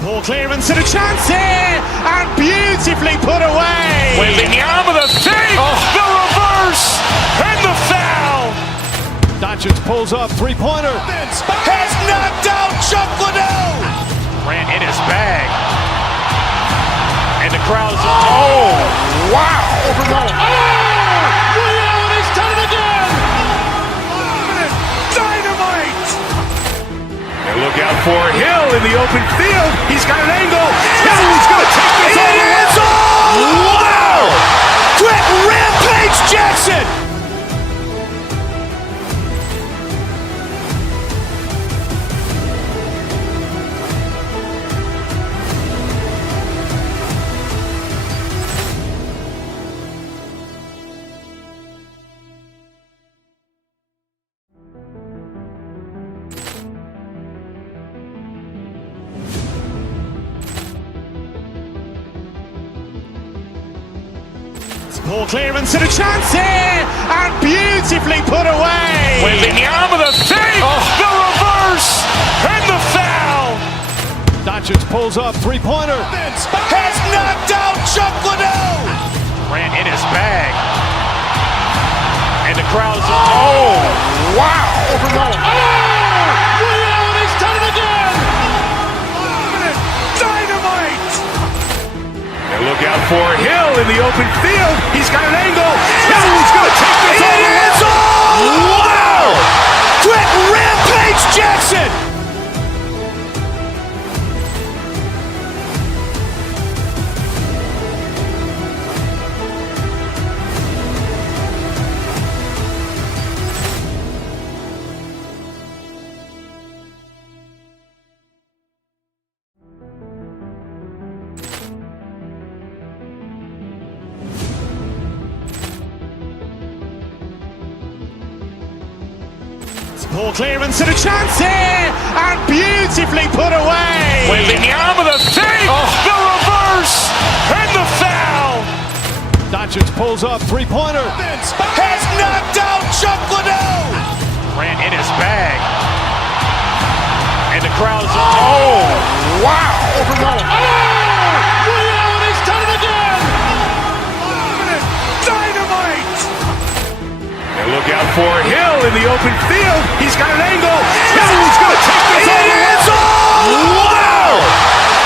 Poor clearance and a chance here, and beautifully put away. Waving the arm of the fake, the reverse, and the foul. Doncic pulls up, three-pointer. Has knocked out Chuck Liddell. Ran in his bag. And the crowd's, oh, wow. He's done it again. Dynamite. And look out for Hill in the open field. He's got an angle. He's going to take this all the way. Wow! Quick Rampage Jackson. Poor clearance and a chance here, and beautifully put away. Waving the arm of the fake, the reverse, and the foul. Doncic pulls up, three-pointer. Has knocked out Chuck Liddell. Ran in his bag. And the crowd's, oh, wow. He's done it again. Dynamite. And look out for Hill in the open field. He's got an angle. He's going to take this all the way. Wow! Quick Rampage Jackson. Poor clearance and a chance here, and beautifully put away. Waving the arm of the fake, the reverse, and the foul. Doncic pulls up, three-pointer. Has knocked out Chuck Liddell. Ran in his bag. And the crowd's, oh, wow. He's done it again. Dynamite. And look out for Hill in the open field. He's got an angle. He's going to take this all the way. Wow!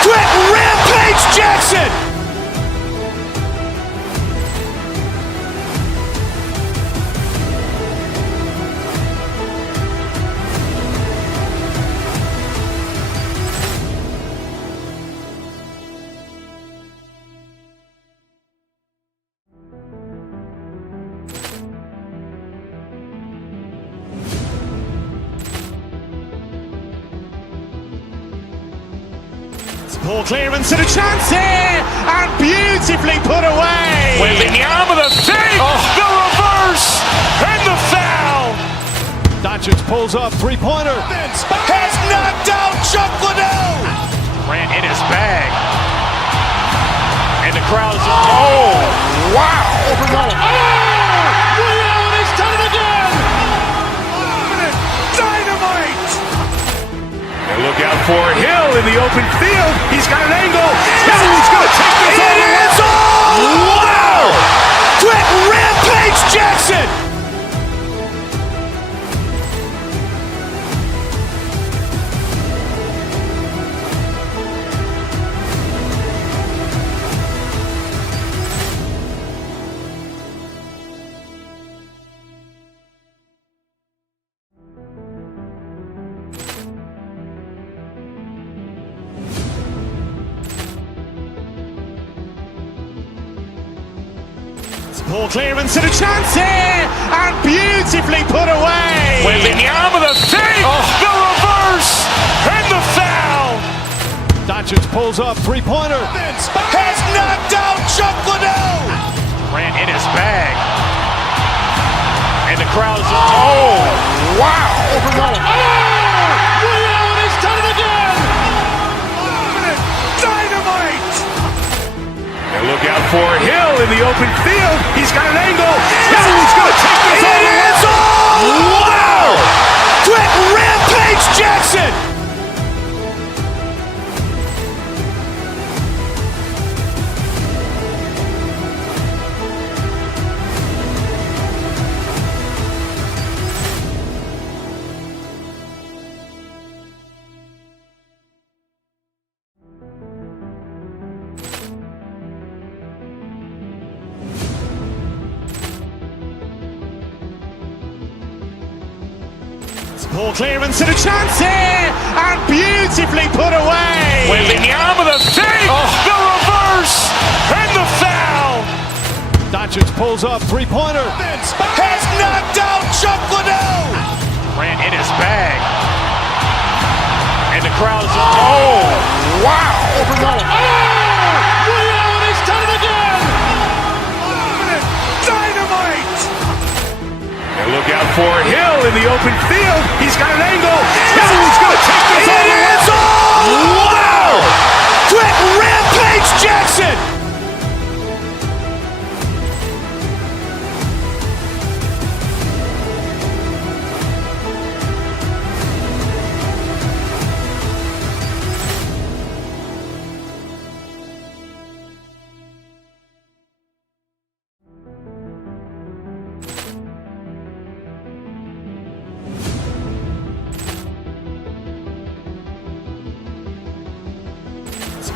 Quick Rampage Jackson. Poor clearance and a chance here, and beautifully put away. Waving the arm of the fake, the reverse, and the foul. Doncic pulls up, three-pointer. Has knocked out Chuck Liddell. Ran in his bag. And the crowd's, oh, wow. He's done it again. Dynamite. And look out for Hill in the open field. He's got an angle. He's going to take this all the way. Wow! Quick Rampage Jackson. Poor clearance and a chance here, and beautifully put away. Waving the arm of the fake, the reverse, and the foul. Doncic pulls up, three-pointer. Has knocked out Chuck Liddell. Ran in his bag. And the crowd's, oh, wow. He's done it again. Dynamite. And look out for Hill in the open field. He's got an angle. He's going to take this all the way. Wow! Quick Rampage Jackson. Ball clearance and a chance here, and beautifully put away. Wembanyama with a fake, the reverse, and the foul. Doncic pulls up, three-pointer. Has knocked out Chuck Liddell. Ran in his bag. And the crowd is, wow. He's done it again. Dynamite. And look out for Hill in the open field. He's got an angle. Hill's going to take this all the way. Wow. Quick rampage Jackson.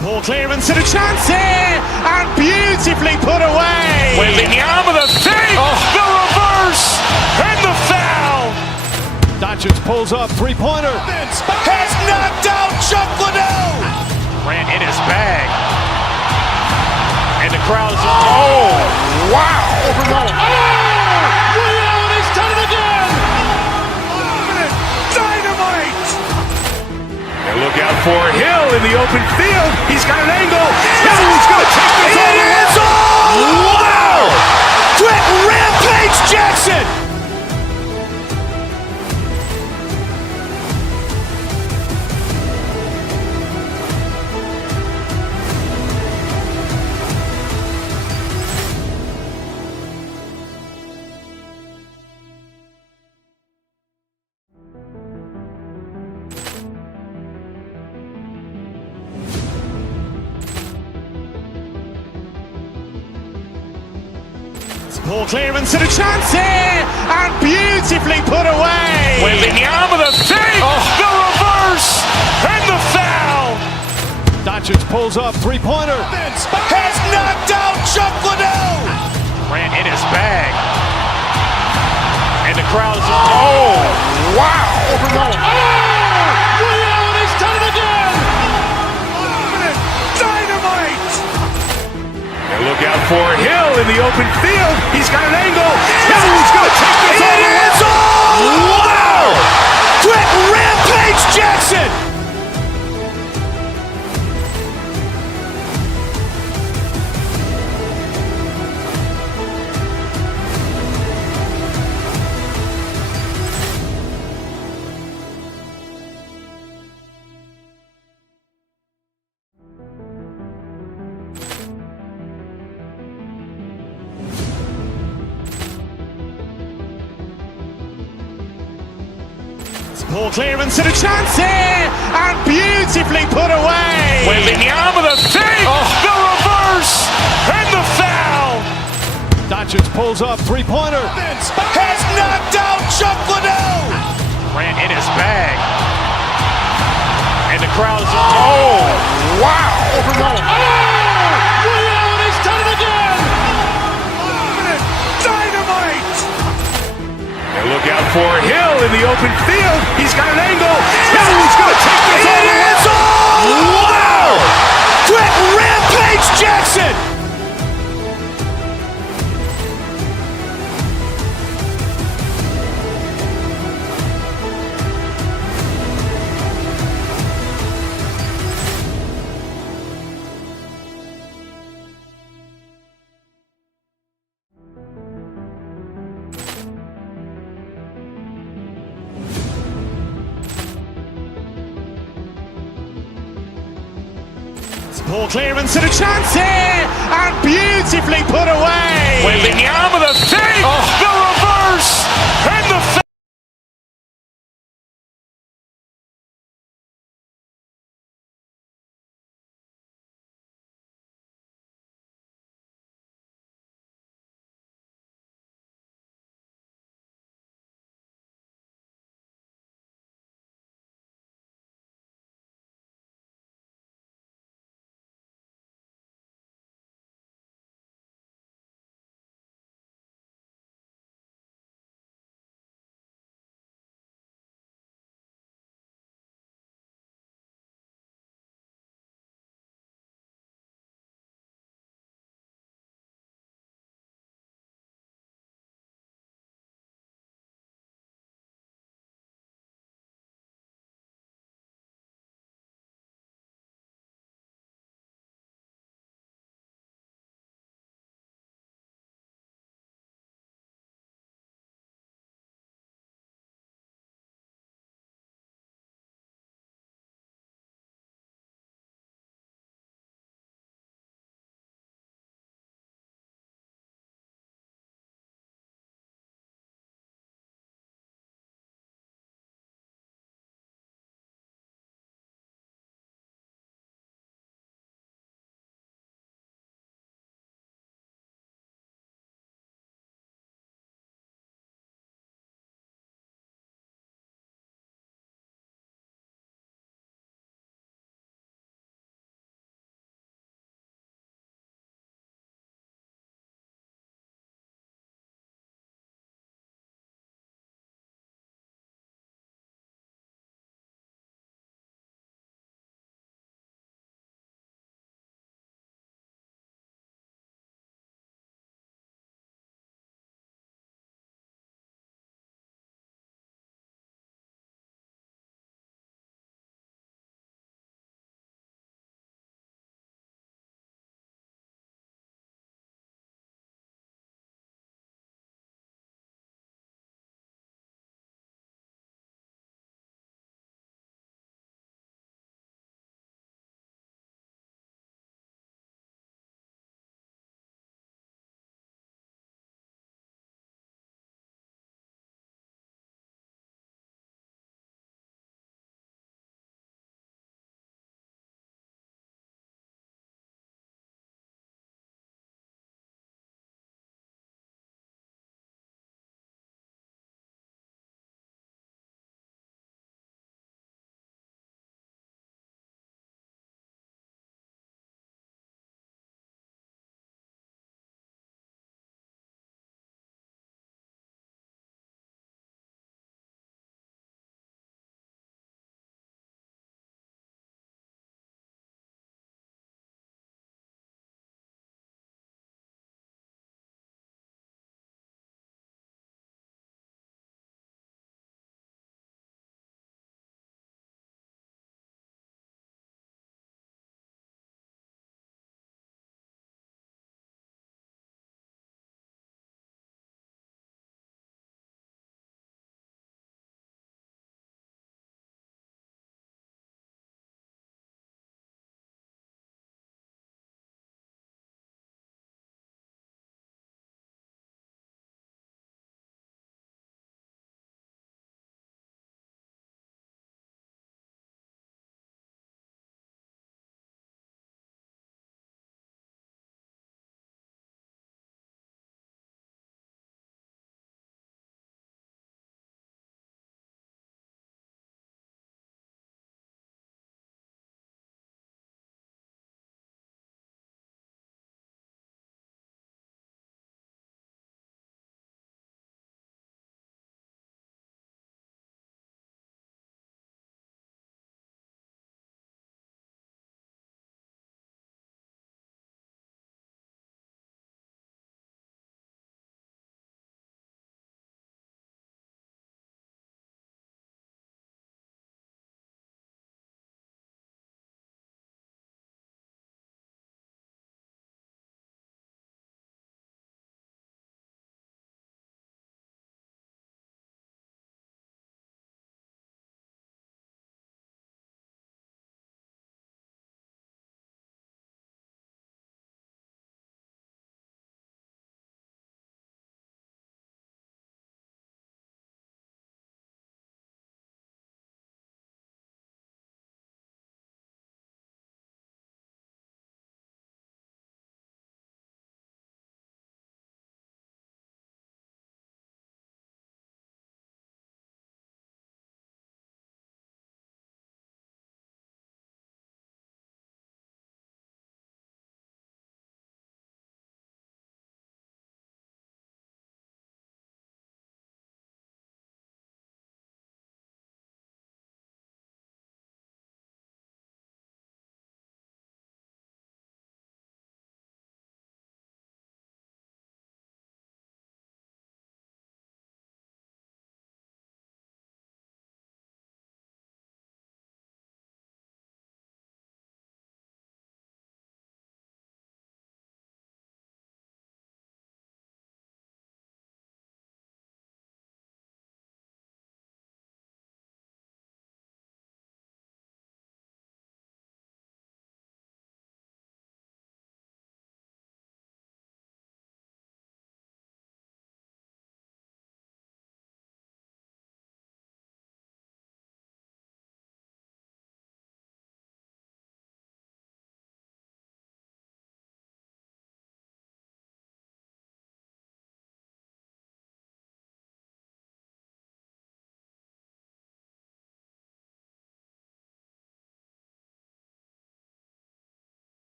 Ball clearance and a chance here, and beautifully put away. Wembanyama with a fake, the reverse, and the foul. Doncic pulls up, three-pointer. Has knocked out Chuck Liddell. Ran in his bag. And the crowd is, wow. He's done it again. Dynamite. And look out for Hill in the open field. He's got an angle. Hill's going to take this all the way. Wow. Quick rampage Jackson. Ball clearance and a chance here, and beautifully put away. Wembanyama with a fake, the reverse, and the foul. Doncic pulls up, three-pointer. Has knocked out Chuck Liddell. Ran in his bag. And the crowd is, wow. He's done it again. Dynamite. And look out for Hill in the open field. He's got an angle. Hill's going to take this all the way. Wow. Quick rampage Jackson. Ball clearance and a chance here, and beautifully put away. Wembanyama with a fake, the reverse, and the foul. Doncic pulls up, three-pointer. Has knocked out Chuck Liddell. Ran in his bag. And the crowd is, wow. He's done it again. Dynamite. And look out for Hill in the open field. He's got an angle. Hill's going to take this all the way. Wow. Quick rampage Jackson. Ball clearance and a chance here, and beautifully put away. Wembanyama with a fake, the reverse, and the foul.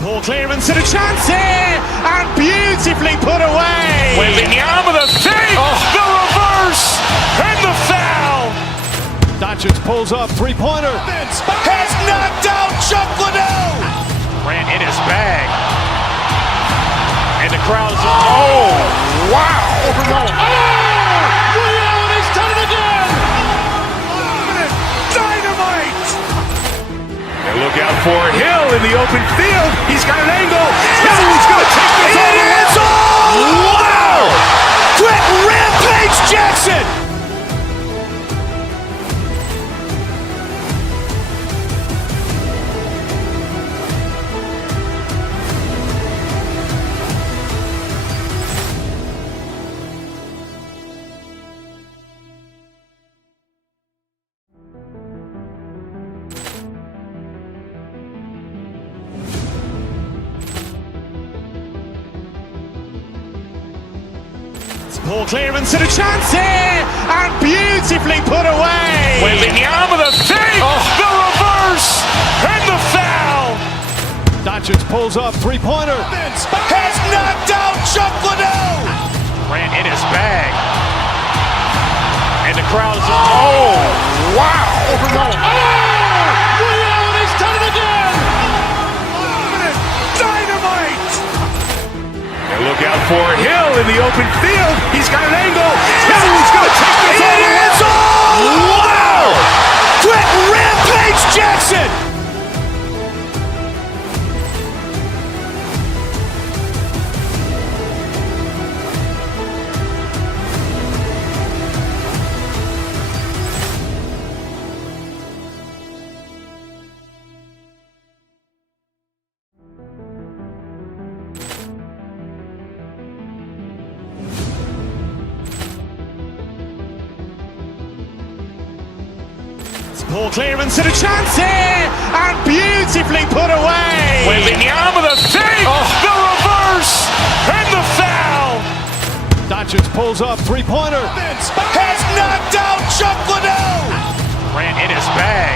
Poor clearance and a chance here, and beautifully put away. Wembanyama the fake, the reverse, and the foul. Doncic pulls up, three-pointer. Has knocked out Chuck Liddell. Ran in his bag. And the crowd is, oh, wow. Allen has done it again. Dynamite. And look out for Hill in the open field. He's got an angle. He's going to take this all the way. Wow. Quick Rampage Jackson. Poor clearance and a chance here, and beautifully put away. Wembanyama the fake, the reverse, and the foul. Doncic pulls up, three-pointer. Has knocked out Chuck Liddell. Ran in his bag. And the crowd is, oh, wow. Allen has done it again. Dynamite. And look out for Hill in the open field. He's got an angle. He's going to take this all the way. Wow. Quick Rampage Jackson. Poor clearance and a chance here, and beautifully put away. Wembanyama the fake, the reverse, and the foul. Doncic pulls up, three-pointer. Has knocked out Chuck Liddell. Ran in his bag.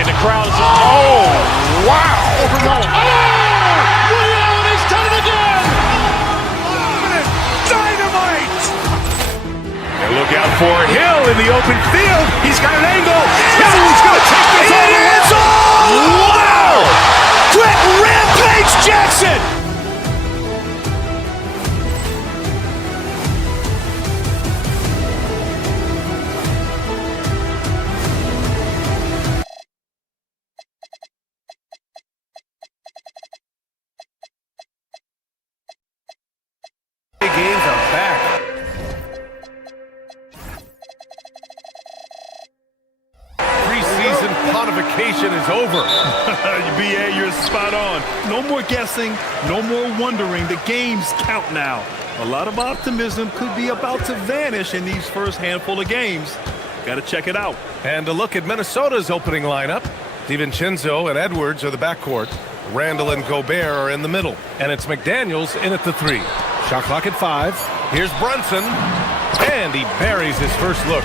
And the crowd is, oh, wow. Allen has done it again. Dynamite. And look out for Hill in the open field. He's got an angle. He's going to take this all the way. Wow. Quick Rampage Jackson. Games are back. Preseason pontification is over. BA, you're spot on. No more guessing, no more wondering. The games count now. A lot of optimism could be about to vanish in these first handful of games. Got to check it out. And a look at Minnesota's opening lineup. DiVincenzo and Edwards are the backcourt. Randall and Gobert are in the middle. And it's McDaniels in at the 3. Shot clock at 5. Here's Brunson. And he buries his first look.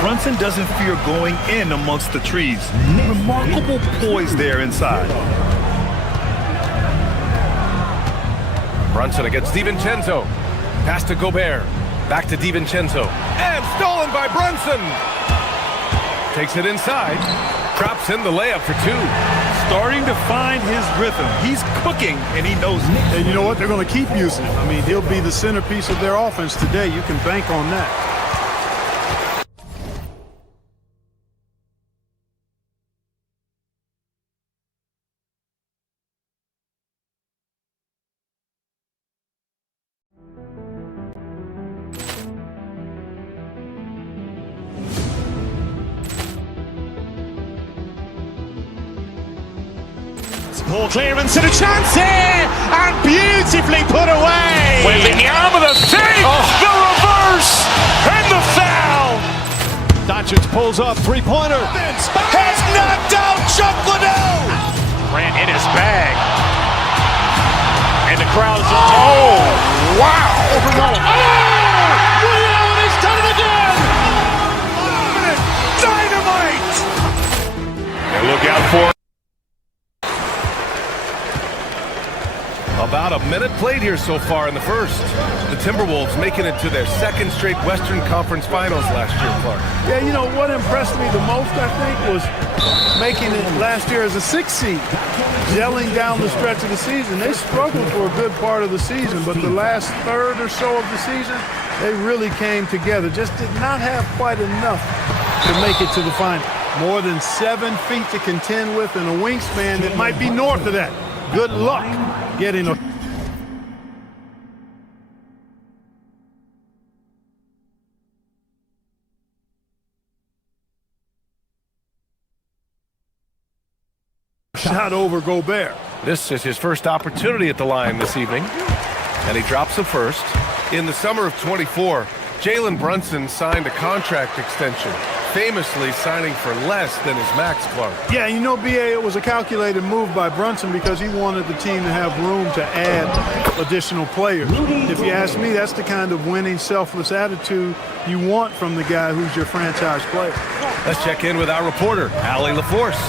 Brunson doesn't fear going in amongst the trees. Remarkable poise there inside. Brunson against DiVincenzo. Pass to Gobert. Back to DiVincenzo. And stolen by Brunson. Takes it inside. Drops in the layup for 2. Starting to find his rhythm. He's cooking, and he knows it. And you know what? They're going to keep using him. I mean, he'll be the centerpiece of their offense today. You can bank on that. Poor clearance and a chance here, and beautifully put away. Wembanyama the fake, the reverse, and the foul. Doncic pulls up, three-pointer. Has knocked out Chuck Liddell. Ran in his bag. And the crowd is, oh, wow. Allen has done it again. Dynamite. And look out for About a minute played here so far in the first. The Timberwolves making it to their second straight Western Conference Finals last year, Clark. Yeah, you know, what impressed me the most, I think, was making it last year as a 6th seed. Gelling down the stretch of the season. They struggled for a good part of the season, but the last third or so of the season, they really came together. Just did not have quite enough to make it to the final. More than 7 feet to contend with and a wingspan that might be north of that. Good luck getting a shot over Gobert. This is his first opportunity at the line this evening, and he drops the first. In the summer of 24, Jalen Brunson signed a contract extension, famously signing for less than his max, Clark. Yeah, you know, BA, it was a calculated move by Brunson because he wanted the team to have room to add additional players. If you ask me, that's the kind of winning, selfless attitude you want from the guy who's your franchise player. Let's check in with our reporter, Allie LaForce.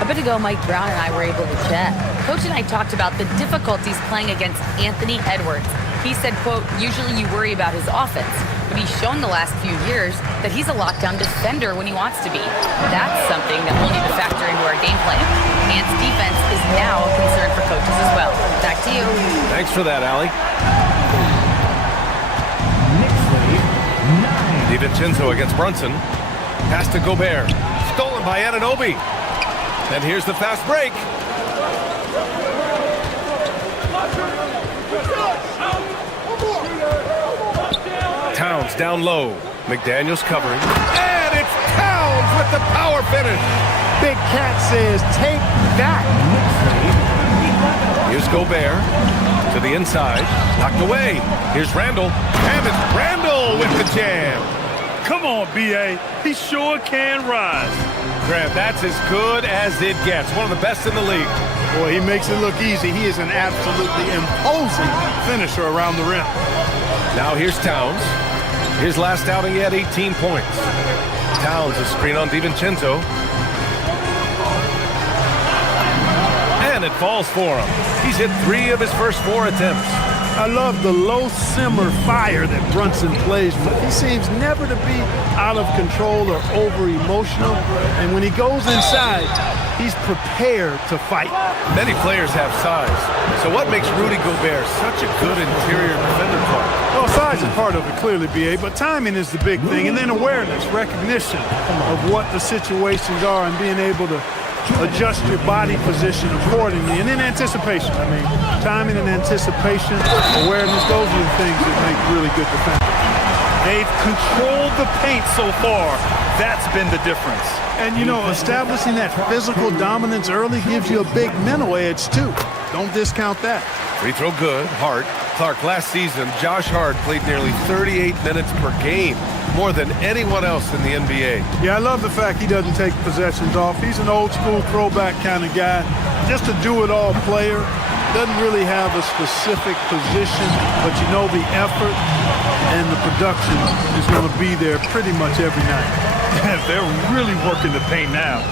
A bit ago, Mike Brown and I were able to chat. Coach and I talked about the difficulties playing against Anthony Edwards. He said, quote, usually you worry about his offense, but he's shown the last few years that he's a lockdown defender when he wants to be. That's something that we'll need to factor into our game plan. Ant's defense is now a concern for coaches as well. Back to you. Thanks for that, Allie. DiVincenzo against Brunson. Pass to Gobert. Stolen by Anunoby. And here's the fast break. Towns down low. McDaniels covering. And it's Towns with the power finish. Big Cat says, take that. Here's Gobert to the inside. Knocked away. Here's Randall. And it's Randall with the jam. Come on, B.A. He sure can rise. Graham, that's as good as it gets. One of the best in the league. Boy, he makes it look easy. He is an absolutely imposing finisher around the rim. Now here's Towns. His last outing, he had 18 points. Towns, a screen on DiVincenzo. And it falls for him. He's hit 3 of his first 4 attempts. I love the low simmer fire that Brunson plays with. He seems never to be out of control or over-emotional. And when he goes inside, he's prepared to fight. Many players have size. So what makes Rudy Gobert such a good interior defender, Clark? Well, size is part of it, clearly, B.A., but timing is the big thing. And then awareness, recognition of what the situations are and being able to adjust your body position accordingly. And then anticipation. I mean, timing and anticipation, awareness, those are the things that make really good defense. They've controlled the paint so far. That's been the difference. And, you know, establishing that physical dominance early gives you a big mental edge, too. Don't discount that. Free throw good. Hart. Clark, last season, Josh Hart played nearly 38 minutes per game, more than anyone else in the NBA. Yeah, I love the fact he doesn't take possessions off. He's an old-school throwback kind of guy. Just a do-it-all player. Doesn't really have a specific position, but you know the effort and the production is going to be there pretty much every night. They're really working the paint now.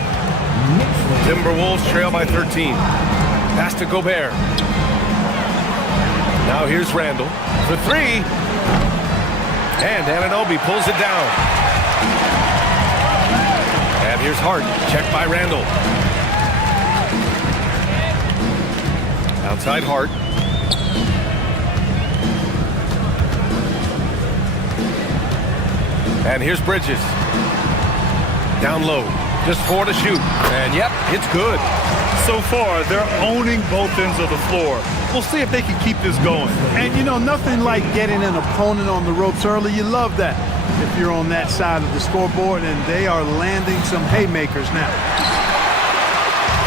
Timberwolves trail by 13. Pass to Gobert. Now here's Randall for 3. And Anunoby pulls it down. And here's Hart. Checked by Randall. Outside Hart. And here's Bridges. Down low. Just 4 to shoot. And yep, it's good. So far, they're owning both ends of the floor. We'll see if they can keep this going. And, you know, nothing like getting an opponent on the ropes early. You love that if you're on that side of the scoreboard, and they are landing some haymakers now.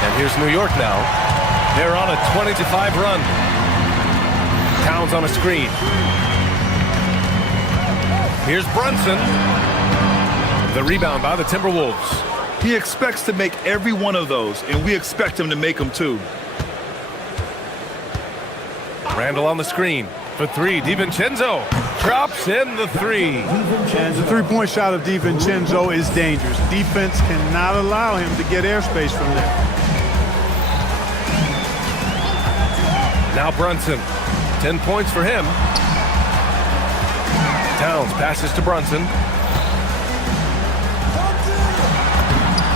And here's New York now. They're on a 20-5 run. Towns on a screen. Here's Brunson. The rebound by the Timberwolves. He expects to make every one of those, and we expect him to make them too. Randall on the screen for 3. DiVincenzo drops in the 3. And the three-point shot of DiVincenzo is dangerous. Defense cannot allow him to get airspace from there. Now Brunson. 10 points for him. Towns passes to Brunson.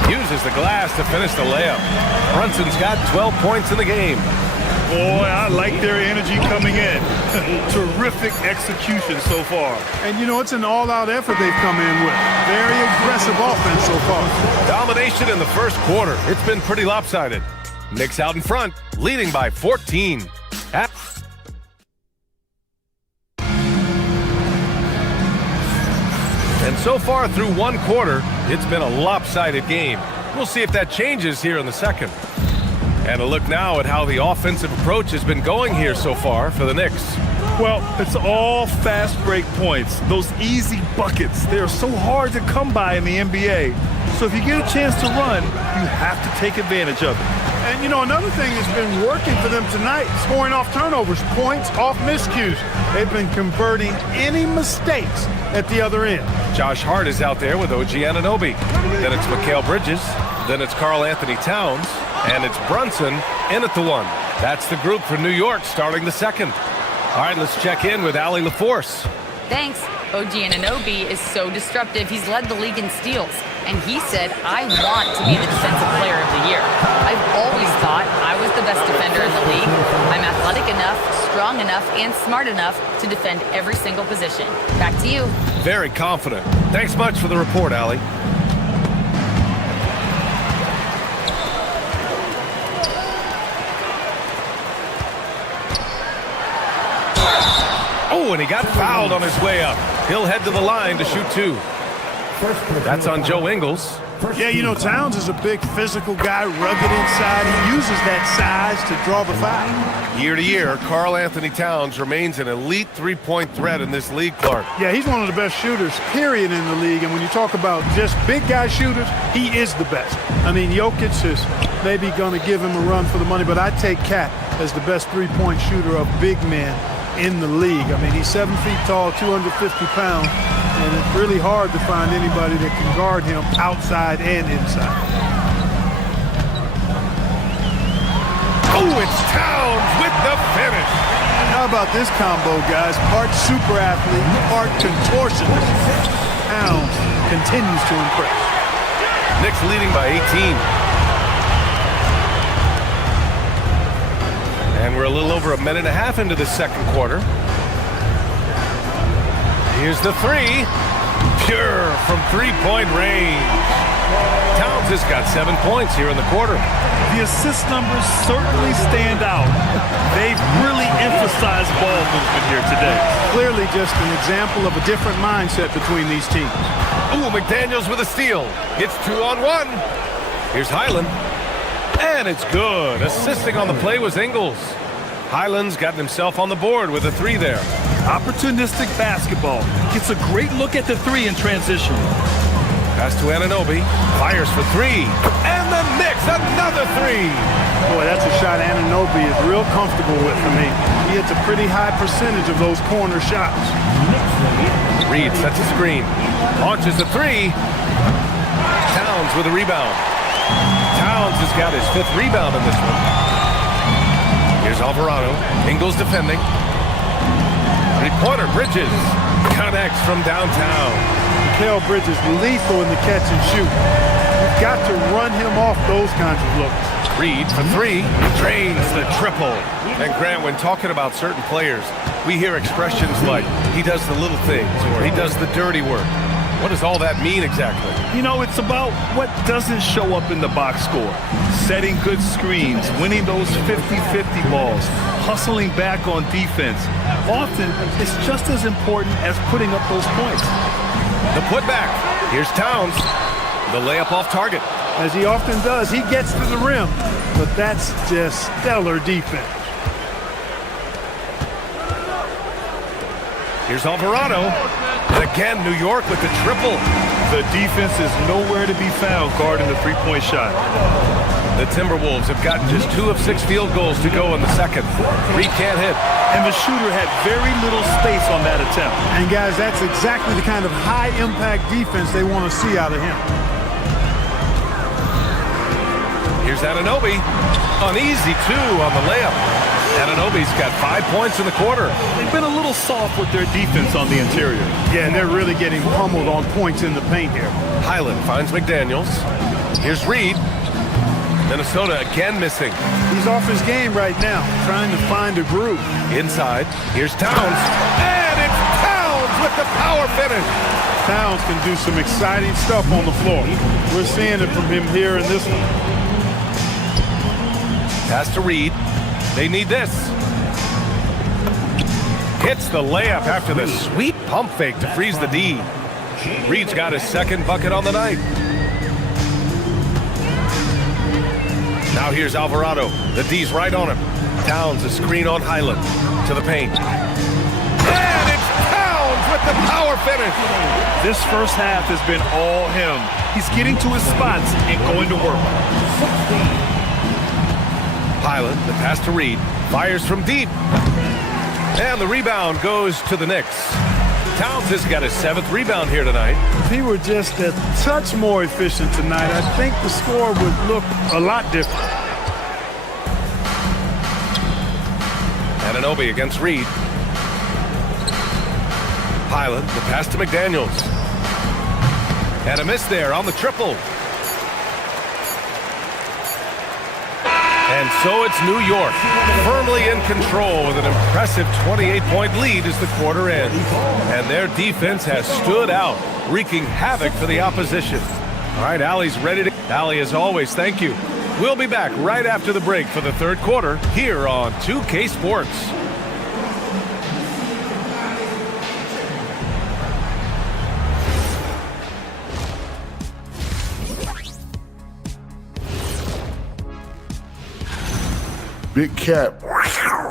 Uses the glass to finish the layup. Brunson's got 12 points in the game. Boy, I like their energy coming in. Terrific execution so far. And, you know, it's an all-out effort they've come in with. Very aggressive offense so far. Domination in the first quarter. It's been pretty lopsided. Knicks out in front, leading by 14. And so far through one quarter, it's been a lopsided game. We'll see if that changes here in the second. And a look now at how the offensive approach has been going here so far for the Knicks. Well, it's all fast break points. Those easy buckets, they're so hard to come by in the NBA. So if you get a chance to run, you have to take advantage of it. And, you know, another thing that's been working for them tonight, scoring off turnovers, points off miscues. They've been converting any mistakes at the other end. Josh Hart is out there with OG Anunoby. Then it's Mikal Bridges. Then it's Karl Anthony Towns. And it's Brunson in at the one. That's the group for New York starting the second. All right, let's check in with Allie LaForce. Thanks. OG Anunoby is so disruptive. He's led the league in steals. And he said, I want to be the defensive player of the year. I've always thought I was the best defender in the league. I'm athletic enough, strong enough, and smart enough to defend every single position. Back to you. Very confident. Thanks much for the report, Allie. Oh, and he got fouled on his way up. He'll head to the line to shoot two. That's on Joe Ingles. Yeah, you know, Towns is a big physical guy, rugged inside. He uses that size to draw the foul. Year to year, Karl Anthony Towns remains an elite three-point threat in this league, Clark. Yeah, he's one of the best shooters, period, in the league. And when you talk about just big guy shooters, he is the best. I mean, Jokic is maybe going to give him a run for the money, but I take Cat as the best three-point shooter of big men in the league. I mean, he's 7 feet tall, 250 pounds, and it's really hard to find anybody that can guard him outside and inside. Oh, it's Towns with the finish. How about this combo, guys? Part super athlete, part contortionist. Towns continues to impress. Knicks leading by 18. And we're a little over a minute and a half into the second quarter. Here's the three. Pure from three-point range. Towns has got 7 points here in the quarter. The assist numbers certainly stand out. They've really emphasized ball movement here today. Clearly just an example of a different mindset between these teams. Ooh, McDaniels with a steal. Gets 2-on-1. Here's Highland. And it's good. Assisting on the play was Ingles. Highland's gotten himself on the board with a three there. Opportunistic basketball. Gets a great look at the three in transition. Pass to Anunoby. Fires for three. And the Knicks, another three. Boy, that's a shot Anunoby is real comfortable with. I mean, he hits a pretty high percentage of those corner shots. Reed sets a screen. Launches a three. Towns with a rebound. Towns has got his 5th rebound in this one. Here's Alvarado. Ingles defending. Three-pointer, Bridges. Connects from downtown. Mikal Bridges lethal in the catch and shoot. You've got to run him off those kinds of looks. Reed for three. Drains the triple. And Grant, when talking about certain players, we hear expressions like, he does the little things, or he does the dirty work. What does all that mean exactly? You know, it's about what doesn't show up in the box score. Setting good screens, winning those 50-50 balls, hustling back on defense. Often, it's just as important as putting up those points. The putback. Here's Towns. The layup off target. As he often does, he gets to the rim, but that's just stellar defense. Here's Alvarado. And again, New York with the triple. The defense is nowhere to be found guarding the three-point shot. The Timberwolves have gotten just 2 of 6 field goals to go in the second. Reed can't hit. And the shooter had very little space on that attempt. And guys, that's exactly the kind of high-impact defense they want to see out of him. Here's Anunoby. An easy 2 on the layup. Ananobi's got 5 points in the quarter. They've been a little soft with their defense on the interior. Yeah, and they're really getting pummeled on points in the paint here. Highland finds McDaniels. Here's Reed. Minnesota again missing. He's off his game right now, trying to find a groove. Inside, here's Towns. And it's Towns with the power finish. Towns can do some exciting stuff on the floor. We're seeing it from him here in this one. Pass to Reed. They need this. Hits the layup after the sweet pump fake to freeze the D. Reed's got his second bucket on the night. Now here's Alvarado. The D's right on him. Towns a screen on Highland. To the paint. And it's Towns with the power finish. This first half has been all him. He's getting to his spots and going to work. Highland, the pass to Reed. Fires from deep. And the rebound goes to the Knicks. Towns has got his 7th rebound here tonight. If he were just a touch more efficient tonight, I think the score would look a lot different. Ananobi against Reed. Highland, the pass to McDaniels. And a miss there on the triple. And so it's New York, firmly in control with an impressive 28-point lead as the quarter ends. And their defense has stood out, wreaking havoc for the opposition. All right, Allie's ready to... Allie, as always, thank you. We'll be back right after the break for the third quarter here on 2K Sports. Big cat,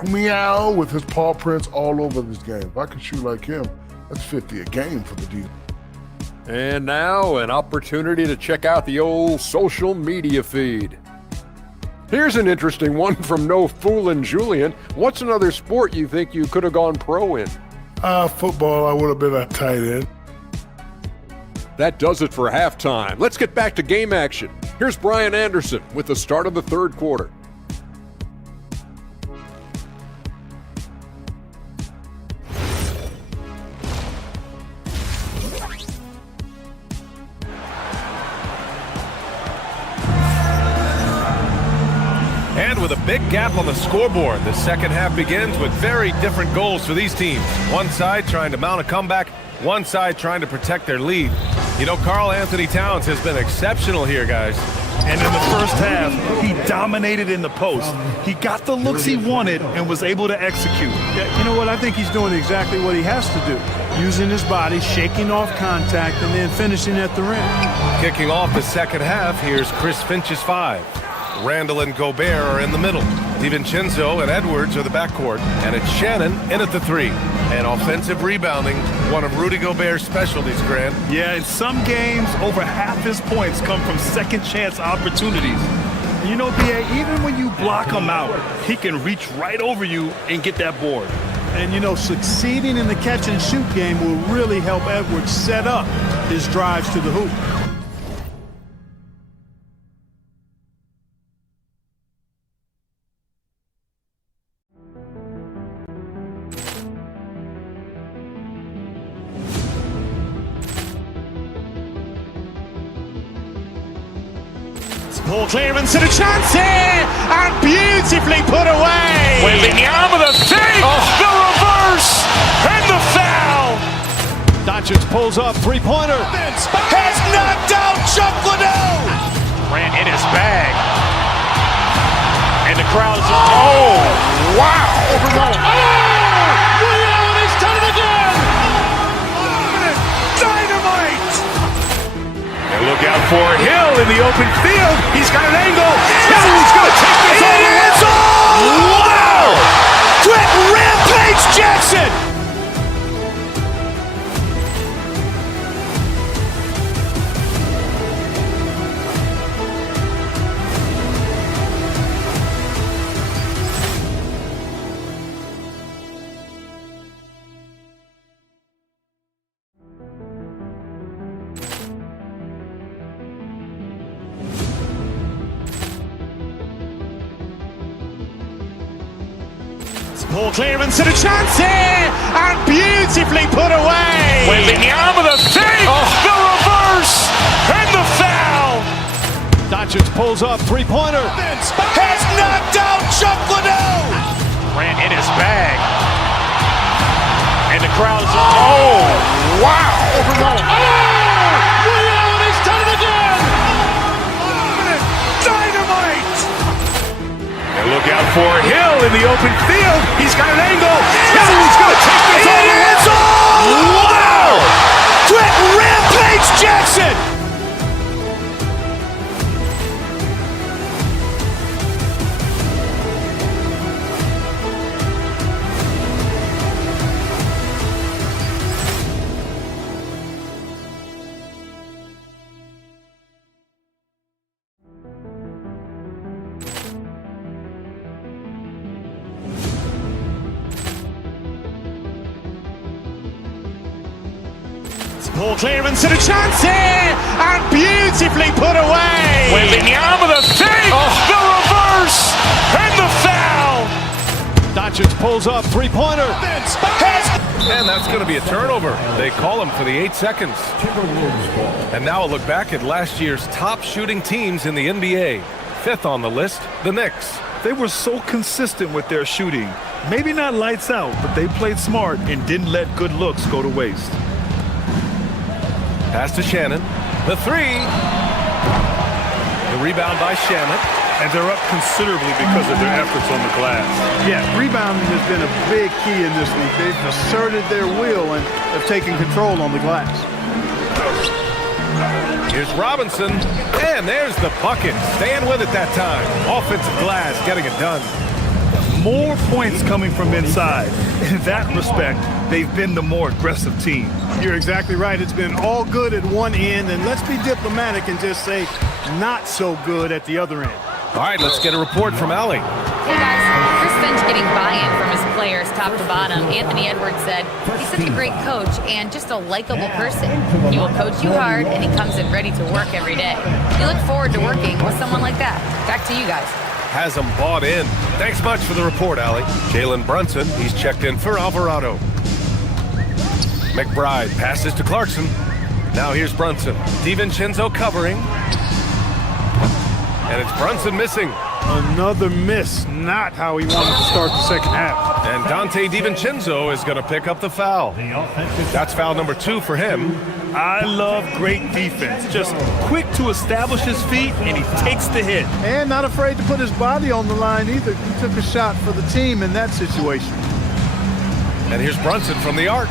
meow, with his paw prints all over this game. If I can shoot like him, that's 50 a game for the D. And now an opportunity to check out the old social media feed. Here's an interesting one from No Foolin' Julian. What's another sport you think you could have gone pro in? Football, I would have been a tight end. That does it for halftime. Let's get back to game action. Here's Brian Anderson with the start of the third quarter. And with a big gap on the scoreboard, the second half begins with very different goals for these teams. One side trying to mount a comeback, one side trying to protect their lead. You know, Karl Anthony Towns has been exceptional here, guys. And in the first half, he dominated in the post. He got the looks he wanted and was able to execute. Yeah, you know what? I think he's doing exactly what he has to do. Using his body, shaking off contact, and then finishing at the rim. Kicking off the second half, here's Chris Finch's 5. Randall and Gobert are in the middle. DiVincenzo and Edwards are the backcourt. And it's Shannon in at the 3. And offensive rebounding, one of Rudy Gobert's specialties, Grant. Yeah, in some games, over half his points come from second chance opportunities. You know, B.A., even when you block him out, he can reach right over you and get that board. And, you know, succeeding in the catch-and-shoot game will really help Edwards set up his drives to the hoop. Ball clearance and a chance here, and beautifully put away. Wembanyama the fake, the reverse, and the foul. Doncic pulls up, three-pointer. Has knocked out Chuck Liddell. Ran in his bag. And the crowd is, oh, wow. Ray Allen has done it again. Dynamite. And look out for Hill in the open field. He's got an angle. Yes. He's going to take this all the way. Wow. Quick Rampage Jackson. Ball clearance and a chance here, and beautifully put away. Wembanyama the save, the reverse, and the foul. Doncic pulls up, three-pointer. Has knocked out Chuck Liddell. Ran in his bag. And the crowd's Oh, wow. Ray Allen, he's done it again! dynamite. And look out for Hill in the open field. He's got an angle. Hill's going to take this all the way. Wow! Quick rampage Jackson. Ball clearance and a chance here, and beautifully put away. Wembanyama the save, the reverse, and the foul. Doncic pulls up, three-pointer. And that's going to be a turnover. They call him for the 8 seconds. And now a look back at last year's top shooting teams in the NBA. Fifth on the list, the Knicks. They were so consistent with their shooting. Maybe not lights out, but they played smart and didn't let good looks go to waste. Pass to Shannon. The three. The rebound by Shannon. And they're up considerably because of their efforts on the glass. Yeah, rebounding has been a big key in this league. They've asserted their will and have taken control on the glass. Here's Robinson, and there's the bucket. Staying with it that time. Offensive glass, getting it done. More points coming from inside. In that respect, they've been the more aggressive team. You're exactly right. It's been all good at one end, and let's be diplomatic and just say not so good at the other end. All right, let's get a report from Allie. Hey guys, Chris Finch getting buy-in from his players top to bottom. Anthony Edwards said he's such a great coach and just a likable person. He will coach you hard and he comes in ready to work every day. You look forward to working with someone like that. Back to you guys. Has them bought in. Thanks much for the report, Allie. Jalen Brunson, he's checked in for Alvarado. McBride passes to Clarkson. Now here's Brunson. DiVincenzo covering. And it's Brunson missing. Another miss, not how he wanted to start the second half. And Dante DiVincenzo is going to pick up the foul. That's foul number 2 for him. I love great defense. Just quick to establish his feet, and he takes the hit. And not afraid to put his body on the line either. He took a shot for the team in that situation. And here's Brunson from the arc.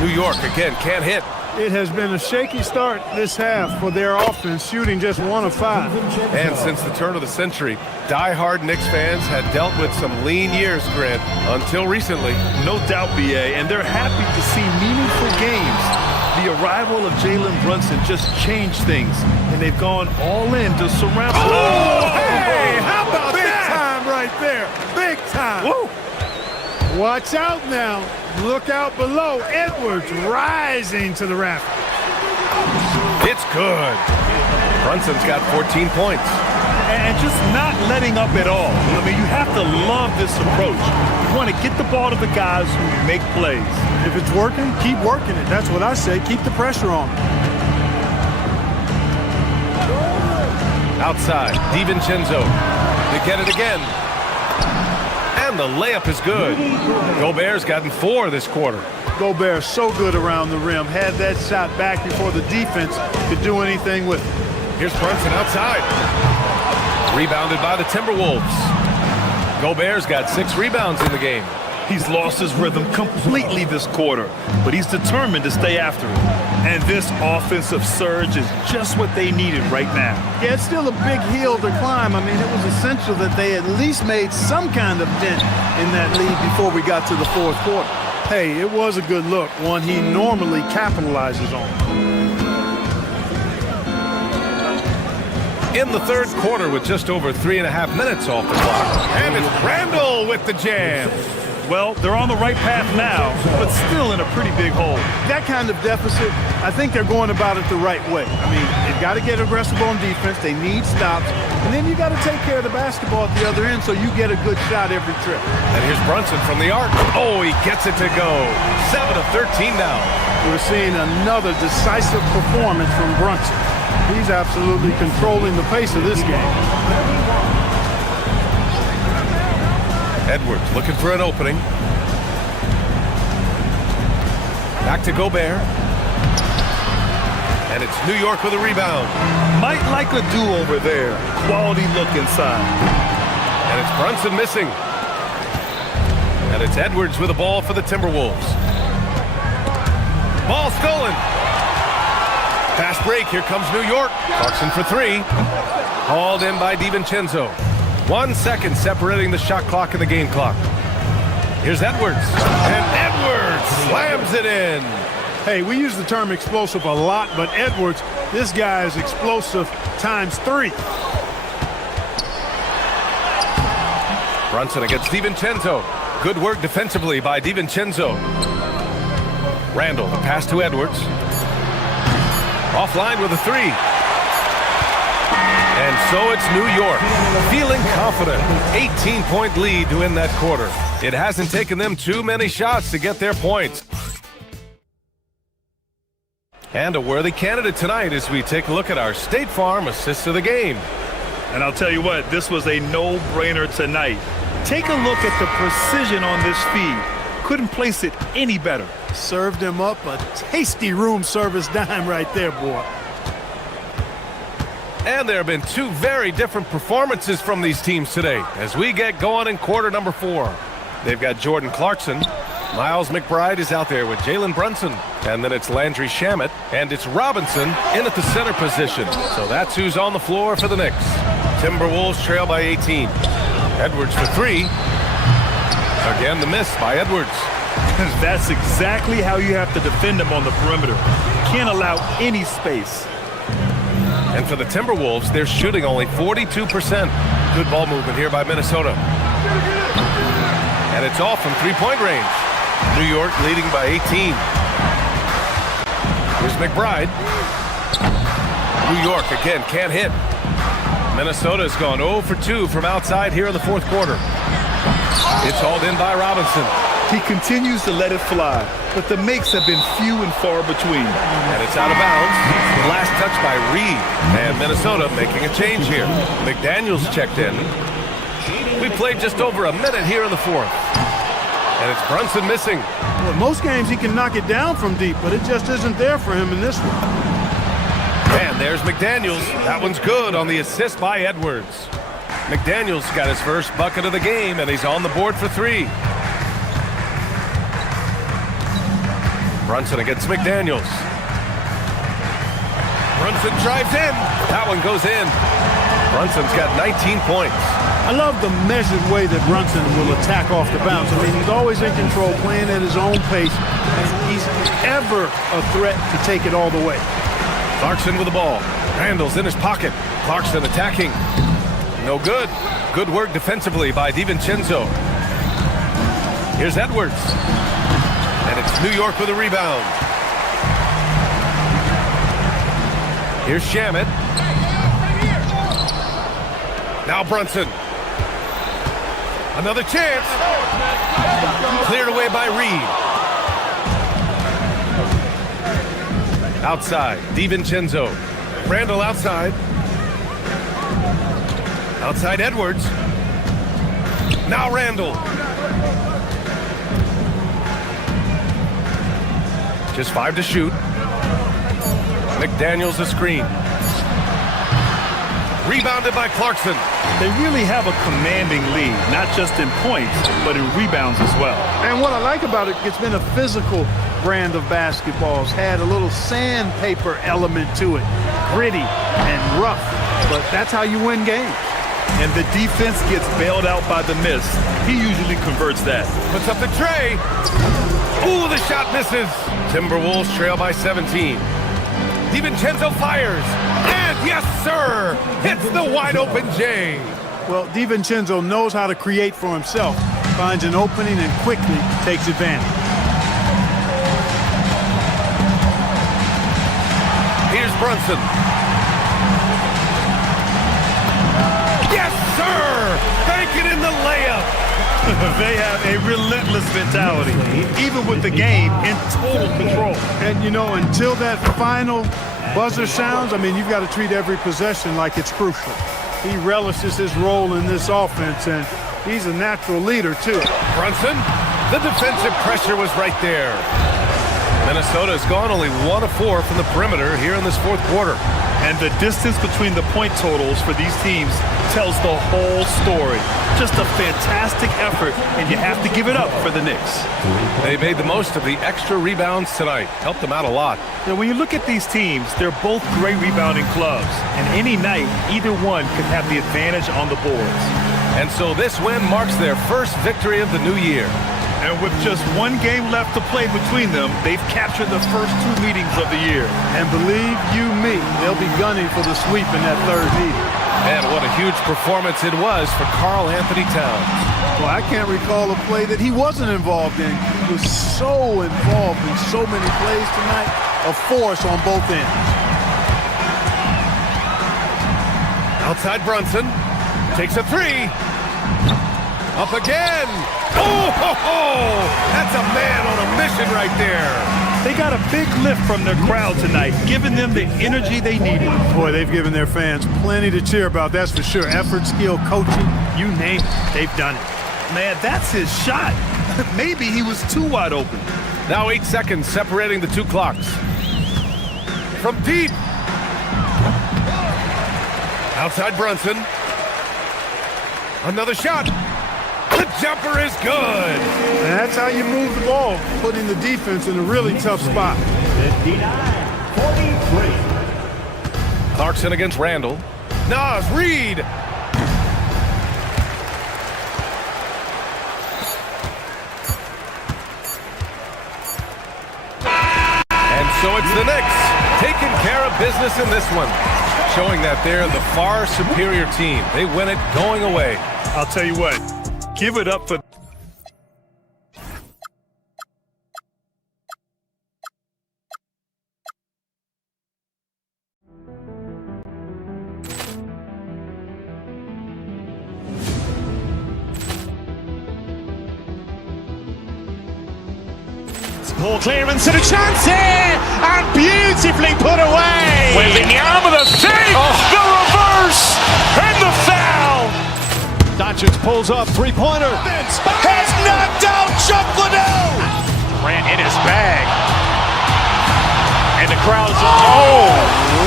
New York, again, can't hit. It has been a shaky start this half for their offense, shooting just 1 of 5. And since the turn of the century, die-hard Knicks fans had dealt with some lean years, Grant, until recently. No doubt, BA, and they're happy to see meaningful games. The arrival of Jalen Brunson just changed things, and they've gone all in to surround. Oh, hey, how about big that? Big time right there, big time. Woo. Watch out now. Look out below. Edwards rising to the raft. It's good. Brunson's got 14 points. And just not letting up at all. I mean, you have to love this approach. You want to get the ball to the guys who make plays. If it's working, keep working it. That's what I say. Keep the pressure on. Outside, DiVincenzo. They get it again. And the layup is good. Gobert's gotten 4 this quarter. Gobert so good around the rim. Had that shot back before the defense could do anything with it. Here's Brunson outside. Rebounded by the Timberwolves. Gobert's got 6 rebounds in the game. He's lost his rhythm completely this quarter, but he's determined to stay after it. And this offensive surge is just what they needed right now. Yeah, it's still a big hill to climb. I mean, it was essential that they at least made some kind of dent in that lead before we got to the 4th quarter. Hey, it was a good look, one he normally capitalizes on. In the 3rd quarter with just over 3.5 minutes off the clock. And it's Randall with the jam. Well, they're on the right path now, but still in a pretty big hole. That kind of deficit, I think they're going about it the right way. I mean, they've got to get aggressive on defense. They need stops, And then you got to take care of the basketball at the other end so you get a good shot every trip. And here's Brunson from the arc. Oh, he gets it to go. 7 of 13 now. We're seeing another decisive performance from Brunson. He's absolutely controlling the pace of this game. Edwards looking for an opening. Back to Gobert. And it's New York with a rebound. Might like a do-over there. Quality look inside. And it's Brunson missing. And it's Edwards with the ball for the Timberwolves. Ball stolen. Fast break. Here comes New York. Clarkson for three. Hauled in by DiVincenzo. 1 second separating the shot clock and the game clock. Here's Edwards. And Edwards slams it in. Hey, we use the term explosive a lot, but Edwards, this guy is explosive ×3. Brunson against DiVincenzo. Good work defensively by DiVincenzo. Randall, the pass to Edwards. Offline with a three. And so it's New York, feeling confident. 18-point lead to win that quarter. It hasn't taken them too many shots to get their points. And a worthy candidate tonight as we take a look at our State Farm assist of the game. And I'll tell you what, this was a no-brainer tonight. Take a look at the precision on this feed. Couldn't place it any better. Served him up a tasty room service dime right there, boy. And there have been two very different performances from these teams today as we get going in quarter number 4. They've got Jordan Clarkson. Miles McBride is out there with Jalen Brunson. And then it's Landry Shamet. And it's Robinson in at the center position. So that's who's on the floor for the Knicks. Timberwolves trail by 18. Edwards for three. Again, the miss by Edwards. That's exactly how you have to defend him on the perimeter. Can't allow any space. And for the Timberwolves, they're shooting only 42%. Good ball movement here by Minnesota. And it's off from three-point range. New York leading by 18. Here's McBride. New York again can't hit. Minnesota's gone 0 for 2 from outside here in the fourth quarter. It's hauled in by Robinson. He continues to let it fly, but the makes have been few and far between. And it's out of bounds. Last touch by Reed. And Minnesota making a change here. McDaniels checked in. We played just over a minute here in the fourth. And it's Brunson missing. Well, most games he can knock it down from deep, but it just isn't there for him in this one. And there's McDaniels. That one's good on the assist by Edwards. McDaniels got his first bucket of the game, and he's on the board for three. Brunson against McDaniels. Brunson drives in. That one goes in. Brunson's got 19 points. I love the measured way that Brunson will attack off the bounce. I mean, he's always in control, playing at his own pace, and he's ever a threat to take it all the way. Clarkson with the ball. Randall's in his pocket. Clarkson attacking. No good. Good work defensively by DiVincenzo. Here's Edwards. And it's New York with a rebound. Here's Shamet. Now Brunson. Another chance. Cleared away by Reed. Outside, DiVincenzo. Randall outside. Outside Edwards. Now Randall. Just 5 to shoot. McDaniels a screen. Rebounded by Clarkson. They really have a commanding lead, not just in points, but in rebounds as well. And what I like about it, it's been a physical brand of basketball. It's had a little sandpaper element to it. Gritty and rough, but that's how you win games. And the defense gets bailed out by the miss. He usually converts that. Puts up the tray. Ooh, the shot misses. Timberwolves trail by 17. DiVincenzo fires. And yes, sir, hits the wide open J. Well, DiVincenzo knows how to create for himself. Finds an opening and quickly takes advantage. Here's Brunson. Yes, sir! Bank it in the layup. They have a relentless mentality, even with the game in total control. And, you know, until that final buzzer sounds, I mean, you've got to treat every possession like it's crucial. He relishes his role in this offense, and he's a natural leader, too. Brunson, the defensive pressure was right there. Minnesota has gone only 1 of 4 from the perimeter here in this fourth quarter. And the distance between the point totals for these teams tells the whole story. Just a fantastic effort, and you have to give it up for the Knicks. They made the most of the extra rebounds tonight. Helped them out a lot. Now, when you look at these teams, they're both great rebounding clubs. And any night, either one could have the advantage on the boards. And so this win marks their first victory of the new year. And with just one game left to play between them, they've captured the first 2 meetings of the year. And believe you me, they'll be gunning for the sweep in that third meeting. And what a huge performance it was for Karl Anthony Towns. Well, I can't recall a play that he wasn't involved in. He was so involved in so many plays tonight, a force on both ends. Outside Brunson, takes a 3. Up again. Oh, ho, ho. That's a man on a mission right there. They got a big lift from their crowd tonight, giving them the energy they needed. Boy, they've given their fans plenty to cheer about, that's for sure. Effort, skill, coaching, you name it, they've done it. Man, that's his shot. Maybe he was too wide open. Now 8 seconds separating the 2 clocks. From deep. Outside Brunson. Another shot. The jumper is good. And that's how you move the ball, putting the defense in a really tough spot. 59-43. Clarkson against Randall. Nas Reed. And so it's the Knicks taking care of business in this one, showing that they're the far superior team. They win it going away. I'll tell you what. Give it up for... Ball clearance and a chance here, and beautifully put away. Wembanyama the fake, the reverse, and the foul. Doncic pulls up, three-pointer. Has knocked out Chuck Liddell. Ran in his bag. And the crowd is... Oh,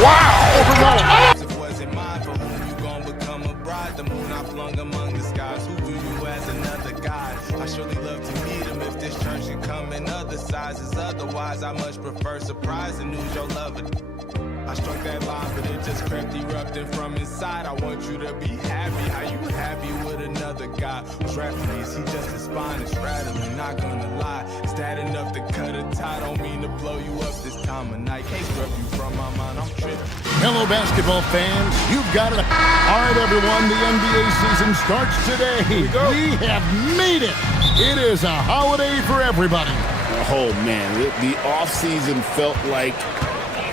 wow. It wasn't mine, for whom you gon' become a bride. The moon I flung among the skies. Who do you as another god? I surely love to meet him if this church should come in other sizes. Otherwise, I much prefer surprise and news your lover. I struck that line, but it just crept erupting from inside. I want you to be happy. How you happy with another guy? What's rapping is he just as fine as rattling, not gonna lie. Is that enough to cut a tie? Don't mean to blow you up this time of night. Can't scrub you from my mind, I'm tripping. Hello, basketball fans. You've got it. All right, everyone, the NBA season starts today. We have made it. It is a holiday for everybody. Oh, man, the offseason felt like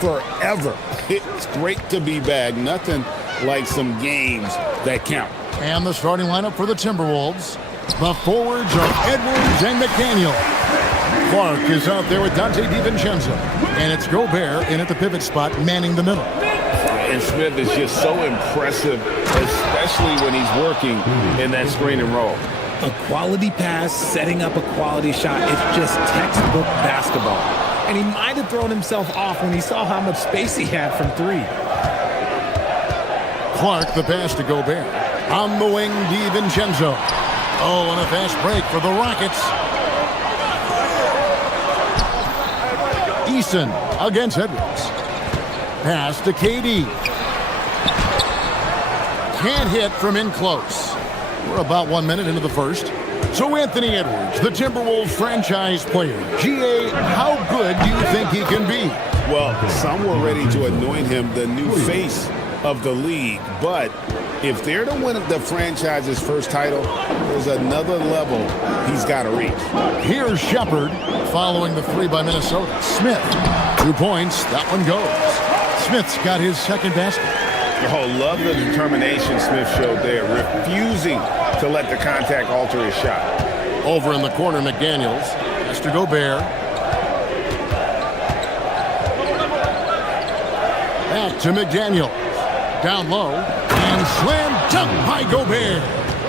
forever. It's great to be back. Nothing like some games that count. And the starting lineup for the Timberwolves. The forwards are Edwards and McDaniel. Clark is out there with Dante DiVincenzo. And it's Gobert in at the pivot spot, manning the middle. And Smith is just so impressive, especially when he's working in that screen and roll. A quality pass, setting up a quality shot. It's just textbook basketball. And he might have thrown himself off when he saw how much space he had from three. Clark, the pass to Gobert. On the wing, DiVincenzo. Oh, and a fast break for the Rockets. Eason against Edwards. Pass to KD. Can't hit from in close. We're about 1 minute into the first. So Anthony Edwards, the Timberwolves franchise player. GA, how good do you think he can be? Well, some were ready to anoint him the new face of the league. But if they're to win the franchise's first title, there's another level he's got to reach. Here's Shepard following the three by Minnesota. Smith, 2 points. That one goes. Smith's got his second basket. Oh, love the determination Smith showed there, refusing to let the contact alter his shot. Over in the corner, McDaniels. Has to Gobert. Back to McDaniels. Down low. And slam dunk by Gobert.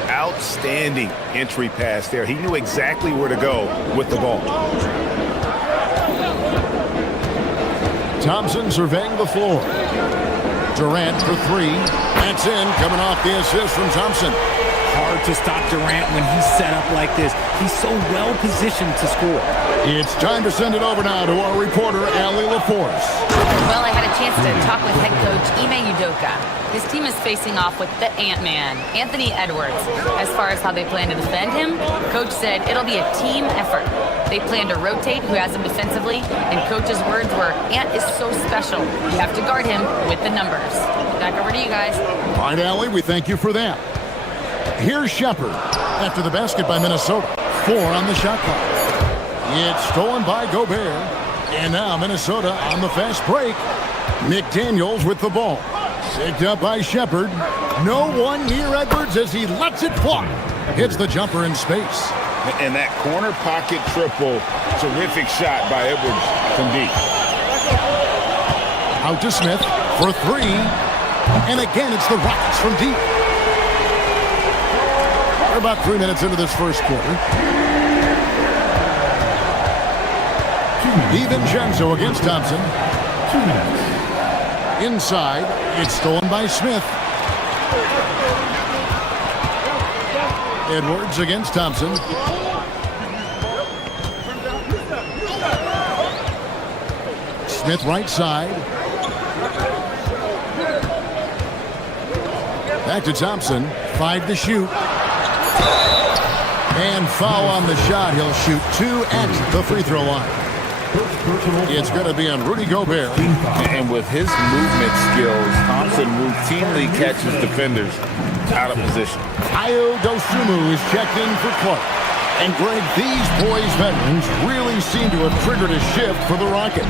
Outstanding entry pass there. He knew exactly where to go with the ball. Thompson surveying the floor. Durant for three. That's in, coming off the assist from Thompson. Hard to stop Durant when he's set up like this. He's so well positioned to score. It's time to send it over now to our reporter, Allie LaForce. Well, I had a chance to talk with head coach Ime Udoka. His team is facing off with the Ant-Man, Anthony Edwards. As far as how they plan to defend him, coach said it'll be a team effort. They plan to rotate who has him defensively, and coach's words were, Ant is so special. You have to guard him with the numbers. Back over to you guys. All right, Allie, we thank you for that. Here's Shepard after the basket by Minnesota. 4 on the shot clock. It's stolen by Gobert. And now Minnesota on the fast break. McDaniels with the ball. Picked up by Shepard. No one near Edwards as he lets it fly. Hits the jumper in space. And that corner pocket triple, terrific shot by Edwards from deep. Out to Smith for 3. And again, it's the Rockets from deep. We're about 3 minutes into this first quarter. DiVincenzo against Thompson. Inside, it's stolen by Smith. Edwards against Thompson. Smith right side. Back to Thompson. 5 to shoot. And foul on the shot. He'll shoot 2 at the free throw line. It's going to be on Rudy Gobert. And with his movement skills, Thompson routinely catches defenders out of position. Ayo Dosunmu is checked in for Clark. And Greg, these boys veterans really seem to have triggered a shift for the Rockets.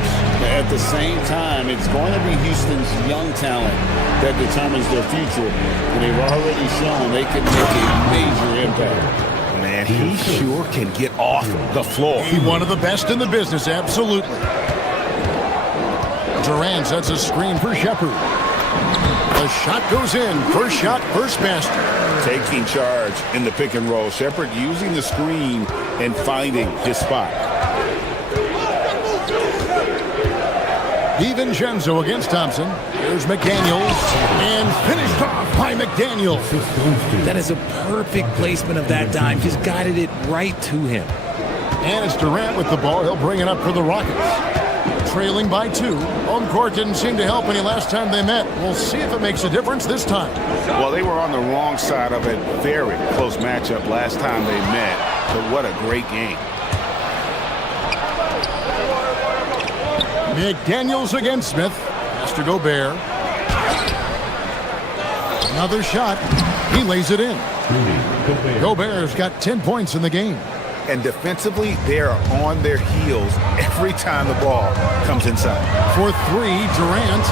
At the same time, it's going to be Houston's young talent that determines their future. And they've already shown they can make a major impact. Man, he sure can get off the floor. He's one of the best in the business, absolutely. Durant sets a screen for Shepard. The shot goes in. First shot, first basket. Taking charge in the pick and roll. Shepard using the screen and finding his spot. DiVincenzo against Thompson. Here's McDaniels. And finished off by McDaniels. That is a perfect placement of that dime. Just guided it right to him. And it's Durant with the ball. He'll bring it up for the Rockets. Trailing by 2. Home court didn't seem to help any last time they met. We'll see if it makes a difference this time. Well, they were on the wrong side of a very close matchup last time they met. But what a great game. McDaniels against Smith. Mr. Gobert. Another shot. He lays it in. Gobert's got 10 points in the game. And defensively, they are on their heels every time the ball comes inside. For 3, Durant.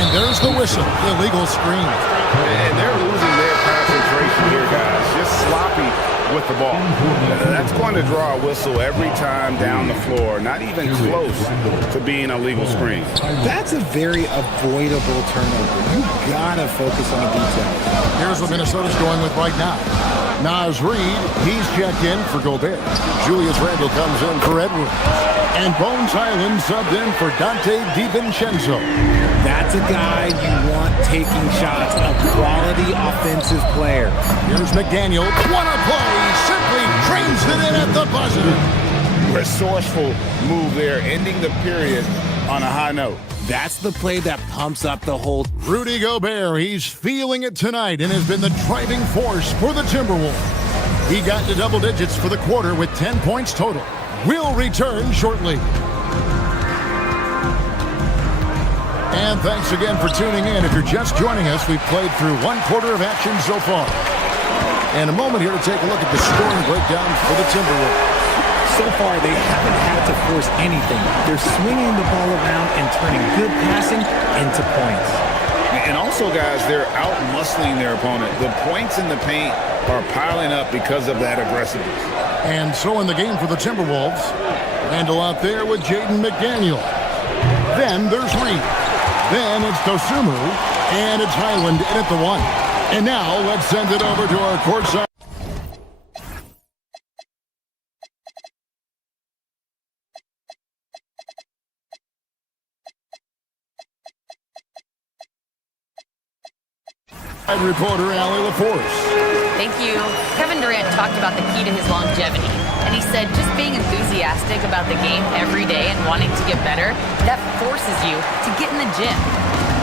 And there's the whistle. Illegal screen. And they're losing their concentration here, guys. Just sloppy with the ball. That's going to draw a whistle every time down the floor. Not even close to being a legal screen. That's a very avoidable turnover. You gotta focus on the details. Here's what Minnesota's going with right now. Naz Reid, he's checked in for Gobert. Julius Randle comes in for Edwards. And Bones Highland subbed in for Dante DiVincenzo. That's a guy you want taking shots, a quality offensive player. Here's McDaniel. What a play! Simply trains it in at the buzzer. Resourceful move there, ending the period on a high note. That's the play that pumps up the whole. Rudy Gobert, he's feeling it tonight and has been the driving force for the Timberwolves. He got to double digits for the quarter with 10 points total. We'll return shortly. And thanks again for tuning in. If you're just joining us, we've played through 1 quarter of action so far. And a moment here to take a look at the scoring breakdown for the Timberwolves. So far, they haven't had to force anything. They're swinging the ball around and turning good passing into points. And also, guys, they're out-muscling their opponent. The points in the paint are piling up because of that aggressiveness. And so in the game for the Timberwolves, Randall out there with Jaden McDaniel. Then there's Reed. Then it's Dosumu. And it's Highland in at the 1. And now let's send it over to our courtside. Reporter Allie LaForce. Thank you. Kevin Durant talked about the key to his longevity, and he said just being enthusiastic about the game every day and wanting to get better, that forces you to get in the gym.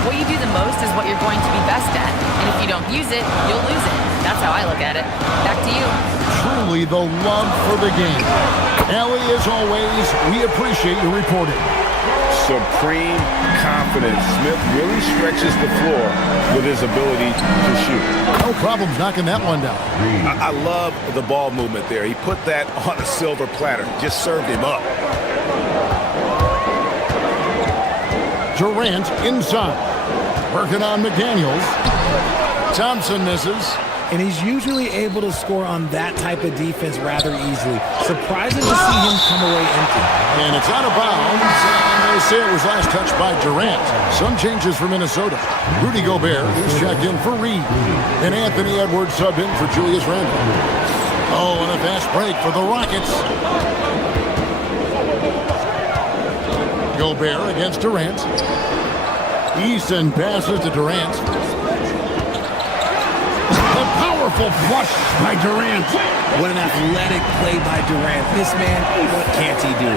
What you do the most is what you're going to be best at, and if you don't use it, you'll lose it. That's how I look at it. Back to you. Truly the love for the game. Allie, as always, we appreciate your reporting. Supreme confidence. Smith really stretches the floor with his ability to shoot. No problems knocking that one down. I love the ball movement there. He put that on a silver platter. Just served him up. Durant inside. Working on McDaniels. Thompson misses. And he's usually able to score on that type of defense rather easily. Surprising to see him come away empty. And it's out of bounds, and they say it was last touched by Durant. Some changes for Minnesota. Rudy Gobert is checked in for Reed. And Anthony Edwards subbed in for Julius Randle. Oh, and a fast break for the Rockets. Gobert against Durant. Easton passes to Durant. Powerful flush by Durant. What an athletic play by Durant. This man, what can't he do?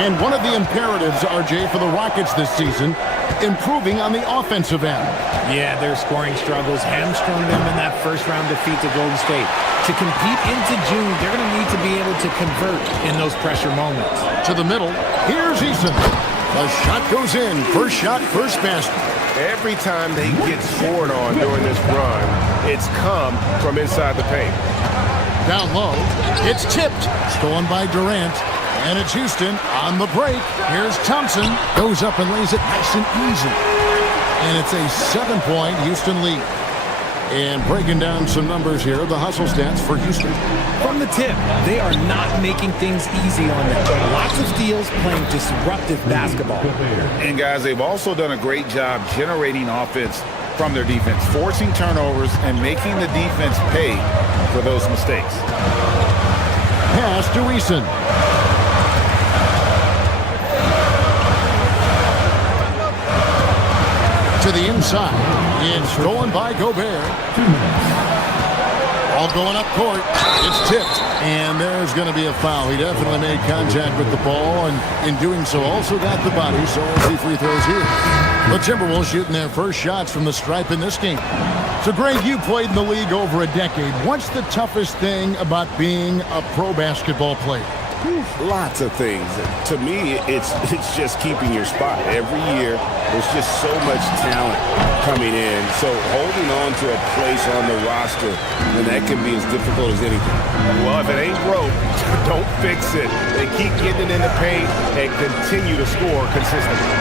And one of the imperatives, RJ, for the Rockets this season, improving on the offensive end. Yeah, their scoring struggles hamstrung them in that first-round defeat to Golden State. To compete into June, they're going to need to be able to convert in those pressure moments. To the middle. Here's Eason. The shot goes in. First shot, first basket. Every time they get scored on during this run, it's come from inside the paint. Down low, it's tipped. Stolen by Durant. And it's Houston on the break. Here's Thompson. Goes up and lays it nice and easy. And it's a 7-point Houston lead. And breaking down some numbers here, the hustle stats for Houston. From the tip, they are not making things easy on them. Lots of steals, playing disruptive basketball. And guys, they've also done a great job generating offense from their defense, forcing turnovers and making the defense pay for those mistakes. Pass to Eason. To the inside. It's stolen by Gobert. All going up court. It's tipped. And there's going to be a foul. He definitely made contact with the ball, and in doing so also got the body. So we'll see free throws here. The Timberwolves shooting their first shots from the stripe in this game. So, Greg, you played in the league over a decade. What's the toughest thing about being a pro basketball player? Lots of things. To me, it's just keeping your spot. Every year, there's just so much talent coming in. So holding on to a place on the roster, and that can be as difficult as anything. Well, if it ain't broke, don't fix it. They keep getting it in the paint and continue to score consistently.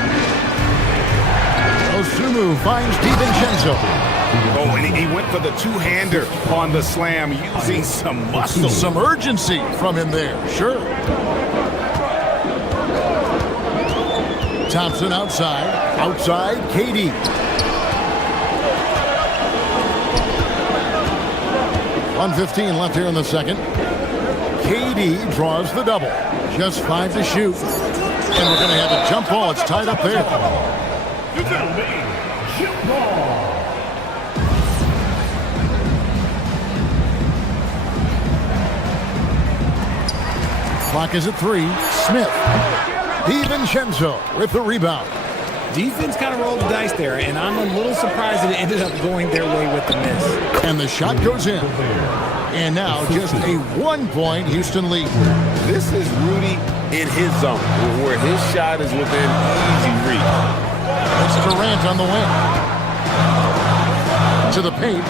Osumu finds DiVincenzo. Oh, and he went for the two-hander on the slam using some muscle. Some urgency from him there, sure. Thompson outside. Outside, KD. .115 left here in the second. KD draws the double. Just 5 to shoot. And we're going to have a jump ball. It's tied up there. Jump ball. Clock is at 3. Smith. DiVincenzo with the rebound. Defense kind of rolled the dice there, and I'm a little surprised that it ended up going their way with the miss. And the shot goes in. And now just a 1-point Houston lead. This is Rudy in his zone, where his shot is within easy reach. It's Durant on the wing. To the paint.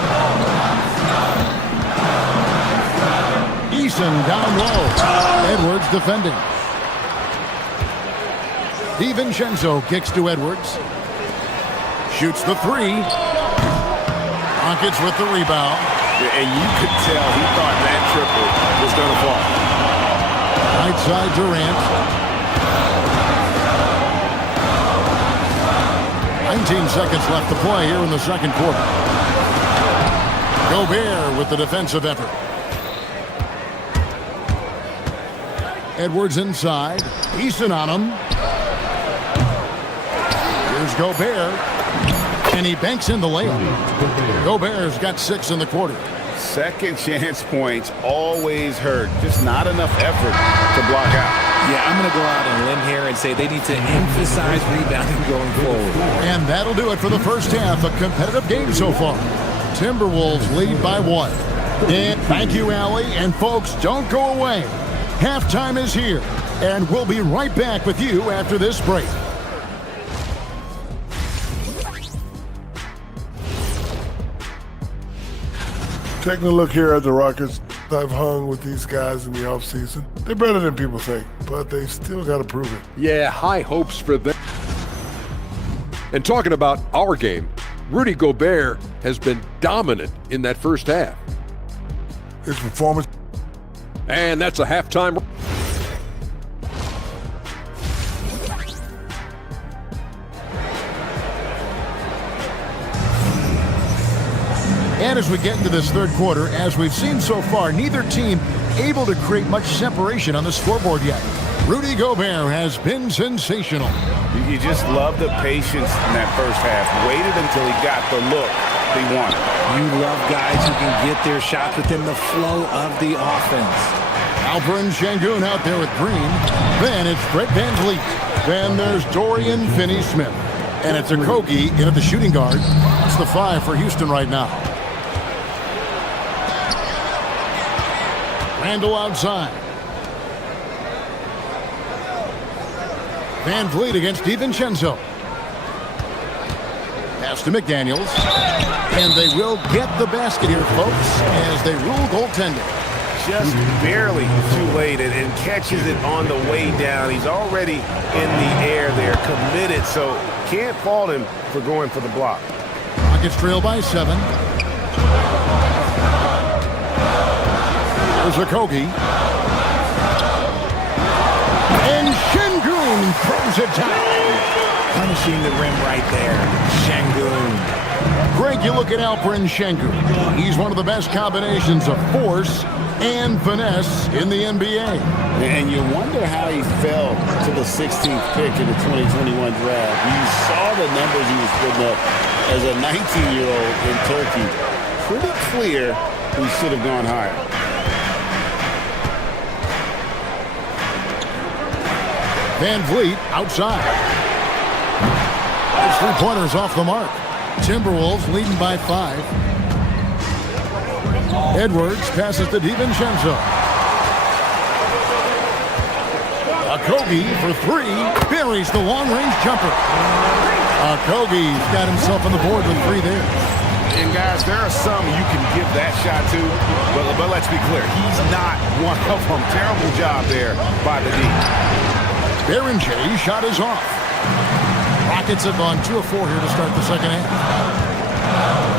Eason down low. Edwards Edwards defending. DiVincenzo kicks to Edwards. Shoots the three. Rockets with the rebound. And you could tell he thought that triple was going to fall. Right side Durant. 19 seconds left to play here in the second quarter. Gobert with the defensive effort. Edwards inside. Easton on him. Here's Gobert. And he banks in the layup. Gobert's got 6 in the quarter. Second chance points always hurt. Just not enough effort to block out. Yeah, I'm going to go out on a limb here and say they need to emphasize rebounding going forward. And that'll do it for the first half. A competitive game so far. Timberwolves lead by 1. And thank you, Allie. And folks, don't go away. Halftime is here. And we'll be right back with you after this break. Taking a look here at the Rockets, I've hung with these guys in the offseason. They're better than people think, but they still got to prove it. Yeah, high hopes for them. And talking about our game, Rudy Gobert has been dominant in that first half. His performance. And that's a halftime. And as we get into this third quarter, as we've seen so far, neither team able to create much separation on the scoreboard yet. Rudy Gobert has been sensational. You just love the patience in that first half. Waited until he got the look he wanted. You love guys who can get their shots within the flow of the offense. Alperen Sengun out there with Green. Then it's Fred VanVleet. Then there's Dorian Finney-Smith. And it's Okogie in at the shooting guard. That's the 5 for Houston right now. Randall outside. VanVleet against DiVincenzo. Pass to McDaniels. And they will get the basket here, folks, as they rule goaltending. Just barely too late and catches it on the way down. He's already in the air there, committed, so can't fault him for going for the block. Rockets trail by 7. There's Okogie. And Sengun throws it down. Punishing the rim right there. Sengun. Greg, you look at Alperen Sengun. He's one of the best combinations of force and finesse in the NBA. And you wonder how he fell to the 16th pick in the 2021 draft. You saw the numbers he was putting up as a 19-year-old in Turkey. Pretty clear he should have gone higher. VanVleet outside. Those 3-pointers off the mark. Timberwolves leading by 5. Edwards passes to DiVincenzo. Okogie for 3. Buries the long-range jumper. Okogie's got himself on the board with 3 there. And guys, there are some you can give that shot to, but let's be clear, he's not one of them. Terrible job there by the D. Berenjay's shot is off. Rockets have gone 2 of 4 here to start the second half.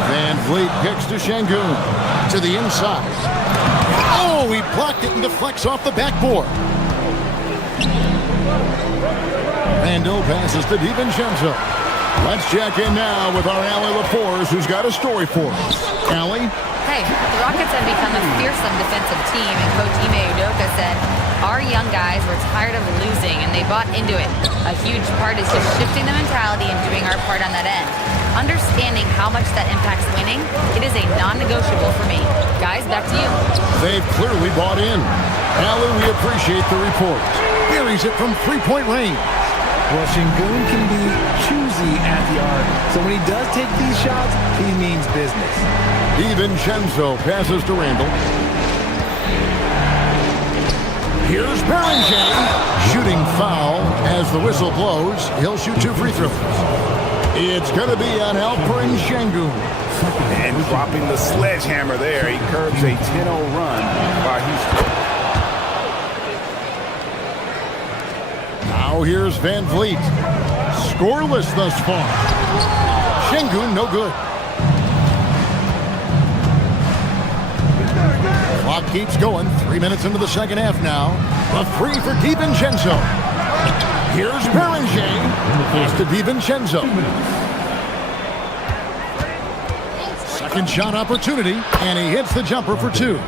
VanVleet kicks to Sengun. To the inside. Oh, he blocked it and deflects off the backboard. Randall passes to DiVincenzo. Let's check in now with our Allie LaForce, who's got a story for us. Allie? Hey, the Rockets have become a fearsome defensive team, and Coach Ime Udoka said, our young guys were tired of losing, and they bought into it. A huge part is just shifting the mentality and doing our part on that end. Understanding how much that impacts winning, it is a non-negotiable for me. Guys, back to you. They've clearly bought in. Allie, we appreciate the report. Buries it from 3-point range. Well, Sengun can be choosy at the arc, so when he does take these shots, he means business. DiVincenzo passes to Randall. Here's Berenjay. Shooting foul as the whistle blows. He'll shoot 2 free throws. It's going to be on Alperen Sengun. And dropping the sledgehammer there, he curbs a 10-0 run by Houston. Now here's Van Vliet. Scoreless thus far. Şengün, no good. Clock keeps going. 3 minutes into the second half now. A three for DiVincenzo. Here's Beringer. Pass to DiVincenzo. Second shot opportunity, and he hits the jumper for two.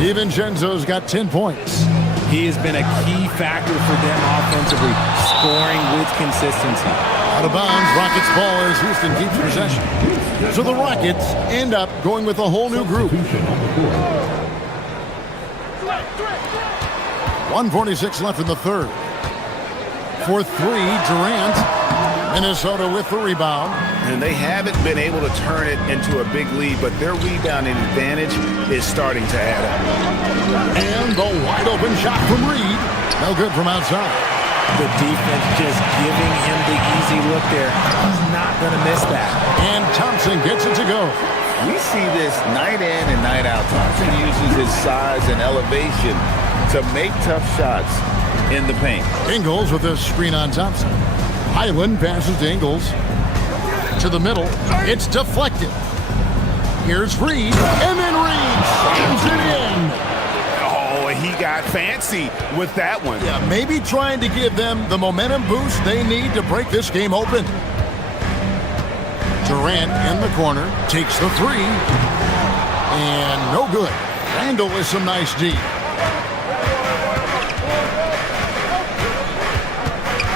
DiVincenzo's got 10 points. He has been a key factor for them offensively, scoring with consistency. Out of bounds, Rockets ball as Houston keeps possession. So the Rockets end up going with a whole new group. 1:46 left in the third. For three, Durant. Minnesota with the rebound. And they haven't been able to turn it into a big lead, but their rebounding advantage is starting to add up. And the wide open shot from Reed. No good from outside. The defense just giving him the easy look there. He's not going to miss that. And Thompson gets it to go. We see this night in and night out. Thompson uses his size and elevation to make tough shots in the paint. Ingles with a screen on Thompson. Highland passes to Ingles. To the middle. It's deflected. Here's Reed. And then Reed slams it in. Oh, he got fancy with that one. Yeah, maybe trying to give them the momentum boost they need to break this game open. Durant in the corner. Takes the three. And no good. Randall with some nice D.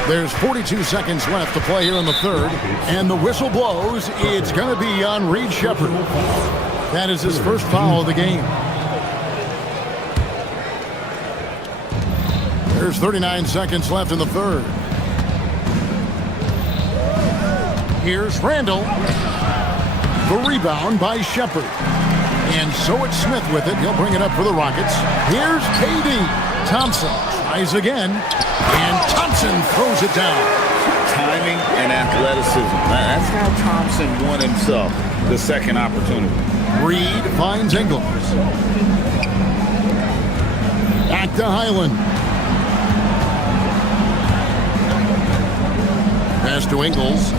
There's 42 seconds left to play here in the third, and the whistle blows. It's going to be on Reed Sheppard. That is his first foul of the game. There's 39 seconds left in the third. Here's Randall. The rebound by Sheppard. And so it's Smith with it. He'll bring it up for the Rockets. Here's KD. Thompson tries again. And Thompson throws it down. Timing and athleticism. That's how Thompson won himself the second opportunity. Reed finds Ingles. Back to Highland. Pass to Ingles.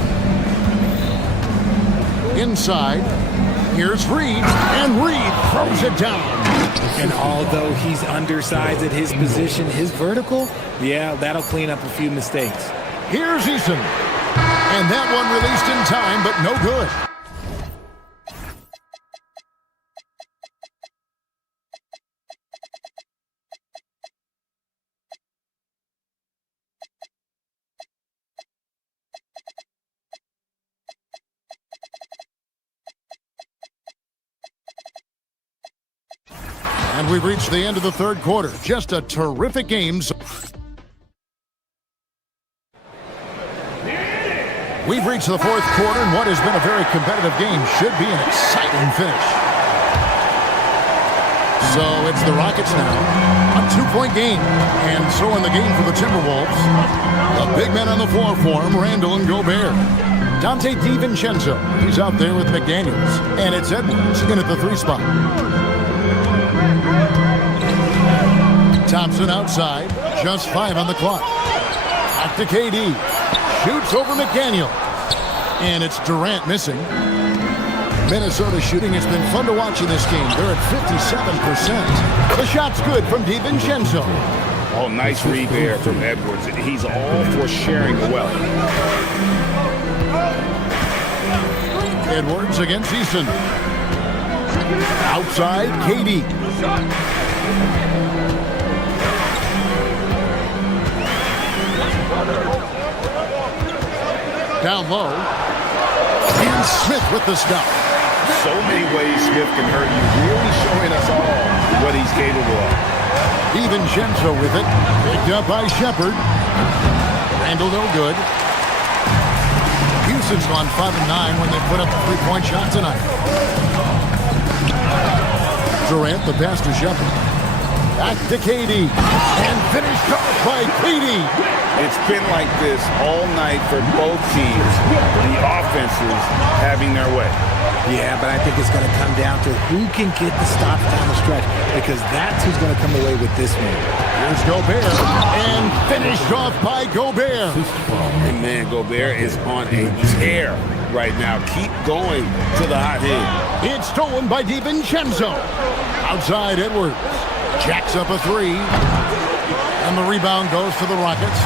Inside. Here's Reed. And Reed throws it down. And although he's undersized at his position, his vertical, yeah, that'll clean up a few mistakes. Here's Eason. And that one released in time, but no good. And we've reached the end of the third quarter. Just a terrific game. We've reached the fourth quarter, and what has been a very competitive game should be an exciting finish. So it's the Rockets now. A 2-point game. And so in the game for the Timberwolves, the big men on the floor for him, Randall and Gobert. Dante DiVincenzo, he's out there with McDaniels. And it's Edwards in at the 3 spot. Thompson outside, just 5 on the clock. Back to KD. Shoots over McDaniel. And it's Durant missing. Minnesota shooting has been fun to watch in this game. They're at 57%. The shot's good from DiVincenzo. Oh, nice read there from Edwards. He's all for sharing the wealth. Edwards against Eason. Outside, KD. Down low. And Smith with the stop. So many ways Smith can hurt you. Really showing us all what he's capable of. DiVincenzo with it. Picked up by Sheppard. Randall no good. Houston's gone 5-9 when they put up a 3-point shot tonight. Durant, the pass to Sheppard. Back to KD. And finished off by KD. It's been like this all night for both teams. The offenses having their way. Yeah, but I think it's going to come down to who can get the stops down the stretch, because that's who's going to come away with this one. Here's Gobert, and finished off by Gobert. And man, Gobert is on a tear right now. Keep going to the hot hand. It's stolen by DiVincenzo. Outside Edwards. Jacks up a three. And the rebound goes to the Rockets.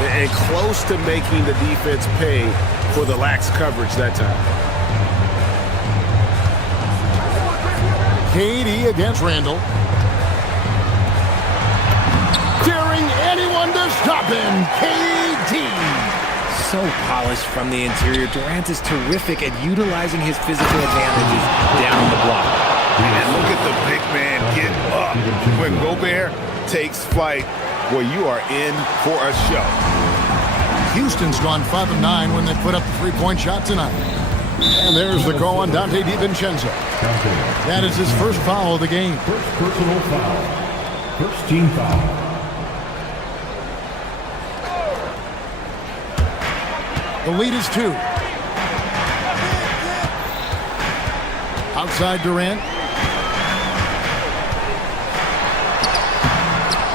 And close to making the defense pay for the lax coverage that time. KD against Randall. Daring anyone to stop him. KD. So polished from the interior. Durant is terrific at utilizing his physical advantages down the block. And look at the big man get up. When Gobert takes flight, well, you are in for a show. Houston's gone 5 of 9 when they put up the three-point shot tonight. And there's the call on Dante DiVincenzo. That is his first foul of the game. First personal foul. First team foul. The lead is 2. Outside Durant.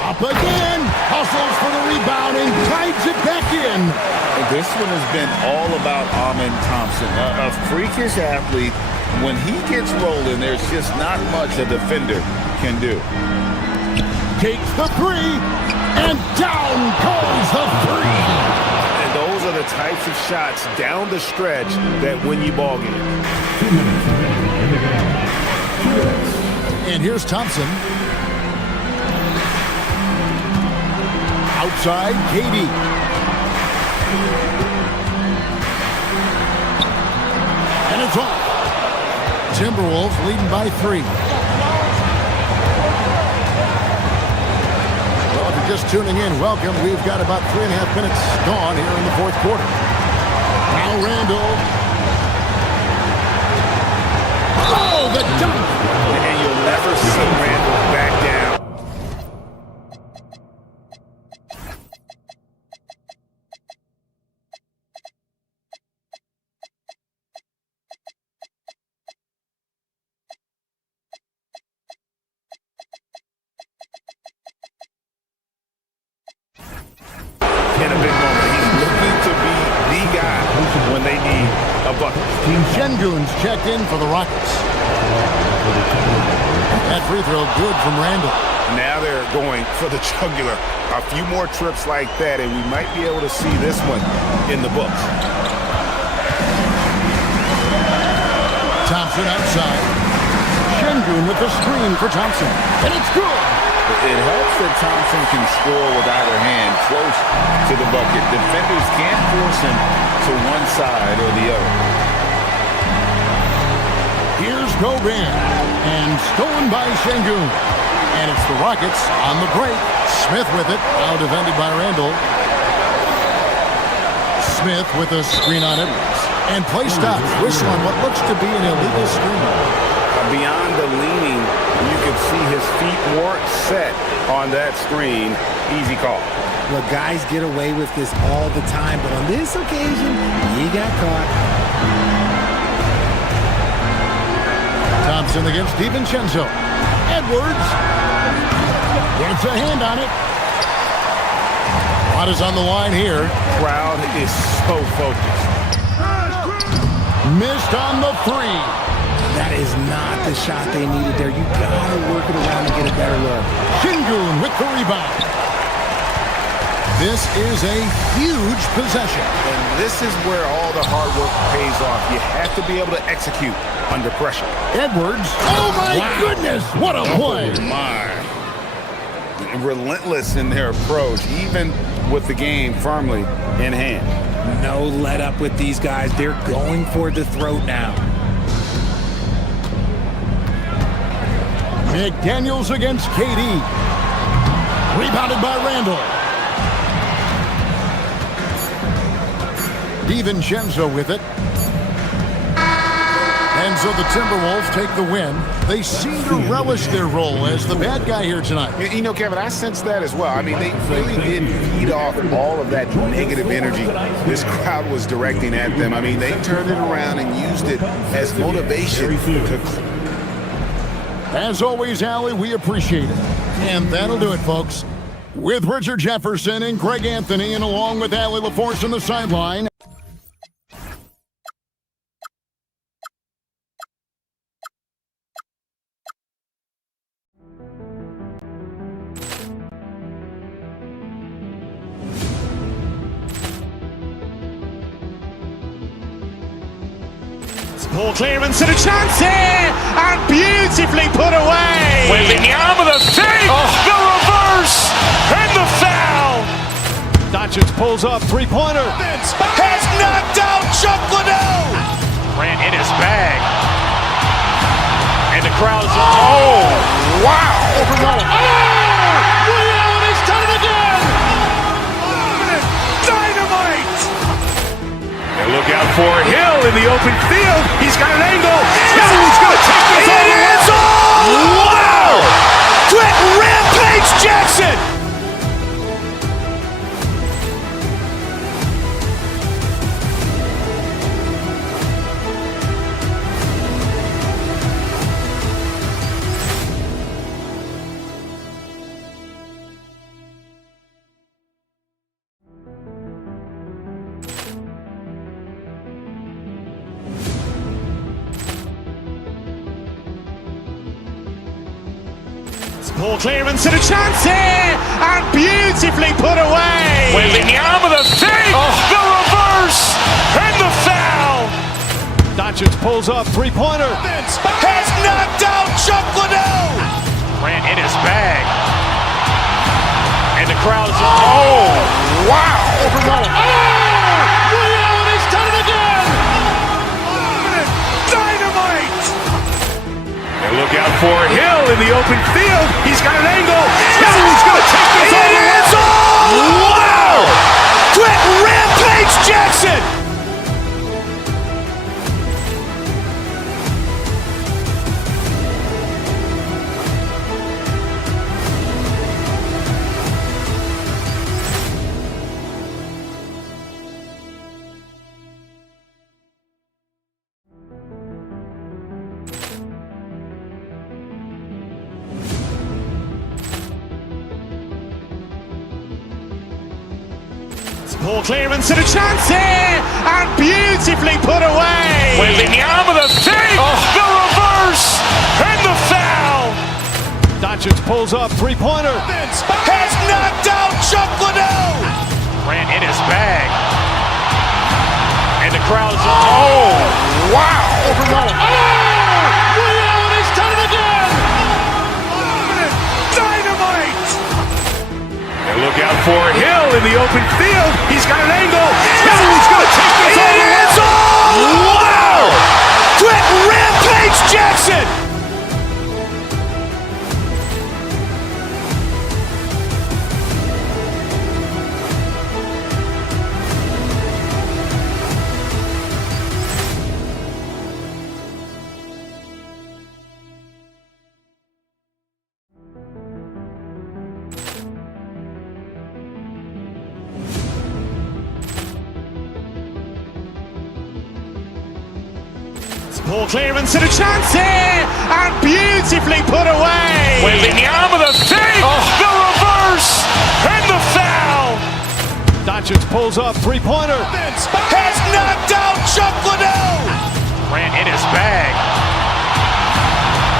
Up again. Hustles for the rebound and drives it back in. And this one has been all about Amen Thompson. A freakish athlete. When he gets rolling, there's just not much a defender can do. Takes the three, and down goes the three. And those are the types of shots down the stretch that win you ball games. 2 minutes remaining in the game. 2 minutes. And here's Thompson. Outside, KD. And it's off. Timberwolves leading by 3. Well, if you're just tuning in, welcome. We've got about 3.5 minutes gone here in the fourth quarter. Now Randall. Oh, the dunk! And you'll never see Randall back down. In a big moment, he's looking to be the guy when they need a bucket. Şengün's checked in for the Rockets. That free throw good from Randall. Now they're going for the jugular. A few more trips like that, and we might be able to see this one in the books. Thompson outside. Şengün with the screen for Thompson. And it's good. It helps that Thompson can score with either hand close to the bucket. Defenders can't force him to one side or the other. Here's Gobert. And stolen by Şengün. And it's the Rockets on the break. Smith with it. Now defended by Randall. Smith with a screen on Edwards. And play stops. Whistle on what looks to be an illegal screen. Beyond the leaning, you can see his feet weren't set on that screen. Easy call. Well, guys get away with this all the time, but on this occasion, he got caught. Thompson against DiVincenzo. Edwards gets a hand on it. What is on the line here? Crowd is so focused. Missed on the three. That is not the shot they needed there. You gotta work it around and get a better look. Şengün with the rebound. This is a huge possession. And this is where all the hard work pays off. You have to be able to execute under pressure. Edwards. Oh, my goodness. What a play. Oh, my. Relentless in their approach, even with the game firmly in hand. No let up with these guys. They're going for the throat now. McDaniels against KD. Rebounded by Randall. DiVincenzo with it. And so the Timberwolves take the win. They seem to relish their role as the bad guy here tonight. You know, Kevin, I sense that as well. I mean, they really did feed off all of that negative energy this crowd was directing at them. I mean, they turned it around and used it as motivation to... As always, Allie, we appreciate it. And that'll do it, folks. With Richard Jefferson and Greg Anthony, and along with Allie LaForce on the sideline. Ball clearance and a chance here, and beautifully put away. Wembanyama the fake, the reverse, and the foul. Doncic pulls up, three-pointer. Has knocked out Chuck Liddell. Ran in his bag. And the crowd's, oh, wow. Ray Allen has done it again. Dynamite. And look out for Hill in the open field. He's got an angle. Hill's going to take this all the way. Wow! Quick rampage Jackson. Ball clearance and a chance here, and beautifully put away. Wembanyama the fake, the reverse, and the foul. Doncic pulls up, three-pointer. Has knocked out Chuck Liddell. Ran in his bag. And the crowd's, oh, wow. Ray Allen has done it again. Dynamite. And look out for Hill in the open field. He's got an angle. Hill's going to take this all the way. Wow! Quick rampage Jackson. Ball clearance and a chance here, and beautifully put away. Wembanyama the fake, the reverse, and the foul. Doncic pulls up, three-pointer. Has knocked out Chuck Liddell. Ran in his bag. And the crowd's, oh, wow. Ray Allen has done it again. Dynamite. And look out for Hill in the open field. He's got an angle. Hill's going to take this all the way. Wow! Quick rampage Jackson. Ball clearance and a chance here, and beautifully put away. Wembanyama the fake, the reverse, and the foul. Doncic pulls up, three-pointer. Has knocked out Chuck Liddell. Ran in his bag.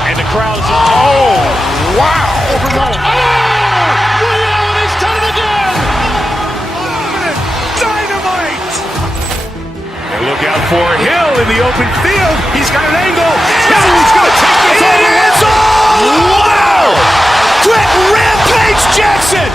And the crowd's, oh, wow. Ray Allen has done it again. Dynamite. And look out for Hill in the open field. He's got an angle. Hill's going to take this all the way. Wow! Quick rampage Jackson.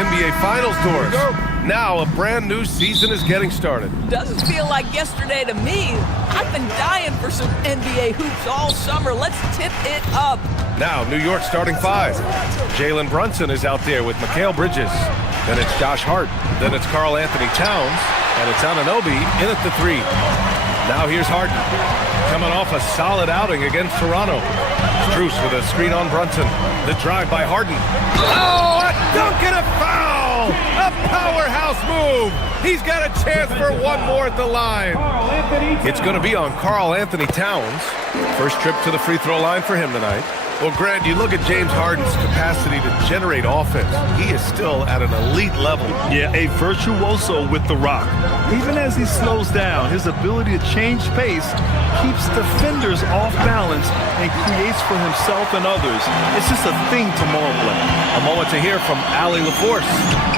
NBA Finals doors. Now a brand new season is getting started. Doesn't feel like yesterday to me. I've been dying for some NBA hoops all summer. Let's tip it up. Now New York starting five. Jalen Brunson is out there with Mikal Bridges. Then it's Josh Hart. Then it's Karl Anthony Towns. And it's Anunoby in at the three. Now here's Harden. Coming off a solid outing against Toronto. Strus with a screen on Brunson. The drive by Harden. Oh, a dunk and a foul! A powerhouse move! He's got a chance for one more at the line. It's going to be on Karl Anthony Towns. First trip to the free throw line for him tonight. Well, Grant, you look at James Harden's capacity to generate offense. He is still at an elite level. Yeah, a virtuoso with the rock. Even as he slows down, his ability to change pace keeps defenders off balance and creates for himself and others. It's just a thing to marvel at. A moment to hear from Allie LaForce.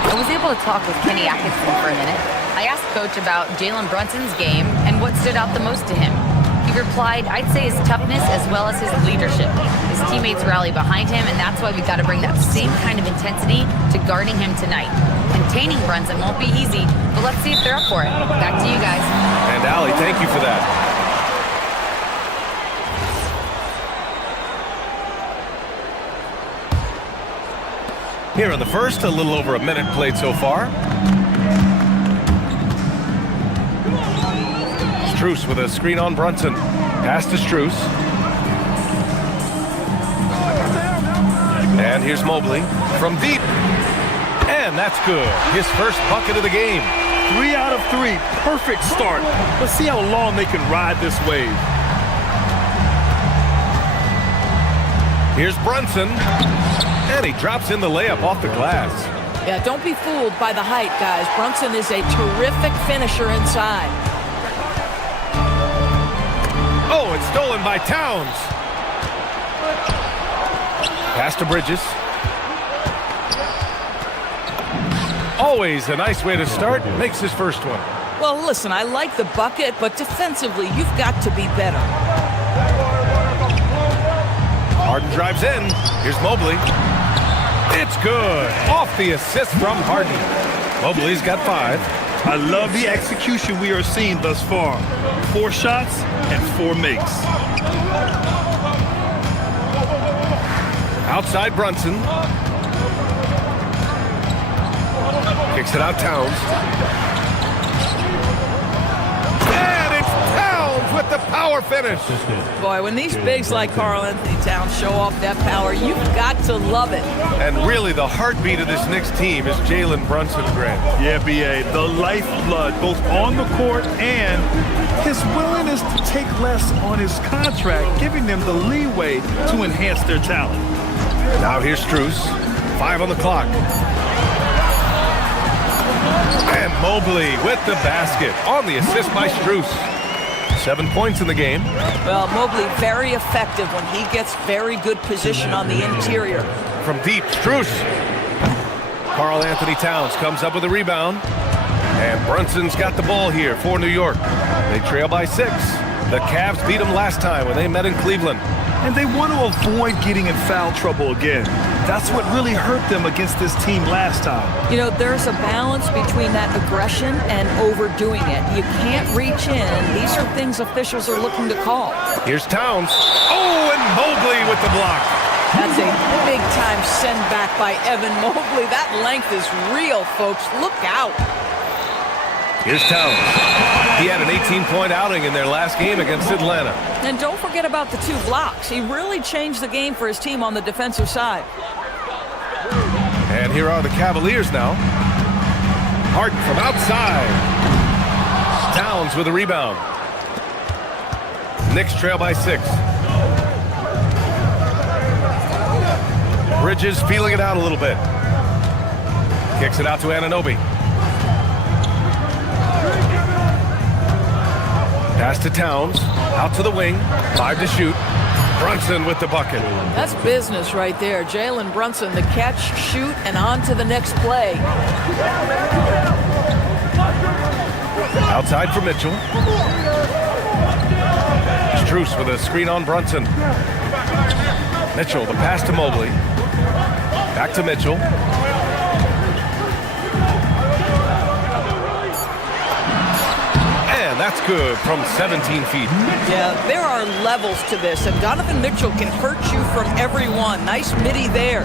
I was able to talk with Kenny Atkinson for a minute. I asked Coach about Jalen Brunson's game and what stood out the most to him. He replied, I'd say his toughness as well as his leadership. His teammates rally behind him, and that's why we've got to bring that same kind of intensity to guarding him tonight. Containing Brunson won't be easy, but let's see if they're up for it. Back to you guys. And Allie, thank you for that. Here in the first, a little over a minute played so far. Strus with a screen on Brunson. Pass to Strus. And here's Mobley from deep. And that's good. His first bucket of the game. 3 out of 3. Perfect start. Let's see how long they can ride this wave. Here's Brunson. And he drops in the layup off the glass. Yeah, don't be fooled by the height, guys. Brunson is a terrific finisher inside. Oh, it's stolen by Towns. Pass to Bridges. Always a nice way to start. Makes his first one. Well, listen, I like the bucket, but defensively, you've got to be better. Harden drives in. Here's Mobley. It's good. Off the assist from Harden. Mobley's got 5. I love the execution we are seeing thus far. 4 shots and 4 makes. Outside Brunson. Kicks it out Towns. And it's Towns with the power finish. Boy, when these bigs like Karl Anthony Towns show off that power, you've got to love it. And really the heartbeat of this Knicks team is Jalen Brunson, Grant. Yeah, B.A., the lifeblood, both on the court and his willingness to take less on his contract, giving them the leeway to enhance their talent. Now here's Strus. 5 on the clock. And Mobley with the basket on the assist by Strus. 7 points in the game. Well, Mobley very effective when he gets very good position on the interior. From deep, Strus. Karl Anthony Towns comes up with a rebound. And Brunson's got the ball here for New York. They trail by 6. The Cavs beat them last time when they met in Cleveland. And they want to avoid getting in foul trouble again. That's what really hurt them against this team last time. You know, there's a balance between that aggression and overdoing it. You can't reach in. These are things officials are looking to call. Here's Towns. Oh, and Mobley with the block. That's a big-time send back by Evan Mobley. That length is real, folks. Look out. Here's Towns. He had an 18-point outing in their last game against Atlanta. And don't forget about the 2 blocks. He really changed the game for his team on the defensive side. And here are the Cavaliers now. Harden from outside. Towns with a rebound. Knicks trail by 6. Bridges feeling it out a little bit. Kicks it out to Anunoby. Pass to Towns, out to the wing, 5 to shoot. Brunson with the bucket. That's business right there. Jalen Brunson, the catch, shoot, and on to the next play. Outside for Mitchell. Strus with a screen on Brunson. Mitchell, the pass to Mobley. Back to Mitchell. That's good from 17 feet. Yeah, there are levels to this, and Donovan Mitchell can hurt you from every one. Nice midi there.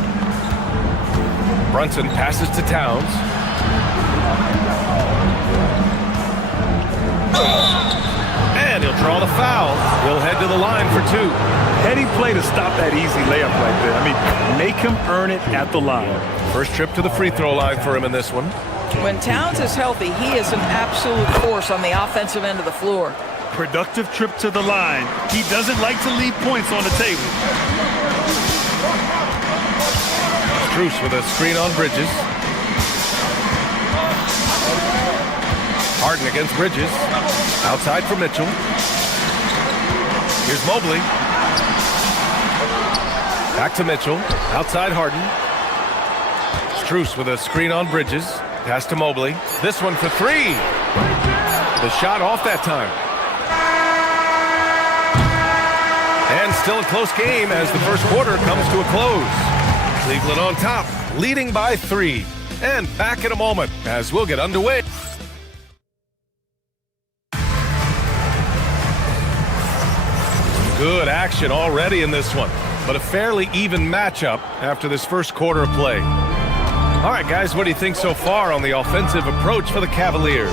Brunson passes to Towns. And he'll draw the foul. He'll head to the line for two. Heady play to stop that easy layup right there. I mean, make him earn it at the line. First trip to the free throw line for him in this one. When Towns is healthy, he is an absolute force on the offensive end of the floor. Productive trip to the line. He doesn't like to leave points on the table. Strus with a screen on Bridges. Harden against Bridges. Outside for Mitchell. Here's Mobley. Back to Mitchell. Outside Harden. Strus with a screen on Bridges. Pass to Mobley. This one for three. The shot off that time. And still a close game as the first quarter comes to a close. Cleveland on top, leading by 3. And back in a moment as we'll get underway. Good action already in this one, but a fairly even matchup after this first quarter of play. All right, guys, what do you think so far on the offensive approach for the Cavaliers?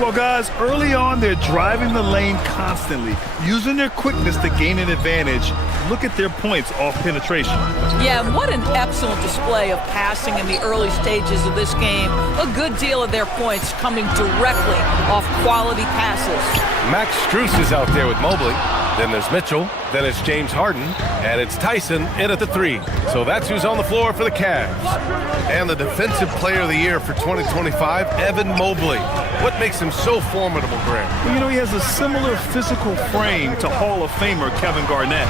Well, guys, early on, they're driving the lane constantly, using their quickness to gain an advantage. Look at their points off penetration. Yeah, what an excellent display of passing in the early stages of this game. A good deal of their points coming directly off quality passes. Max Strus is out there with Mobley. Then there's Mitchell. Then it's James Harden. And it's Tyson in at the 3. So that's who's on the floor for the Cavs. And the Defensive Player of the Year for 2025, Evan Mobley. What makes him so formidable, Grant? Well, you know, he has a similar physical frame to Hall of Famer Kevin Garnett.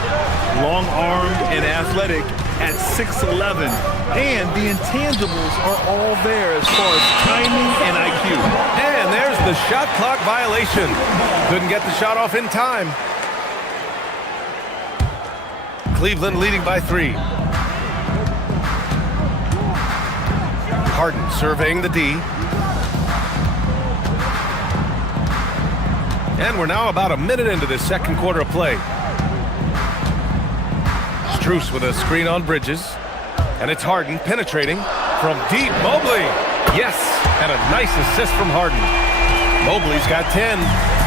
Long-armed and athletic at 6'11". And the intangibles are all there as far as timing and IQ. And there's the shot clock violation. Couldn't get the shot off in time. Cleveland leading by 3. Harden surveying the D. And we're now about a minute into this second quarter of play. Strus with a screen on Bridges. And it's Harden penetrating from deep. Mobley. Yes, and a nice assist from Harden. Mobley's got 10.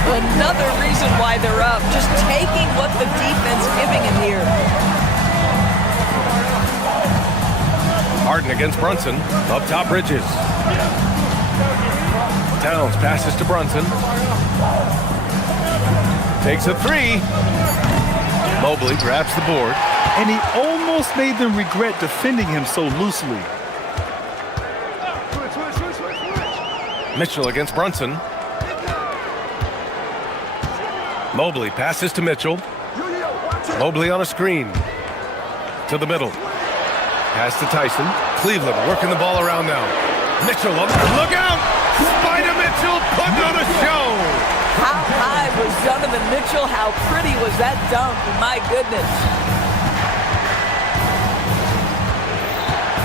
Another reason why they're up. Just taking what the defense giving him here. Harden against Brunson. Up top, Bridges. Towns passes to Brunson. Takes a 3. Mobley grabs the board. And he almost made them regret defending him so loosely. Mitchell against Brunson. Mobley passes to Mitchell. Mobley on a screen. To the middle. Pass to Tyson. Cleveland working the ball around now. Mitchell, look out! Spider Mitchell putting on a show! How high was Donovan Mitchell? How pretty was that dunk? My goodness.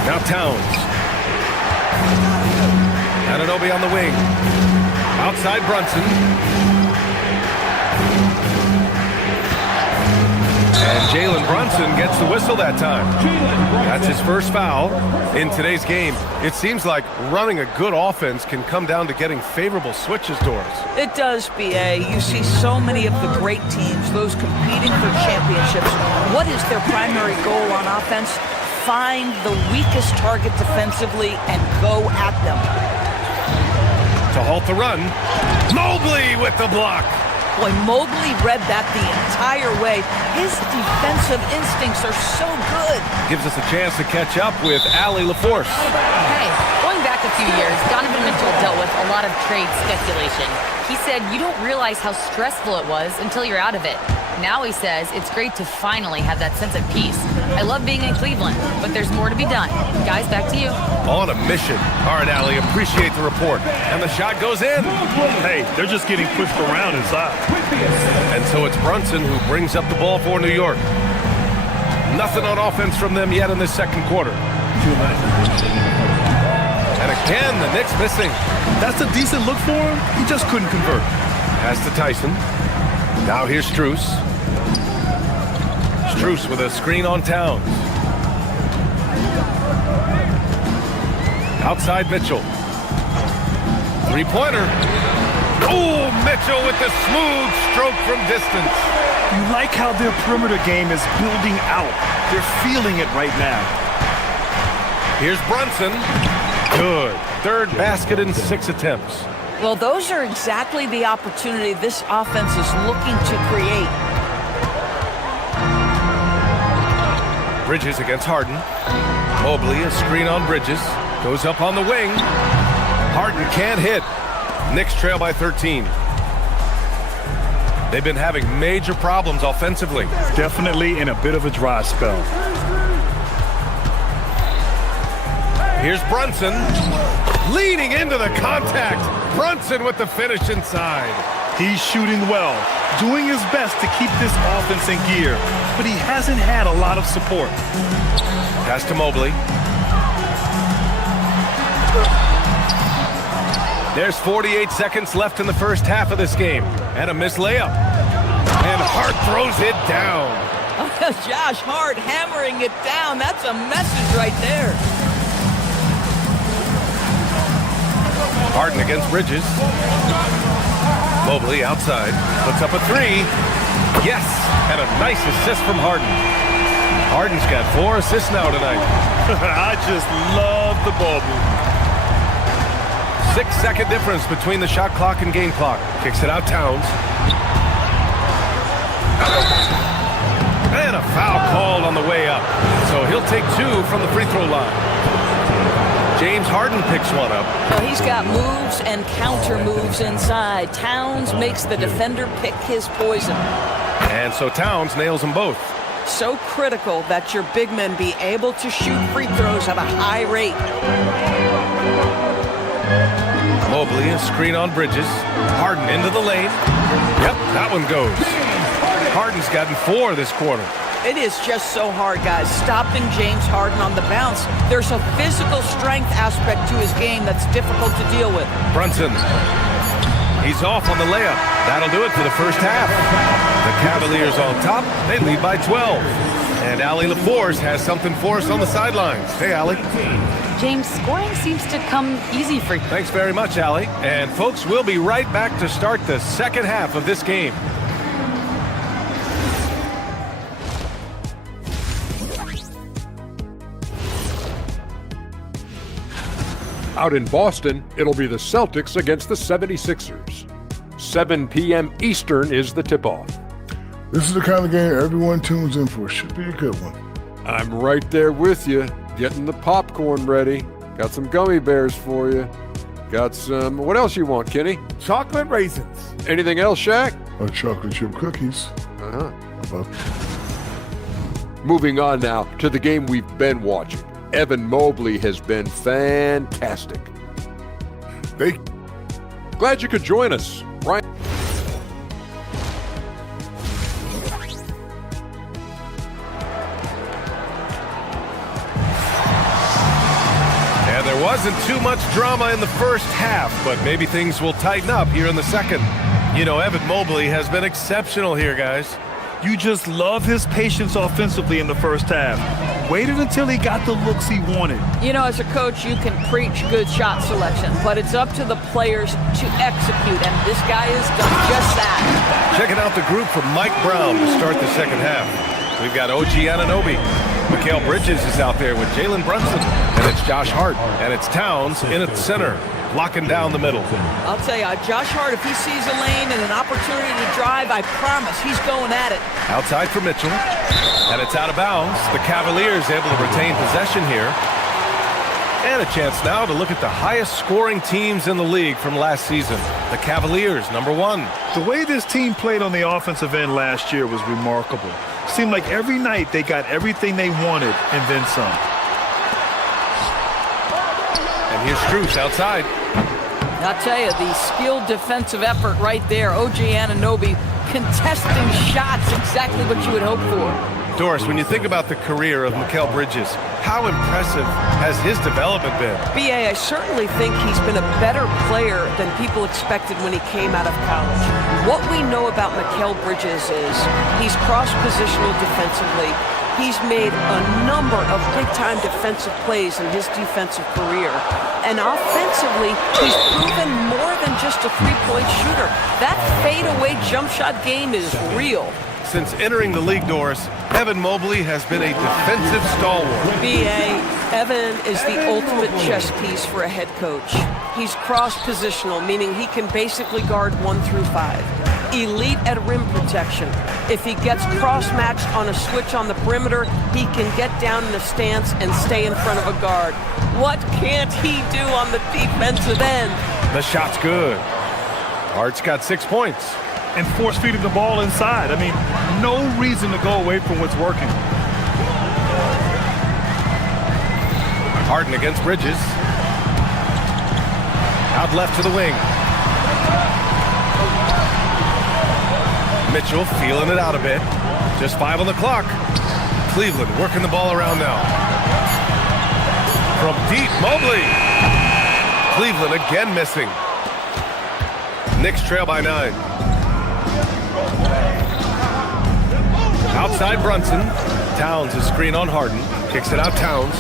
Now Towns. Anunoby on the wing. Outside Brunson. And Jalen Brunson gets the whistle that time. That's his first foul in today's game. It seems like running a good offense can come down to getting favorable switches to us. It does, BA. You see so many of the great teams, those competing for championships. What is their primary goal on offense? Find the weakest target defensively and go at them. To halt the run, Mobley with the block. Boy, Mobley read that the entire way. His defensive instincts are so good. Gives us a chance to catch up with Allie LaForce. Hey, going back a few years, Donovan Mitchell dealt with a lot of trade speculation. He said you don't realize how stressful it was until you're out of it. Now he says it's great to finally have that sense of peace. I love being in Cleveland, but there's more to be done. Guys, back to you. On a mission. All right, Allie, appreciate the report. And the shot goes in. Hey, they're just getting pushed around inside. And so it's Brunson who brings up the ball for New York. Nothing on offense from them yet in this second quarter. And again, the Knicks missing. That's a decent look for him. He just couldn't convert. Pass to Tyson. Now here's Strus. Strus with a screen on Towns. Outside Mitchell. Three-pointer. Oh, Mitchell with the smooth stroke from distance. You like how their perimeter game is building out. They're feeling it right now. Here's Brunson. Good. Third basket in 6 attempts. Well, those are exactly the opportunity this offense is looking to create. Bridges against Harden. Mobley, a screen on Bridges. Goes up on the wing. Harden can't hit. Knicks trail by 13. They've been having major problems offensively. Definitely in a bit of a dry spell. Here's Brunson. Leading into the contact. Brunson with the finish inside. He's shooting well, doing his best to keep this offense in gear, but he hasn't had a lot of support. Pass to Mobley. There's 48 seconds left in the first half of this game. And a missed layup. And Hart throws it down. Josh Hart hammering it down. That's a message right there. Harden against Bridges. Mobley outside. Puts up a three. Yes. And a nice assist from Harden. Harden's got 4 assists now tonight. I just love the ball movement. 6-second difference between the shot clock and game clock. Kicks it out Towns. And a foul called on the way up. So he'll take 2 from the free throw line. James Harden picks one up. Well, he's got moves and counter moves inside. Towns makes the defender pick his poison. And so Towns nails them both. So critical that your big men be able to shoot free throws at a high rate. Mobley, a screen on Bridges. Harden into the lane. Yep, that one goes. Harden's gotten 4 this quarter. It is just so hard, guys, stopping James Harden on the bounce. There's a physical strength aspect to his game that's difficult to deal with. Brunson. He's off on the layup. That'll do it for the first half. The Cavaliers on top. They lead by 12. And Allie LaForce has something for us on the sidelines. Hey, Allie. James, scoring seems to come easy for you. Thanks very much, Allie. And folks, we'll be right back to start the second half of this game. Out in Boston, it'll be the Celtics against the 76ers. 7 p.m. Eastern is the tip-off. This is the kind of game everyone tunes in for. Should be a good one. I'm right there with you, getting the popcorn ready. Got some gummy bears for you. Got some, what else you want, Kenny? Chocolate raisins. Anything else, Shaq? Chocolate chip cookies. Moving on now to the game we've been watching. Evan Mobley has been fantastic. Glad you could join us. Ryan. And there wasn't too much drama in the first half, but maybe things will tighten up here in the second. You know, Evan Mobley has been exceptional here, guys. You just love his patience offensively in the first half. Waited until he got the looks he wanted. You know, as a coach, you can preach good shot selection, but it's up to the players to execute, and this guy has done just that. Checking out the group from Mike Brown to start the second half. We've got OG Anunoby. Mikal Bridges is out there with Jalen Brunson, and it's Josh Hart, and it's Towns in at the center, locking down the middle. I'll tell you, Josh Hart, if he sees a lane and an opportunity to drive, I promise he's going at it. Outside for Mitchell, and it's out of bounds. The Cavaliers able to retain possession here. And a chance now to look at the highest scoring teams in the league from last season. The Cavaliers, number 1. The way this team played on the offensive end last year was remarkable. Seemed like every night they got everything they wanted and then some. And here's Strus outside. I'll tell you, the skilled defensive effort right there. OG Anunoby contesting shots, exactly what you would hope for. Doris, when you think about the career of Mikal Bridges, how impressive has his development been? B.A., I certainly think he's been a better player than people expected when he came out of college. What we know about Mikal Bridges is he's cross-positional defensively. He's made a number of big-time defensive plays in his defensive career. And offensively, he's proven more than just a three-point shooter. That fadeaway jump shot game is real. Since entering the league, Doris, Evan Mobley has been a defensive stalwart. B.A., Evan is the ultimate chess piece for a head coach. He's cross-positional, meaning he can basically guard 1 through 5. Elite at rim protection. If he gets cross-matched on a switch on the perimeter, he can get down in a stance and stay in front of a guard. What can't he do on the defensive end? The shot's good. Hart's got 6 points. And force-feeding the ball inside. I mean, no reason to go away from what's working. Harden against Bridges. Out left to the wing. Mitchell feeling it out a bit. Just 5 on the clock. Cleveland working the ball around now. From deep, Mobley. Cleveland again missing. Knicks trail by 9. Outside Brunson. Towns is screen on Harden. Kicks it out Towns.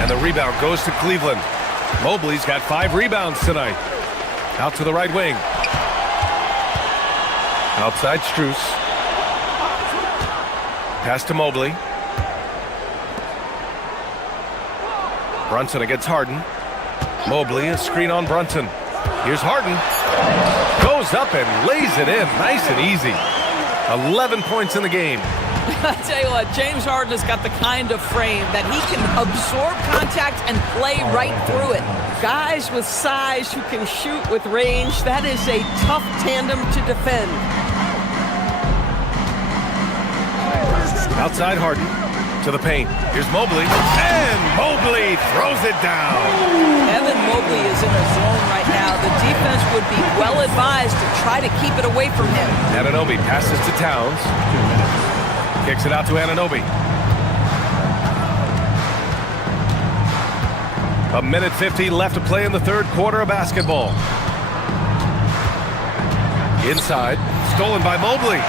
And the rebound goes to Cleveland. Mobley's got 5 rebounds tonight. Out to the right wing. Outside Strus. Pass to Mobley. Brunson against Harden. Mobley, a screen on Brunson. Here's Harden. Goes up and lays it in. Nice and easy. 11 points in the game. I tell you what, James Harden has got the kind of frame that he can absorb contact and play right through it. Guys with size who can shoot with range, that is a tough tandem to defend. Outside Harden to the paint. Here's Mobley. And Mobley throws it down. Evan Mobley is in a zone right now. The defense would be well advised to try to keep it away from him. Anunoby passes to Towns. Kicks it out to Anunoby. 1:50 left to play in the third quarter of basketball. Inside, stolen by Mobley.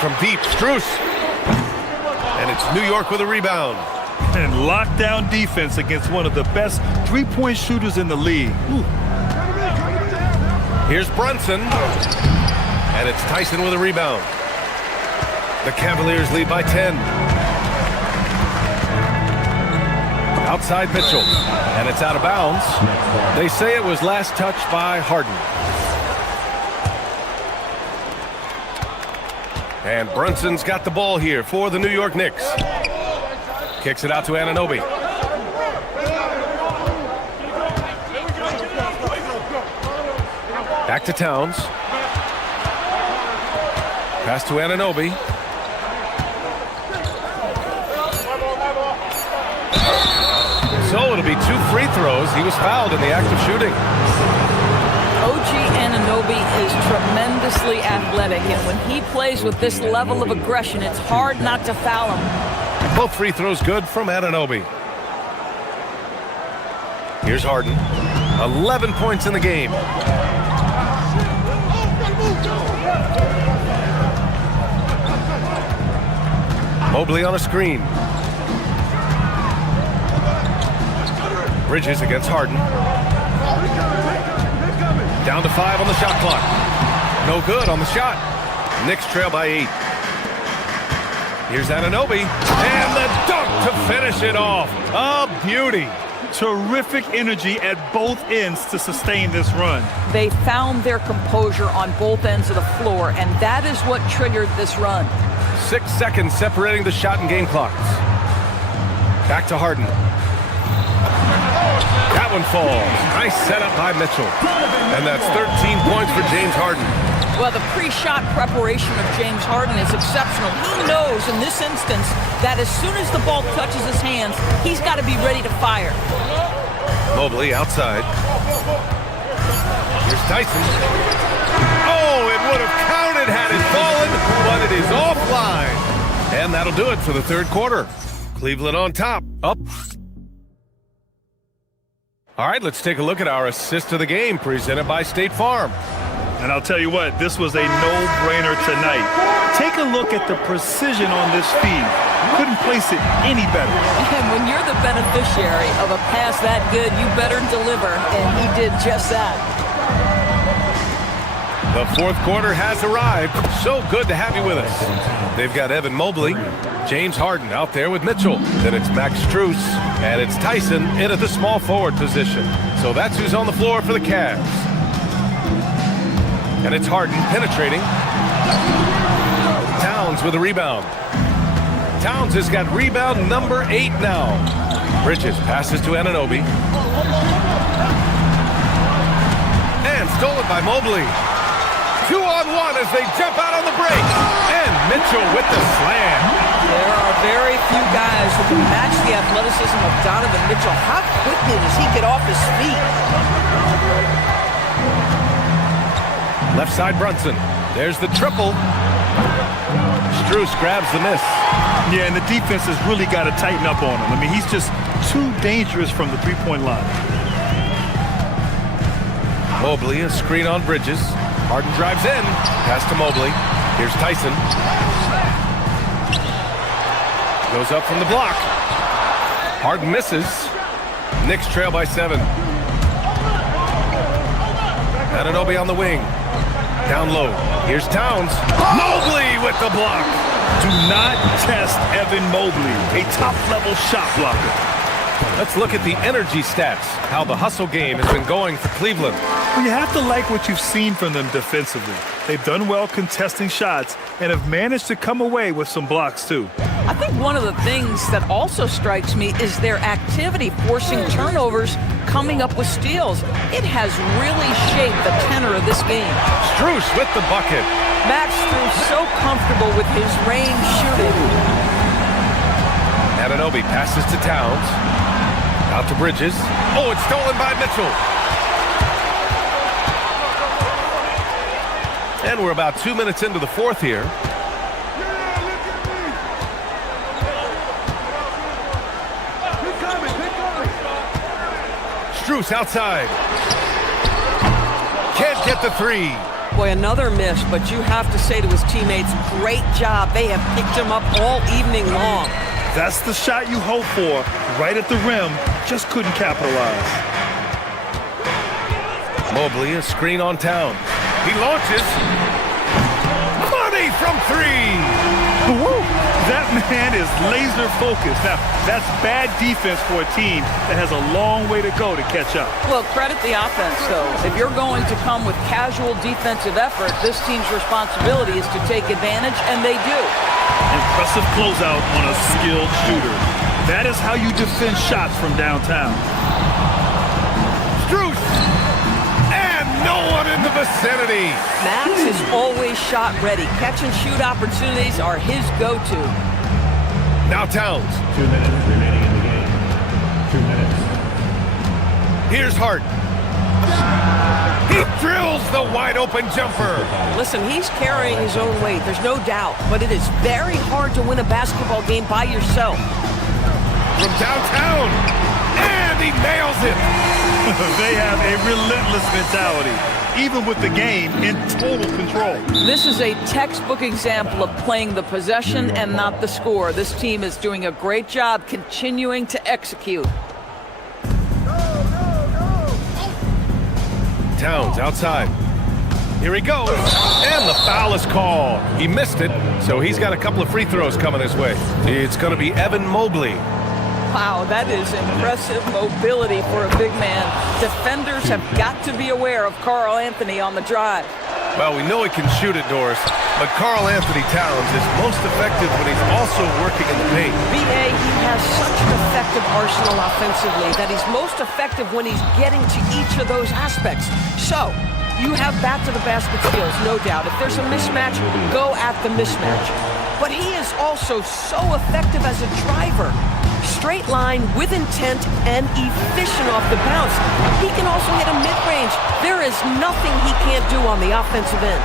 From deep, Strus. And it's New York with a rebound. And lockdown defense against one of the best three-point shooters in the league. Ooh. Here's Brunson. And it's Tyson with a rebound. The Cavaliers lead by 10. Outside Mitchell. And it's out of bounds. They say it was last touched by Harden. And Brunson's got the ball here for the New York Knicks. Kicks it out to Anunoby. Back to Towns. Pass to Anunoby. So it'll be 2 free throws. He was fouled in the act of shooting. OG Anunoby is tremendously athletic, and when he plays with this level of aggression, it's hard not to foul him. Both free throws good from Anunoby. Here's Harden. 11 points in the game. Mobley on a screen. Bridges against Harden. Down to 5 on the shot clock. No good on the shot. Knicks trail by 8. Here's Anunoby. And the dunk to finish it off. A beauty. Terrific energy at both ends to sustain this run. They found their composure on both ends of the floor, and that is what triggered this run. 6 seconds separating the shot and game clocks. Back to Harden. That one falls. Nice setup by Mitchell. And that's 13 points for James Harden. Well, the pre-shot preparation of James Harden is exceptional. He knows in this instance that as soon as the ball touches his hands, he's got to be ready to fire. Mobley outside. Here's Tyson. Oh, it would have counted had it fallen, but it is offline. And that'll do it for the third quarter. Cleveland on top. Up. All right, let's take a look at our assist of the game presented by State Farm. And I'll tell you what, this was a no-brainer tonight. Take a look at the precision on this feed. Couldn't place it any better. And when you're the beneficiary of a pass that good, you better deliver, and he did just that. The fourth quarter has arrived. So good to have you with us. They've got Evan Mobley, James Harden out there with Mitchell. Then it's Max Strus, and it's Tyson in at the small forward position. So that's who's on the floor for the Cavs. And it's Harden penetrating. Towns with a rebound. Towns has got rebound number 8 now. Bridges passes to Anunoby. And stolen by Mobley. 2-on-1 as they jump out on the break. And Mitchell with the slam. There are very few guys who can match the athleticism of Donovan Mitchell. How quickly does he get off his feet? Left side Brunson. There's the triple. Strus grabs the miss. Yeah, and the defense has really got to tighten up on him. I mean, he's just too dangerous from the three-point line. Mobley, a screen on Bridges. Harden drives in. Pass to Mobley. Here's Tyson. Goes up from the block. Harden misses. Knicks trail by 7. Anunoby on the wing. Down low. Here's Towns. Mobley with the block. Do not test Evan Mobley, a top-level shot blocker. Let's look at the energy stats, how the hustle game has been going for Cleveland. Well, you have to like what you've seen from them defensively. They've done well contesting shots and have managed to come away with some blocks, too. I think one of the things that also strikes me is their activity, forcing turnovers, coming up with steals. It has really shaped the tenor of this game. Strus with the bucket. Max Strus so comfortable with his range shooting. Anunoby passes to Towns. Out to Bridges. Oh, it's stolen by Mitchell. And we're about 2 minutes into the fourth here. Strus outside. Can't get the three. Boy, another miss, but you have to say to his teammates, great job. They have picked him up all evening long. That's the shot you hope for, right at the rim. Just couldn't capitalize. Mobley, a screen on Towns. He launches. Money from 3. Woo! That man is laser focused. Now, that's bad defense for a team that has a long way to go to catch up. Well, credit the offense, though. If you're going to come with casual defensive effort, this team's responsibility is to take advantage, and they do. Impressive closeout on a skilled shooter. That is how you defend shots from downtown. Strus! And no one in the vicinity. Max is always shot ready. Catch and shoot opportunities are his go-to. Now Towns. 2 minutes remaining in the game. 2 minutes. Here's Harden. He drills the wide-open jumper. Listen, he's carrying his own weight, there's no doubt, but it is very hard to win a basketball game by yourself. From downtown, and he nails it. They have a relentless mentality, even with the game in total control. This is a textbook example of playing the possession and not the score. This team is doing a great job continuing to execute. Towns outside. Here he goes, and the foul is called. He missed it, so he's got a couple of free throws coming his way. It's going to be Evan Mobley. Wow, that is impressive mobility for a big man. Defenders have got to be aware of Karl Anthony on the drive. Well, we know he can shoot it, Doris, but Karl Anthony Towns is most effective when he's also working in the paint. B.A., he has such an effective arsenal offensively that he's most effective when he's getting to each of those aspects. So, you have back-to-the-basket skills, no doubt. If there's a mismatch, go at the mismatch. But he is also so effective as a driver. straight line with intent and efficient off the bounce. He can also hit a mid-range. There is nothing he can't do on the offensive end.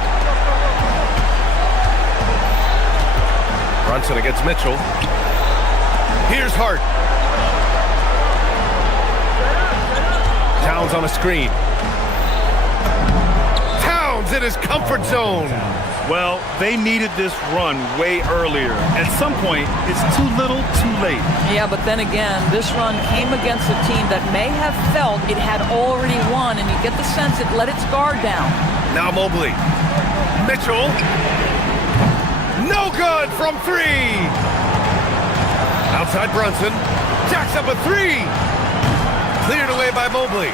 Brunson against Mitchell. Here's Hart. Towns on a screen. Towns in his comfort zone. Well, they needed this run way earlier. At some point, it's too little, too late. Yeah, but then again, this run came against a team that may have felt it had already won, and you get the sense it let its guard down. Now Mobley. Mitchell. No good from three. Outside Brunson. Jacks up a three. Cleared away by Mobley.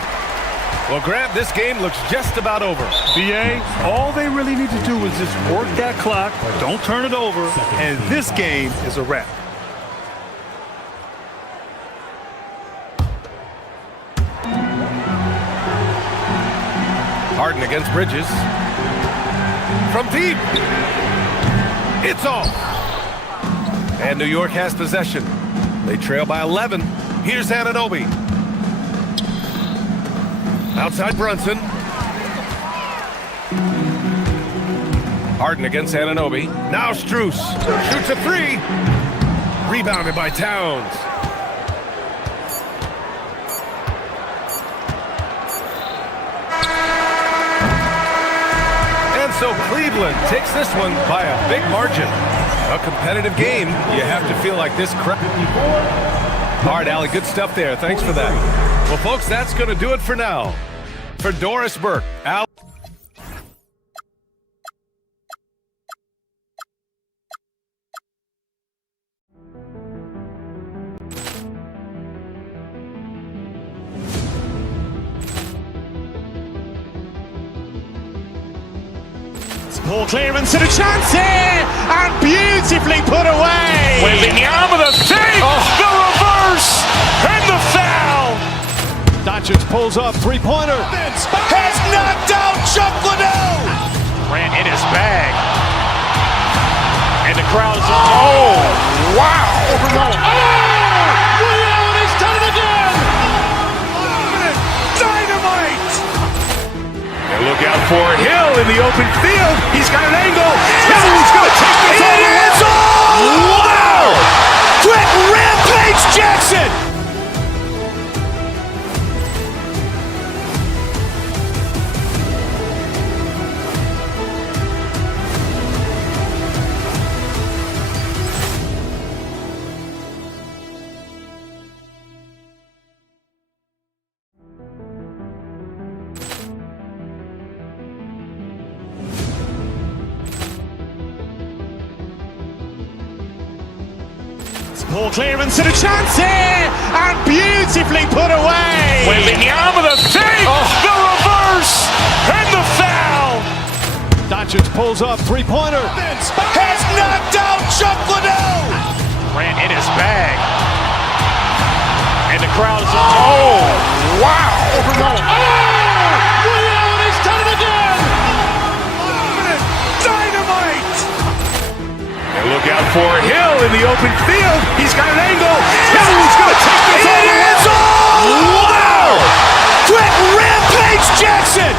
Well, Grant, this game looks just about over. BA, all they really need to do is just work that clock, don't turn it over, and this game is a wrap. Harden against Bridges. From deep. It's off. And New York has possession. They trail by 11. Here's Anunoby. Outside Brunson. Harden against Anunoby. Now Strus. Shoots a three. Rebounded by Towns. And so Cleveland takes this one by a big margin. A competitive game. You have to feel like this crowd. All right, Allie, good stuff there. Thanks for that. Well, folks, that's going to do it for now. For Doris Burke, Al. Ball clearance and a chance here, and beautifully put away. Wembanyama the save, the reverse, and the foul. Doncic pulls up, three-pointer. Has knocked out Chuck Liddell. Ran in his bag. And the crowd is, oh, wow. He's done it again. Dynamite. And look out for Hill in the open field. He's got an angle. Hill's going to take this all the way. Wow. Quick rampage Jackson. Ball clearance and a chance here, and beautifully put away. Wembanyama the save, the reverse, and the foul. Doncic pulls up, three-pointer. Has knocked out Chuck Liddell. Ran in his bag. And the crowd is, oh, wow. He's done it again. Dynamite. And look out for Hill in the open field. He's got an angle. Hill's going to take this all the way. Wow. Quick rampage Jackson.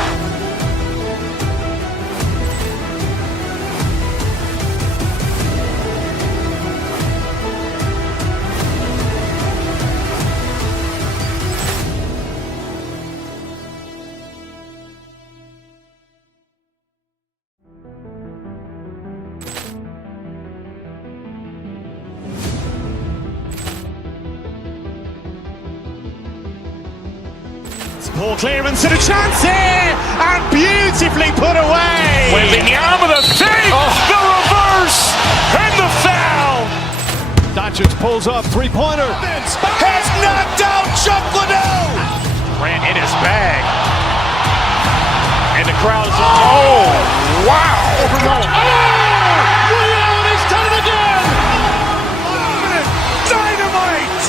Ball clearance and a chance here, and beautifully put away. Wembanyama the save, the reverse, and the foul. Doncic pulls up, three-pointer. Has knocked out Chuck Liddell. Ran in his bag. And the crowd is, oh, wow. He's done it again. Dynamite.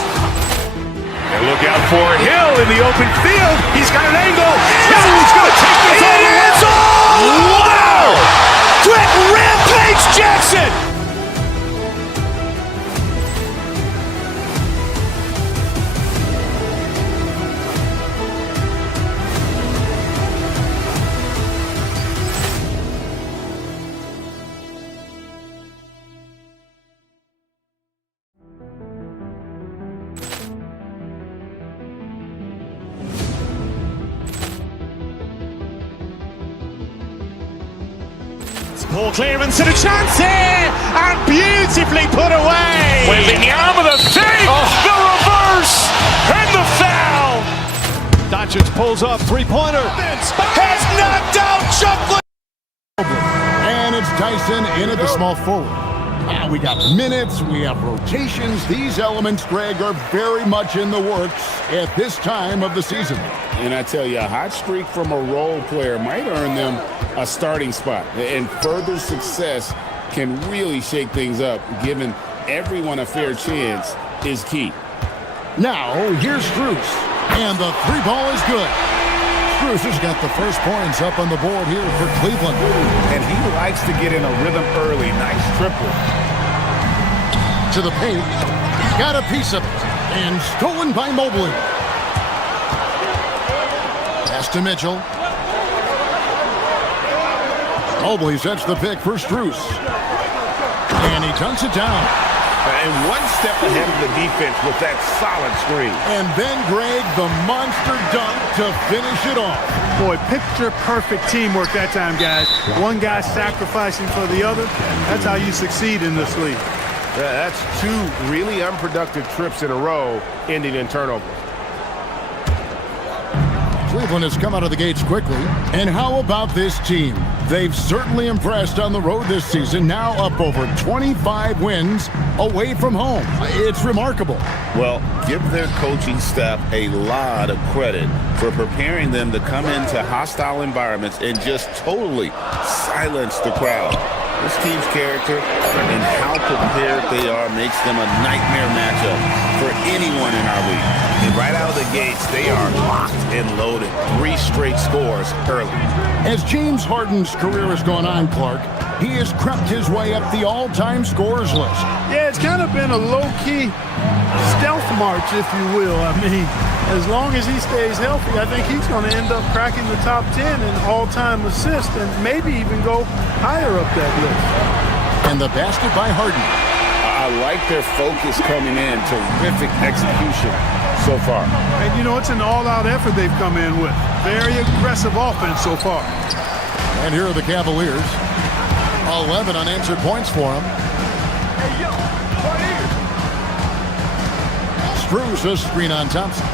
And look out for Hill in the open field. He's got an angle. Hill's going to take this all the way. Wow. Quick rampage Jackson. Ball clearance and a chance here, and beautifully put away. Wembanyama the save, the reverse, and the foul. Doncic pulls up, three-pointer. Has knocked out Chuck. And it's Tyson in at the small forward. Now we got minutes, we have rotations. These elements, Greg, are very much in the works at this time of the season. And I tell you, a hot streak from a role player might earn them a starting spot. And further success can really shake things up. Giving everyone a fair chance is key. Now, here's Strus. And the three ball is good. Strus has got the first points up on the board here for Cleveland. And he likes to get in a rhythm early. Nice triple. To the paint. Got a piece of it. And stolen by Mobley. Pass to Mitchell. Mobley sets the pick for Strus. And he dunks it down. And one step ahead of the defense with that solid screen. And then, Greg, the monster dunk to finish it off. Boy, picture-perfect teamwork that time, guys. One guy sacrificing for the other. That's how you succeed in this league. That's two really unproductive trips in a row ending in turnovers. Cleveland has come out of the gates quickly. And how about this team? They've certainly impressed on the road this season, now up over 25 wins away from home. It's remarkable. Well, give their coaching staff a lot of credit for preparing them to come into hostile environments and just totally silence the crowd. This team's character and how prepared they are makes them a nightmare matchup for anyone in our league. And right out of the gates, they are locked and loaded. 3 straight scores early. As James Harden's career has gone on, Clark, he has crept his way up the all-time scorers list. Yeah, it's kind of been a low-key stealth march, if you will. I mean, as long as he stays healthy, I think he's going to end up cracking the top 10 in all-time assists and maybe even go higher up that list. And the basket by Harden. I like their focus coming in. Terrific execution so far. And, you know, it's an all-out effort they've come in with. Very aggressive offense so far. And here are the Cavaliers. 11 unanswered points for them. Strus a screen on Thompson.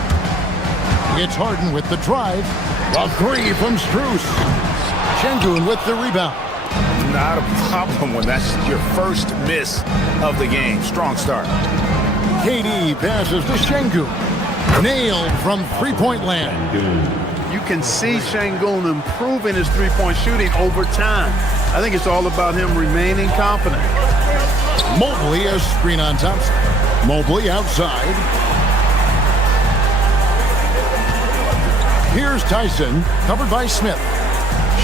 It's Harden with the drive. A three from Strus. Şengün with the rebound. Not a problem when that's your first miss of the game. Strong start. KD passes to Şengün. Nailed from three-point land. You can see Şengün improving his three-point shooting over time. I think it's all about him remaining confident. Mobley a screen on Thompson. Mobley outside. Here's Tyson, covered by Smith.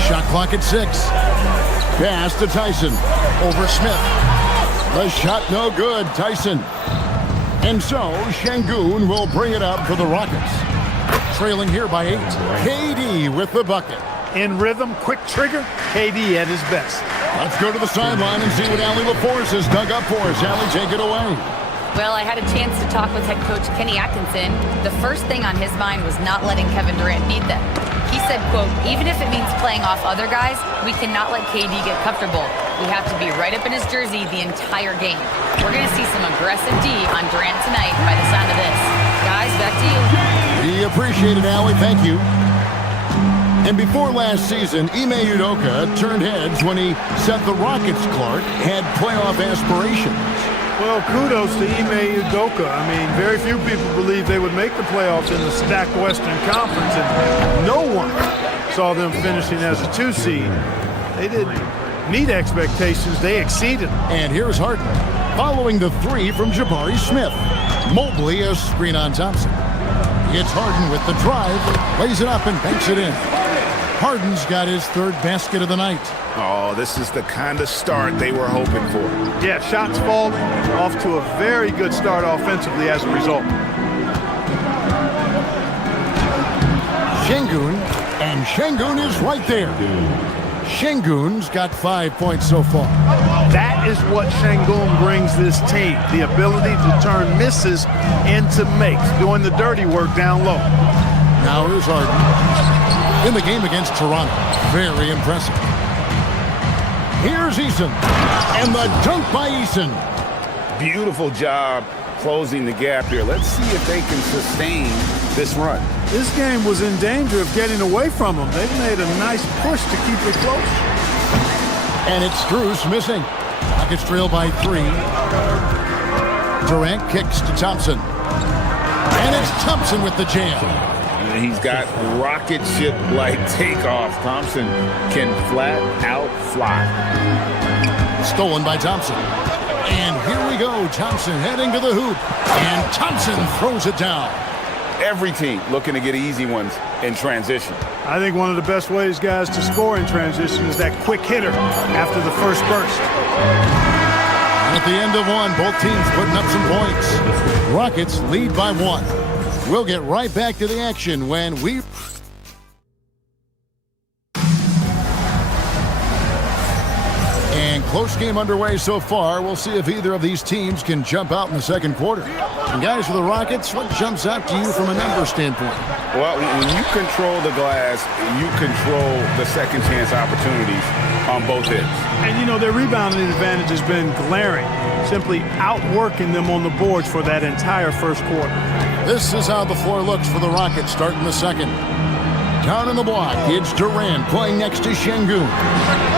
Shot clock at 6. Pass to Tyson. Over Smith. The shot no good. Tyson. And so, Şengün will bring it up for the Rockets. Trailing here by 8. KD with the bucket. In rhythm, quick trigger, KD at his best. Let's go to the sideline and see what Allie LaForce has dug up for us. Allie, take it away. Well, I had a chance to talk with head coach Kenny Atkinson. The first thing on his mind was not letting Kevin Durant beat them. He said, quote, even if it means playing off other guys, we cannot let KD get comfortable. We have to be right up in his jersey the entire game. We're going to see some aggressive D on Durant tonight by the sound of this. Guys, back to you. We appreciate it, Allie. Thank you. And before last season, Ime Udoka turned heads when he said the Rockets, Clark, had playoff aspirations. Well, kudos to Ime Udoka. I mean, very few people believed they would make the playoffs in the stacked Western Conference, and no one saw them finishing as a 2 seed. They didn't meet expectations. They exceeded. And here's Harden, following the 3 from Jabari Smith. Mobley a screen on Thompson. It's Harden with the drive, lays it up and banks it in. Harden's got his 3rd basket of the night. Oh, this is the kind of start they were hoping for. Yeah, shots falling, off to a very good start offensively as a result. Şengün, and Şengün is right there. Şengün's got 5 points so far. That is what Şengün brings this team, the ability to turn misses into makes, doing the dirty work down low. Now here's Harden. In the game against Toronto, very impressive. Here's Eason. And the dunk by Eason. Beautiful job closing the gap here. Let's see if they can sustain this run. This game was in danger of getting away from them. They've made a nice push to keep it close. And it's Strus missing. Rockets trail by 3. Durant kicks to Thompson. And it's Thompson with the jam. He's got rocket ship-like takeoff. Thompson can flat out fly. Stolen by Thompson. And here we go. Thompson heading to the hoop. And Thompson throws it down. Every team looking to get easy ones in transition. I think one of the best ways, guys, to score in transition is that quick hitter after the first burst. At the end of one, both teams putting up some points. Rockets lead by 1. We'll get right back to the action when we... And close game underway so far. We'll see if either of these teams can jump out in the second quarter. And guys, for the Rockets, what jumps out to you from a number standpoint? Well, when you control the glass, you control the second chance opportunities on both ends. And, you know, their rebounding advantage has been glaring, simply outworking them on the boards for that entire first quarter. This is how the floor looks for the Rockets starting the second. Down in the block, it's Durant playing next to Şengün.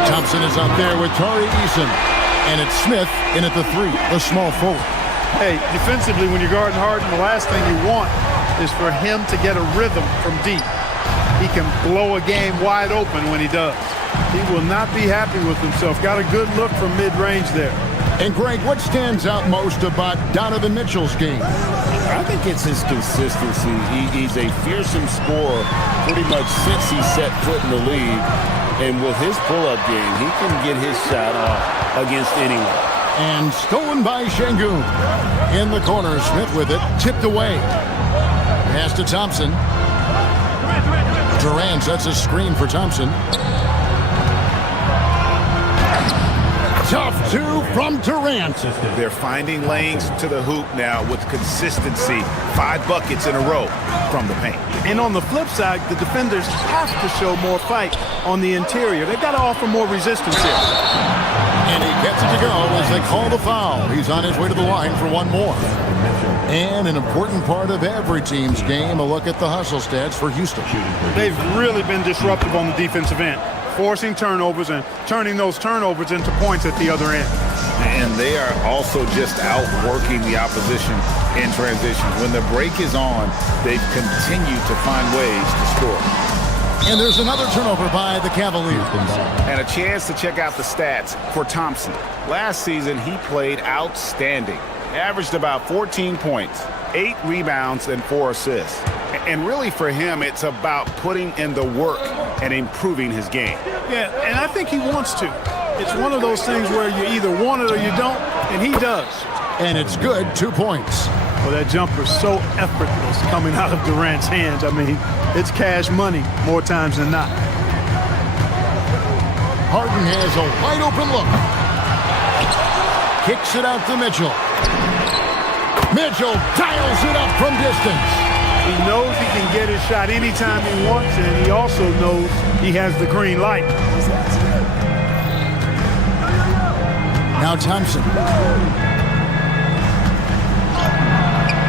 Thompson is out there with Tari Eason. And it's Smith in at the 3, the small forward. Hey, defensively, when you're guarding Harden, the last thing you want is for him to get a rhythm from deep. He can blow a game wide open when he does. He will not be happy with himself. Got a good look from mid-range there. And Greg, what stands out most about Donovan Mitchell's game? I think it's his consistency. He's a fearsome scorer pretty much since he set foot in the league. And with his pull-up game, he can get his shot off against anyone. And stolen by Şengün. In the corner, Smith with it, tipped away. Pass to Thompson. Durant sets a screen for Thompson. Tough 2 from Durant. They're finding lanes to the hoop now with consistency. 5 buckets in a row from the paint. And on the flip side, the defenders have to show more fight on the interior. They've got to offer more resistance here. And he gets it to go as they call the foul. He's on his way to the line for one more. And an important part of every team's game, a look at the hustle stats for Houston. They've really been disruptive on the defensive end, forcing turnovers and turning those turnovers into points at the other end. And they are also just outworking the opposition in transition. When the break is on, they've continued to find ways to score. And there's another turnover by the Cavaliers. And a chance to check out the stats for Thompson. Last season, he played outstanding. Averaged about 14 points, 8 rebounds, and 4 assists. And really for him, it's about putting in the work and improving his game. Yeah, and I think he wants to. It's one of those things where you either want it or you don't, and he does. And it's good, 2 points. Well, that jumper's so effortless coming out of Durant's hands. I mean, it's cash money more times than not. Harden has a wide open look. Kicks it out to Mitchell. Mitchell dials it up from distance. He knows he can get his shot anytime he wants, and he also knows he has the green light. Now Thompson.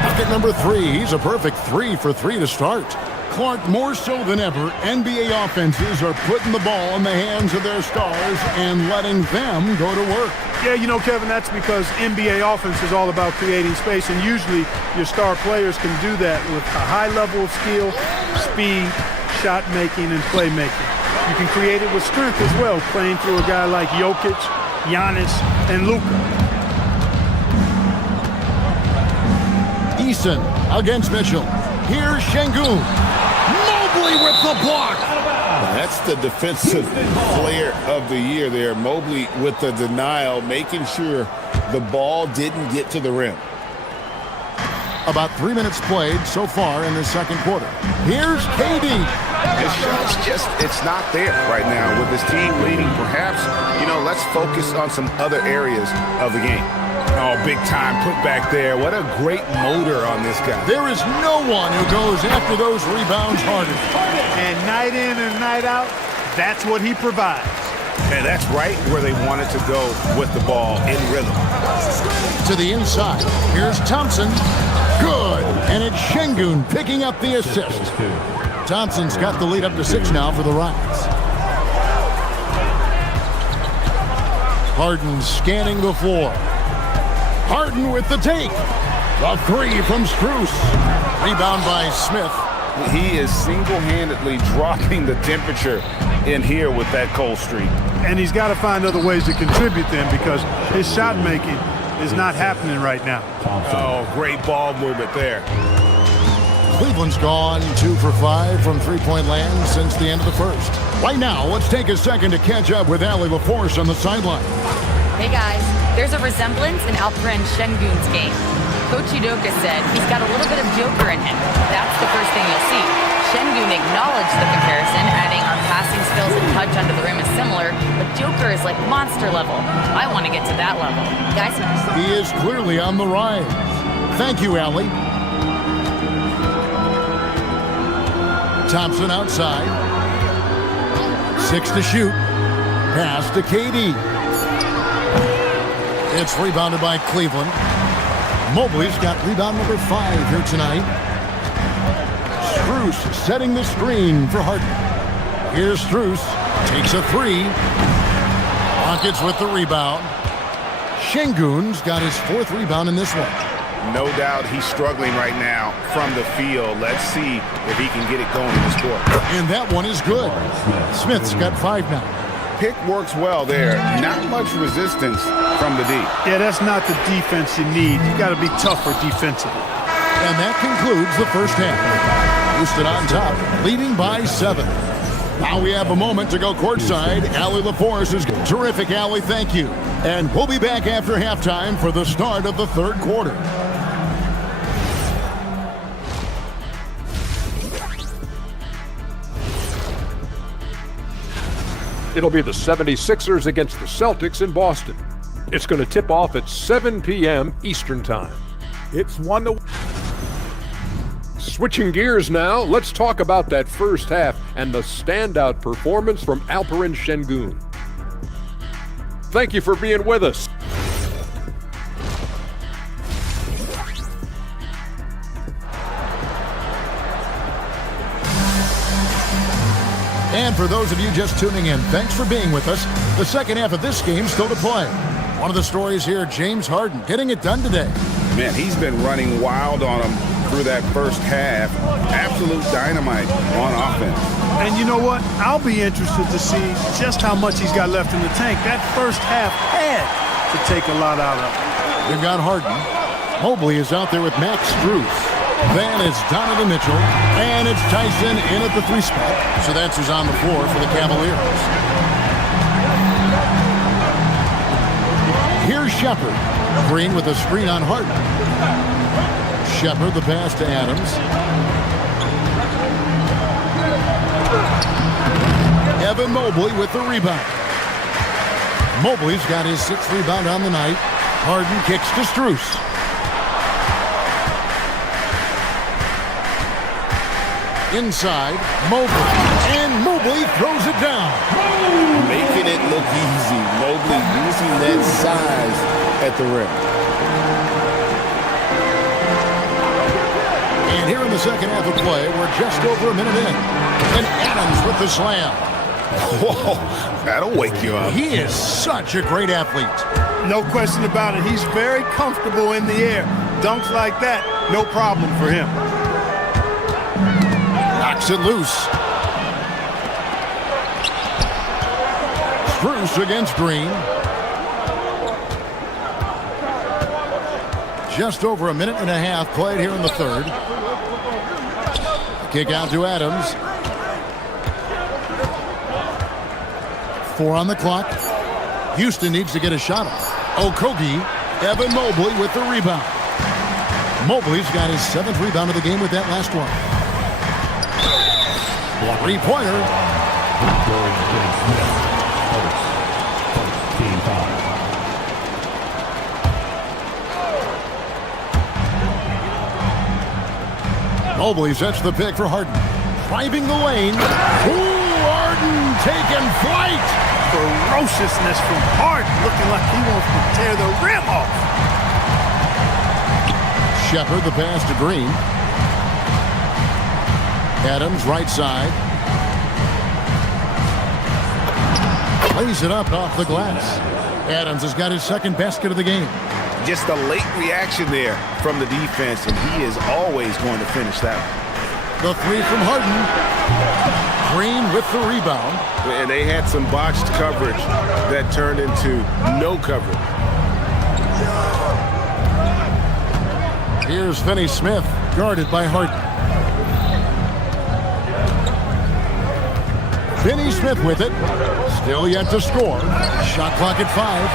Bucket number 3. He's a perfect 3 for 3 to start. Clark, more so than ever, NBA offenses are putting the ball in the hands of their stars and letting them go to work. Yeah, you know, Kevin, that's because NBA offense is all about creating space, and usually your star players can do that with a high level of skill, speed, shot making, and playmaking. You can create it with strength as well, playing through a guy like Jokic, Giannis, and Luka. Eason against Mitchell. Here's Şengün. Mobley with the block. That's the defensive player of the year there. Mobley with the denial, making sure the ball didn't get to the rim. About 3 minutes played so far in the second quarter. Here's KD. His shot's just, it's not there right now. With his team leading, perhaps, you know, let's focus on some other areas of the game. Oh, big time put back there. What a great motor on this guy. There is no one who goes after those rebounds harder. And night in and night out, that's what he provides. And that's right where they wanted to go with the ball in rhythm. To the inside. Here's Thompson. Good. And it's Şengün picking up the assist. Thompson's got the lead up to 6 now for the Rockets. Harden scanning the floor. Harden with the take. A 3 from Strus. Rebound by Smith. He is single-handedly dropping the temperature in here with that cold streak. And he's got to find other ways to contribute then, because his shot making is not happening right now. Oh, great ball movement there. Cleveland's gone 2 for 5 from three-point land since the end of the first. Right now, let's take a second to catch up with Allie LaForce on the sideline. Hey guys, there's a resemblance in Alperen Şengün's game. Coach Udoka said he's got a little bit of Joker in him. That's the first thing you'll see. Şengün acknowledged the comparison, adding our passing skills and touch under the rim is similar, but Joker is like monster level. I want to get to that level. Guys? He is clearly on the rise. Thank you, Allie. Thompson outside. 6 to shoot. Pass to KD. It's rebounded by Cleveland. Mobley's got rebound number 5 here tonight. Strus setting the screen for Harden. Here's Strus. Takes a 3. Rockets with the rebound. Şengün's got his 4th rebound in this one. No doubt he's struggling right now from the field. Let's see if he can get it going in this quarter. And that one is good. Smith's got 5 now. Pick works well there. Not much resistance from the D. Yeah, that's not the defense you need. You got to be tougher defensively. And that concludes the first half. Houston on top, leading by 7. Now we have a moment to go courtside. Allie LaForce is terrific, Allie. Thank you. And we'll be back after halftime for the start of the third quarter. It'll be the 76ers against the Celtics in Boston. It's going to tip off at 7 p.m. Eastern Time. It's 1-1. Switching gears now, let's talk about that first half and the standout performance from Alperen Şengün. Thank you for being with us. And for those of you just tuning in, thanks for being with us. The second half of this game still to play. One of the stories here, James Harden getting it done today. Man, he's been running wild on him through that first half. Absolute dynamite on offense. And you know what? I'll be interested to see just how much he's got left in the tank. That first half had to take a lot out of him. They've got Harden. Mobley is out there with Max Strus. Then it's Donovan Mitchell, and it's Tyson in at the 3 spot. So that's who's on the floor for the Cavaliers. Here's Shepherd. Green with a screen on Harden. Shepherd the pass to Adams. Evan Mobley with the rebound. Mobley's got his 6th rebound on the night. Harden kicks to Strus. Inside, Mobley. And Mobley throws it down. Making it look easy. Mobley using that size at the rim. And here in the second half of play, we're just over a minute in. And Adams with the slam. Whoa, that'll wake you up. He is such a great athlete. No question about it. He's very comfortable in the air. Dunks like that, no problem for him. Knocks it loose. Strus against Green. Just over a minute and a half played here in the third. Kick out to Adams. 4 on the clock. Houston needs to get a shot off. Okogie, Evan Mobley with the rebound. Mobley's got his 7th rebound of the game with that last one. 3-pointer. Mobley sets the pick for Harden. Driving the lane. Ooh, Harden taking flight. ferociousness from Harden, looking like he wants to tear the rim off. Shepard, the pass to Green. Adams, right side. Lays it up off the glass. Adams has got his second basket of the game. Just a late reaction there from the defense, and he is always going to finish that one. The three from Harden. Green with the rebound. And they had some botched coverage that turned into no coverage. Here's Finney-Smith, guarded by Harden. Finney-Smith with it. Still yet to score. Shot clock at 5.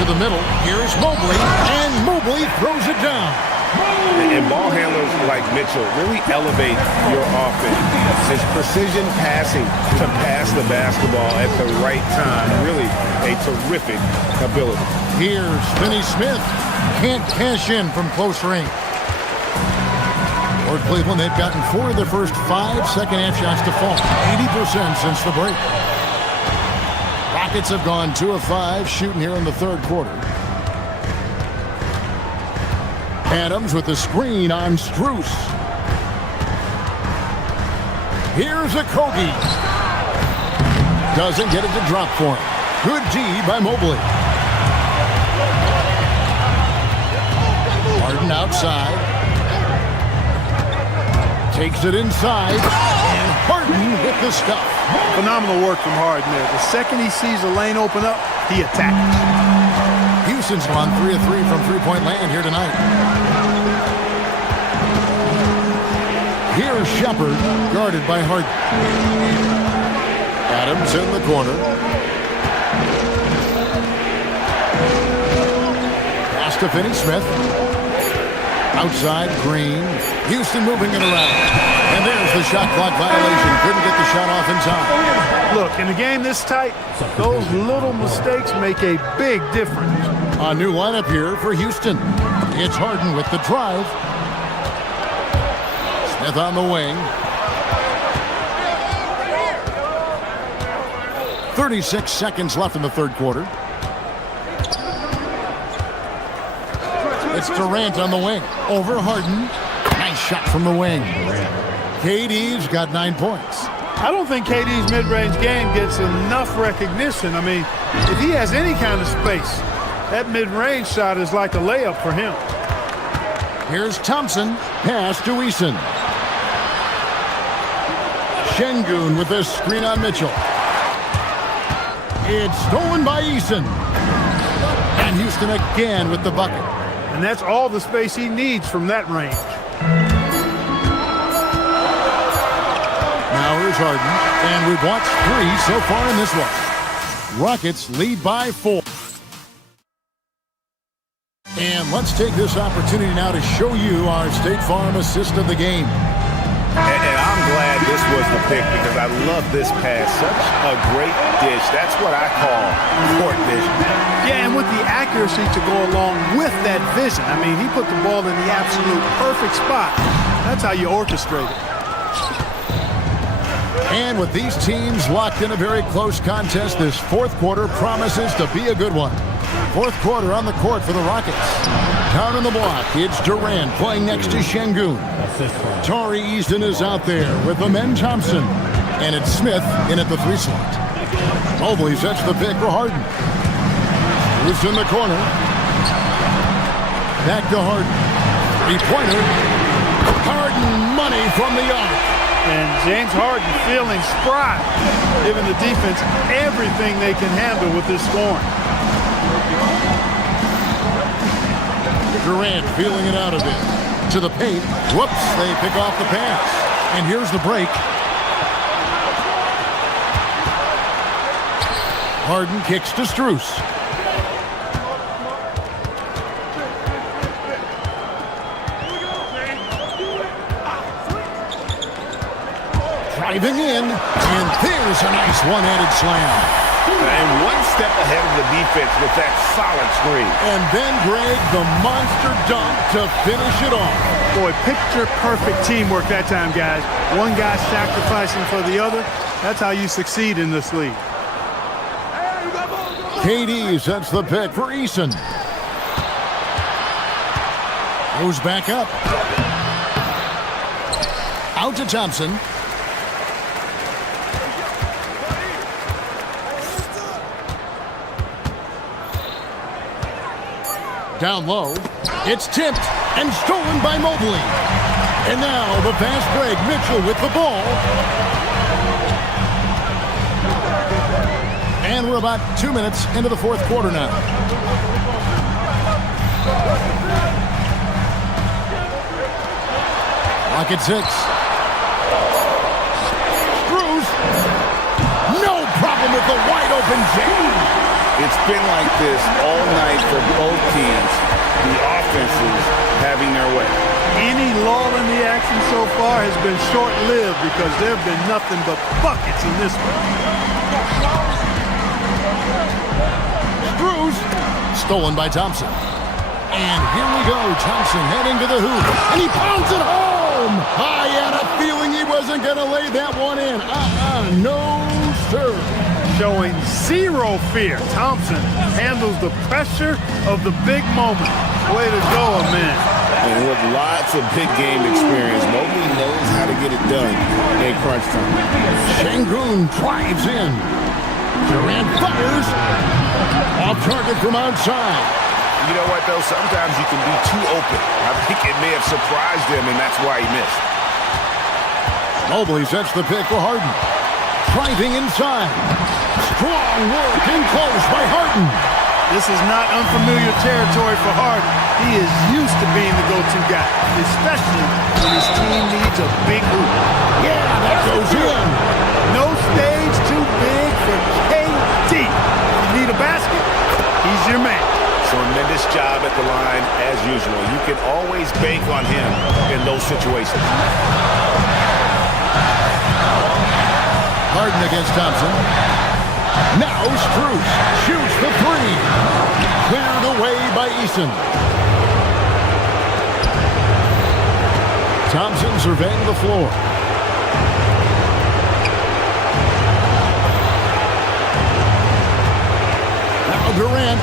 To the middle. Here's Mobley. And Mobley throws it down. And ball handlers like Mitchell really elevate your offense. His precision passing to pass the basketball at the right time. Really a terrific ability. Here's Finney-Smith. Can't cash in from close range. For Cleveland, they've gotten 4 of their first 5 second-half shots to fall. 80% since the break. Rockets have gone 2 of 5 shooting here in the third quarter. Adams with the screen on Strus. Here's Okogie. Doesn't get it to drop for him. Good D by Mobley. Harden outside. Takes it inside, and Harden with the stuff. Phenomenal work from Harden there. The second he sees a lane open up, he attacks. Houston's gone 3 of 3 from three-point land here tonight. Here's Shepard, guarded by Harden. Adams in the corner. Pass to Finney-Smith. Outside, Green. Houston moving it around. And there's the shot clock violation. Couldn't get the shot off in time. Look, in a game this tight, those little mistakes make a big difference. A new lineup here for Houston. It's Harden with the drive. Smith on the wing. 36 seconds left in the third quarter. It's Durant on the wing. Over Harden. Nice shot from the wing. KD's got 9 points. I don't think KD's mid-range game gets enough recognition. I mean, if he has any kind of space, that mid-range shot is like a layup for him. Here's Thompson. Pass to Eason. Şengün with the screen on Mitchell. It's stolen by Eason. And Houston again with the bucket. And that's all the space he needs from that range. Now here's Harden. And we've watched 3 so far in this one. Rockets lead by 4. And let's take this opportunity now to show you our State Farm assist of the game. And I'm glad this was the pick because I love this pass. Such a great dish. That's what I call court vision. Yeah, and with the accuracy to go along with that vision. I mean, he put the ball in the absolute perfect spot. That's how you orchestrate it. And with these teams locked in a very close contest, this fourth quarter promises to be a good one. Fourth quarter on the court for the Rockets. Down in the block, it's Durant playing next to Şengün. Tari Eason is out there with Amen Thompson. And it's Smith in at the 3 slot. Mobley sets the pick for Harden. Who's in the corner. Back to Harden. 3-pointer. Harden money from the arc. And James Harden feeling spry, giving the defense everything they can handle with this scoring. Durant feeling it out a bit. To the paint. Whoops, they pick off the pass. And here's the break. Harden kicks to Strus. Driving in, and there's a nice one-handed slam. And one step ahead of the defense with that solid screen. And then, Greg, the monster dunk to finish it off. Boy, picture-perfect teamwork that time, guys. One guy sacrificing for the other. That's how you succeed in this league. KD sets the pick for Eason. Goes back up. Out to Thompson. Down low. It's tipped and stolen by Mobley. And now the fast break. Mitchell with the ball. And we're about 2 minutes into the fourth quarter now. Clock at 6. Screws. No problem with the wide open jam. It's been like this all night for both teams. The offenses having their way. Any lull in the action so far has been short-lived because there have been nothing but buckets in this one. Screws. Stolen by Thompson. And here we go. Thompson heading to the hoop. And he pounds it home. I had a feeling he wasn't going to lay that one in. No, sir. Showing zero fear. Thompson handles the pressure of the big moment. Way to go, man. And with lots of big game experience, Mobley knows how to get it done in crunch time. Şengün drives in. Durant fires. Off target from outside. You know what, though? Sometimes you can be too open. I think it may have surprised him, and that's why he missed. Mobley sets the pick for Harden. Driving inside. Strong work in close by Harden. This is not unfamiliar territory for Harden. He is used to being the go-to guy, especially when his team needs a big hoop. Yeah, that goes in. No stage too big for KD. You need a basket? He's your man. Tremendous job at the line, as usual. You can always bank on him in those situations. Harden against Thompson. Now Strus shoots the three. Cleared away by Eason. Thompson surveying the floor. Now Durant.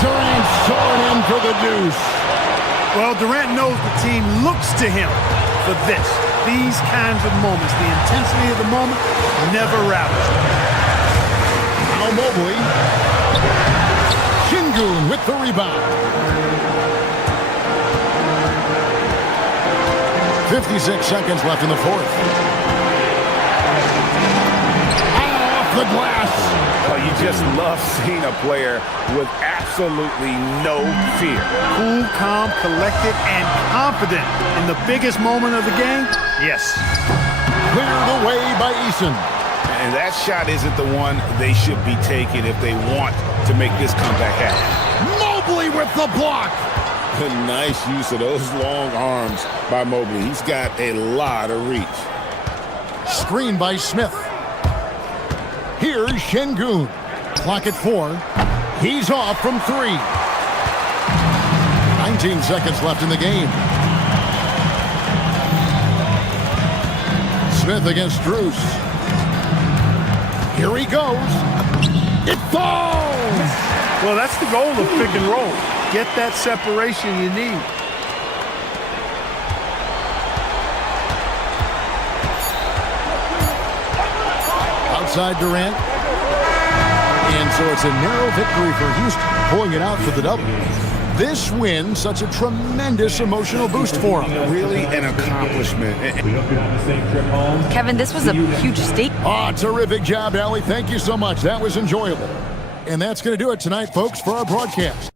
Durant soaring in for the deuce. Well, Durant knows the team looks to him for this. These kinds of moments, the intensity of the moment, never rattles. Now Mobley. Şengün with the rebound. 56 seconds left in the fourth. Off the glass. Oh, you just love seeing a player with absolutely no fear. Cool, calm, collected, and confident in the biggest moment of the game. Yes. Cleared away by Eason. And that shot isn't the one they should be taking if they want to make this comeback happen. Mobley with the block. A nice use of those long arms by Mobley. He's got a lot of reach. Screen by Smith. Here's Şengün. Clock at 4. He's off from 3. 19 seconds left in the game. Smith against Strus. Here he goes. It falls! Well, that's the goal of pick and roll. Get that separation you need. Outside Durant. And so it's a narrow victory for Houston, pulling it out for the double. This win, such a tremendous emotional boost for him. Really an accomplishment. Kevin, this was a huge stake. Terrific job, Allie. Thank you so much. That was enjoyable. And that's going to do it tonight, folks, for our broadcast.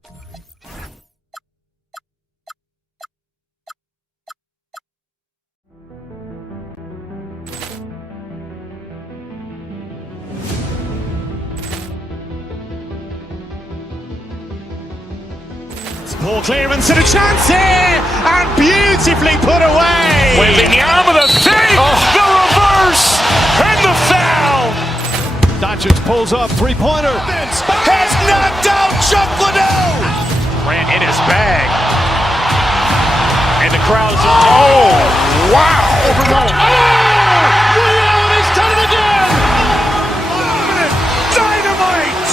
Ball clearance and a chance here, and beautifully put away. Wembanyama the save, the reverse, and the foul. Doncic pulls up, three-pointer. Has knocked out Chuck Liddell. Grant in his bag. And the crowd is... Oh, wow. Over Nolan. Leon has done it again. Dynamite.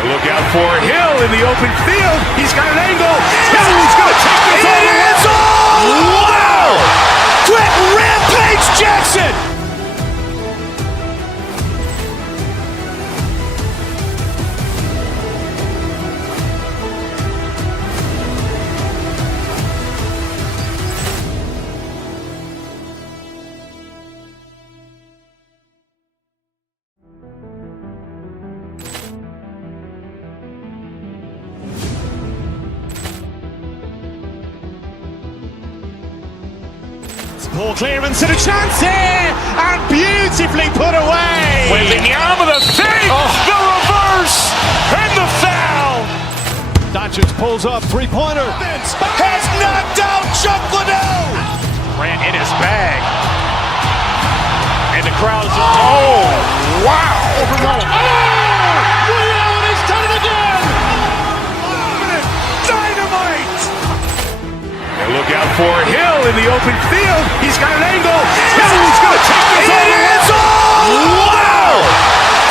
And look out for Hill in the open field. He's got an angle. Hill's going to take this all the way. Wow. Quick Rampage Jackson. Ball clearance and a chance here, and beautifully put away. Wembanyama the save, the reverse, and the foul. Doncic pulls up, three-pointer. Has knocked out Chuck Liddell. Grant in his bag. And the crowd is... Oh, wow. Over Nolan. Leon has done it again. Dynamite. And look out for Hill in the open field. He's got an angle. Hill's going to take this all the way. Wow.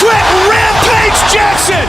Quick Rampage Jackson.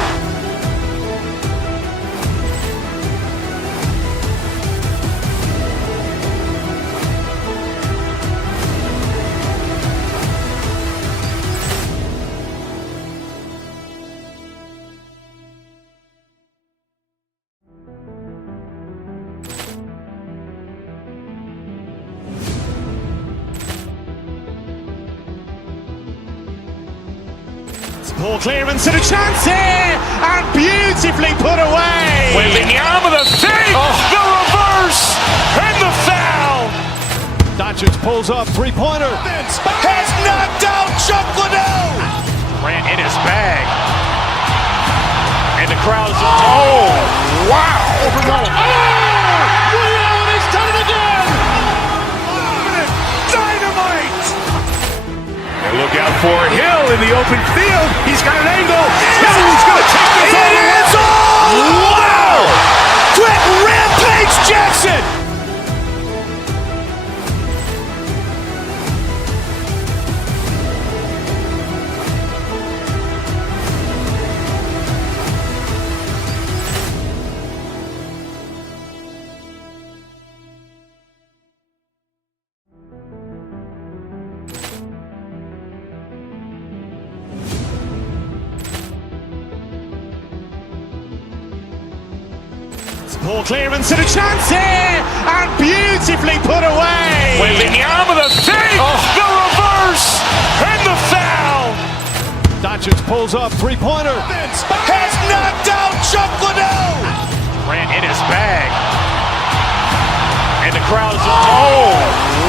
Ball clearance and a chance here, and beautifully put away. Wembanyama the save, the reverse, and the foul. Doncic pulls up, three-pointer. Has knocked out Chuck Liddell. Grant in his bag. And the crowd is... Oh, wow. Over Nolan. Leon has done it again. Dynamite. And look out for Hill in the open field. He's got an angle. Hill's going to take this all the way. Wow. Quick Rampage Jackson. Ball clearance and a chance here, and beautifully put away. Wembanyama the save, the reverse, and the foul. Doncic pulls up, three-pointer. Has knocked out Chuck Liddell. Grant in his bag. And the crowd is... Oh,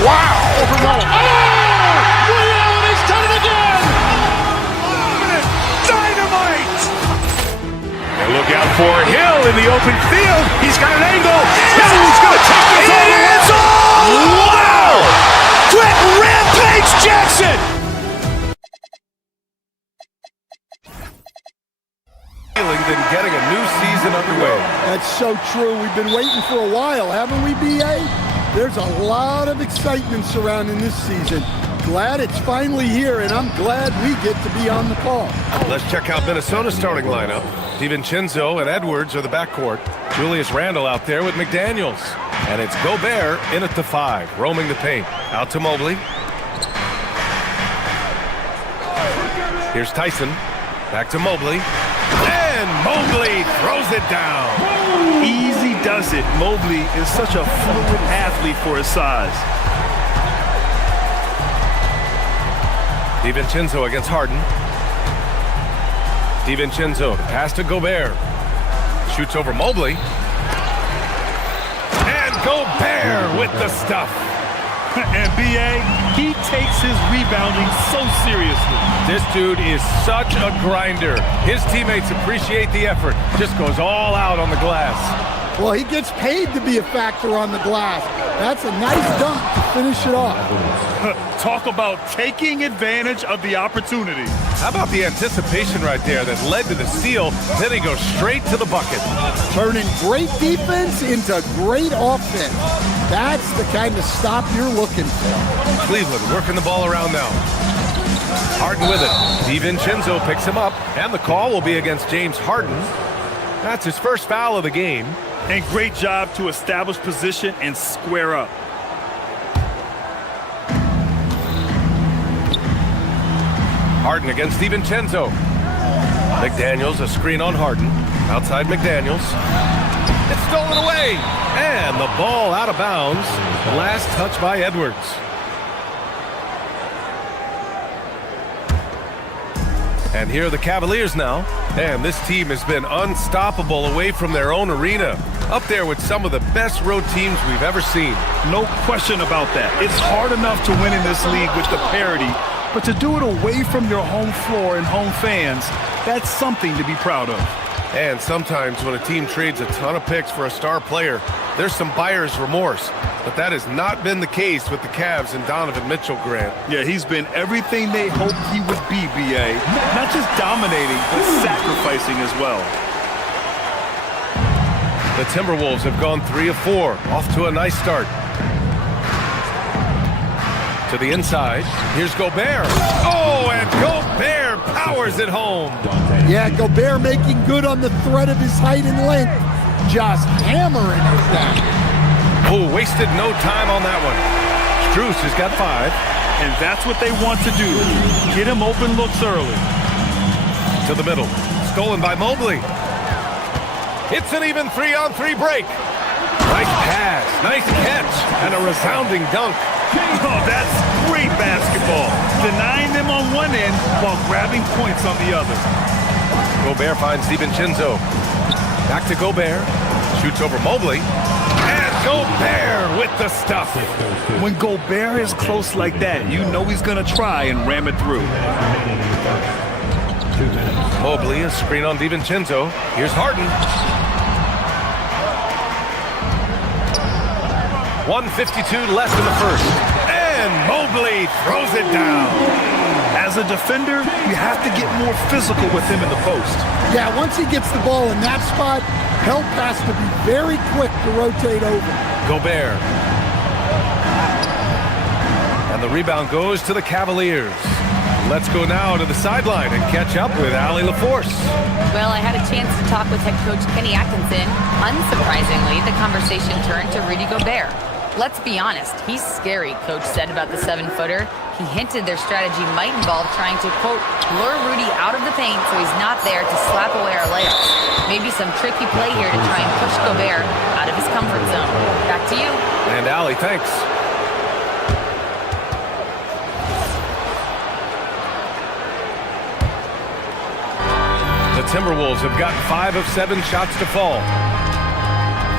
wow. Over Nolan. Leon has done it again. Dynamite. And look out for Hill in the open field. He's got an angle. Hill's going to take this all the way. Wow. Quick Rampage Jackson. Than getting a new season underway. That's so true. We've been waiting for a while, haven't we, B.A.? There's a lot of excitement surrounding this season. Glad it's finally here, and I'm glad we get to be on the call. Let's check out Minnesota's starting lineup. DiVincenzo and Edwards are the backcourt. Julius Randle out there with McDaniels. And it's Gobert in at the 5, roaming the paint. Out to Mobley. Here's Tyson. Back to Mobley. And Mobley throws it down. Easy does it. Mobley is such a fluid athlete for his size. DiVincenzo against Harden. DiVincenzo, the pass to Gobert. Shoots over Mobley. And Gobert with the stuff. And B.A., he takes his rebounding so seriously. This dude is such a grinder. His teammates appreciate the effort. Just goes all out on the glass. Well, he gets paid to be a factor on the glass. That's a nice dunk to finish it off. Talk about taking advantage of the opportunity. How about the anticipation right there that led to the steal? Then he goes straight to the bucket. Turning great defense into great offense. That's the kind of stop you're looking for. Cleveland working the ball around now. Harden with it. DiVincenzo picks him up, and the call will be against James Harden. That's his first foul of the game. And great job to establish position and square up. Harden against DiVincenzo. McDaniels, a screen on Harden. Outside McDaniels. It's stolen away. And the ball out of bounds. Last touch by Edwards. And here are the Cavaliers now. And this team has been unstoppable away from their own arena. Up there with some of the best road teams we've ever seen. No question about that. It's hard enough to win in this league with the parity, but to do it away from your home floor and home fans, that's something to be proud of. And sometimes when a team trades a ton of picks for a star player, there's some buyer's remorse. But that has not been the case with the Cavs and Donovan Mitchell, Grant. Yeah, he's been everything they hoped he would be, B.A. Not just dominating, but sacrificing as well. The Timberwolves have gone 3 of 4, off to a nice start. To the inside, here's Gobert. Oh, and Gobert powers it home. Yeah, Gobert making good on the threat of his height and length. Just hammering it down. Oh, wasted no time on that one. Strus has got 5. And that's what they want to do. Get him open looks early. To the middle. Stolen by Mobley. It's an even 3-on-3 break. Nice pass, nice catch, and a resounding dunk. Oh, that's great basketball. Denying them on one end while grabbing points on the other. Gobert finds DiVincenzo. Back to Gobert. Shoots over Mobley. And Gobert with the stuff. When Gobert is close like that, you know he's going to try and ram it through. Mobley, a screen on DiVincenzo. Here's Harden. 1:52 left in the first. And Mobley throws it down. As a defender, you have to get more physical with him in the post. Yeah, once he gets the ball in that spot, help has to be very quick to rotate over. Gobert. And the rebound goes to the Cavaliers. Let's go now to the sideline and catch up with Allie LaForce. Well, I had a chance to talk with head coach Kenny Atkinson. Unsurprisingly, the conversation turned to Rudy Gobert. Let's be honest, he's scary, coach said about the 7-footer. He hinted their strategy might involve trying to, quote, lure Rudy out of the paint so he's not there to slap away our layups. Maybe some tricky play here to try and push Gobert out of his comfort zone. Back to you. And Allie, thanks. The Timberwolves have gotten 5 of 7 shots to fall.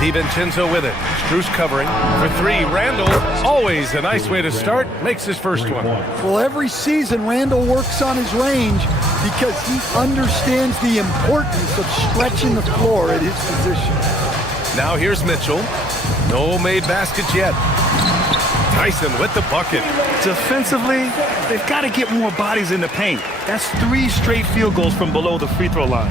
DiVincenzo with it. Strus covering for 3. Randall, always a nice way to start, makes his first one. Well, every season Randall works on his range because he understands the importance of stretching the floor at his position. Now here's Mitchell. No made baskets yet. Tyson with the bucket. Defensively, they've got to get more bodies in the paint. That's 3 straight field goals from below the free throw line.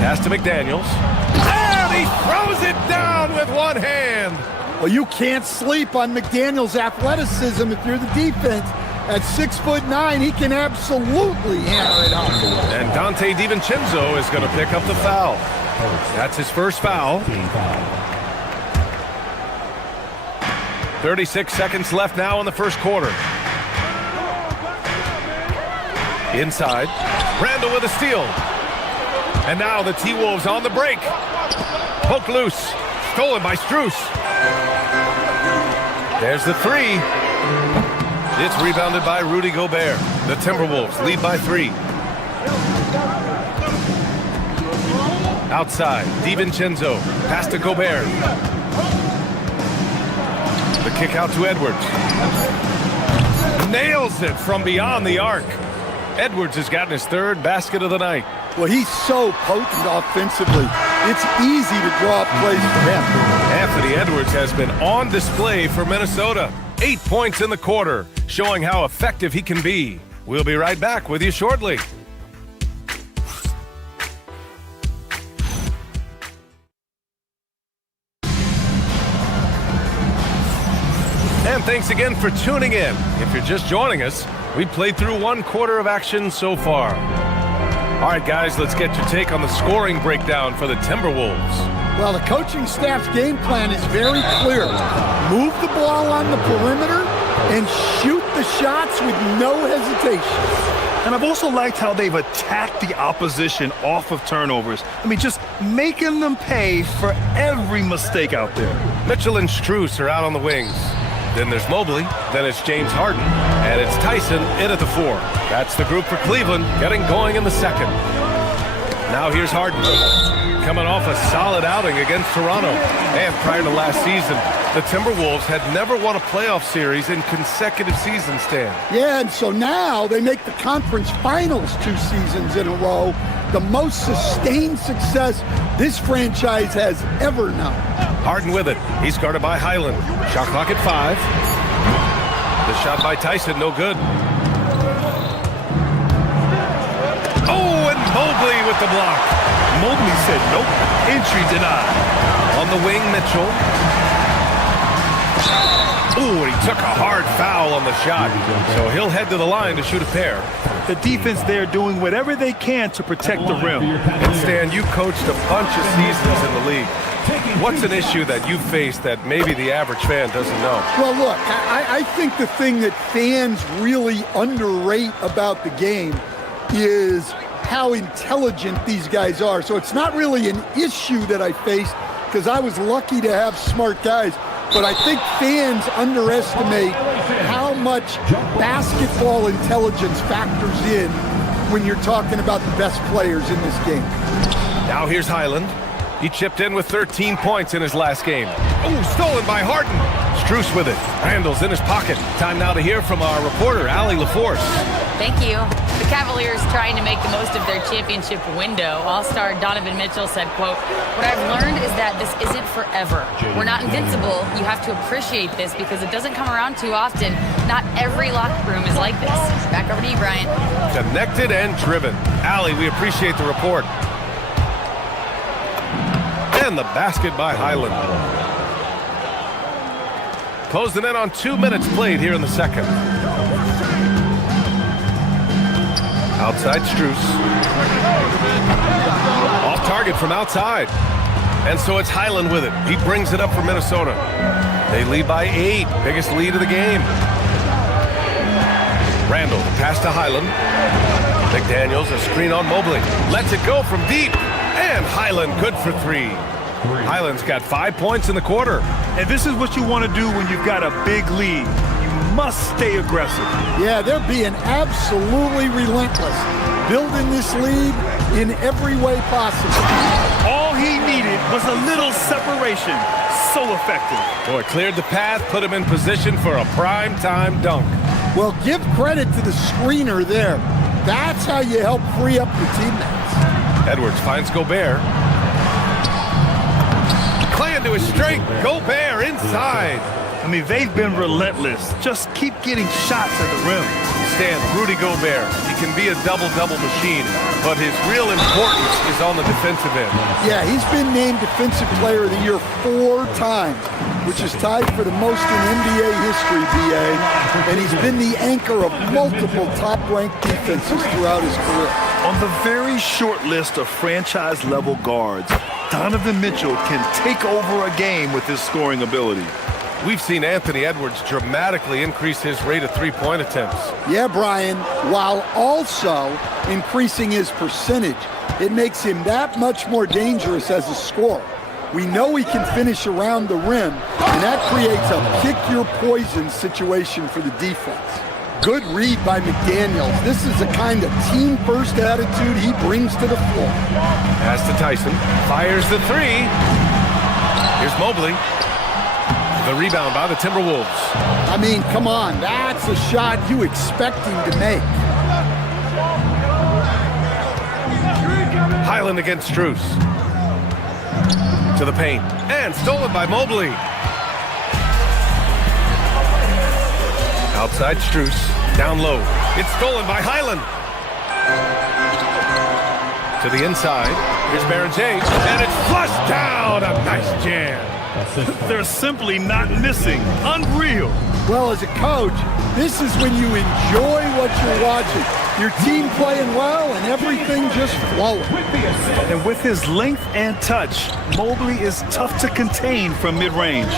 Pass to McDaniels. And he throws it down with one hand. Well, you can't sleep on McDaniels' athleticism if you're the defense. At 6'9", he can absolutely hammer it out. And Dante DiVincenzo is going to pick up the foul. That's his first foul. 36 seconds left now in the first quarter. Inside. Randall with a steal. And now the T-Wolves on the break. Poked loose. Stolen by Strus. There's the 3. It's rebounded by Rudy Gobert. The Timberwolves lead by 3. Outside, DiVincenzo. Pass to Gobert. The kick out to Edwards. Nails it from beyond the arc. Edwards has gotten his 3rd basket of the night. Well, he's so potent offensively. it's easy to draw up plays for him. Anthony Edwards has been on display for Minnesota. 8 points in the quarter, showing how effective he can be. We'll be right back with you shortly. And thanks again for tuning in. If you're just joining us, we played through 1 quarter of action so far. All right, guys, let's get your take on the scoring breakdown for the Timberwolves. Well, the coaching staff's game plan is very clear. Move the ball on the perimeter and shoot the shots with no hesitation. And I've also liked how they've attacked the opposition off of turnovers. I mean, just making them pay for every mistake out there. Mitchell and Strus are out on the wings. Then there's Mobley, then it's James Harden, and it's Tyson in at the 4. That's the group for Cleveland, getting going in the second. Now here's Harden, coming off a solid outing against Toronto. And prior to last season, the Timberwolves had never won a playoff series in consecutive seasons, Stan. Yeah, and so now they make the conference finals 2 seasons in a row, the most sustained success this franchise has ever known. Harden with it. He's guarded by Highland. Shot clock at 5. The shot by Tyson, no good. Oh, and Mobley with the block. Mobley said nope. Entry denied. On the wing, Mitchell. Ooh, and he took a hard foul on the shot. So he'll head to the line to shoot a pair. The defense there doing whatever they can to protect the rim. And Stan, you coached a bunch of seasons in the league. What's an issue that you face that maybe the average fan doesn't know? Well, look, I think the thing that fans really underrate about the game is how intelligent these guys are. So it's not really an issue that I faced because I was lucky to have smart guys. But I think fans underestimate how much basketball intelligence factors in when you're talking about the best players in this game. Now here's Highland. He chipped in with 13 points in his last game. Oh, stolen by Harden. Strus with it. Randall's in his pocket. Time now to hear from our reporter, Allie LaForce. Thank you. The Cavaliers trying to make the most of their championship window. All-star Donovan Mitchell said, quote, "What I've learned is that this isn't forever. We're not invincible. You have to appreciate this because it doesn't come around too often. Not every locker room is like this." Back over to you, Brian. Connected and driven. Allie, we appreciate the report. And the basket by Highland. Closing in on 2 minutes played here in the second. Outside Strus. Off target from outside. And so it's Highland with it. He brings it up for Minnesota. They lead by 8. Biggest lead of the game. Randall, pass to Highland. McDaniels, a screen on Mobley. Lets it go from deep. And Highland good for 3. Highland's got 5 points in the quarter. And this is what you want to do when you've got a big lead. You must stay aggressive. Yeah, they're being absolutely relentless, building this lead in every way possible. All he needed was a little separation. So effective. Boy, cleared the path, put him in position for a prime-time dunk. Well, give credit to the screener there. That's how you help free up your teammates. Edwards finds Gobert. Clay into his strength. Gobert inside. I mean, they've been relentless. Just keep getting shots at the rim. Stan, Rudy Gobert. He can be a double-double machine, but his real importance is on the defensive end. Yeah, he's been named Defensive Player of the Year 4 times, which is tied for the most in NBA history, BA. And he's been the anchor of multiple top-ranked defenses throughout his career. On the very short list of franchise-level guards, Donovan Mitchell can take over a game with his scoring ability. We've seen Anthony Edwards dramatically increase his rate of three-point attempts. Yeah, Brian, while also increasing his percentage. It makes him that much more dangerous as a scorer. We know he can finish around the rim, and that creates a pick-your-poison situation for the defense. Good read by McDaniels. This is the kind of team-first attitude he brings to the floor. Pass to Tyson. Fires the 3. Here's Mobley. The rebound by the Timberwolves. I mean, come on. That's a shot you expect him to make. Highland against Strus. To the paint. And stolen by Mobley. Outside Strus. Down low. It's stolen by Highland. To the inside. Here's Baron James. And it's flushed down. A nice jam. They're simply not missing. Unreal. Well, as a coach, this is when you enjoy what you're watching. Your team playing well and everything just flowing. And with his length and touch, Mobley is tough to contain from mid-range.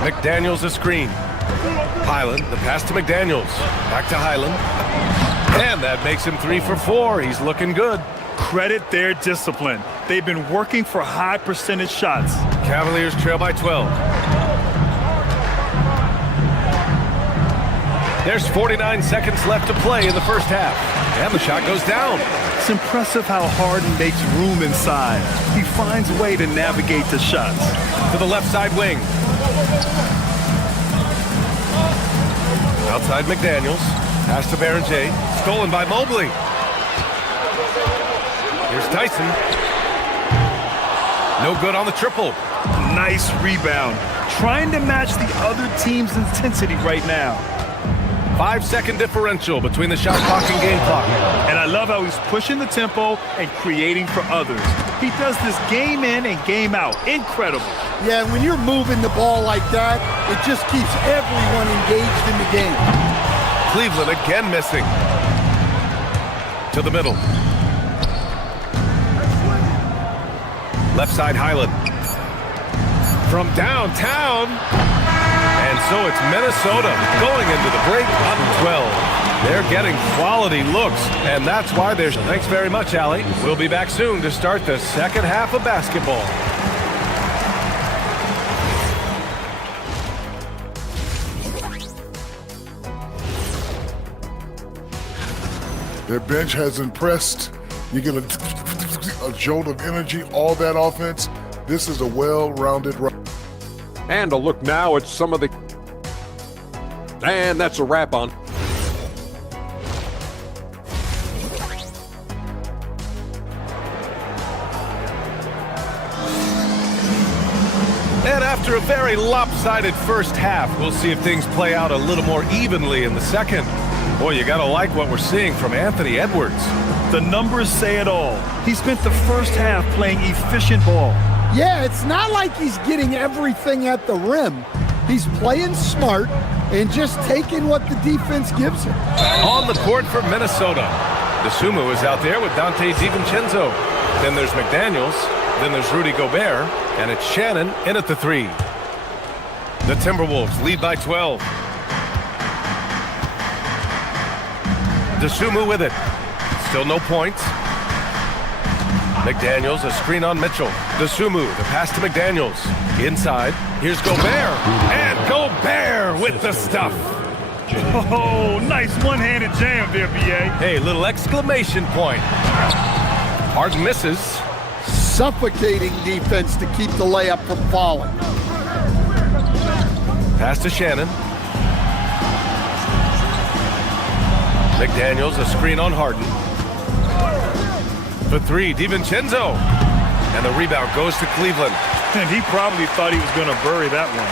McDaniels a screen. Highland, the pass to McDaniels. Back to Highland. And that makes him 3 for 4. He's looking good. Credit their discipline. They've been working for high percentage shots. Cavaliers trail by 12. There's 49 seconds left to play in the first half. And the shot goes down. It's impressive how Harden makes room inside. He finds a way to navigate the shots. To the left side wing. Outside McDaniels. Pass to Baron J. Stolen by Mobley. Here's Tyson. No good on the triple. Nice rebound. Trying to match the other team's intensity right now. 5-second differential between the shot clock and game clock. And I love how he's pushing the tempo and creating for others. He does this game in and game out. Incredible. Yeah, when you're moving the ball like that, it just keeps everyone engaged in the game. Cleveland again missing. To the middle. Left side Highland. From downtown. And so it's Minnesota going into the break on 12. They're getting quality looks, and that's why there's... Thanks very much, Allie. We'll be back soon to start the second half of basketball. Their bench has impressed. You get a jolt of energy, all that offense. This is a well-rounded run. And a look now at some of the... And that's a wrap on. And after a very lopsided first half, we'll see if things play out a little more evenly in the second. Boy, you gotta like what we're seeing from Anthony Edwards. The numbers say it all. He spent the first half playing efficient ball. Yeah, it's not like he's getting everything at the rim. He's playing smart and just taking what the defense gives him. On the court for Minnesota. DeSumo is out there with Dante DiVincenzo. Then there's McDaniels. Then there's Rudy Gobert. And it's Shannon in at the 3. The Timberwolves lead by 12. DeSumo with it. Still no points. McDaniels, a screen on Mitchell. DeSumo, the pass to McDaniels. Inside, here's Gobert. And Gobert with the stuff. Oh, nice one-handed jam there, B.A. Hey, little exclamation point. Harden misses. Suffocating defense to keep the layup from falling. Pass to Shannon. McDaniels, a screen on Harden. For 3, DiVincenzo. And the rebound goes to Cleveland. And he probably thought he was going to bury that one.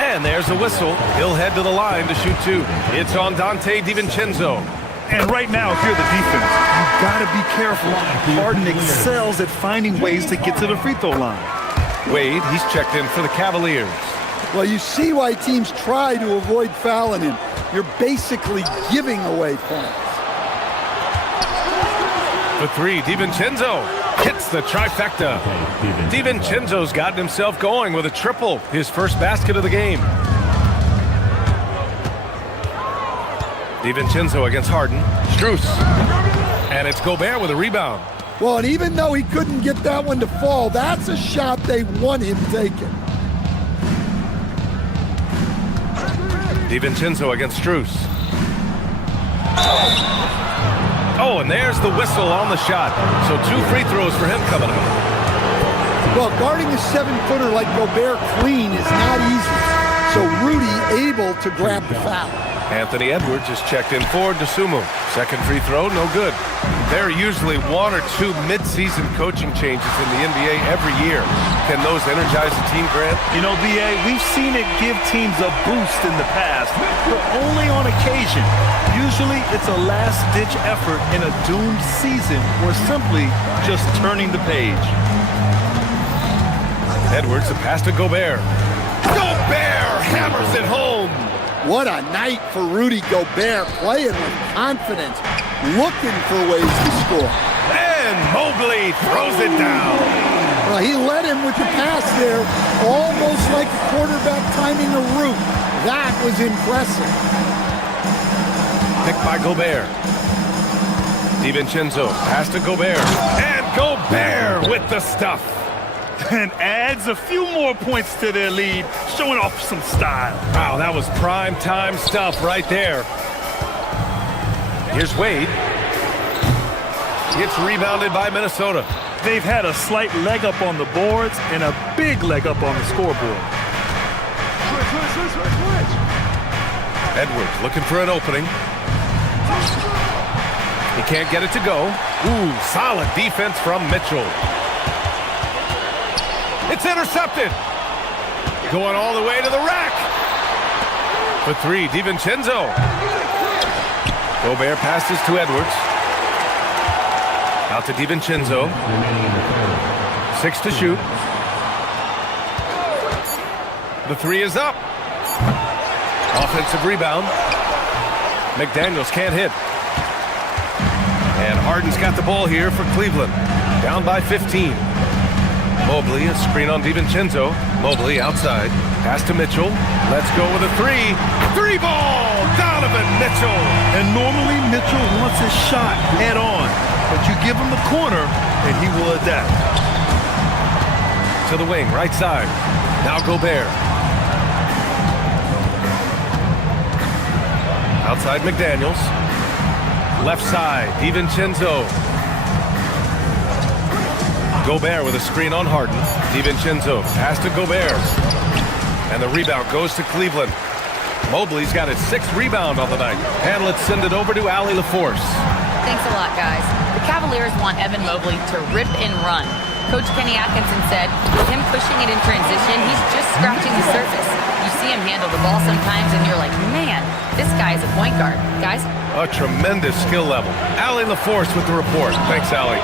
And there's a whistle. He'll head to the line to shoot 2. It's on Dante DiVincenzo. And right now, if you're the defense, you've got to be careful. Harden excels at finding ways to get to the free throw line. Wade, he's checked in for the Cavaliers. Well, you see why teams try to avoid fouling him. You're basically giving away points. For 3, DiVincenzo hits the trifecta. DiVincenzo's gotten himself going with a triple, his first basket of the game. DiVincenzo against Harden. Strus. And it's Gobert with a rebound. Well, and even though he couldn't get that one to fall, that's a shot they want him taking. DiVincenzo against Strus. Oh, and there's the whistle on the shot. So 2 free throws for him coming up. Well, guarding a 7-footer like Gobert clean is not easy. So Rudy able to grab the foul. Anthony Edwards is checked in for DeSumo. Second free throw, no good. There are usually one or two mid-season coaching changes in the NBA every year. Can those energize a team, Grant? You know, B.A., we've seen it give teams a boost in the past, but only on occasion. Usually it's a last-ditch effort in a doomed season or simply just turning the page. Edwards, a pass to Gobert. Gobert hammers it home. What a night for Rudy Gobert, playing with confidence, looking for ways to score. And Mobley throws it down. Well, he led him with the pass there, almost like a quarterback timing a route. That was impressive. Picked by Gobert. DiVincenzo, pass to Gobert. And Gobert with the stuff. And adds a few more points to their lead, showing off some style. Wow, that was prime time stuff right there. Here's Wade. Gets rebounded by Minnesota. They've had a slight leg up on the boards and a big leg up on the scoreboard. Edwards looking for an opening. He can't get it to go. Ooh, solid defense from Mitchell. It's intercepted. Going all the way to the rack. For three, DiVincenzo. Gobert passes to Edwards. Out to DiVincenzo. 6 to shoot. The three is up. Offensive rebound. McDaniels can't hit. And Harden's got the ball here for Cleveland. Down by 15. Mobley, a screen on DiVincenzo. Mobley outside. Pass to Mitchell. Let's go with a three. Three ball! Donovan Mitchell! And normally Mitchell wants his shot head on, but you give him the corner and he will adapt. To the wing, right side. Now Gobert. Outside McDaniels. Left side, DiVincenzo. Gobert with a screen on Harden. DiVincenzo, pass to Gobert. And the rebound goes to Cleveland. Mobley's got his 6th rebound on the night. And let's send it over to Allie LaForce. Thanks a lot, guys. The Cavaliers want Evan Mobley to rip and run. Coach Kenny Atkinson said, with him pushing it in transition, he's just scratching the surface. You see him handle the ball sometimes, and you're like, man, this guy is a point guard. Guys? A tremendous skill level. Allie LaForce with the report. Thanks, Allie.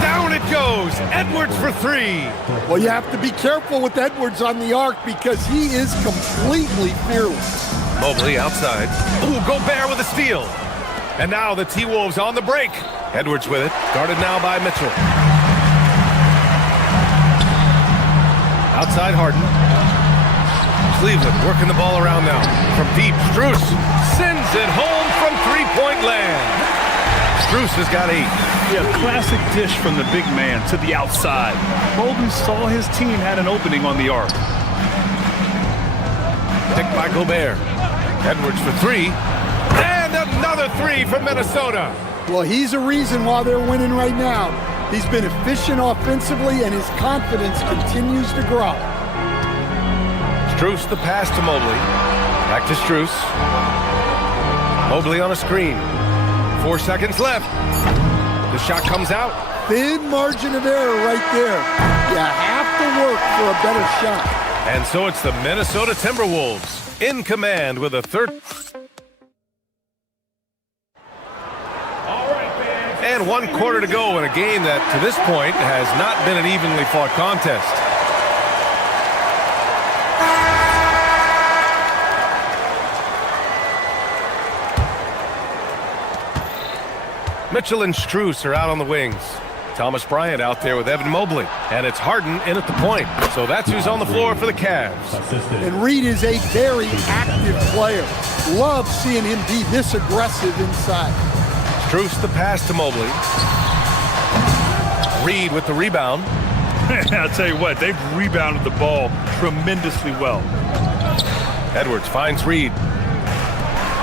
Down it goes. Edwards for three. Well, you have to be careful with Edwards on the arc because he is completely fearless. Mobley outside. Ooh, Gobert with a steal. And now the T-Wolves on the break. Edwards with it. Guarded now by Mitchell. Outside Harden. Cleveland working the ball around now. From deep, Strus sends it home from three-point land. Strus has got 8. Yeah, classic dish from the big man to the outside. Mobley saw his team had an opening on the arc. Picked by Gobert. Edwards for 3. And another 3 from Minnesota. Well, he's a reason why they're winning right now. He's been efficient offensively, and his confidence continues to grow. Strus the pass to Mobley. Back to Strus. Mobley on a screen. 4 seconds left. The shot comes out. Thin margin of error right there. You have to work for a better shot. And so it's the Minnesota Timberwolves in command with a third. And 1 quarter to go in a game that, to this point, has not been an evenly fought contest. Mitchell and Strus are out on the wings. Thomas Bryant out there with Evan Mobley. And it's Harden in at the point. So that's who's on the floor for the Cavs. And Reed is a very active player. Love seeing him be this aggressive inside. Strus the pass to Mobley. Reed with the rebound. I'll tell you what, they've rebounded the ball tremendously well. Edwards finds Reed.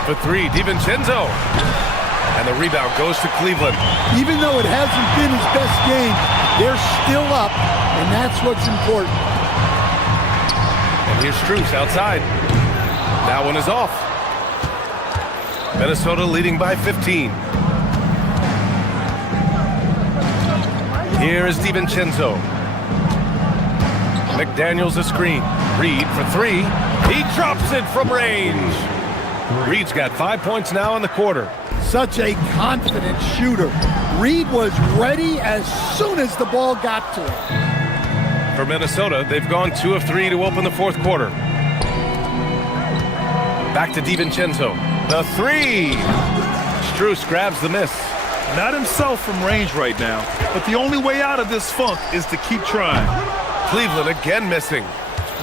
For 3, DiVincenzo. And the rebound goes to Cleveland. Even though it hasn't been his best game, they're still up, and that's what's important. And here's Strus outside. That one is off. Minnesota leading by 15. Here is DiVincenzo. McDaniels a screen. Reed for three. He drops it from range. Reed's got 5 points now in the quarter. Such a confident shooter. Reed was ready as soon as the ball got to him. For Minnesota, they've gone 2 of 3 to open the fourth quarter. Back to DiVincenzo. The three. Strus grabs the miss. Not himself from range right now, but the only way out of this funk is to keep trying. Cleveland again missing.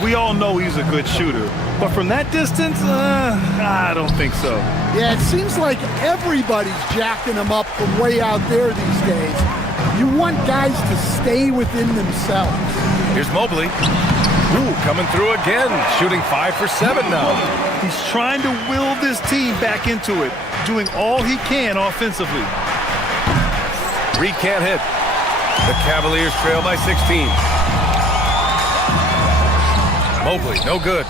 We all know he's a good shooter, but from that distance, I don't think so. Yeah, it seems like everybody's jacking him up from way out there these days. You want guys to stay within themselves. Here's Mobley. Ooh, coming through again, shooting 5 for 7 now. He's trying to will this team back into it, doing all he can offensively. Reed can't hit. The Cavaliers trail by 16. Mobley, no good.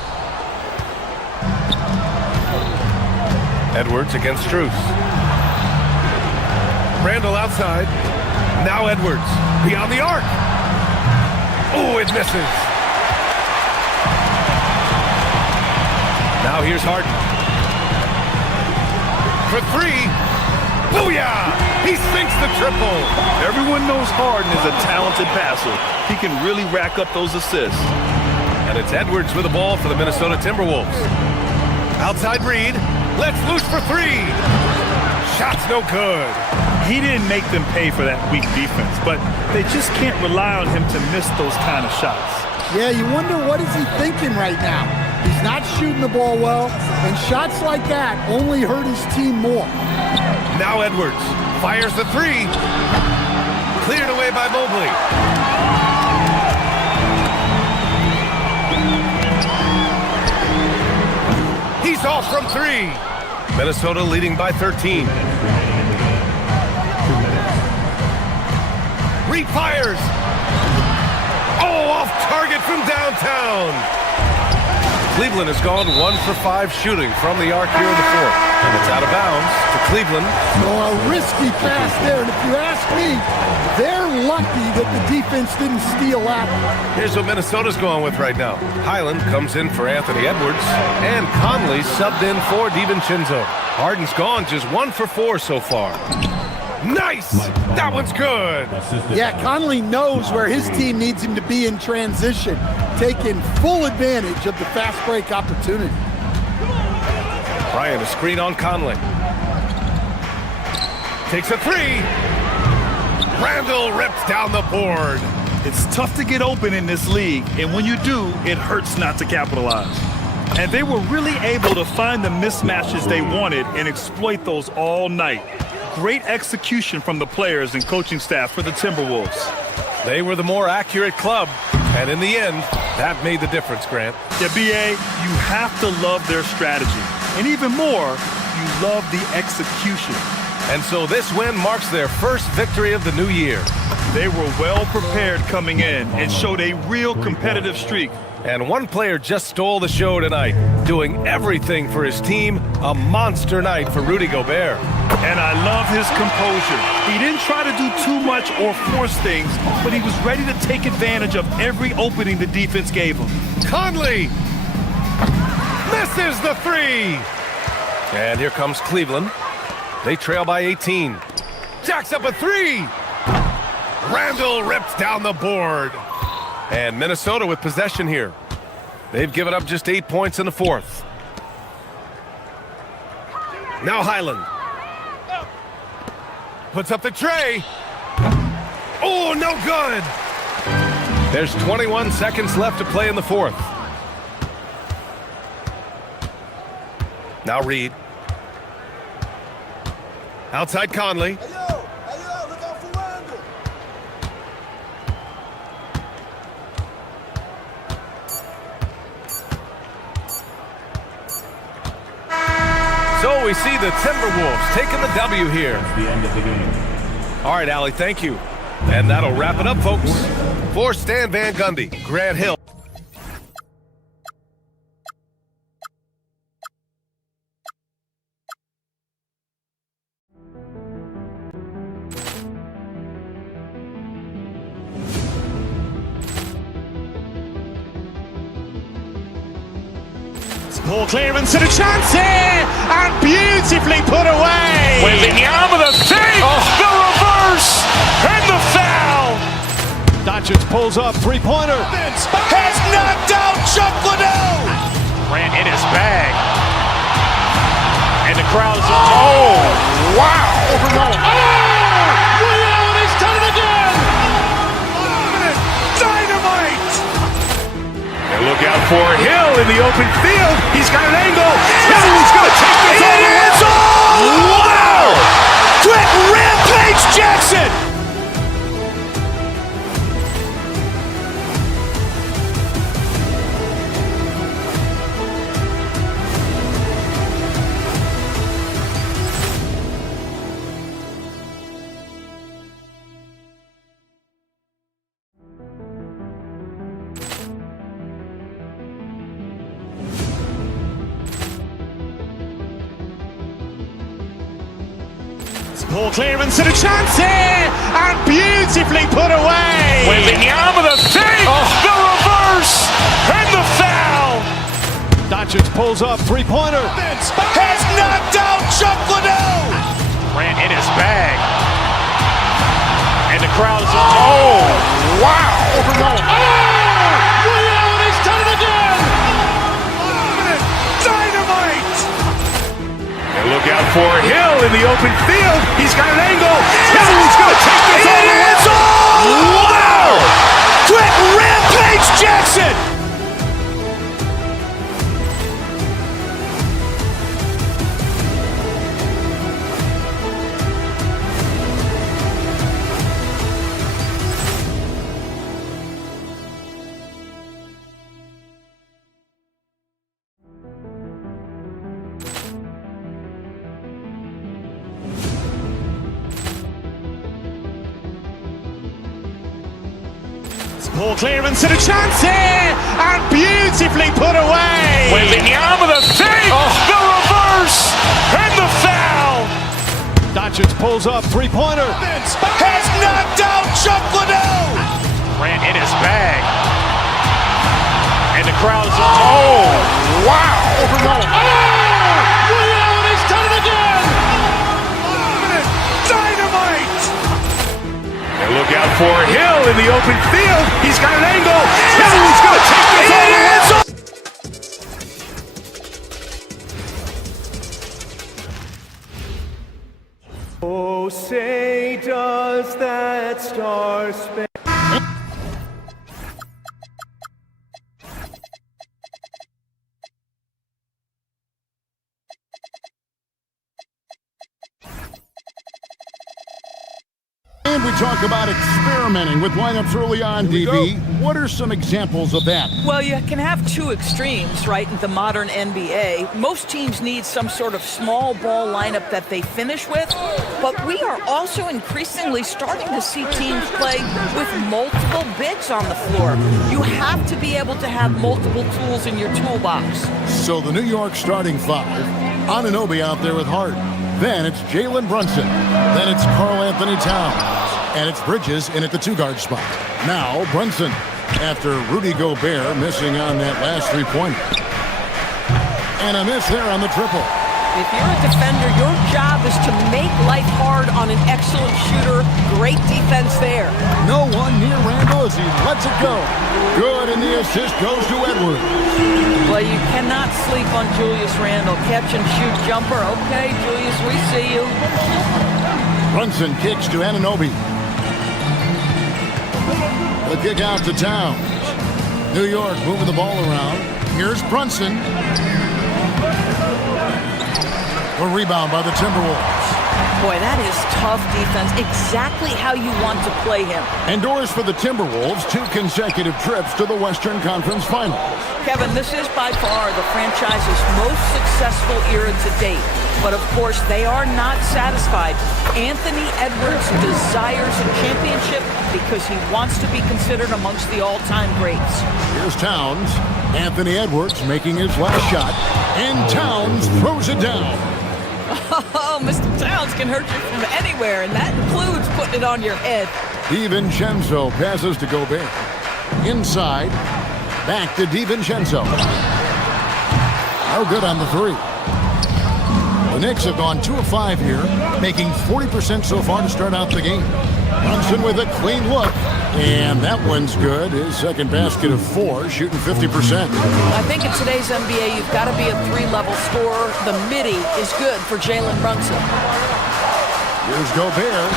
Edwards against Strus. Randall outside. Now Edwards, beyond the arc. Oh, it misses. Now here's Harden. For three. Booyah! He sinks the triple. Everyone knows Harden is a talented passer. He can really rack up those assists. And it's Edwards with the ball for the Minnesota Timberwolves. Outside Reed. Let's loose for three. Shot's no good. He didn't make them pay for that weak defense, but they just can't rely on him to miss those kind of shots. Yeah, you wonder what is he thinking right now. He's not shooting the ball well, and shots like that only hurt his team more. Now Edwards fires the three. Cleared away by Mobley. He's off from three. Minnesota leading by 13. Reed fires. Oh, off target from downtown. Cleveland has gone 1 for 5 shooting from the arc here in the fourth. And it's out of bounds to Cleveland. So a risky pass there, and if you ask me, they're lucky that the defense didn't steal that one. Here's what Minnesota's going with right now. Highland comes in for Anthony Edwards, and Conley subbed in for DiVincenzo. Harden's gone just 1 for 4 so far. Nice! That one's good! Yeah, Conley knows where his team needs him to be in transition, taking full advantage of the fast break opportunity. Bryant, a screen on Conley. Takes a three. Randall rips down the board. It's tough to get open in this league, and when you do, it hurts not to capitalize. And they were really able to find the mismatches they wanted and exploit those all night. Great execution from the players and coaching staff for the Timberwolves. They were the more accurate club, and in the end, that made the difference, Grant. Yeah, B.A., you have to love their strategy. And even more, you love the execution. And so this win marks their first victory of the new year. They were well prepared coming in and showed a real competitive streak. And one player just stole the show tonight, doing everything for his team. A monster night for Rudy Gobert. And I love his composure. He didn't try to do too much or force things, but he was ready to take advantage of every opening the defense gave him. Conley misses the three. And here comes Cleveland. They trail by 18. Jacks up a three. Randall rips down the board. And Minnesota with possession here. They've given up just 8 points in the fourth. Now Highland. Puts up the tray. Oh, no good. There's 21 seconds left to play in the fourth. Now Reed. Outside Conley. So we see the Timberwolves taking the W here. The end of the game. All right, Allie, thank you. And that'll wrap it up, folks. For Stan Van Gundy, Grant Hill. Ball clearance and a chance here, and beautifully put away. Wembanyama the save, the reverse, and the foul. Doncic pulls up, three-pointer. Has knocked out Chuck Liddell. Grant in his bag. And the crowd is, oh, wow. He's done it again. Dynamite. And look out for Hill in the open field. He's got an angle. Hill's going to take this all the way. Wow! Quick rampage Jackson. Ball clearance and a chance here, and beautifully put away. Wembanyama the save, the reverse, and the foul. Doncic pulls up, three-pointer. Has knocked out Chuck Liddell. Grant in his bag. And the crowd is, oh, wow. He's done it again. Dynamite. And look out for Hill in the open field. He's got an angle. Hill's going to take this all the way. Wow! Quick rampage Jackson. Ball clearance and a chance here, and beautifully put away. Wembanyama the save, the reverse, and the foul. Doncic pulls up, three-pointer. Has knocked out Chuck Liddell. Grant in his bag. And the crowd is, oh, wow. He's done it again. Dynamite. And look out for Hill in the open field. He's got an angle. Hill's going to take this all the way. Oh, say does that star span? And we talk about experimenting with lineups early on, DB. What are some examples of that? Well, you can have two extremes, right, in the modern NBA. Most teams need some sort of small ball lineup that they finish with, but we are also increasingly starting to see teams play with multiple bigs on the floor. You have to be able to have multiple tools in your toolbox. So the New York starting five, Anunoby out there with Hart. Then it's Jalen Brunson. Then it's Karl Anthony Towns. And it's Bridges in at the two-guard spot. Now Brunson, after Rudy Gobert missing on that last three-pointer. And a miss there on the triple. If you're a defender, your job is to make life hard on an excellent shooter. Great defense there. No one near Randall as he lets it go. Good, and the assist goes to Edwards. Well, you cannot sleep on Julius Randle. Catch and shoot jumper. Okay, Julius, we see you. Brunson kicks to Anunoby. The kick out to Towns. New York moving the ball around. Here's Brunson. A rebound by the Timberwolves. Boy, that is tough defense. Exactly how you want to play him. Endures for the Timberwolves 2 consecutive trips to the Western Conference Finals. Kevin, this is by far the franchise's most successful era to date. But of course, they are not satisfied. Anthony Edwards desires a championship because he wants to be considered amongst the all-time greats. Here's Towns. Anthony Edwards making his last shot. And Towns throws it down. Oh, Mr. Towns can hurt you from anywhere, and that includes putting it on your head. DiVincenzo passes to Gobert. Inside, back to DiVincenzo. No good on the three. The Knicks have gone 2 of 5 here, making 40% so far to start out the game. Brunson with a clean look, and that one's good. His second basket of 4, shooting 50%. I think in today's NBA, you've got to be a 3-level scorer. The midi is good for Jalen Brunson. Here's Gobert.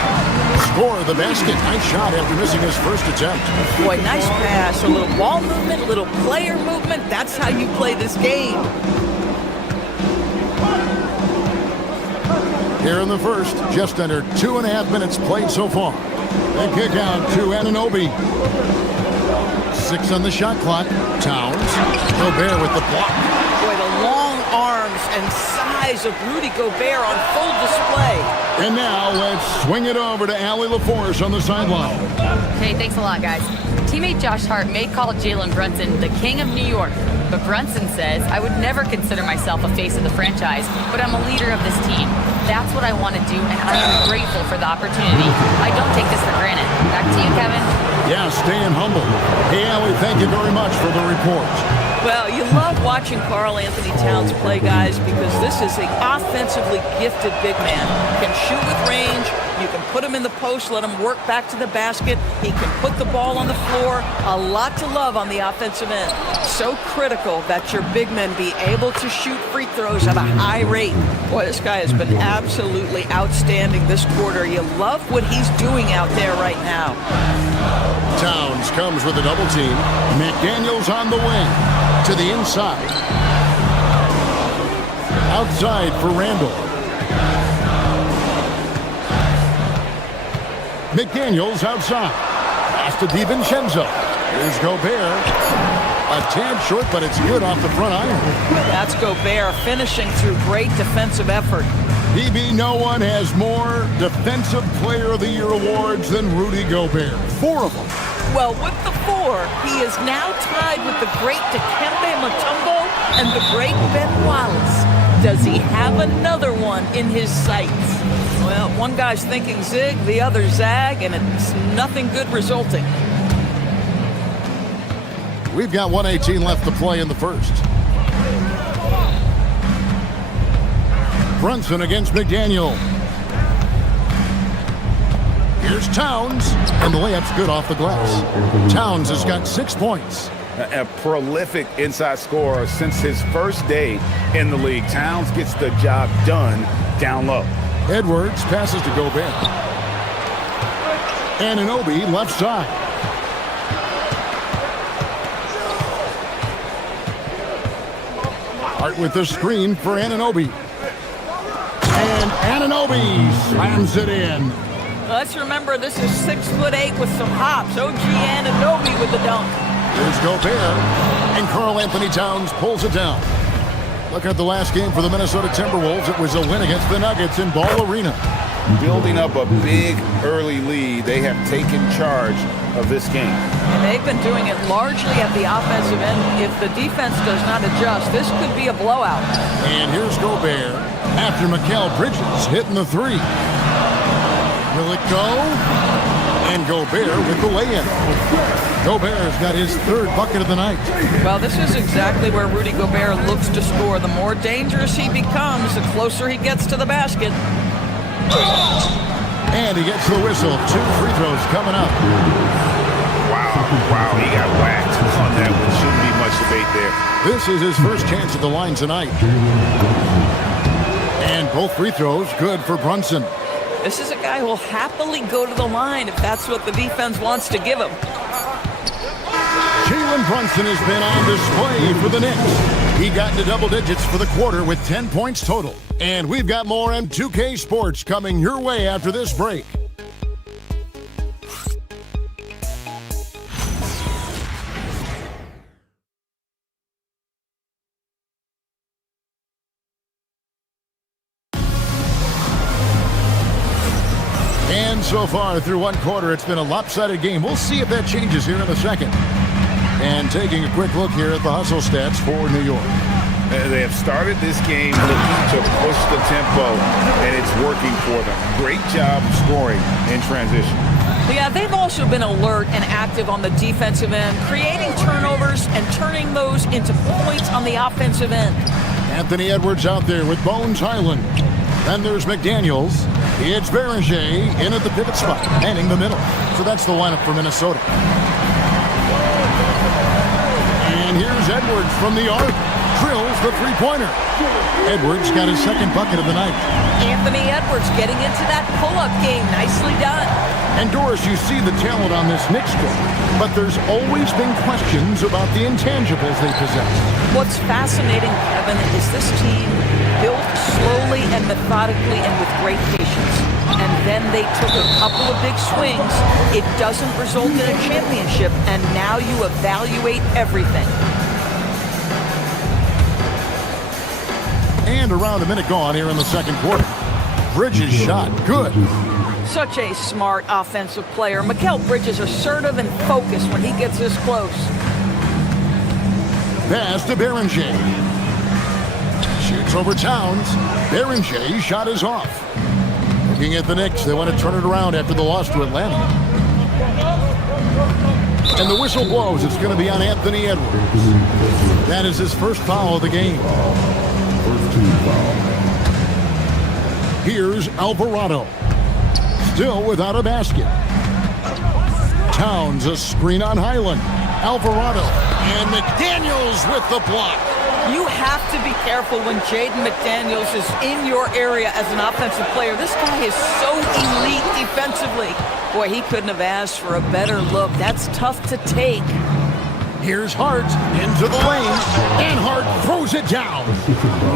Score the basket. Nice shot after missing his first attempt. Boy, nice pass. A little ball movement, a little player movement. That's how you play this game. Here in the first, just under 2.5 minutes played so far. The kick out to Anunoby. 6 on the shot clock. Towns. Gobert with the block. Boy, the long arms and size of Rudy Gobert on full display. And now let's swing it over to Allie LaForce on the sideline. Hey, thanks a lot, guys. Teammate Josh Hart may call Jalen Brunson the king of New York, but Brunson says, I would never consider myself a face of the franchise, but I'm a leader of this team. That's what I want to do, and I am grateful for the opportunity. I don't take this for granted. Back to you, Kevin. Yeah, staying humble. Hey, Allie, thank you very much for the report. Well, you love watching Karl Anthony Towns play, guys, because this is an offensively gifted big man. Can shoot with range. You can put him in the post, let him work back to the basket. He can put the ball on the floor. A lot to love on the offensive end. So critical that your big men be able to shoot free throws at a high rate. Boy, this guy has been absolutely outstanding this quarter. You love what he's doing out there right now. Towns comes with a double team. McDaniels on the wing. To the inside. Outside for Randall. McDaniels outside. Pass to DiVincenzo. Here's Gobert. A tad short, but it's good off the front iron. That's Gobert finishing through great defensive effort. DB, no one has more Defensive Player of the Year awards than Rudy Gobert. 4 of them. Well, with the 4, he is now tied with the great Dikembe Mutombo and the great Ben Wallace. Does he have another one in his sights? Well, one guy's thinking zig, the other zag, and it's nothing good resulting. We've got 1:18 left to play in the first. Brunson against McDaniel. Here's Towns, and the layup's good off the glass. Towns has got 6 points. A prolific inside scorer since his first day in the league. Towns gets the job done down low. Edwards passes to Gobert. Anunoby left side. Hart with the screen for Anunoby. And Anunoby slams it in. Let's remember this is 6'8" with some hops. OG Anunoby with the dunk. Here's Gobert. And Karl Anthony Towns pulls it down. Looking at the last game for the Minnesota Timberwolves, it was a win against the Nuggets in Ball Arena. Building up a big early lead, they have taken charge of this game. And they've been doing it largely at the offensive end. If the defense does not adjust, this could be a blowout. And here's Gobert after Mikal Bridges hitting the 3. Will it go? And Gobert with the lay-in. Gobert's got his 3rd bucket of the night. Well, this is exactly where Rudy Gobert looks to score. The more dangerous he becomes, the closer he gets to the basket. And he gets the whistle. 2 free throws coming up. Wow, he got whacked on that one. Shouldn't be much debate there. This is his first chance at the line tonight. And both free throws good for Brunson. This is a guy who will happily go to the line if that's what the defense wants to give him. Jalen Brunson has been on display for the Knicks. He got into double digits for the quarter with 10 points total. And we've got more M2K Sports coming your way after this break. And so far through one quarter, it's been a lopsided game. We'll see if that changes here in a second. And taking a quick look here at the hustle stats for New York. They have started this game looking to push the tempo, and it's working for them. Great job scoring in transition. Yeah, they've also been alert and active on the defensive end, creating turnovers and turning those into points on the offensive end. Anthony Edwards out there with Bones Highland. Then there's McDaniels. It's Beringer in at the pivot spot, manning the middle. So that's the lineup for Minnesota. And here's Edwards from the arc. Drills the three-pointer. Edwards got his second bucket of the night. Anthony Edwards getting into that pull-up game. Nicely done. And Doris, you see the talent on this Knicks team, but there's always been questions about the intangibles they possess. What's fascinating, Kevin, is this team built slowly and methodically and with great patience. And then they took a couple of big swings. It doesn't result in a championship, and now you evaluate everything. And around a minute gone here in the second quarter. Bridges shot. Good. Such a smart offensive player. Mikal Bridges assertive and focused when he gets this close. Pass to Beringer. Shoots over Towns. Beringer's shot is off. Looking at the Knicks, they want to turn it around after the loss to Atlanta. And the whistle blows. It's going to be on Anthony Edwards. That is his first foul of the game. Here's Alvarado. Still without a basket. Towns a screen on Highland. Alvarado. And McDaniels with the block. You have to be careful when Jaden McDaniels is in your area as an offensive player. This guy is so elite defensively. Boy, he couldn't have asked for a better look. That's tough to take. Here's Hart into the lane, and Hart throws it down.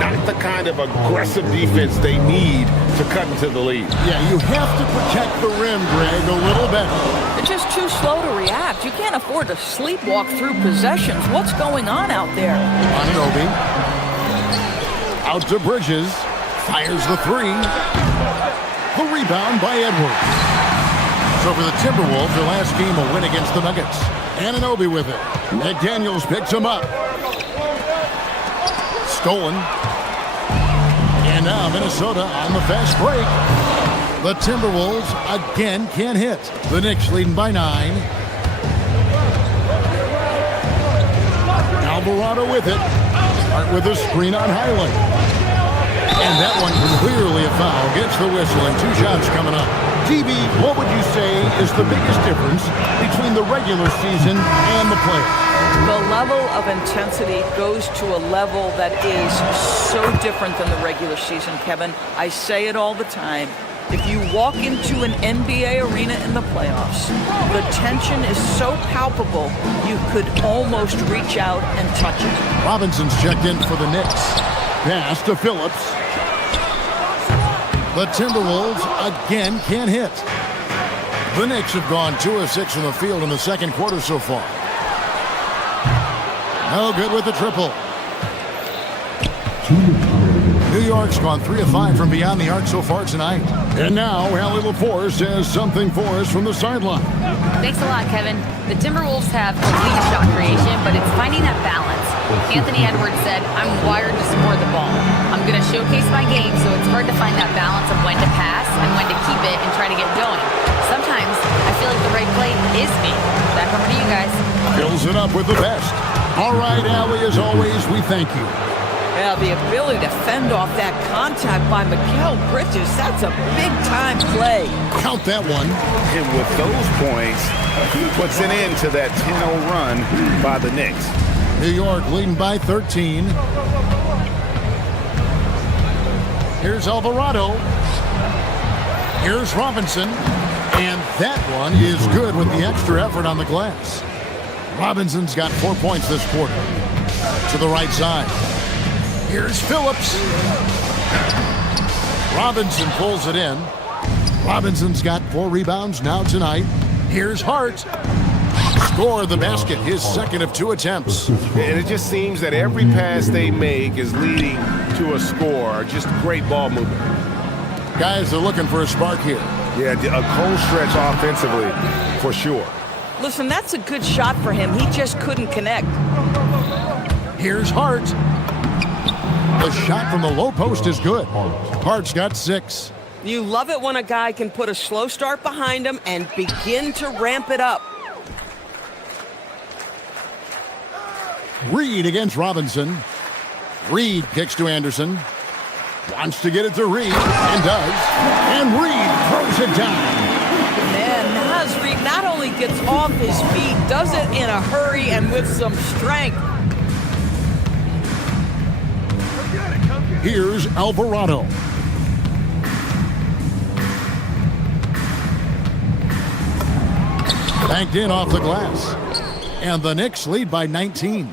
Not the kind of aggressive defense they need to cut into the lead. Yeah, you have to protect the rim, Greg, a little better. They're just too slow to react. You can't afford to sleepwalk through possessions. What's going on out there? Anunoby. Out to Bridges. Fires the three. The rebound by Edwards. So for the Timberwolves, their last game a win against the Nuggets. Anunoby with it. McDaniels picks him up. Stolen. And now Minnesota on the fast break. The Timberwolves again can't hit. The Knicks leading by 9. Alvarado with it. Hart with a screen on Highland. And that one clearly a foul. Gets the whistle and 2 shots coming up. DB, what would you say is the biggest difference between the regular season and the playoffs? The level of intensity goes to a level that is so different than the regular season, Kevin. I say it all the time. If you walk into an NBA arena in the playoffs, the tension is so palpable, you could almost reach out and touch it. Robinson's checked in for the Knicks. Pass to Phillips. The Timberwolves again can't hit. The Knicks have gone 2 of 6 from the field in the second quarter so far. No good with the triple. New York's gone 3 of 5 from beyond the arc so far tonight. And now, Allie LaForce has something for us from the sideline. Thanks a lot, Kevin. The Timberwolves have elite shot creation, but it's finding that balance. Anthony Edwards said, "I'm wired to score the ball. I'm going to showcase my game, so it's hard to find that balance of when to pass and when to keep it and try to get going. Sometimes I feel like the right play is me." Back over to you guys. Fills it up with the best. All right, Allie, as always, we thank you. Yeah, the ability to fend off that contact by Mikal Bridges, that's a big-time play. Count that one. And with those points, he puts an end to that 10-0 run by the Knicks. New York leading by 13. Here's Alvarado. Here's Robinson. And that one is good with the extra effort on the glass. Robinson's got 4 points this quarter. To the right side. Here's Phillips. Robinson pulls it in. Robinson's got 4 rebounds now tonight. Here's Hart. Score the basket, his second of 2 attempts. And it just seems that every pass they make is leading to a score. Just great ball movement. Guys are looking for a spark here. Yeah, a cold stretch offensively, for sure. Listen, that's a good shot for him. He just couldn't connect. Here's Hart. The shot from the low post is good. Hart's got 6. You love it when a guy can put a slow start behind him and begin to ramp it up. Reed against Robinson. Reed kicks to Anderson. Wants to get it to Reed, and does. And Reed throws it down. Man, Naz Reed not only gets off his feet, does it in a hurry and with some strength. Here's Alvarado. Banked in off the glass. And the Knicks lead by 19.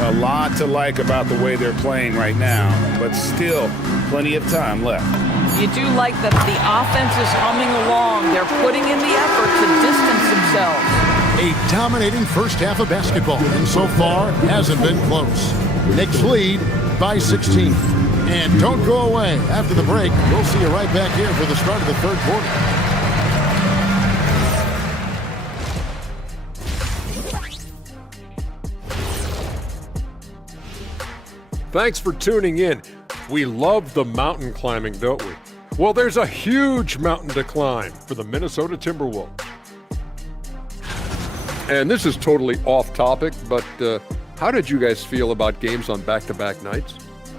A lot to like about the way they're playing right now, but still plenty of time left. You do like that the offense is humming along. They're putting in the effort to distance themselves. A dominating first half of basketball, and so far hasn't been close. Knicks lead by 16. And don't go away. After the break, we'll see you right back here for the start of the third quarter. Thanks for tuning in. We love the mountain climbing, don't we? Well, there's a huge mountain to climb for the Minnesota Timberwolves. And this is totally off topic, but how did you guys feel about games on back-to-back nights?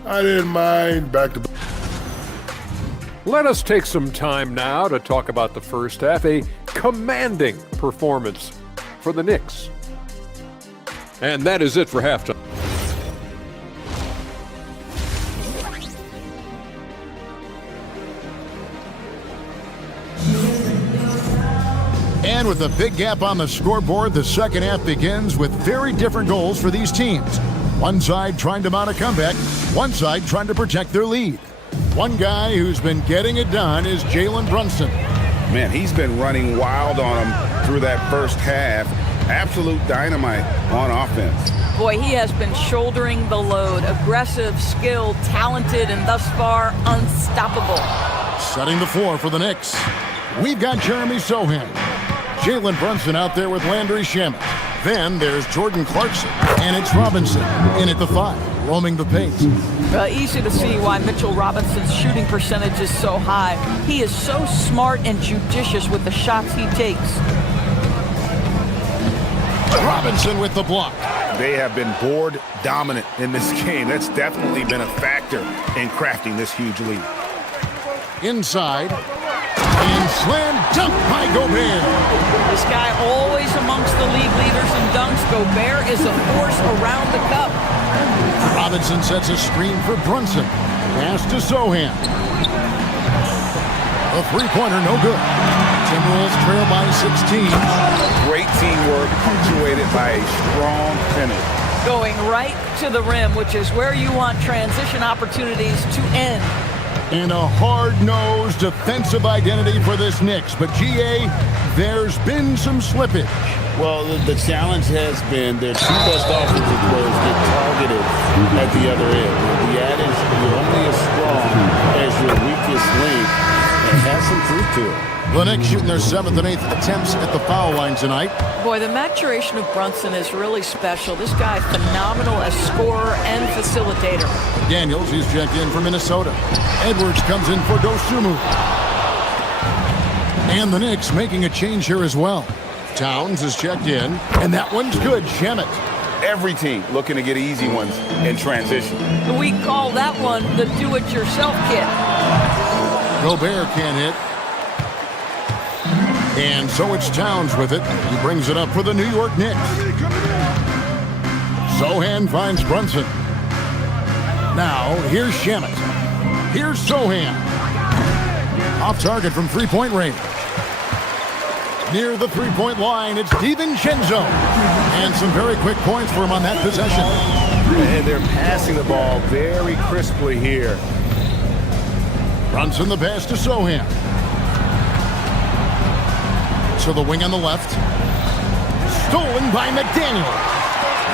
I didn't mind back-to-back. Let us take some time now to talk about the first half, a commanding performance for the Knicks. And that is it for halftime. And with a big gap on the scoreboard, the second half begins with very different goals for these teams. One side trying to mount a comeback, one side trying to protect their lead. One guy who's been getting it done is Jalen Brunson. Man, he's been running wild on him through that first half. Absolute dynamite on offense. Boy, he has been shouldering the load. Aggressive, skilled, talented, and thus far unstoppable. Setting the floor for the Knicks. We've got Jeremy Sohan. Jalen Brunson out there with Landry Shamet. Then there's Jordan Clarkson, and it's Robinson in at the 5, roaming the paint. Easy to see why Mitchell Robinson's shooting percentage is so high. He is so smart and judicious with the shots he takes. Robinson with the block. They have been board dominant in this game. That's definitely been a factor in crafting this huge lead. Inside. And slam dunk by Gobert. This guy always amongst the league leaders in dunks. Gobert is a force around the cup. Robinson sets a screen for Brunson. Pass to Sohan. A three-pointer, no good. Timberwolves trail by 16. Great teamwork punctuated by a strong finish. Going right to the rim, which is where you want transition opportunities to end. And a hard-nosed defensive identity for this Knicks. But, GA, there's been some slippage. Well, the challenge has been their two best offensive players get targeted at the other end. The adage, you're only as strong as your weakest link, and has some truth to it. The Knicks shooting their 7th and 8th attempts at the foul line tonight. Boy, the maturation of Brunson is really special. This guy phenomenal as scorer and facilitator. Daniels, he's checked in for Minnesota. Edwards comes in for Dosunmu. And the Knicks making a change here as well. Towns is checked in, and that one's good. Shamet. Every team looking to get easy ones in transition. We call that one the do-it-yourself kit. Gobert can't hit. And so it's Towns with it. He brings it up for the New York Knicks. Sohan finds Brunson. Now, here's Shamet. Here's Sohan. Off target from three-point range. Near the three-point line, it's DiVincenzo. And some very quick points for him on that possession. And they're passing the ball very crisply here. Brunson the pass to Sohan. To the wing on the left. Stolen by McDaniel.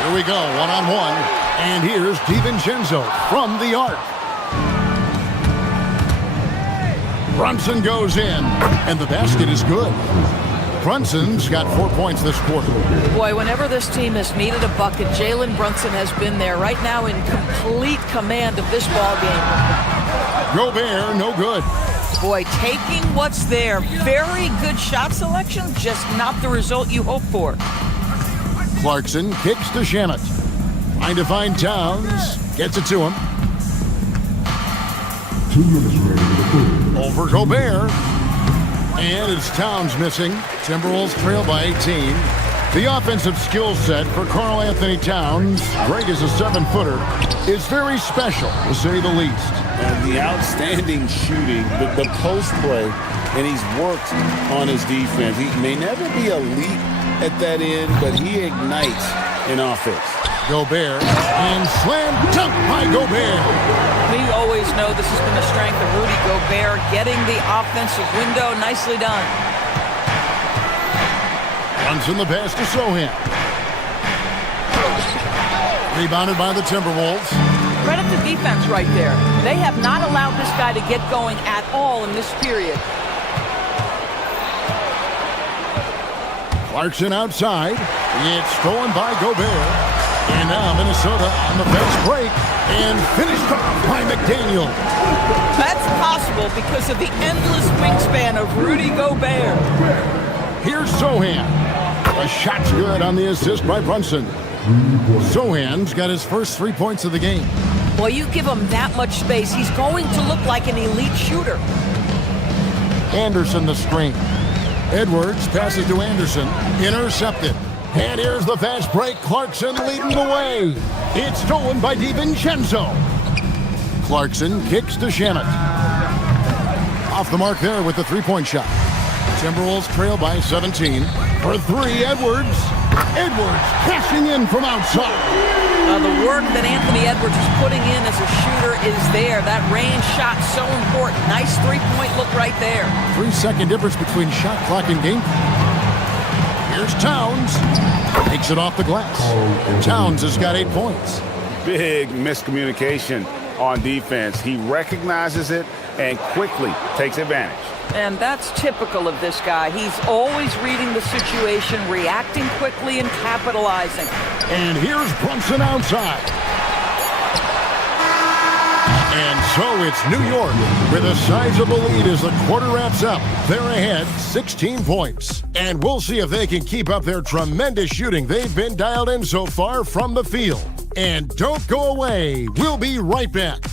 Here we go, one-on-one. And here's DiVincenzo from the arc. Brunson goes in, and the basket is good. Brunson's got 4 points this quarter. Boy, whenever this team has needed a bucket, Jalen Brunson has been there. Right now in complete command of this ball game. Gobert, no good. Boy, taking what's there. Very good shot selection, just not the result you hope for. Clarkson kicks to Shamet. Trying to find Towns. Gets it to him. 2 minutes remaining. Over Gobert. And it's Towns missing. Timberwolves trail by 18. The offensive skill set for Karl Anthony Towns, great as a 7-footer, is very special, to say the least. And the outstanding shooting, the post play, and he's worked on his defense. He may never be elite at that end, but he ignites in offense. Gobert, and slam dunk by Gobert. We always know this has been the strength of Rudy Gobert, getting the offensive window. Nicely done. Runs in the pass to Sohan. Rebounded by the Timberwolves. Credit the defense right there. They have not allowed this guy to get going at all in this period. Clarkson outside. It's stolen by Gobert. And now Minnesota on the fast break and finished off by McDaniel. That's possible because of the endless wingspan of Rudy Gobert. Here's Sohan. A shot's good on the assist by Brunson. Sohan's got his first 3 points of the game. Well, you give him that much space, he's going to look like an elite shooter. Anderson the screen. Edwards passes to Anderson. Intercepted. And here's the fast break. Clarkson leading the way. It's stolen by DiVincenzo. Clarkson kicks to Shamet. Off the mark there with the 3-point shot. Timberwolves trail by 17. For 3, Edwards. Edwards cashing in from outside. The work that Anthony Edwards is putting in as a shooter is there. That range shot so important. Nice 3-point look right there. 3-second difference between shot clock and game clock. Here's Towns. Takes it off the glass. Towns has got 8 points. Big miscommunication on defense. He recognizes it and quickly takes advantage. And that's typical of this guy. He's always reading the situation, reacting quickly, and capitalizing. And here's Brunson outside. And so it's New York with a sizable lead as the quarter wraps up. They're ahead 16 points. And we'll see if they can keep up their tremendous shooting they've been dialed in so far from the field. And don't go away. We'll be right back.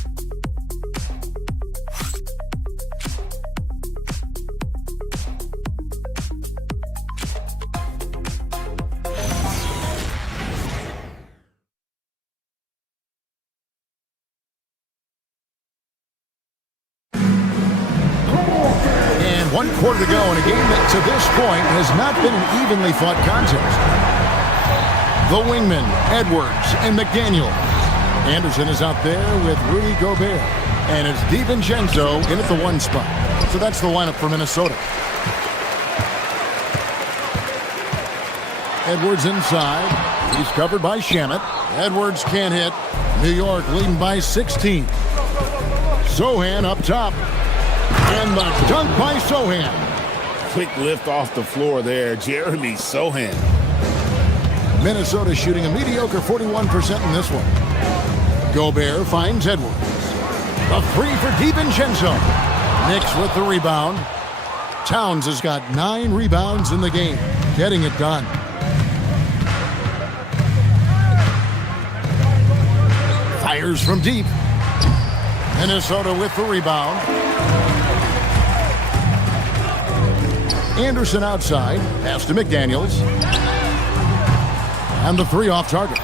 One quarter to go in a game that to this point has not been an evenly fought contest. The wingmen, Edwards and McDaniel. Anderson is out there with Rudy Gobert. And it's DiVincenzo in at the 1 spot. So that's the lineup for Minnesota. Edwards inside. He's covered by Shamet. Edwards can't hit. New York leading by 16. Sohan up top. And the dunk by Sohan. Quick lift off the floor there, Jeremy Sohan. Minnesota shooting a mediocre 41% in this one. Gobert finds Edwards. A 3 for DiVincenzo. Knicks with the rebound. Towns has got 9 rebounds in the game, getting it done. Fires from deep. Minnesota with the rebound. Anderson outside. Pass to McDaniels. And the 3 off target.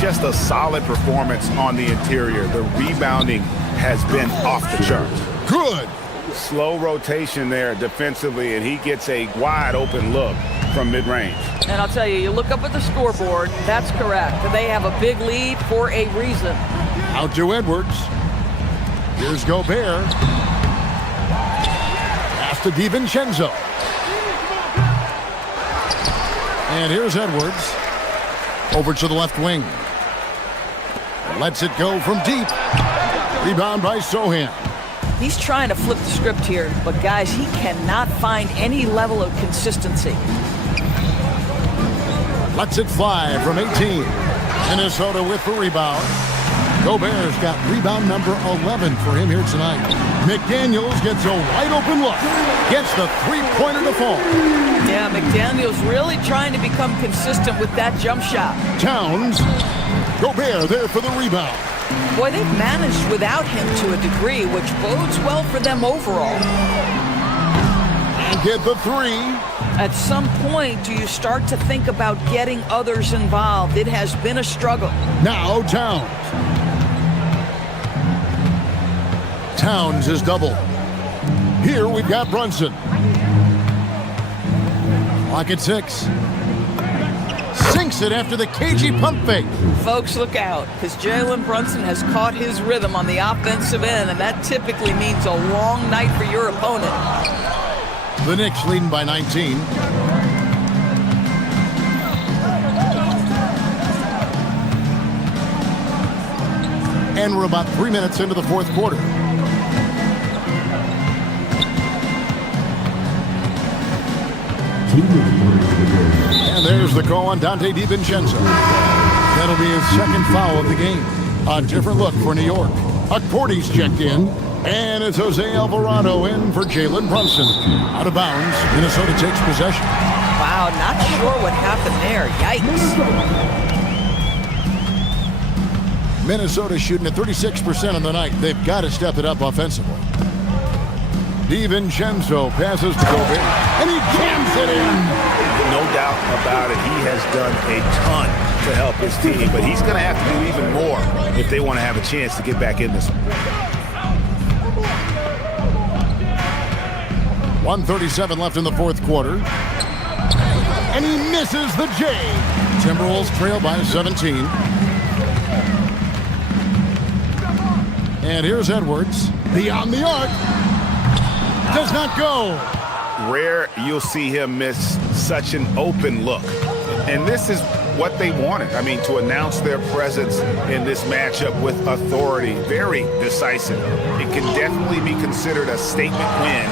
Just a solid performance on the interior. The rebounding has been off the charts. Good. Slow rotation there defensively, and he gets a wide open look from mid-range. And I'll tell you, you look up at the scoreboard, that's correct. They have a big lead for a reason. Out to Edwards. Here's Gobert. Pass to DiVincenzo. And here's Edwards. Over to the left wing. Lets it go from deep. Rebound by Sohan. He's trying to flip the script here, but guys, he cannot find any level of consistency. Lets it fly from 18. Minnesota with the rebound. Gobert's got rebound number 11 for him here tonight. McDaniels gets a wide open look. Gets the three-pointer to fall. Yeah, McDaniels really trying to become consistent with that jump shot. Towns Gobert there for the rebound. Boy, they've managed without him to a degree, which bodes well for them overall. And get the three. At some point, do you start to think about getting others involved? It has been a struggle. Now Towns. Towns is double. Here we've got Brunson. Clock at 6. Sinks it after the cagey pump fake. Folks, look out, because Jalen Brunson has caught his rhythm on the offensive end, and that typically means a long night for your opponent. The Knicks leading by 19. And we're about 3 minutes into the fourth quarter. And there's the call on Dante DiVincenzo. That'll be his second foul of the game. A different look for New York. Accordi's checked in. And it's Jose Alvarado in for Jalen Brunson. Out of bounds, Minnesota takes possession. Wow, not sure what happened there. Yikes. Minnesota shooting at 36% on the night. They've got to step it up offensively. DiVincenzo passes to Gobert, and he jams it in. No doubt about it. He has done a ton to help his team, but he's going to have to do even more if they want to have a chance to get back in this one. 1:37 left in the fourth quarter. And he misses the J. Timberwolves trail by 17. And here's Edwards. Beyond the arc. Does not go. Rare you'll see him miss such an open look. And this is what they wanted. I mean, to announce their presence in this matchup with authority. Very decisive. It can definitely be considered a statement win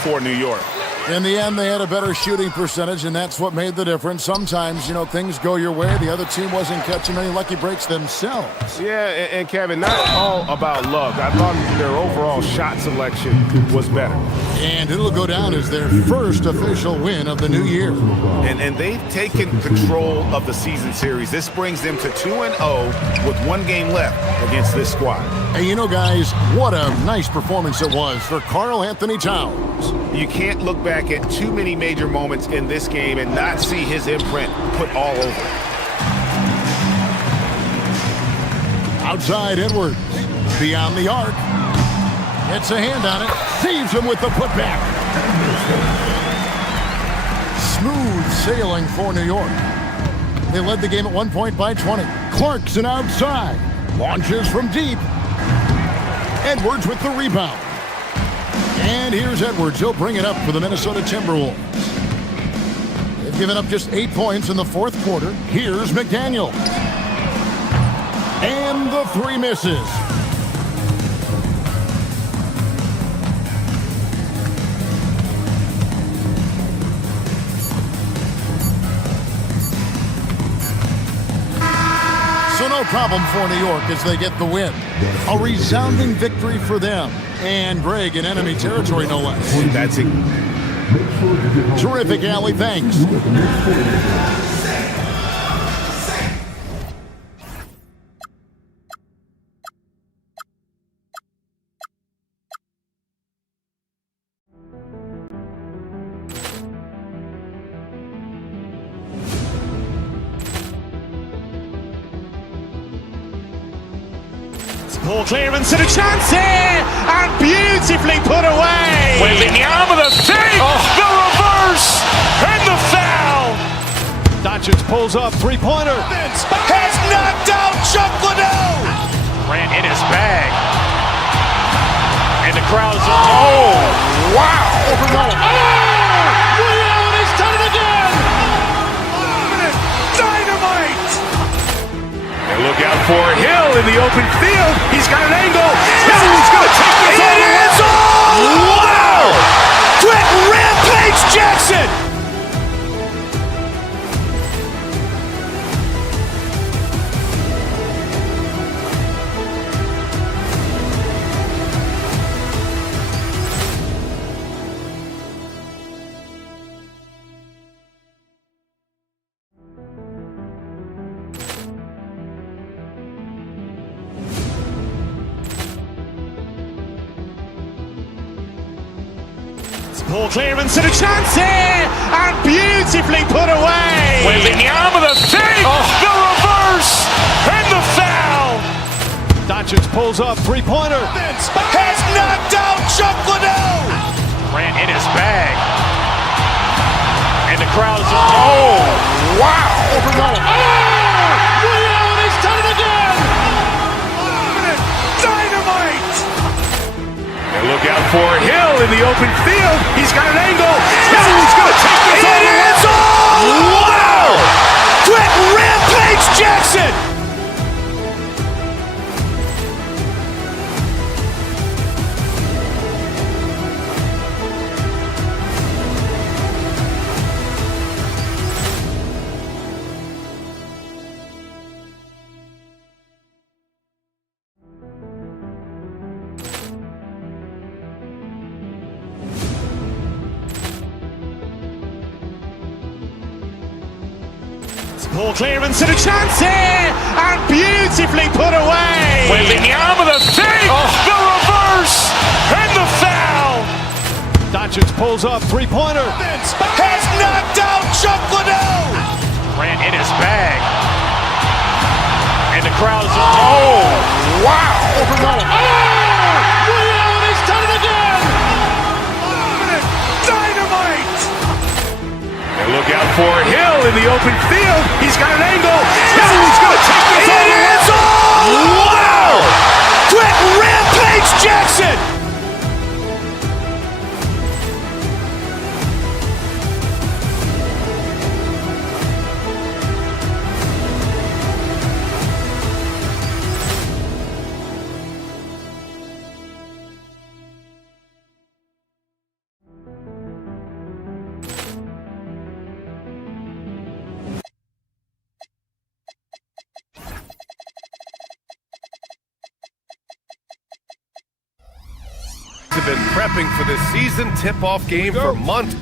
for New York. In the end, they had a better shooting percentage, and that's what made the difference. Sometimes, you know, things go your way. The other team wasn't catching many lucky breaks themselves. Yeah, and Kevin, not all about luck. I thought their overall shot selection was better. And it'll go down as their first official win of the new year. And they've taken control of the season series. This brings them to 2-0 with one game left against this squad. And you know, guys, what a nice performance it was for Karl Anthony Towns. You can't look back at too many major moments in this game and not see his imprint put all over it. Outside Edwards. Beyond the arc. Gets a hand on it. Saves him with the putback. Smooth sailing for New York. They led the game at 1 point by 20. Clarkson outside. Launches from deep. Edwards with the rebound. And here's Edwards. He'll bring it up for the Minnesota Timberwolves. They've given up just 8 points in the fourth quarter. Here's McDaniel. And the three misses. So no problem for New York as they get the win. A resounding victory for them. And Greg in enemy territory, no less. That's it. Terrific, Allie. Thanks. Poor clearance and a chance here, and beautifully put away. With the arm of the thing, the reverse, and the foul. Doncic pulls up, three-pointer. Has knocked out Chuck Liddell. Ran in his bag. And the crowd is, oh, wow. He's done it again. Dynamite. And look out for Hill in the open field. He's got an angle. Hill's going to take this all the way. Wow! Quick rampage Jackson. Ball clearance and a chance here, and beautifully put away. Wembanyama the save, the reverse, and the foul. Doncic pulls up, three-pointer. Has knocked out Chuck Liddell. Ran in his bag. And the crowd is, oh, wow. Liddell, he's done it again. Dynamite. And look out for Hill in the open field. He's got an angle. Hill's going to take this all the way. Wow! Quick rampage Jackson. Ball clearance and a chance here, and beautifully put away. Wembanyama the save, the reverse, and the foul. Doncic pulls up, three-pointer. Has knocked out Chuck Liddell. Ran in his bag. And the crowd is, oh, wow. Liddell, he's done it again. Dynamite. And look out for Hill in the open field. He's got an angle. Hill's going to take this all the way. Wow! Quick rampage Jackson. Have been prepping for this season tip-off game for months.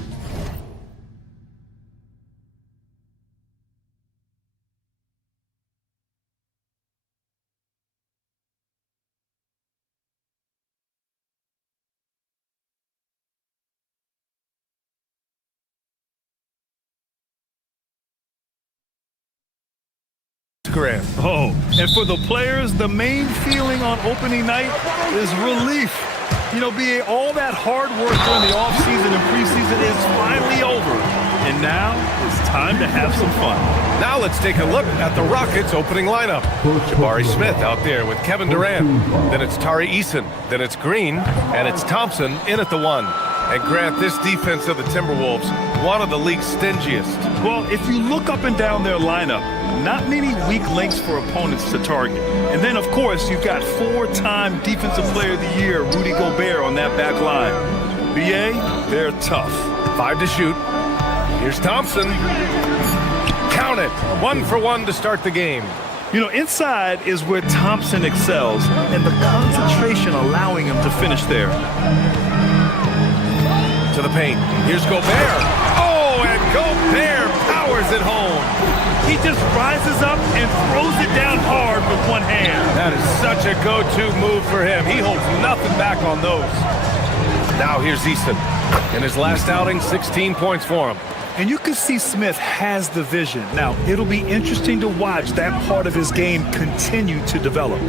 Oh, and for the players, the main feeling on opening night is relief. You know, being all that hard work during the offseason and preseason is finally over. And now it's time to have some fun. Now let's take a look at the Rockets' opening lineup. Jabari Smith out there with Kevin Durant. Then it's Tari Eason. Then it's Green. And it's Thompson in at the 1. And Grant, this defense of the Timberwolves, one of the league's stingiest. Well, if you look up and down their lineup, not many weak links for opponents to target. And then, of course, you've got 4-time Defensive Player of the Year, Rudy Gobert, on that back line. BA, they're tough. 5 to shoot. Here's Thompson. Count it. 1 for 1 to start the game. You know, inside is where Thompson excels, and the concentration allowing him to finish there. To the paint. Here's Gobert. Oh, and Gobert powers it home. He just rises up and throws it down hard with one hand. That is such a go-to move for him. He holds nothing back on those. Now here's Easton. In his last outing, 16 points for him. And you can see Smith has the vision. Now, it'll be interesting to watch that part of his game continue to develop.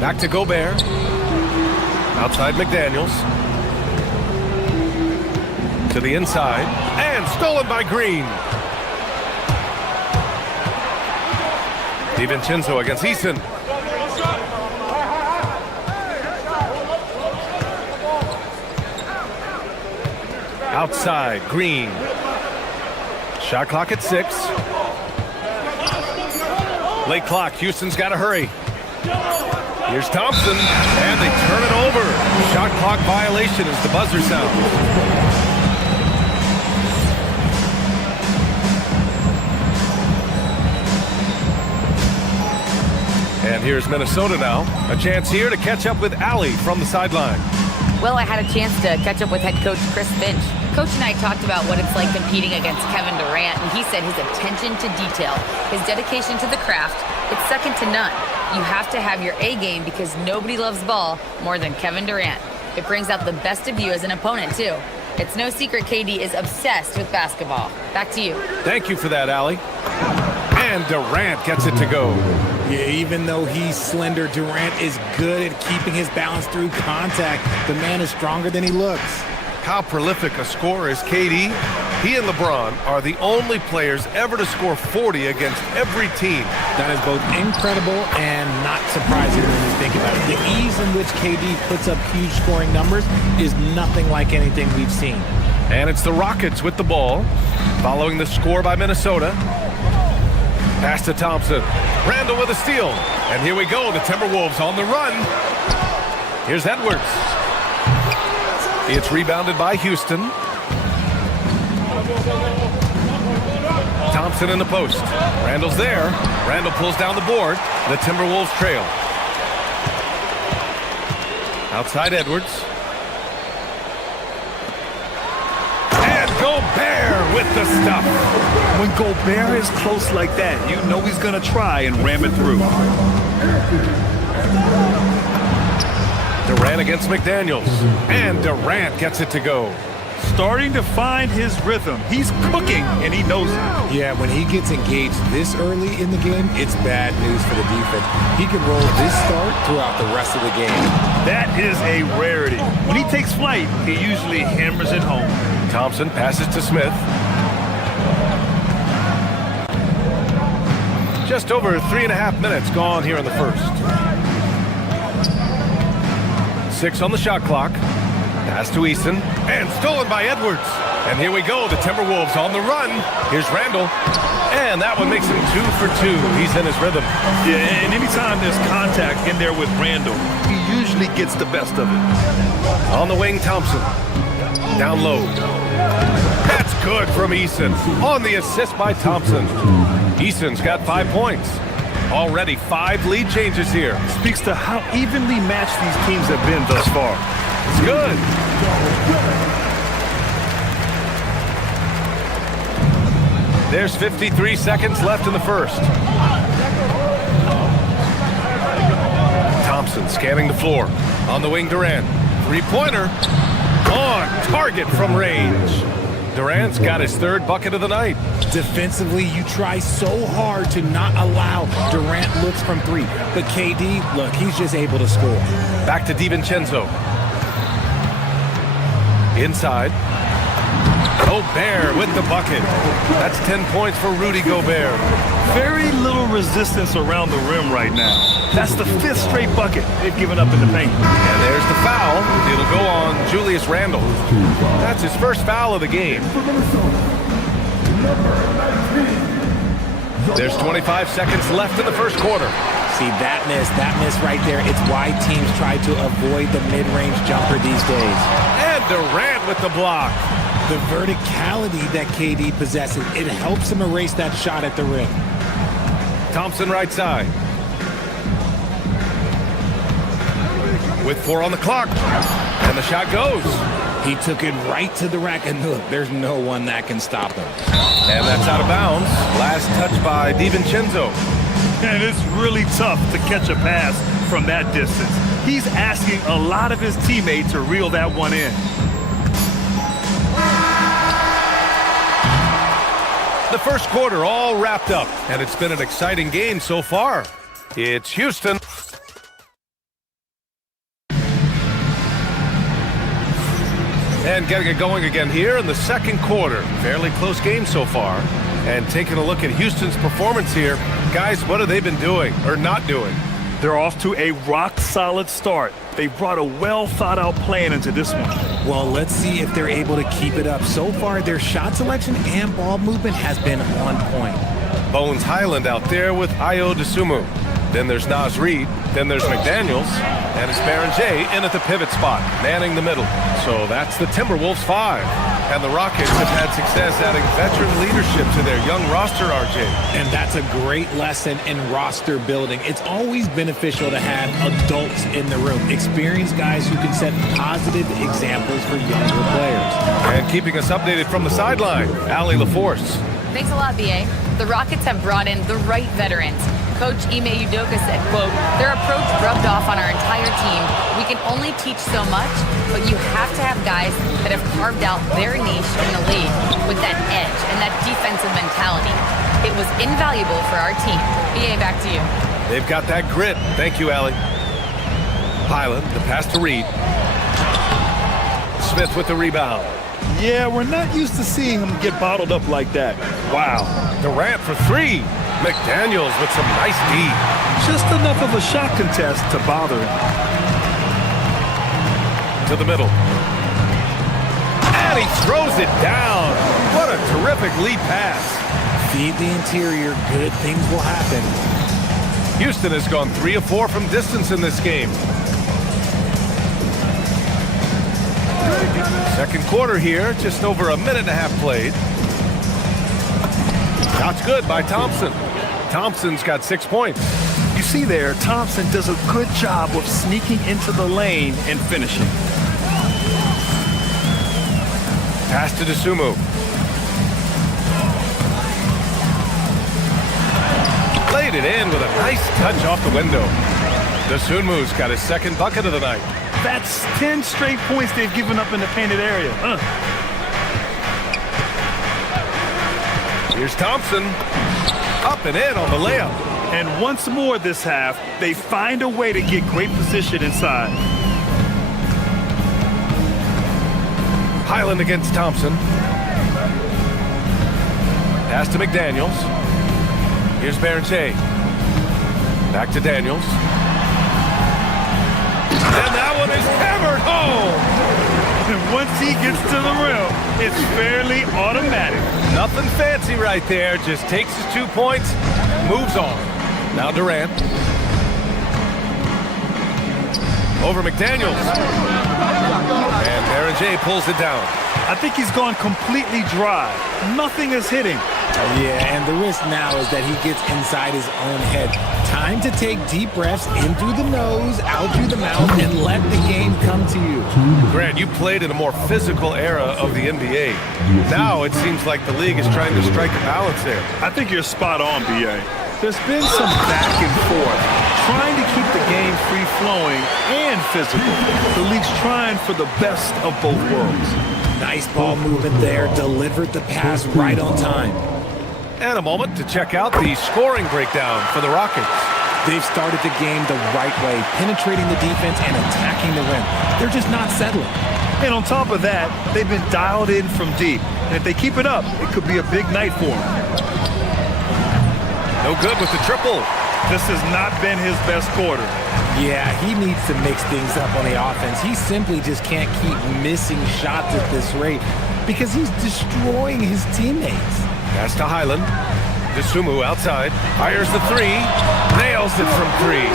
Back to Gobert. Outside McDaniels. To the inside. And stolen by Green. DiVincenzo against Eason. Outside, Green. Shot clock at 6. Late clock, Houston's got to hurry. Here's Thompson, and they turn it over. Shot clock violation as the buzzer sounds. And here's Minnesota now. A chance here to catch up with Allie from the sideline. Well, I had a chance to catch up with head coach Chris Finch. Coach and I talked about what it's like competing against Kevin Durant, and he said his attention to detail, his dedication to the craft, it's second to none. You have to have your A game because nobody loves ball more than Kevin Durant. It brings out the best of you as an opponent, too. It's no secret KD is obsessed with basketball. Back to you. Thank you for that, Allie. And Durant gets it to go. Yeah, even though he's slender, Durant is good at keeping his balance through contact. The man is stronger than he looks. How prolific a scorer is KD? He and LeBron are the only players ever to score 40 against every team. That is both incredible and not surprising when you think about it. The ease in which KD puts up huge scoring numbers is nothing like anything we've seen. And it's the Rockets with the ball, following the score by Minnesota. Pass to Thompson. Randall with a steal. And here we go, the Timberwolves on the run. Here's Edwards. It's rebounded by Houston. Thompson in the post. Randall's there. Randall pulls down the board. The Timberwolves trail. Outside Edwards. And Gobert with the stuff. When Gobert is close like that, you know he's going to try and ram it through. Durant against McDaniels. And Durant gets it to go. Starting to find his rhythm. He's cooking, and he knows it. Yeah, when he gets engaged this early in the game, it's bad news for the defense. He can roll this start throughout the rest of the game. That is a rarity. When he takes flight, he usually hammers it home. Thompson passes to Smith. Just over 3.5 minutes gone here in the first. 6 on the shot clock. Pass to Eason, and stolen by Edwards. And here we go, the Timberwolves on the run. Here's Randall, and that one makes him 2 for 2. He's in his rhythm. Yeah, and anytime there's contact in there with Randall, he usually gets the best of it. On the wing, Thompson. Down low. That's good from Eason. On the assist by Thompson. Eason's got 5 points. Already 5 lead changes here. Speaks to how evenly matched these teams have been thus far. It's good. There's 53 seconds left in the first. Thompson scanning the floor. On the wing, Durant. 3-pointer. On target from range. Durant's got his 3rd bucket of the night. Defensively, you try so hard to not allow Durant looks from 3. But KD, look, he's just able to score. Back to DiVincenzo. Inside. Gobert with the bucket. That's 10 points for Rudy Gobert. Very little resistance around the rim right now. That's the 5th straight bucket they've given up in the paint. And there's the foul. It'll go on Julius Randle. That's his first foul of the game. There's 25 seconds left in the first quarter. See, that miss right there, it's why teams try to avoid the mid-range jumper these days. And Durant with the block. The verticality that KD possesses, it helps him erase that shot at the rim. Thompson right side. With 4 on the clock. And the shot goes. He took it right to the rack, and look, there's no one that can stop him. And that's out of bounds. Last touch by DiVincenzo. And it's really tough to catch a pass from that distance. He's asking a lot of his teammates to reel that one in. The first quarter all wrapped up, and it's been an exciting game so far. It's Houston. And getting it going again here in the second quarter. Fairly close game so far. And taking a look at Houston's performance here. Guys, what have they been doing or not doing? They're off to a rock-solid start. They brought a well-thought-out plan into this one. Well, let's see if they're able to keep it up. So far, their shot selection and ball movement has been on point. Bones Highland out there with Ayo Dosunmu. Then there's Naz Reid. Then there's McDaniels. And it's Baron J in at the pivot spot, manning the middle. So that's the Timberwolves 5. And the Rockets have had success adding veteran leadership to their young roster, RJ. And that's a great lesson in roster building. It's always beneficial to have adults in the room, experienced guys who can set positive examples for younger players. And keeping us updated from the sideline, Allie LaForce. Thanks a lot, BA. The Rockets have brought in the right veterans. Coach Ime Udoka said, quote, their approach rubbed off on our entire team. We can only teach so much, but you have to have guys that have carved out their niche in the league with that edge and that defensive mentality. It was invaluable for our team. BA, back to you. They've got that grit. Thank you, Allie. Highland, the pass to Reed. Smith with the rebound. Yeah, we're not used to seeing him get bottled up like that. Wow. Durant for three. McDaniels with some nice D. Just enough of a shot contest to bother him. To the middle. And he throws it down. What a terrific lead pass. Feed the interior. Good things will happen. Houston has gone 3 of 4 from distance in this game. Second quarter here, just over a minute and a half played. Shot's good by Thompson. Thompson's got 6 points. You see there, Thompson does a good job of sneaking into the lane and finishing. Pass to DeSumo. Laid it in with a nice touch off the window. DeSumo's got his second bucket of the night. That's 10 straight points they've given up in the painted area. Here's Thompson. Up and in on the layup. And once more this half, they find a way to get great position inside. Highland against Thompson. Pass to McDaniels. Here's Berenger. Back to Daniels. And that one is hammered home. And once he gets to the rim, it's fairly automatic. Nothing fancy right there. Just takes his 2 points, moves on. Now Durant. Over McDaniels. And Berenger pulls it down. I think he's gone completely dry. Nothing is hitting. Yeah, and the risk now is that he gets inside his own head. Time to take deep breaths in through the nose, out through the mouth, and let the game come to you. Grant, you played in a more physical era of the NBA. Now it seems like the league is trying to strike a balance there. I think you're spot on, BA. There's been some back and forth, trying to keep the game free-flowing and physical. The league's trying for the best of both worlds. Nice ball movement there, delivered the pass right on time. And a moment to check out the scoring breakdown for the Rockets. They've started the game the right way, penetrating the defense and attacking the rim. They're just not settling. And on top of that, they've been dialed in from deep. And if they keep it up, it could be a big night for them. No good with the triple. This has not been his best quarter. Yeah, he needs to mix things up on the offense. He simply just can't keep missing shots at this rate because he's destroying his teammates. Pass to Highland. DeSumo outside. Fires the three. Nails it from three.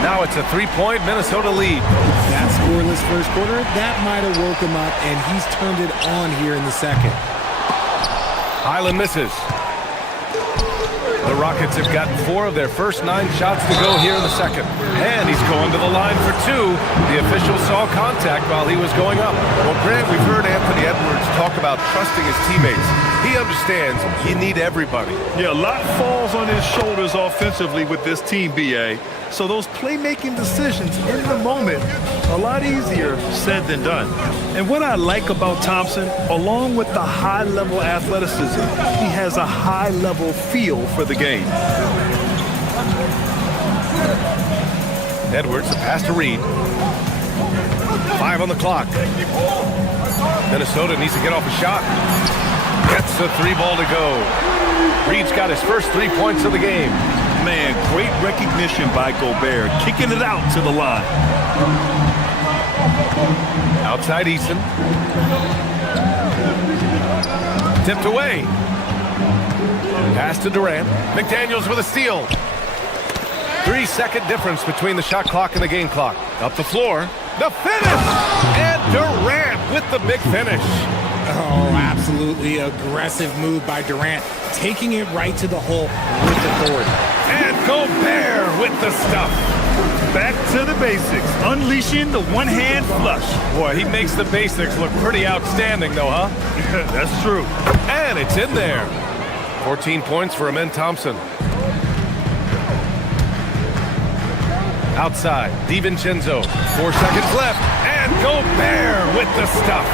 Now it's a 3-point Minnesota lead. That scoreless first quarter, that might have woke him up, and he's turned it on here in the second. Highland misses. The Rockets have gotten 4 of their first 9 shots to go here in the second. And he's going to the line for 2. The official saw contact while he was going up. Well, Grant, we've heard Anthony Edwards talk about trusting his teammates. He understands you need everybody. Yeah, a lot falls on his shoulders offensively with this team, BA. So those playmaking decisions in the moment, a lot easier said than done. And what I like about Thompson, along with the high-level athleticism, he has a high-level feel for the game. Edwards, a pass to Reed. 5 on the clock. Minnesota needs to get off a shot. Gets the 3 ball to go. Reed's got his first 3 points of the game. Man, great recognition by Gobert, kicking it out to the line. Outside Easton. Tipped away. Pass to Durant. McDaniels with a steal. 3-second difference between the shot clock and the game clock. Up the floor. The finish! And Durant with the big finish. Oh, absolutely aggressive move by Durant, taking it right to the hole with authority. And Gobert with the stuff. Back to the basics, unleashing the one-hand flush. Boy, he makes the basics look pretty outstanding, though, huh? That's true. And it's in there. 14 points for Amen Thompson. Outside, DiVincenzo. 4 seconds left, and Gobert with the stuff.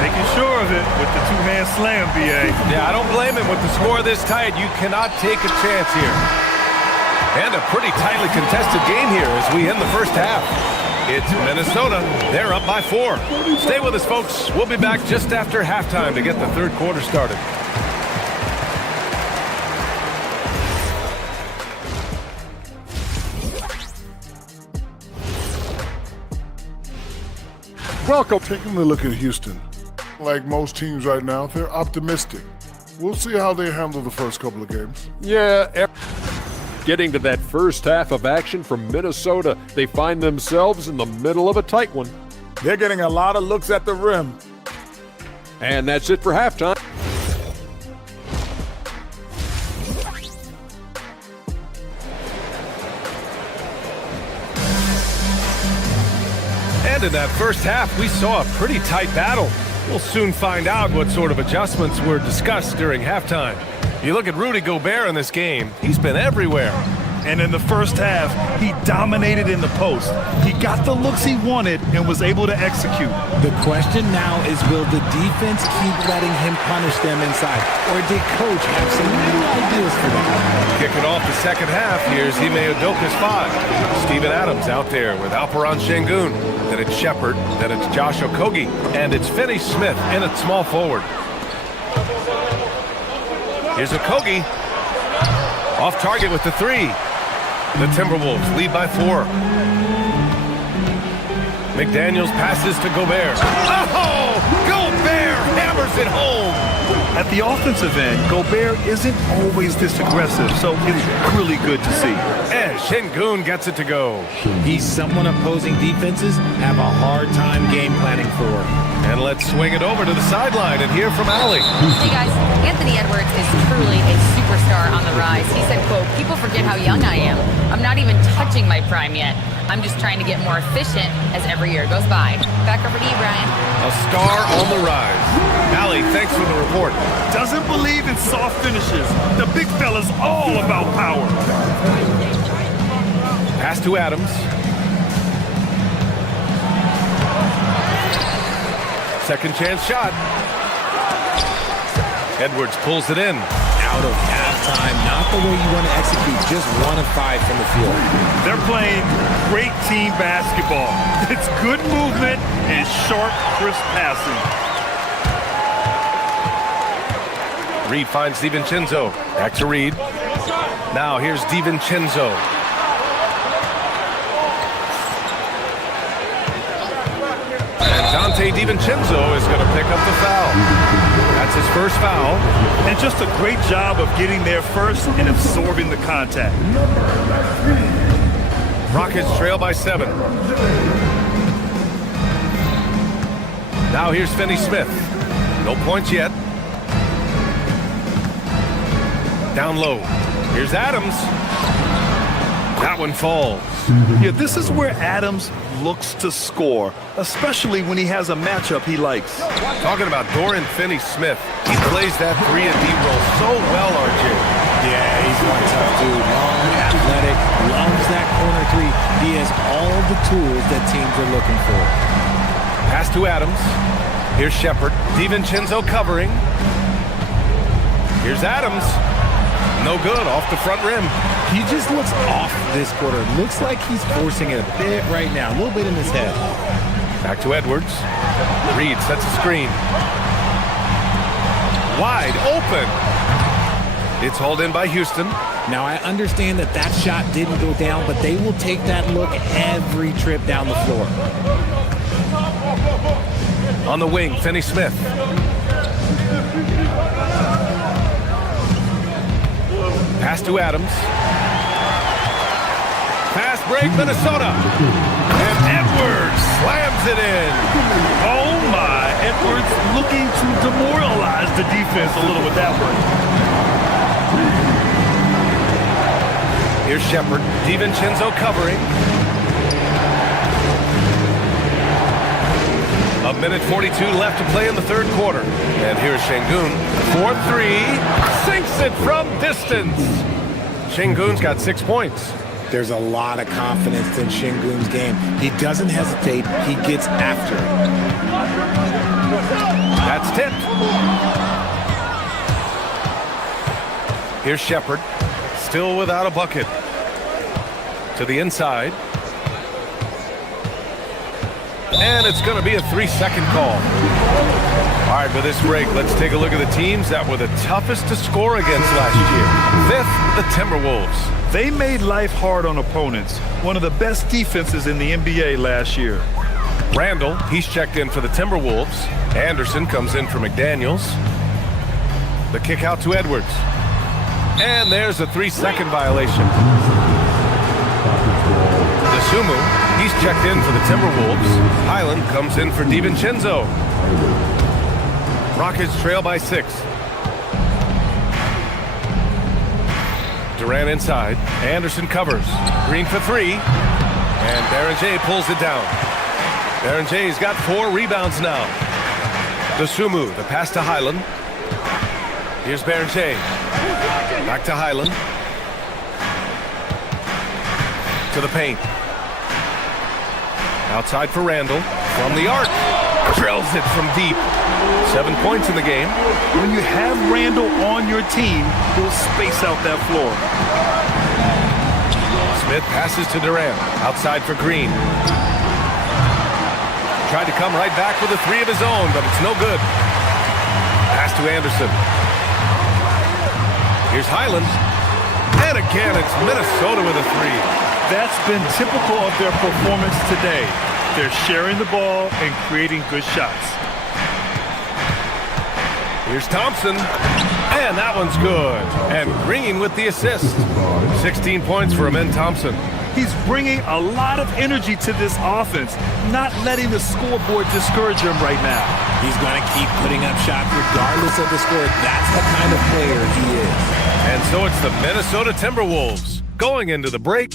Making sure of it with the two-hand slam, B.A. Yeah, I don't blame him. With the score this tight, you cannot take a chance here. And a pretty tightly contested game here as we end the first half. It's Minnesota. They're up by 4. Stay with us, folks. We'll be back just after halftime to get the third quarter started. Welcome. Taking a look at Houston. Like most teams right now, they're optimistic. We'll see how they handle the first couple of games. Yeah, getting to that first half of action from Minnesota, they find themselves in the middle of a tight one. They're getting a lot of looks at the rim. And that's it for halftime. And in that first half, we saw a pretty tight battle. We'll soon find out what sort of adjustments were discussed during halftime. You look at Rudy Gobert in this game, he's been everywhere. And in the first half, he dominated in the post. He got the looks he wanted and was able to execute. The question now is, will the defense keep letting him punish them inside? Or did coach have some new ideas for them? Kicking off the second half, here's Ime Udoka's 5. Steven Adams out there with Alperen Şengün. Then it's Shepard, then it's Josh Okogie, and it's Finney Smith in at small forward. Here's Okogie. Off target with the 3. The Timberwolves lead by 4. McDaniels passes to Gobert. Oh! Gobert hammers it home! At the offensive end, Gobert isn't always this aggressive, so it's really good to see. And Şengün gets it to go. He's someone opposing defenses have a hard time game planning for. And let's swing it over to the sideline and hear from Allie. Hey guys, Anthony Edwards is truly a superstar on the rise. He said, quote, "People forget how young I am. I'm not even touching my prime yet. I'm just trying to get more efficient as every year goes by." Back over to you, Brian. A star on the rise. Allie, thanks for the report. Doesn't believe in soft finishes. The big fella's all about power. Pass to Adams. Second chance shot. Edwards pulls it in. Out of halftime, not the way you want to execute, just 1 of 5 from the field. They're playing great team basketball. It's good movement and sharp, crisp passing. Reed finds DiVincenzo. Back to Reed. Now here's DiVincenzo. And Dante DiVincenzo is going to pick up the foul. That's his first foul. And just a great job of getting there first and absorbing the contact. Rockets trail by 7. Now here's Finney Smith. No points yet. Down low. Here's Adams. That one falls. Yeah, this is where Adams looks to score, especially when he has a matchup he likes. Talking about Dorian Finney-Smith. He plays that 3-and-D role so well, RJ. Yeah, he's one tough dude. Long, athletic, loves that corner 3. He has all the tools that teams are looking for. Pass to Adams. Here's Shepard. DiVincenzo covering. Here's Adams. No good, off the front rim. He just looks off this quarter. Looks like he's forcing it a bit right now, a little bit in his head. Back to Edwards. Reed sets a screen. Wide open. It's hauled in by Houston. Now, I understand that that shot didn't go down, but they will take that look every trip down the floor. On the wing, Finney Smith. Pass to Adams. Fast break, Minnesota. And Edwards slams it in. Oh my, Edwards looking to demoralize the defense a little with that one. Here's Shepard. DiVincenzo covering. A minute 42 left to play in the third quarter. And here's Şengün. 4-3. Sinks it from distance. Şengün's got 6 points. There's a lot of confidence in Şengün's game. He doesn't hesitate. He gets after it. That's tipped. Here's Shepard, still without a bucket. To the inside. And it's going to be a 3-second call. All right, with this break, let's take a look at the teams that were the toughest to score against last year. Fifth, the Timberwolves. They made life hard on opponents. One of the best defenses in the NBA last year. Randall, he's checked in for the Timberwolves. Anderson comes in for McDaniels. The kick out to Edwards. And there's a 3-second violation. DeSumo, he's checked in for the Timberwolves. Highland comes in for DiVincenzo. Rockets trail by 6. Durant inside. Anderson covers. Green for 3. And Baron J pulls it down. Baron J's got 4 rebounds now. DeSumo, the pass to Highland. Here's Baron J. Back to Highland. To the paint. Outside for Randall. From the arc. Drills it from deep. 7 points in the game. When you have Randall on your team, he'll space out that floor. Smith passes to Durant. Outside for Green. Tried to come right back with a 3 of his own, but it's no good. Pass to Anderson. Here's Highland. And again, it's Minnesota with a 3. That's been typical of their performance today. They're sharing the ball and creating good shots. Here's Thompson. And that one's good. And Green with the assist. 16 points for Amen Thompson. He's bringing a lot of energy to this offense, not letting the scoreboard discourage him right now. He's going to keep putting up shots regardless of the score. That's the kind of player he is. And so it's the Minnesota Timberwolves going into the break.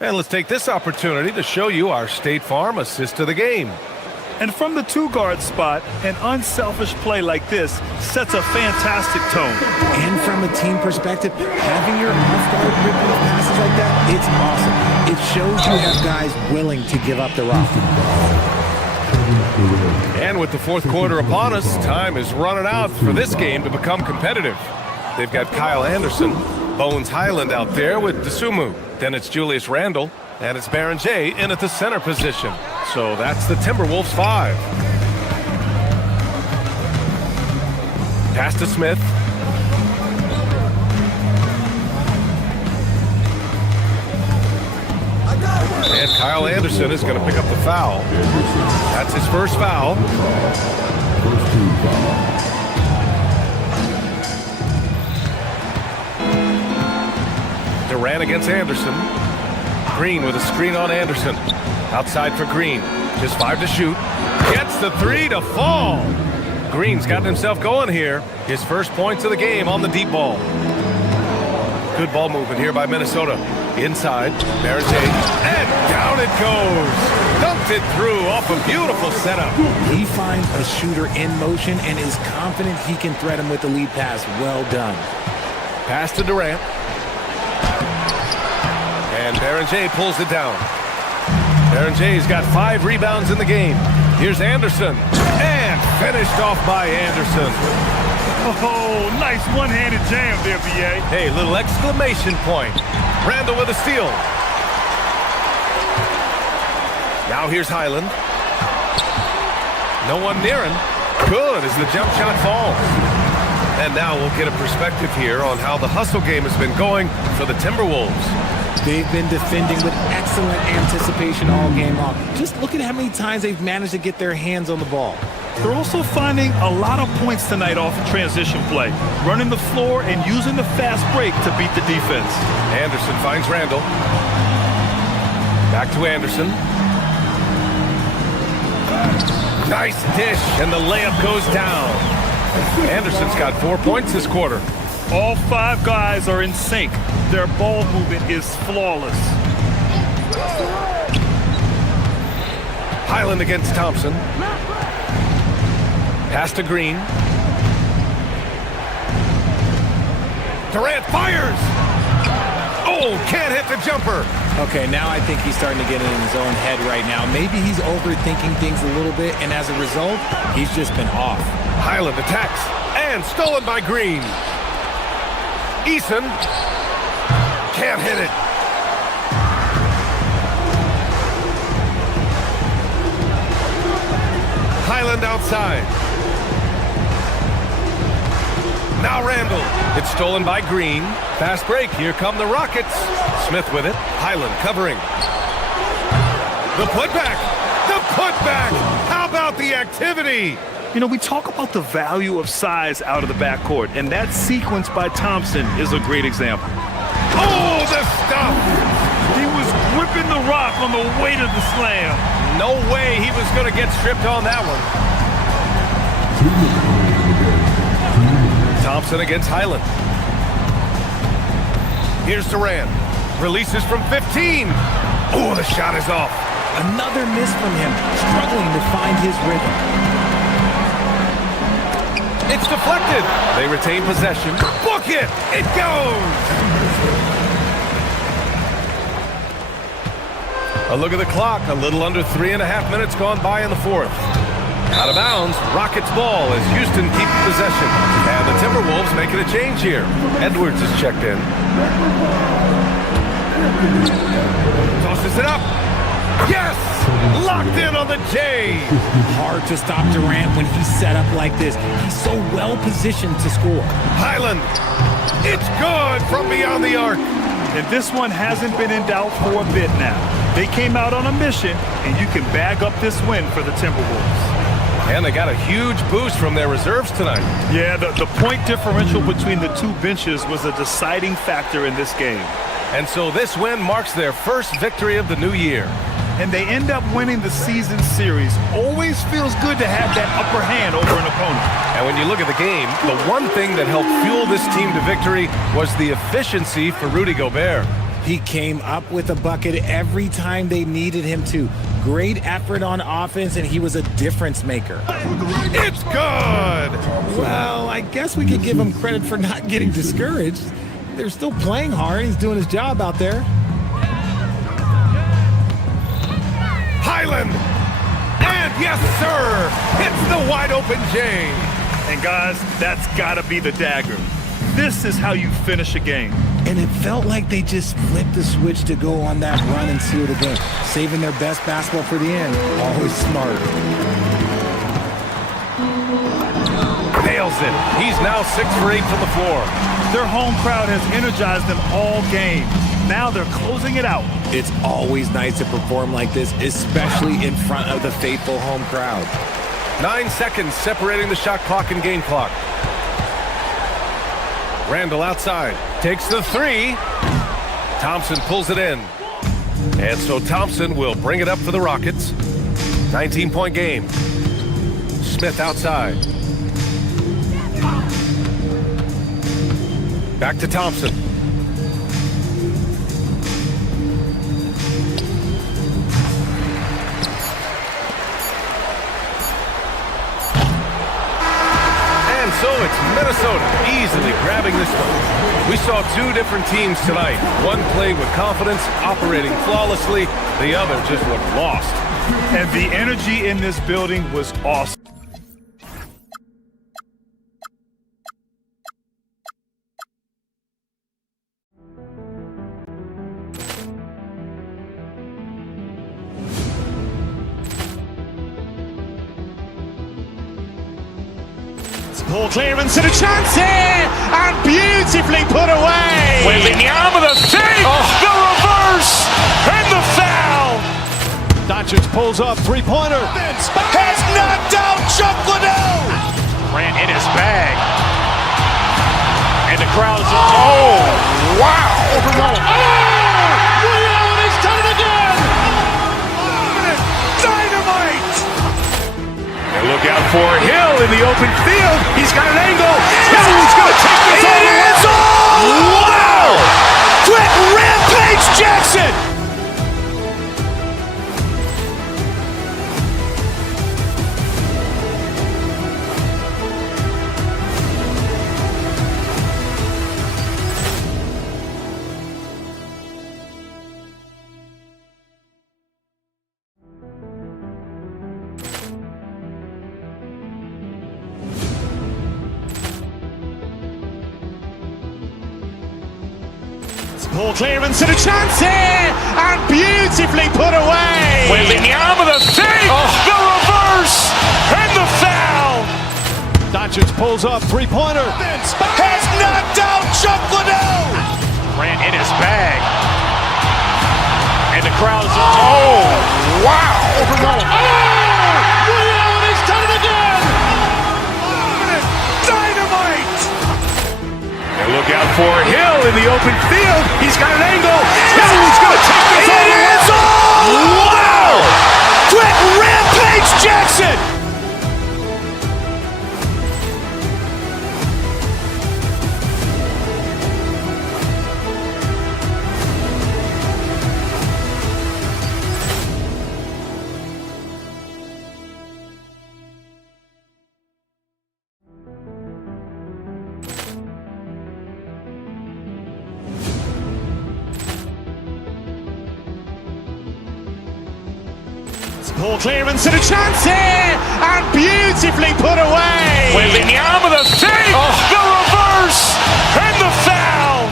And let's take this opportunity to show you our State Farm assist of the game. And from the 2-guard spot, an unselfish play like this sets a fantastic tone. And from a team perspective, having your off-guard rip-off passes like that, it's awesome. It shows you have guys willing to give up the rock. And with the fourth quarter upon us, time is running out for this game to become competitive. They've got Kyle Anderson, Bones Highland out there with DeSumo. Then it's Julius Randle, and it's Baron J in at the center position. So that's the Timberwolves 5. Pass to Smith. And Kyle Anderson is going to pick up the foul. That's his first foul. Durant against Anderson. Green with a screen on Anderson. Outside for Green. Just 5 to shoot. Gets the 3 to fall. Green's gotten himself going here. His first points of the game on the deep ball. Good ball movement here by Minnesota. Inside, Baron J. And down it goes. Dunked it through off a beautiful setup. He finds a shooter in motion and is confident he can thread him with the lead pass. Well done. Pass to Durant. And Baron J pulls it down. Baron J's got 5 rebounds in the game. Here's Anderson. And finished off by Anderson. Oh, nice one-handed jam there, B.A. Hey, little exclamation point. Randall with a steal. Now here's Highland. No one near him. Good as the jump shot falls. And now we'll get a perspective here on how the hustle game has been going for the Timberwolves. They've been defending with excellent anticipation all game long. Just look at how many times they've managed to get their hands on the ball. They're also finding a lot of points tonight off of transition play, running the floor and using the fast break to beat the defense. Anderson finds Randall. Back to Anderson. Nice dish, and the layup goes down. Anderson's got 4 points this quarter. All 5 guys are in sync. Their ball movement is flawless. Highland against Thompson. Pass to Green. Durant fires! Oh, can't hit the jumper. Okay, now I think he's starting to get in his own head right now. Maybe he's overthinking things a little bit, and as a result, he's just been off. Highland attacks, and stolen by Green. Eason can't hit it. Highland outside. Now Randall. It's stolen by Green. Fast break. Here come the Rockets. Smith with it. Highland covering. The putback. The putback. How about the activity? You know, we talk about the value of size out of the backcourt, and that sequence by Thompson is a great example. Oh, the stuff! He was gripping the rock on the way to the slam. No way he was going to get stripped on that one. Thompson against Highland. Here's Durant. Releases from 15. Oh, the shot is off. Another miss from him, struggling to find his rhythm. It's deflected. They retain possession. Book it. It goes. A look at the clock. A little under 3.5 minutes gone by in the fourth. Out of bounds. Rockets ball as Houston keeps possession. And the Timberwolves making a change here. Edwards is checked in. Tosses it up. Yes! Locked in on the J. Hard to stop Durant when he's set up like this. He's so well positioned to score. Highland. It's good from beyond the arc. And this one hasn't been in doubt for a bit now. They came out on a mission, and you can bag up this win for the Timberwolves. And they got a huge boost from their reserves tonight. Yeah, the point differential between the two benches was a deciding factor in this game. And so this win marks their first victory of the new year. And they end up winning the season series. Always feels good to have that upper hand over an opponent. And when you look at the game, the one thing that helped fuel this team to victory was the efficiency for Rudy Gobert. He came up with a bucket every time they needed him to. Great effort on offense, and he was a difference maker. It's good! Well, I guess we could give him credit for not getting discouraged. They're still playing hard. He's doing his job out there. Highland! And yes, sir! It's the wide open J. And guys, that's gotta be the dagger. This is how you finish a game. And it felt like they just flipped the switch to go on that run and seal the game. Saving their best basketball for the end. Always smart. Nails it. He's now 6 for 8 from the floor. Their home crowd has energized them all game. Now they're closing it out. It's always nice to perform like this, especially in front of the faithful home crowd. 9 seconds separating the shot clock and game clock. Randall outside. Takes the 3. Thompson pulls it in. And so Thompson will bring it up for the Rockets. 19-point game. Smith outside. Back to Thompson. And so it's Minnesota easily grabbing this one. We saw 2 different teams tonight. One played with confidence, operating flawlessly. The other just looked lost. And the energy in this building was awesome. Poor clearance and a chance here, and beautifully put away. Wembanyama with a save, the reverse, and the foul. Doncic pulls up, three-pointer. Has knocked out Chuck Liddell. Grant in his bag. And the crowd is, oh, wow. He's done it again. Dynamite. And look out for Hill in the open field. He's got an angle. Hill's going to take this all the way. Wow! Quick rampage Jackson. Ball clearance and a chance here, and beautifully put away. Wembanyama the save, the reverse, and the foul. Doncic pulls up, three-pointer. Has knocked out Chuck Liddell. Grant in his bag. And the crowd's, oh, wow. He's done it again. Dynamite. And look out for Hill in the open field. He's got an angle. Hill's going to take this all the way. Wow. Quick rampage Jackson. Ball clearance and a chance here, and beautifully put away. Wembanyama the save, the reverse, and the foul.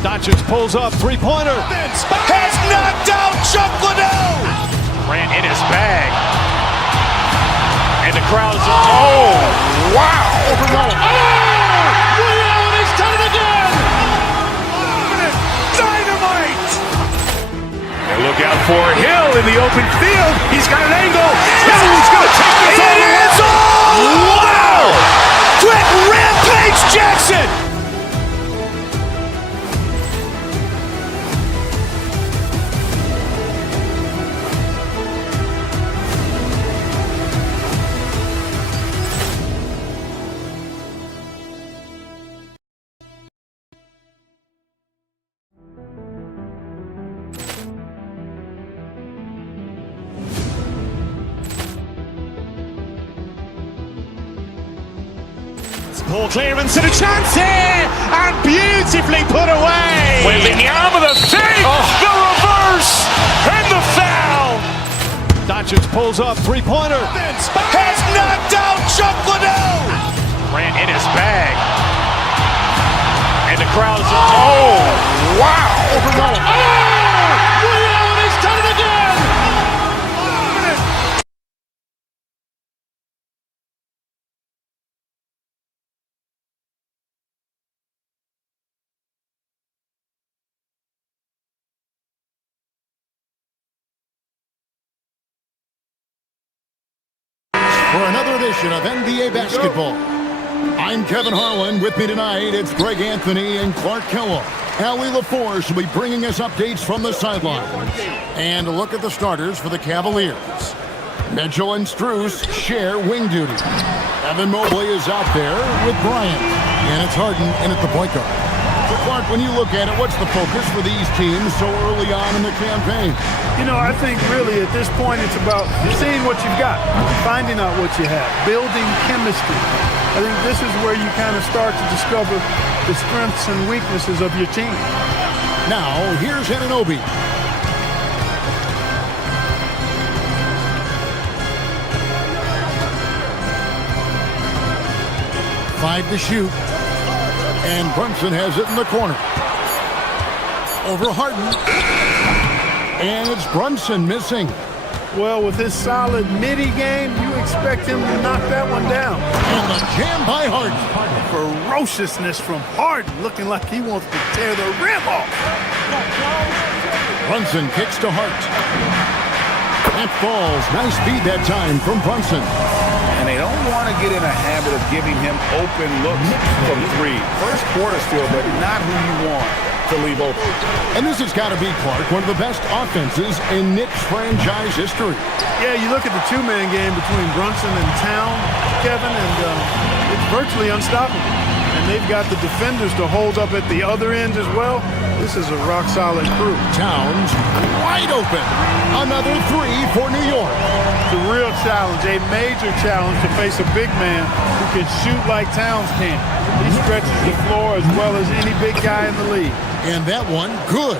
Doncic pulls up, three-pointer. Has knocked out Chuck Liddell. Grant in his bag. And the crowd's, oh, wow. He's done it again. Dynamite. And look out for Hill in the open field. He's got an angle. Hill's going to take this all the way. Wow. Quick rampage Jackson. Ball clearance and a chance here, and beautifully put away. Wembanyama the save, the reverse, and the foul. Doncic pulls up, three-pointer. Has knocked out Chuck Liddell. Grant in his bag. And the crowd's, oh, wow. He's done it again. For another edition of NBA Basketball. I'm Kevin Harlan. With me tonight, it's Greg Anthony and Clark Kellogg. Allie LaForce will be bringing us updates from the sidelines. And a look at the starters for the Cavaliers. Mitchell and Strus share wing duty. Evan Mobley is out there with Bryant. And it's Harden in at the point guard. So Clark, when you look at it, what's the focus for these teams so early on in the campaign? You know, I think really at this point it's about seeing what you've got, finding out what you have, building chemistry. I think this is where you kind of start to discover the strengths and weaknesses of your team. Now, here's Anunoby. Five to shoot. And Brunson has it in the corner. Over Harden. And it's Brunson missing. Well, with his solid midi game, you expect him to knock that one down. And the jam by Harden. Ferociousness from Harden, looking like he wants to tear the rim off. Brunson kicks to Hart. That falls. Nice feed that time from Brunson. And they don't want to get in a habit of giving him open looks from three. First quarter still, but not who you want to leave open. And this has got to be, Clark, one of the best offenses in Knicks franchise history. Yeah, you look at the two-man game between Brunson and Town, Kevin, and it's virtually unstoppable. And they've got the defenders to hold up at the other end as well. This is a rock-solid crew. Towns wide open. Another three for New York. It's a real challenge, a major challenge to face a big man who can shoot like Towns can. He stretches the floor as well as any big guy in the league. And that one, good.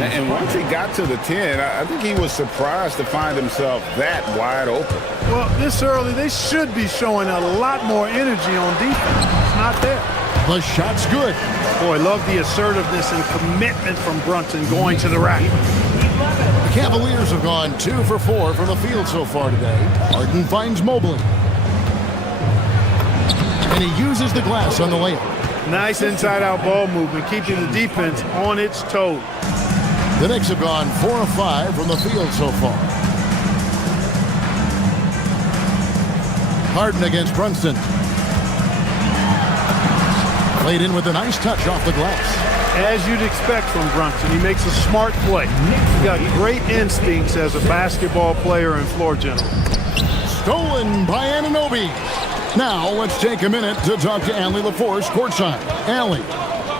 And once he got to the 10, I think he was surprised to find himself that wide open. Well, this early, they should be showing a lot more energy on defense. It's not there. The shot's good. Boy, love the assertiveness and commitment from Brunson going to the rack. The Cavaliers have gone 2 for 4 from the field so far today. Harden finds Mobley. And he uses the glass on the layup. Nice inside-out ball movement, keeping the defense on its toes. The Knicks have gone 4 of 5 from the field so far. Harden against Brunson. Played in with a nice touch off the glass. As you'd expect from Brunson, he makes a smart play. He's got great instincts as a basketball player and floor general. Stolen by Anunoby. Now let's take a minute to talk to Allie LaForce courtside. Allie.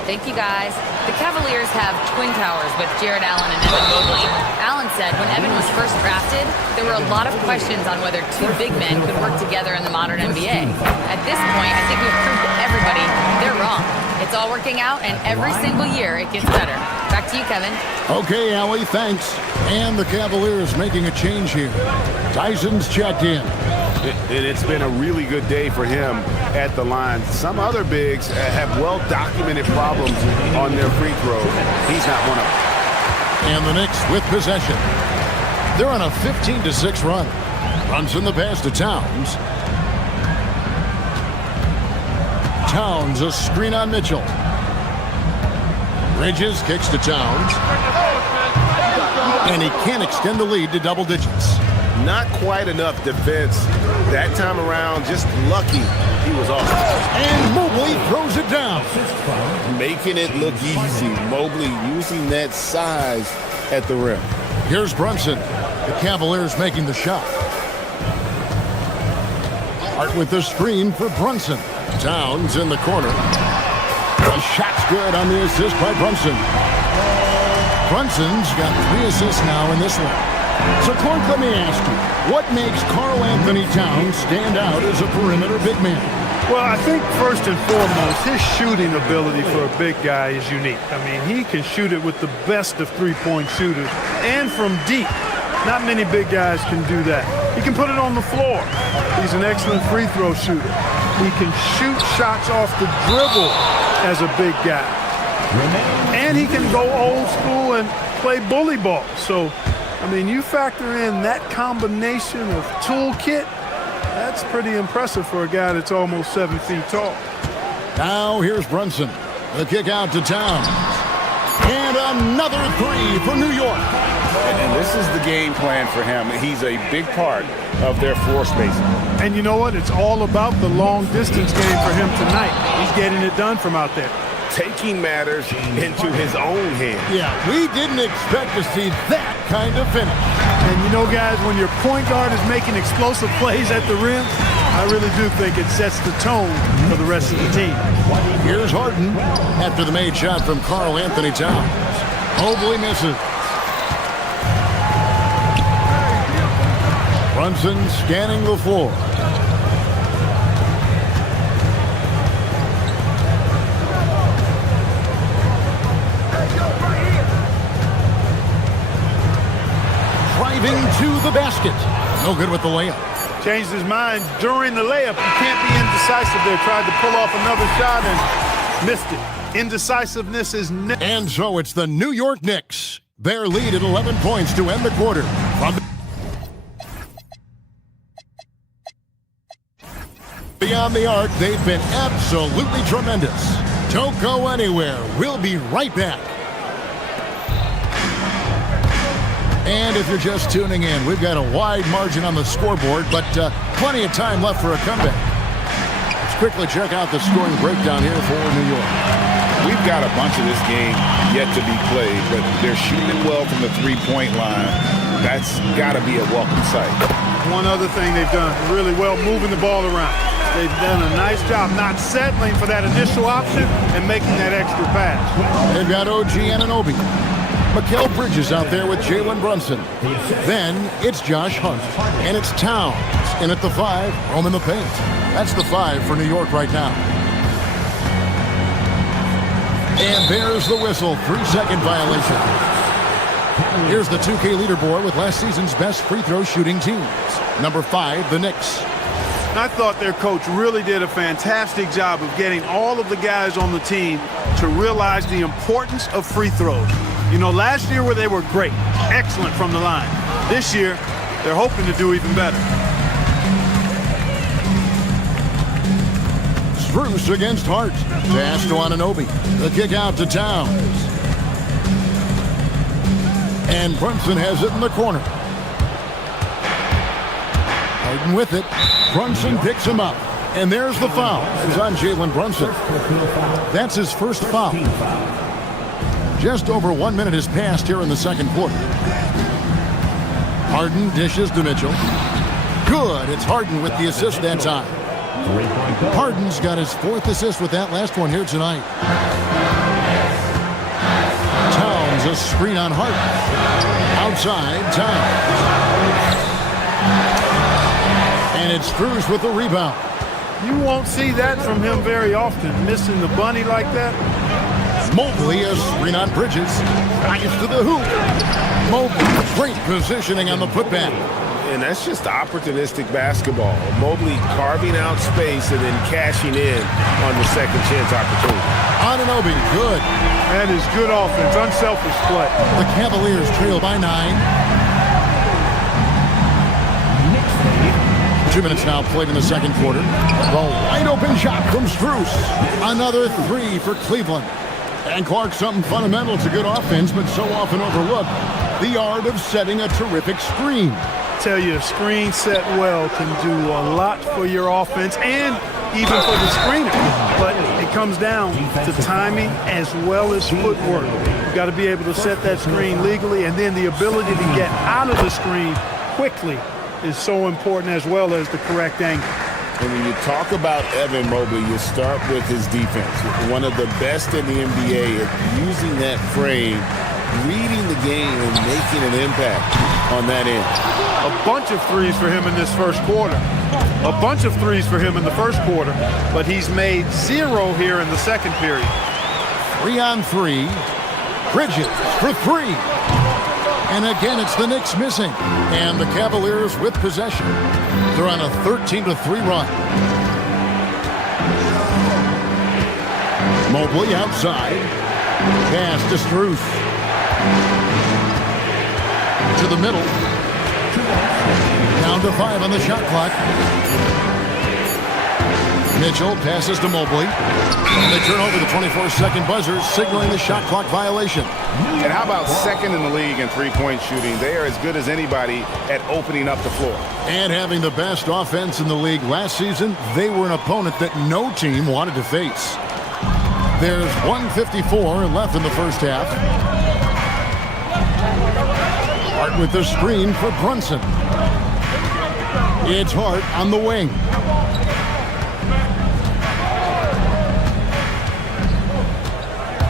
Thank you, guys. The Cavaliers have twin towers with Jared Allen and Evan Mobley. Allen said when Evan was first drafted, there were a lot of questions on whether two big men could work together in the modern NBA. At this point, I think we've proved to everybody they're wrong. It's all working out, and every single year it gets better. Back to you, Kevin. Okay, Allie, thanks. And the Cavaliers making a change here. Tyson's checked in. It's been a really good day for him at the line. Some other bigs have well-documented problems on their free throws. He's not one of them. And the Knicks with possession. They're on a 15-6 run. Brunson the pass to Towns. Towns, a screen on Mitchell. Bridges kicks to Towns. And he can't extend the lead to double digits. Not quite enough defense that time around. Just lucky he was off. And Mobley throws it down. Making it look easy. Mobley using that size at the rim. Here's Brunson. The Cavaliers making the shot. Hart with the screen for Brunson. Towns in the corner. The shot's good on the assist by Brunson. Brunson's got 3 assists now in this one. So, Clark, let me ask you, what makes Karl Anthony Towns stand out as a perimeter big man? Well, I think first and foremost, his shooting ability for a big guy is unique. I mean, he can shoot it with the best of three-point shooters and from deep. Not many big guys can do that. He can put it on the floor. He's an excellent free throw shooter. He can shoot shots off the dribble as a big guy. And he can go old school and play bully ball. So, I mean, you factor in that combination of toolkit, that's pretty impressive for a guy that's almost 7 feet tall. Now here's Brunson. The kick out to Towns. And another 3 for New York. And this is the game plan for him. He's a big part of their floor spacing. And you know what? It's all about the long distance game for him tonight. He's getting it done from out there. Taking matters into his own hands. Yeah, we didn't expect to see that kind of finish. And you know, guys, when your point guard is making explosive plays at the rim, I really do think it sets the tone for the rest of the team. Here's Harden after the made shot from Karl Anthony Towns. Mobley misses. Brunson scanning the floor. Driving to the basket. No good with the layup. Changed his mind during the layup. You can't be indecisive there. Tried to pull off another shot and missed it. Indecisiveness is And so it's the New York Knicks. Their lead at 11 points to end the quarter. From beyond the arc, they've been absolutely tremendous. Don't go anywhere. We'll be right back. And if you're just tuning in, we've got a wide margin on the scoreboard, but plenty of time left for a comeback. Let's quickly check out the scoring breakdown here for New York. We've got a bunch of this game yet to be played, but they're shooting well from the three-point line. That's got to be a welcome sight. One other thing they've done really well, moving the ball around. They've done a nice job not settling for that initial option and making that extra pass. They've got OG Anunoby. Mikal Bridges out there with Jalen Brunson. Then it's Josh Hart. And it's Towns in at the 5, home in the paint. That's the 5 for New York right now. And there's the whistle, 3-second violation. Here's the 2K leaderboard with last season's best free throw shooting teams. Number 5, the Knicks. I thought their coach really did a fantastic job of getting all of the guys on the team to realize the importance of free throws. You know, last year where they were great, excellent from the line. This year, they're hoping to do even better. Bruce against Hart. Pass to Anunoby. The kick out to Towns. And Brunson has it in the corner. Harden with it. Brunson picks him up. And there's the foul. It's on Jalen Brunson. That's his first foul. Just over 1 minute has passed here in the second quarter. Harden dishes to Mitchell. Good. It's Harden with the assist that time. Harden's got his 4th assist with that last one here tonight. Towns, a screen on Harden. Outside, Towns. And it's Strus with the rebound. You won't see that from him very often, missing the bunny like that. Mobley, a screen on Bridges. Drives to the hoop. Mobley, great positioning on the putback. And that's just opportunistic basketball. Mobley carving out space and then cashing in on the second chance opportunity. Anunoby, good. That is good offense, unselfish play. The Cavaliers trail by 9. 2 minutes now played in the second quarter. The wide open shot from Strus. Another 3 for Cleveland. And Clark, something fundamental to good offense, but so often overlooked. The art of setting a terrific screen. Tell you, a screen set well can do a lot for your offense and even for the screener. But it comes down to timing as well as footwork. You've got to be able to set that screen legally, and then the ability to get out of the screen quickly is so important, as well as the correct angle. And when you talk about Evan Mobley, you start with his defense. One of the best in the NBA at using that frame, reading the game, and making an impact on that end. A bunch of threes for him in this first quarter. A bunch of threes for him in the first quarter, but he's made 0 here in the second period. 3 on 3. Bridges for 3. And again, it's the Knicks missing. And the Cavaliers with possession. They're on a 13-3 run. Mobley outside. Pass to Strus. To the middle. Down to 5 on the shot clock. Mitchell passes to Mobley. And they turn over the 24-second buzzer, signaling the shot clock violation. And how about second in the league in three-point shooting? They are as good as anybody at opening up the floor. And having the best offense in the league last season, they were an opponent that no team wanted to face. There's 1:54 left in the first half. Hart with the screen for Brunson. It's Hart on the wing.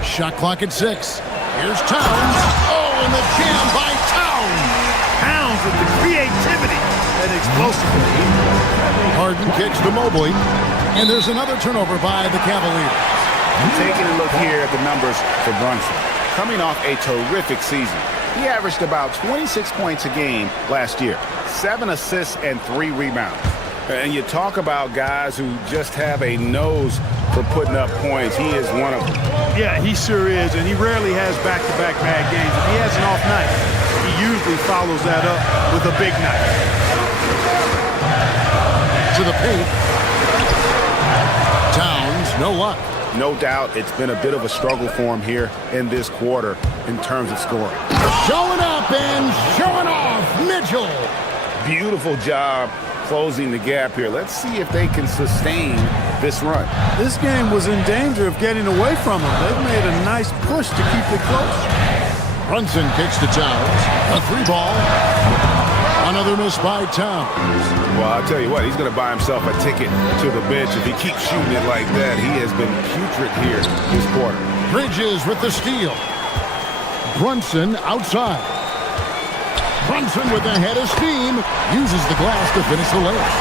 Shot clock at 6. Here's Towns. Oh, and the jam by Towns. Towns with the creativity and explosiveness. Harden kicks to Mobley. And there's another turnover by the Cavaliers. Taking a look here at the numbers for Brunson. Coming off a terrific season. He averaged about 26 points a game last year. 7 assists and 3 rebounds. And you talk about guys who just have a nose for putting up points. He is one of them. Yeah, he sure is, and he rarely has back-to-back bad games. If he has an off night, he usually follows that up with a big night. To the paint. Towns, no luck. No doubt it's been a bit of a struggle for him here in this quarter in terms of scoring. Showing up and showing off, Mitchell. Beautiful job closing the gap here. Let's see if they can sustain this run. This game was in danger of getting away from them. They've made a nice push to keep it close. Brunson kicks to Towns. A 3 ball. Another miss by Towns. Well, I'll tell you what, he's going to buy himself a ticket to the bench if he keeps shooting it like that. He has been putrid here this quarter. Bridges with the steal. Brunson outside. Brunson with a head of steam. Uses the glass to finish the layup.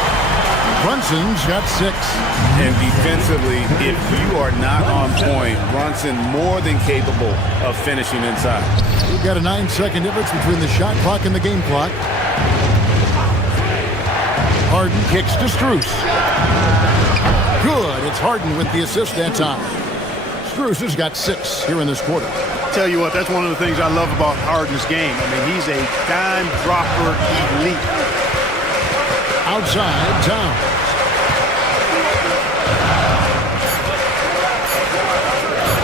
Brunson's got 6. And defensively, if you are not on point, Brunson more than capable of finishing inside. We've got a 9-second difference between the shot clock and the game clock. Harden kicks to Strus. Good. It's Harden with the assist that time. Strus has got 6 here in this quarter. Tell you what, that's one of the things I love about Harden's game. I mean, he's a dime dropper elite. Outside, Towns.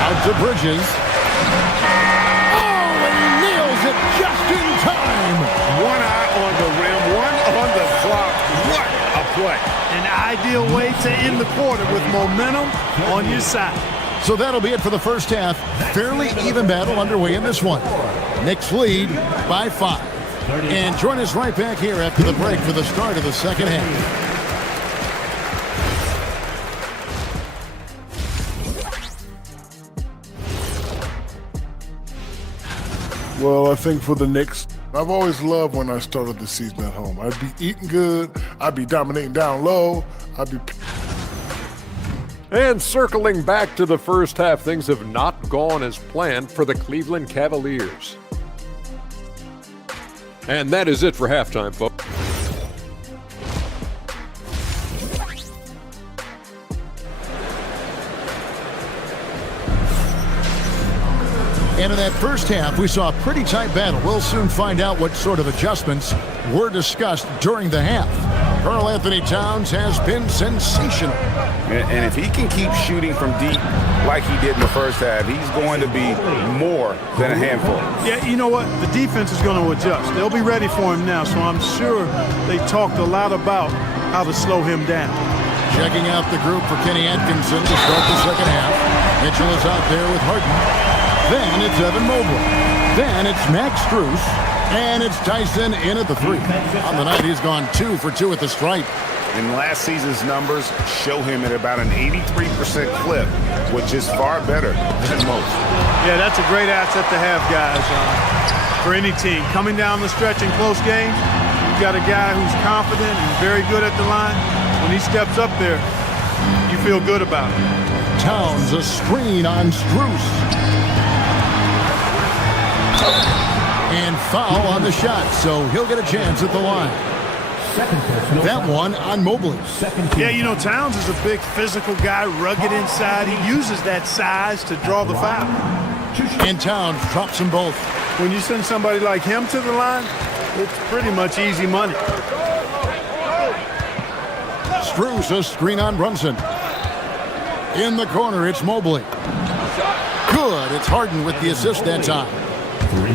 Out to Bridges. Oh, and he nails it just in time. One eye on the rim, one on the clock. What a play. An ideal way to end the quarter with momentum on your side. So that'll be it for the first half. Fairly even battle underway in this one. Knicks lead by 5. And join us right back here after the break for the start of the second half. Well, I think for the Knicks, I've always loved when I started the season at home. I'd be eating good. I'd be dominating down low. I'd be... And circling back to the first half, things have not gone as planned for the Cleveland Cavaliers. And that is it for halftime, folks. And in that first half, we saw a pretty tight battle. We'll soon find out what sort of adjustments were discussed during the half. Karl Anthony Towns has been sensational. And if he can keep shooting from deep like he did in the first half, he's going to be more than a handful. Yeah, you know what? The defense is going to adjust. They'll be ready for him now, so I'm sure they talked a lot about how to slow him down. Checking out the group for Kenny Atkinson to start the second half. Mitchell is out there with Harden. Then it's Evan Mobley. Then it's Max Strus. And it's Tyson in at the 3. On the night, he's gone 2 for 2 at the stripe. And last season's numbers show him at about an 83% clip, which is far better than most. Yeah, that's a great asset to have, guys, for any team. Coming down the stretch in close games, you've got a guy who's confident and very good at the line. When he steps up there, you feel good about it. Towns, a screen on Strus. And foul on the shot, so he'll get a chance at the line. That one on Mobley. Yeah, you know, Towns is a big physical guy, rugged inside. He uses that size to draw the foul. And Towns drops them both. When you send somebody like him to the line, it's pretty much easy money. Strus, a screen on Brunson. In the corner, it's Mobley. Good, it's Harden with the assist that time.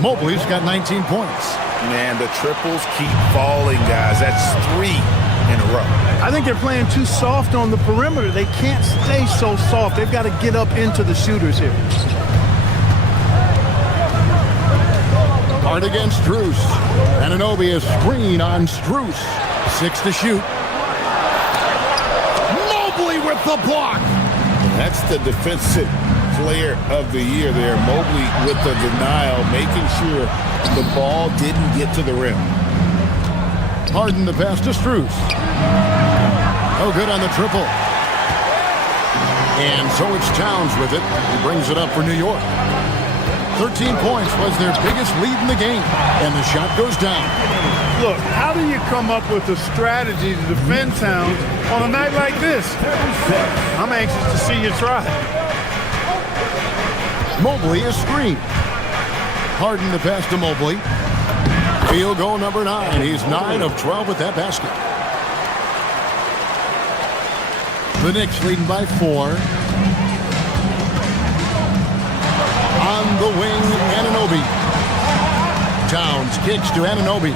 Mobley's got 19 points. Man, the triples keep falling, guys. That's 3 in a row. I think they're playing too soft on the perimeter. They can't stay so soft. They've got to get up into the shooters here. Hard against Strus. Anunoby, a screen on Strus. 6 to shoot. Mobley with the block. That's the defensive player of the year there. Mobley with the denial, making sure the ball didn't get to the rim. Harden the pass to Strus. No good on the triple. And so it's Towns with it. He brings it up for New York. 13 points was their biggest lead in the game. And the shot goes down. Look, how do you come up with a strategy to defend Towns on a night like this? I'm anxious to see you try. Mobley is screened. Harden the pass to Mobley. Field goal number 9. He's 9 of 12 with that basket. The Knicks leading by 4. On the wing, Anunoby. Towns kicks to Anunoby.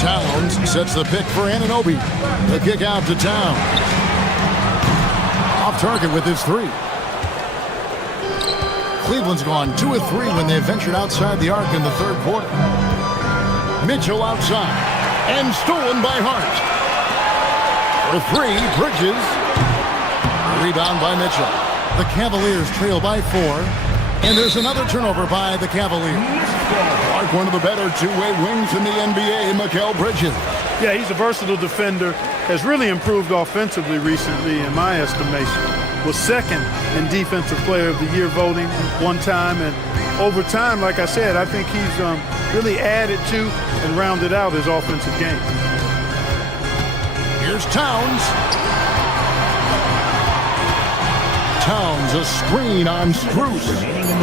Towns sets the pick for Anunoby. The kick out to Towns. Off target with his 3. Cleveland's gone 2 of 3 when they ventured outside the arc in the third quarter. Mitchell outside. And stolen by Hart. For 3, Bridges. Rebound by Mitchell. The Cavaliers trail by 4. And there's another turnover by the Cavaliers. Like one of the better two-way wings in the NBA, Mikal Bridges. Yeah, he's a versatile defender. Has really improved offensively recently, in my estimation. Was second in Defensive Player of the Year voting one time. And over time, like I said, I think he's really added to and rounded out his offensive game. Here's Towns. Towns, a screen on Strus.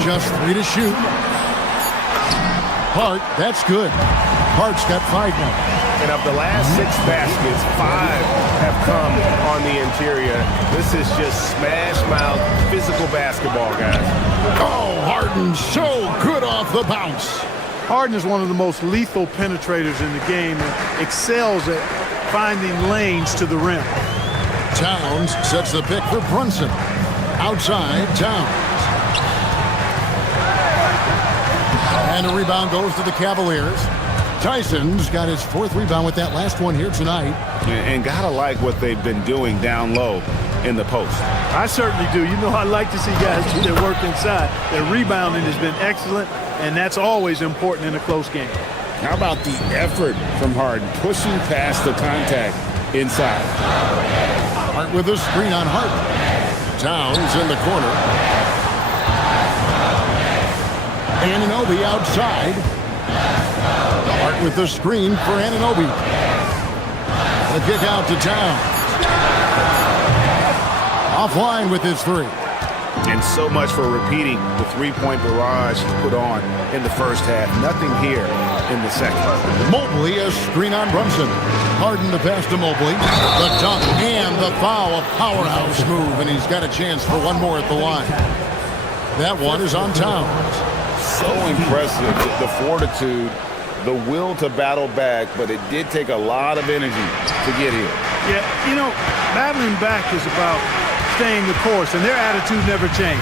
Just 3 to shoot. Hart, that's good. Hart's got 5 now. And of the last 6 baskets, 5 have come on the interior. This is just smash-mouth physical basketball, guys. Oh, Harden so good off the bounce. Harden is one of the most lethal penetrators in the game and excels at finding lanes to the rim. Towns sets the pick for Brunson. Outside, Towns. And a rebound goes to the Cavaliers. Tyson's got his 4th rebound with that last one here tonight. And gotta like what they've been doing down low in the post. I certainly do. You know, I like to see guys do their work inside. Their rebounding has been excellent, and that's always important in a close game. How about the effort from Harden, pushing past the contact inside? Hart with a screen on Hart. Towns in the corner. Anunoby outside. Hart with the screen for Anunoby. The kick out to Towns. Offline with his 3. And so much for repeating the 3-point barrage he put on in the first half. Nothing here in the second. Mobley, a screen on Brunson. Harden the pass to Mobley. The dunk and the foul. A powerhouse move, and he's got a chance for one more at the line. That one is on Towns. So impressive, the fortitude, the will to battle back, but it did take a lot of energy to get here. Yeah, you know, battling back is about staying the course, and their attitude never changed.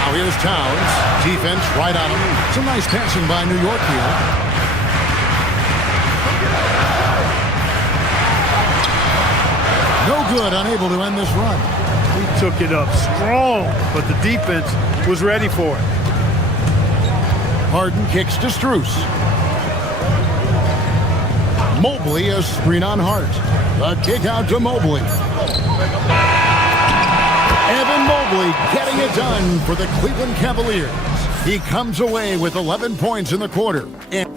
Now here's Towns. Defense right on him. Some nice passing by New York here. No good, unable to end this run. He took it up strong, but the defense was ready for it. Harden kicks to Strus. Mobley, a screen on Hart. A kick out to Mobley. Evan Mobley getting it done for the Cleveland Cavaliers. He comes away with 11 points in the quarter. And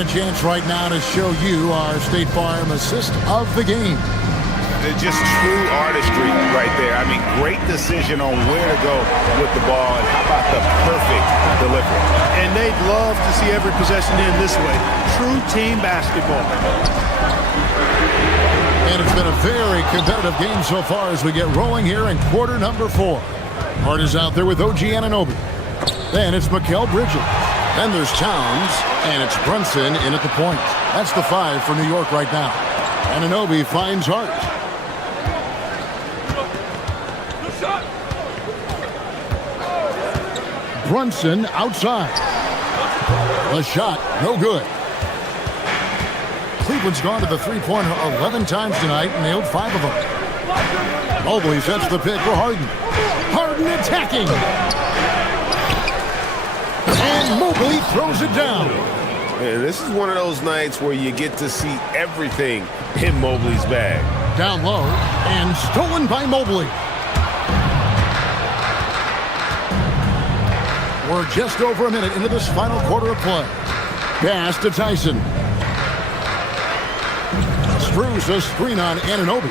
a chance right now to show you our State Farm assist of the game. Just true artistry right there. I mean, great decision on where to go with the ball, and how about the perfect delivery. And they'd love to see every possession end this way. True team basketball. And it's been a very competitive game so far as we get rolling here in quarter number 4. Hart is out there with OG Anunoby. Then it's Mikal Bridges. Then there's Towns, and it's Brunson in at the point. That's the 5 for New York right now. Anunoby finds Hart. Brunson outside. The shot, no good. Cleveland's gone to the three-pointer 11 times tonight and nailed 5 of them. Mobley sets the pick for Harden. Harden attacking. And Mobley throws it down. And this is one of those nights where you get to see everything in Mobley's bag. Down low and stolen by Mobley. We're just over a minute into this final quarter of play. Pass to Tyson. Strus a screen on Anunoby.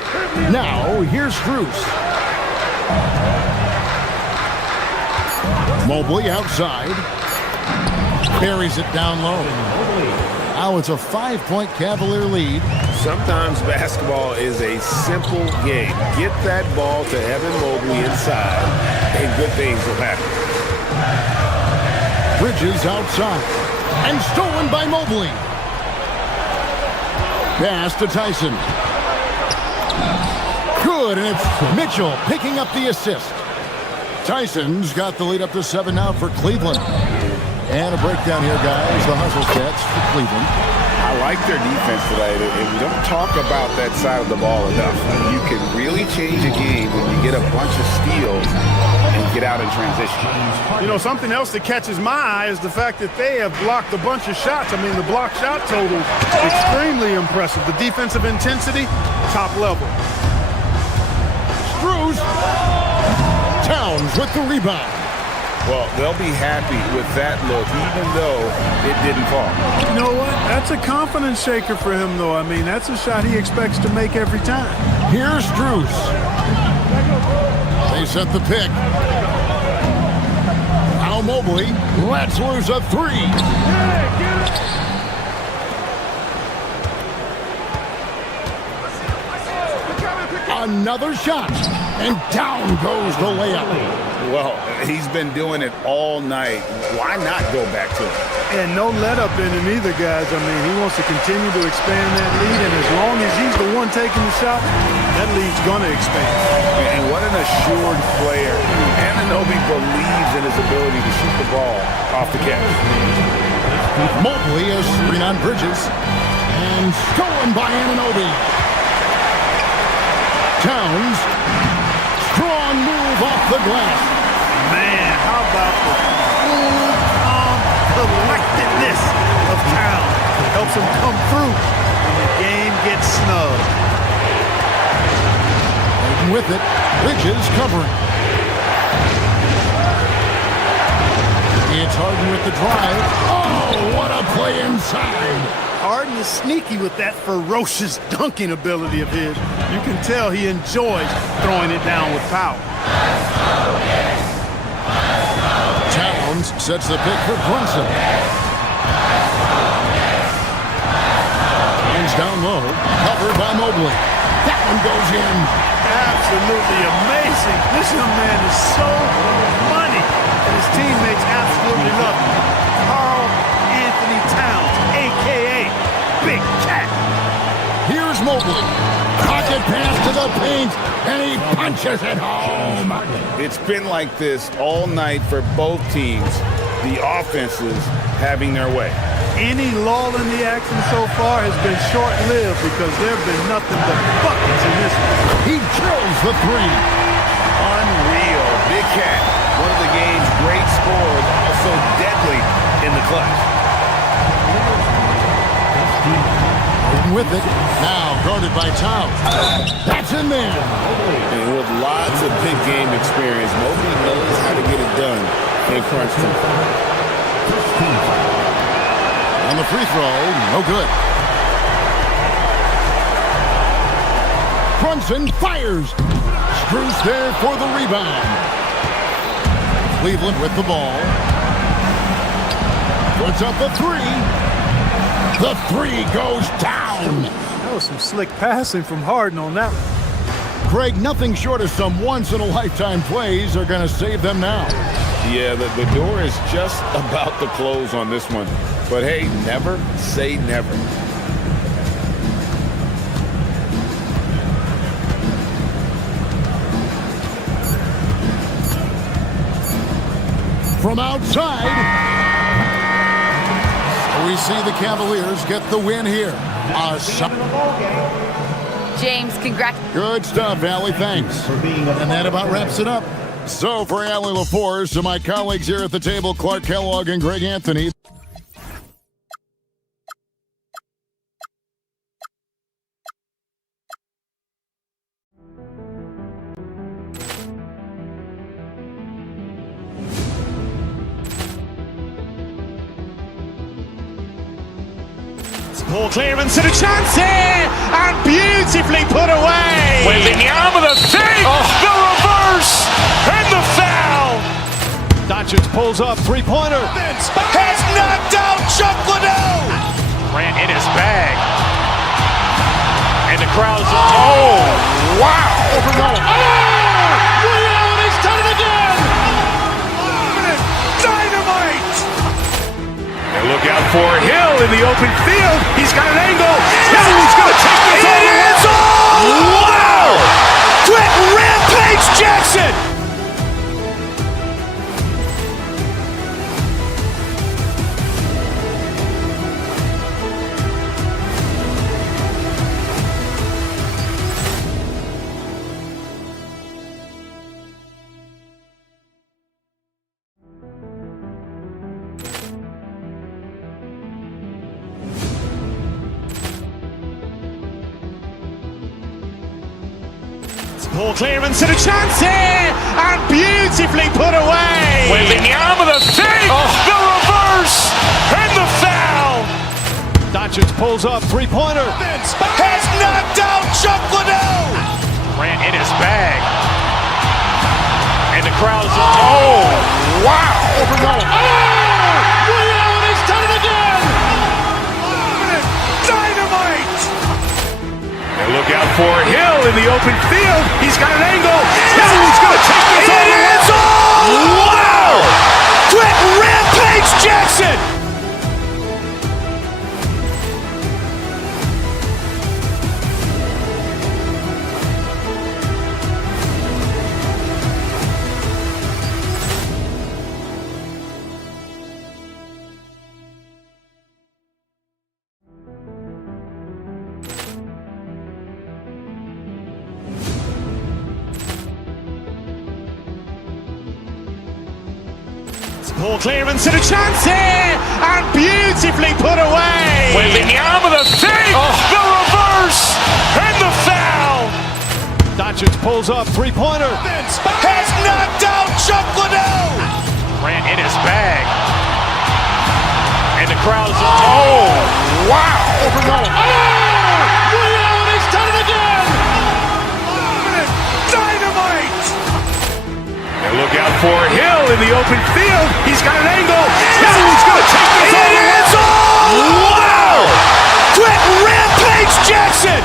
Now here's Strus. Mobley outside. Buries it down low. Now it's a 5-point Cavalier lead. Sometimes basketball is a simple game. Get that ball to Evan Mobley inside, and good things will happen. Bridges outside. And stolen by Mobley. Pass to Tyson. Good, and it's Mitchell picking up the assist. Tyson's got the lead up to 7 now for Cleveland. And a breakdown here, guys. The hustle sets for Cleveland. I like their defense tonight, and we don't talk about that side of the ball enough. You can really change a game when you get a bunch of steals and get out in transition. You know, something else that catches my eye is the fact that they have blocked a bunch of shots. I mean, the block shot total, extremely impressive. The defensive intensity, top level. Strus. Towns with the rebound. Well, they'll be happy with that look, even though it didn't fall. You know what? That's a confidence shaker for him, though. I mean, that's a shot he expects to make every time. Here's Drews. They set the pick. Now Mobley lets loose a three. Another shot, and down goes the layup. Well, he's been doing it all night. Why not go back to it? And no let up in him either, guys. I mean, he wants to continue to expand that lead, and as long as he's the one taking the shot, that lead's going to expand. And what an assured player. Anunoby believes in his ability to shoot the ball off the catch. Mobley is screen on Bridges, and stolen by Anunoby. Towns, strong move off the glass. Man, how about the cool, calm collectedness of Towns? Helps him come through when the game gets snug. And with it, Bridges covering. It's Harden with the drive. Oh, what a play inside. Harden is sneaky with that ferocious dunking ability of his. You can tell he enjoys throwing it down with power. Towns sets the pick for Brunson. Hands down low, covered by Mobley. That one goes in. Absolutely amazing. This young man is so money, and his teammates absolutely love him. Karl Anthony Towns, a.k.a. Big Cat. Here's Mobley. Pocket pass to the paint, and he punches it home. It's been like this all night for both teams. The offenses having their way. Any lull in the action so far has been short-lived because there have been nothing but buckets in this one. He drills the three. Unreal. Big Cat, one of the game's great scorers, also deadly in the clutch. With it, now guarded by Towns. That's in there. And with lots of big game experience, Mobley knows how to get it done in crunch time. On the free throw, no good. Brunson fires. Strus there for the rebound. Cleveland with the ball. Puts up the three. The three goes down. That was some slick passing from Harden on that one. Craig, nothing short of some once-in-a-lifetime plays are going to save them now. Yeah, the door is just about to close on this one. But hey, never say never. From outside, we see the Cavaliers get the win here. James, congrats. Good stuff, Allie. Thanks. And that about wraps it up. So for Allie LaForce, to my colleagues here at the table, Clark Kellogg and Greg Anthony. Ball clearance and a chance here, and beautifully put away. Wembanyama the fake, the reverse, and the foul. Doncic pulls up, three-pointer. Has knocked out Chuck Liddell. Ran in his bag. And the crowd is, oh, wow. Overrun. Oh, Leone's done it again. Dynamite. And look out for Hill in the open field. He's got an angle. Hill is going to take this all the way. Wow! Quick Rampage Jackson. Ball clearance and a chance here, and beautifully put away. Wembanyama the save, the reverse, and the foul. Doncic pulls up, three-pointer. Has knocked out Chuck Liddell. Ran in his bag. And the crowd is, oh, wow. Ray Allen has done it again. Dynamite. And look out for Hill in the open field. He's got an angle. Hill's going to take this all the way. Wow! Quick rampage Jackson. Ball clearance and a chance here, and beautifully put away. Wembanyama the save, the reverse, and the foul. Doncic pulls up, three-pointer. Has knocked out Chuck Liddell. Ran in his bag. And the crowd is, oh, wow. Ray Allen has done it again. Dynamite. And look out for Hill in the open field. He's got an angle. Hill's going to take this all the way. Wow! Quick rampage Jackson.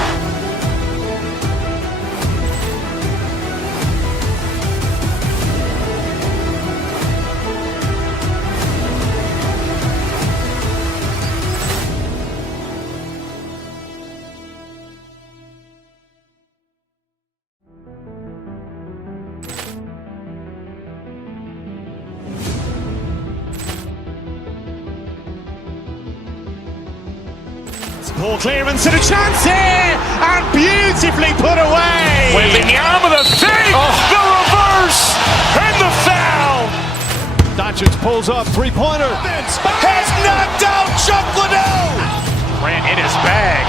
Ball clearance and a chance here, and beautifully put away. Wembanyama the save, the reverse, and the foul. Doncic pulls up, three-pointer. Has knocked out Chuck Liddell. Ran in his bag.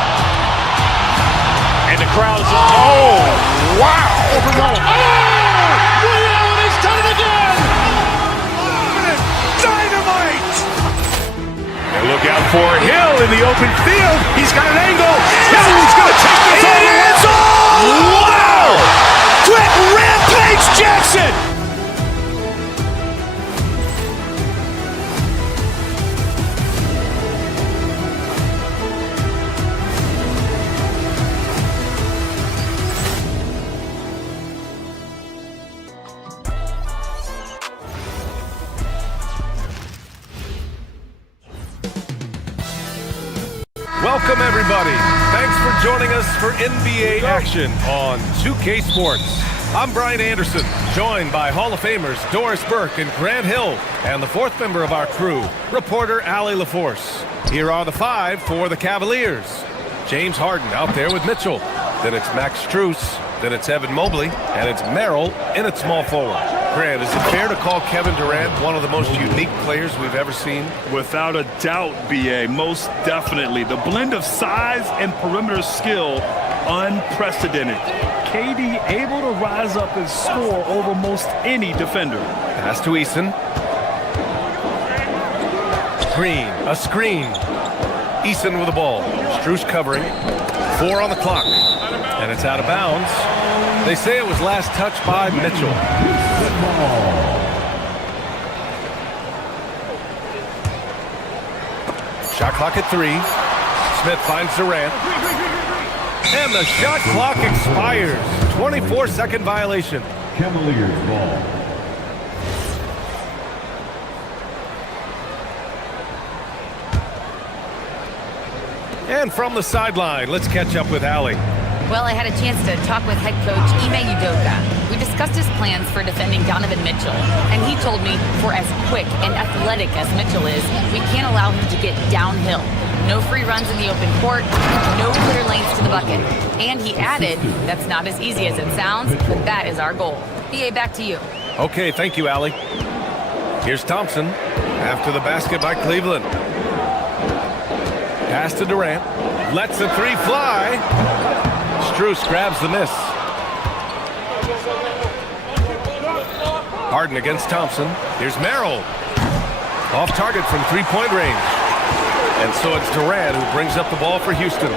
And the crowd is, oh, wow. Ray Allen has done it again. Dynamite. And look out for Hill in the open field. He's got an angle. Hill's going to take this all the way. Wow! Quick rampage Jackson. Welcome, everybody. Thanks for joining us for NBA action on 2K Sports. I'm Brian Anderson, joined by Hall of Famers Doris Burke and Grant Hill, and the fourth member of our crew, reporter Allie LaForce. Here are the five for the Cavaliers. James Harden out there with Mitchell. Then it's Max Strus. Then it's Evan Mobley. And it's Merrill in at small forward. Grant, is it fair to call Kevin Durant one of the most unique players we've ever seen? Without a doubt, B.A., most definitely. The blend of size and perimeter skill, unprecedented. KD able to rise up and score over most any defender. Pass to Eason. A screen. Eason with the ball. Strus covering. 4 on the clock. And it's out of bounds. They say it was last touched by Mitchell. Shot clock at 3. Smith finds Durant. And the shot clock expires. 24-second violation. Cavaliers ball. And from the sideline, let's catch up with Allie. Well, I had a chance to talk with head coach Ime Udoka. We discussed his plans for defending Donovan Mitchell, and he told me for as quick and athletic as Mitchell is, we can't allow him to get downhill. No free runs in the open court, no clear lanes to the bucket. And he added, that's not as easy as it sounds, but that is our goal. BA, back to you. Okay, thank you, Allie. Here's Thompson after the basket by Cleveland. Pass to Durant. Lets the 3 fly. Strus grabs the miss. Harden against Thompson. Here's Merrill. Off target from three-point range. And so it's Durant who brings up the ball for Houston.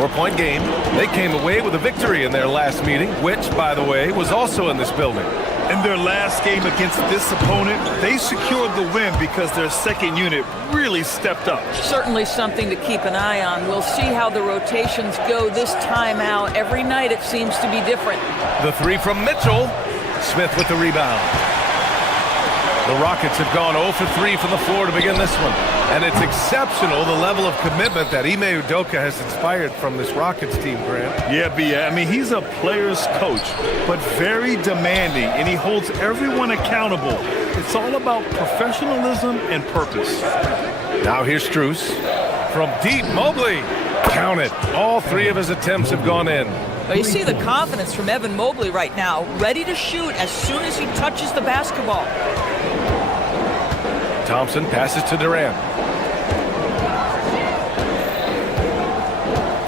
4-point game. They came away with a victory in their last meeting, which, by the way, was also in this building. In their last game against this opponent, they secured the win because their second unit really stepped up. Certainly something to keep an eye on. We'll see how the rotations go this time out. Every night it seems to be different. The three from Mitchell. Smith with the rebound. The Rockets have gone 0 for 3 from the floor to begin this one. And it's exceptional, the level of commitment that Ime Udoka has inspired from this Rockets team, Grant. Yeah, B. I mean, he's a player's coach, but very demanding, and he holds everyone accountable. It's all about professionalism and purpose. Now here's Strus. From deep, Mobley. Count it. All three of his attempts have gone in. Well, you see the confidence from Evan Mobley right now, ready to shoot as soon as he touches the basketball. Thompson passes to Durant.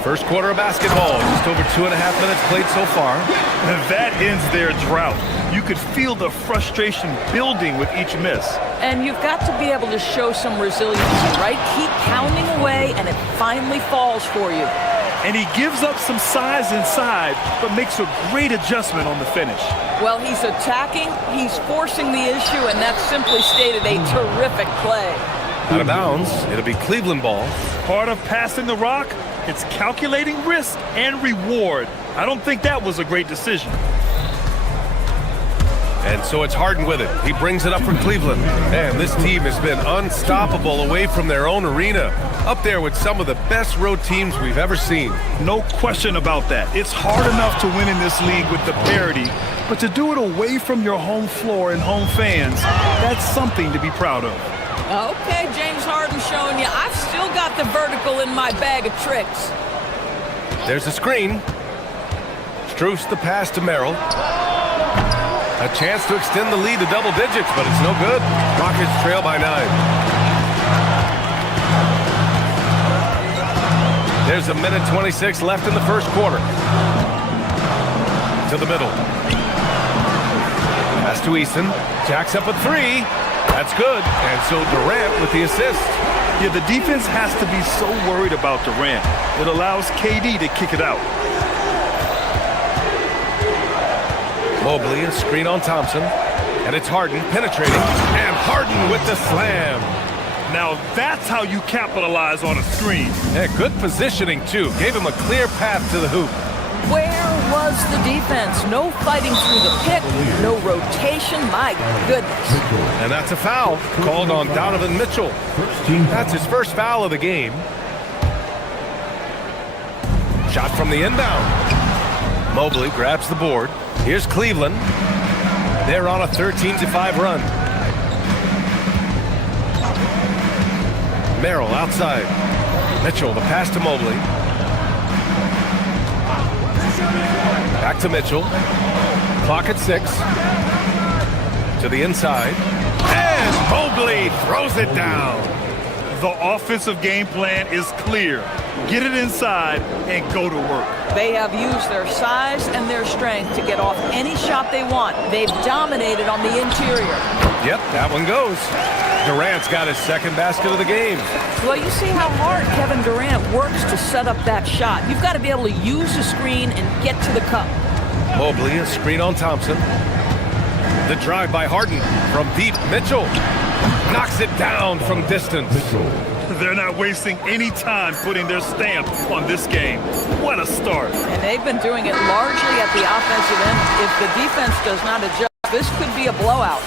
First quarter of basketball, just over 2.5 minutes played so far. And that ends their drought. You could feel the frustration building with each miss. And you've got to be able to show some resiliency, right? Keep pounding away, and it finally falls for you. And he gives up some size inside, but makes a great adjustment on the finish. Well, he's attacking, he's forcing the issue, and that's simply stated a terrific play. Out of bounds, it'll be Cleveland ball. Part of passing the rock, it's calculating risk and reward. I don't think that was a great decision. And so it's Harden with it. He brings it up for Cleveland. Man, this team has been unstoppable away from their own arena. Up there with some of the best road teams we've ever seen. No question about that. It's hard enough to win in this league with the parity, but to do it away from your home floor and home fans, that's something to be proud of. Okay, James Harden showing you. I've still got the vertical in my bag of tricks. There's a screen. Strus the pass to Merrill. A chance to extend the lead to double digits, but it's no good. Rockets trail by 9. There's a minute 26 left in the first quarter. To the middle. Pass to Eason. Jacks up a three. That's good. And so Durant with the assist. Yeah, the defense has to be so worried about Durant. It allows KD to kick it out. Mobley, a screen on Thompson. And it's Harden penetrating. And Harden with the slam. Now that's how you capitalize on a screen. Yeah, good positioning, too. Gave him a clear path to the hoop. Where was the defense? No fighting through the pick, no rotation. My goodness. And that's a foul called on Donovan Mitchell. That's his first foul of the game. Shot from the inbound. Mobley grabs the board. Here's Cleveland. They're on a 13-5 run. Merrill outside. Mitchell, the pass to Mobley. Back to Mitchell. Clock at 6. To the inside. And Mobley throws it down. The offensive game plan is clear. Get it inside and go to work. They have used their size and their strength to get off any shot they want. They've dominated on the interior. Yep, that one goes. Durant's got his second basket of the game. Well, you see how hard Kevin Durant works to set up that shot. You've got to be able to use the screen and get to the cup. Mobley, a screen on Thompson. The drive by Harden from deep. Mitchell knocks it down from distance. They're not wasting any time putting their stamp on this game. What a start. And they've been doing it largely at the offensive end. If the defense does not adjust, this could be a blowout.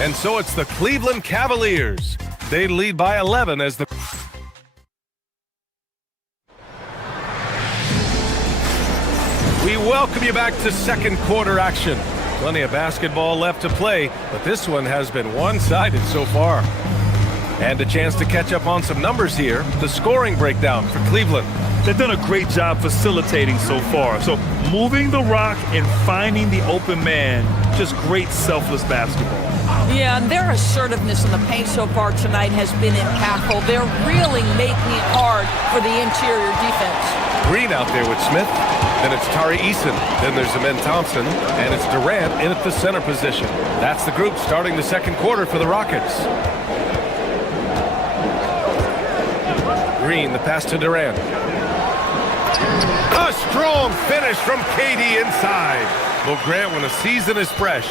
And so it's the Cleveland Cavaliers. They lead by 11 as the... We welcome you back to second quarter action. Plenty of basketball left to play, but this one has been one-sided so far. And a chance to catch up on some numbers here. The scoring breakdown for Cleveland. They've done a great job facilitating so far. So moving the rock and finding the open man, just great selfless basketball. Yeah, and their assertiveness in the paint so far tonight has been impactful. They're really making it hard for the interior defense. Green out there with Smith. Then it's Tari Eason. Then there's Amen Thompson. And it's Durant in at the center position. That's the group starting the second quarter for the Rockets. Green, the pass to Durant. A strong finish from KD inside. Well, Grant, when a season is fresh,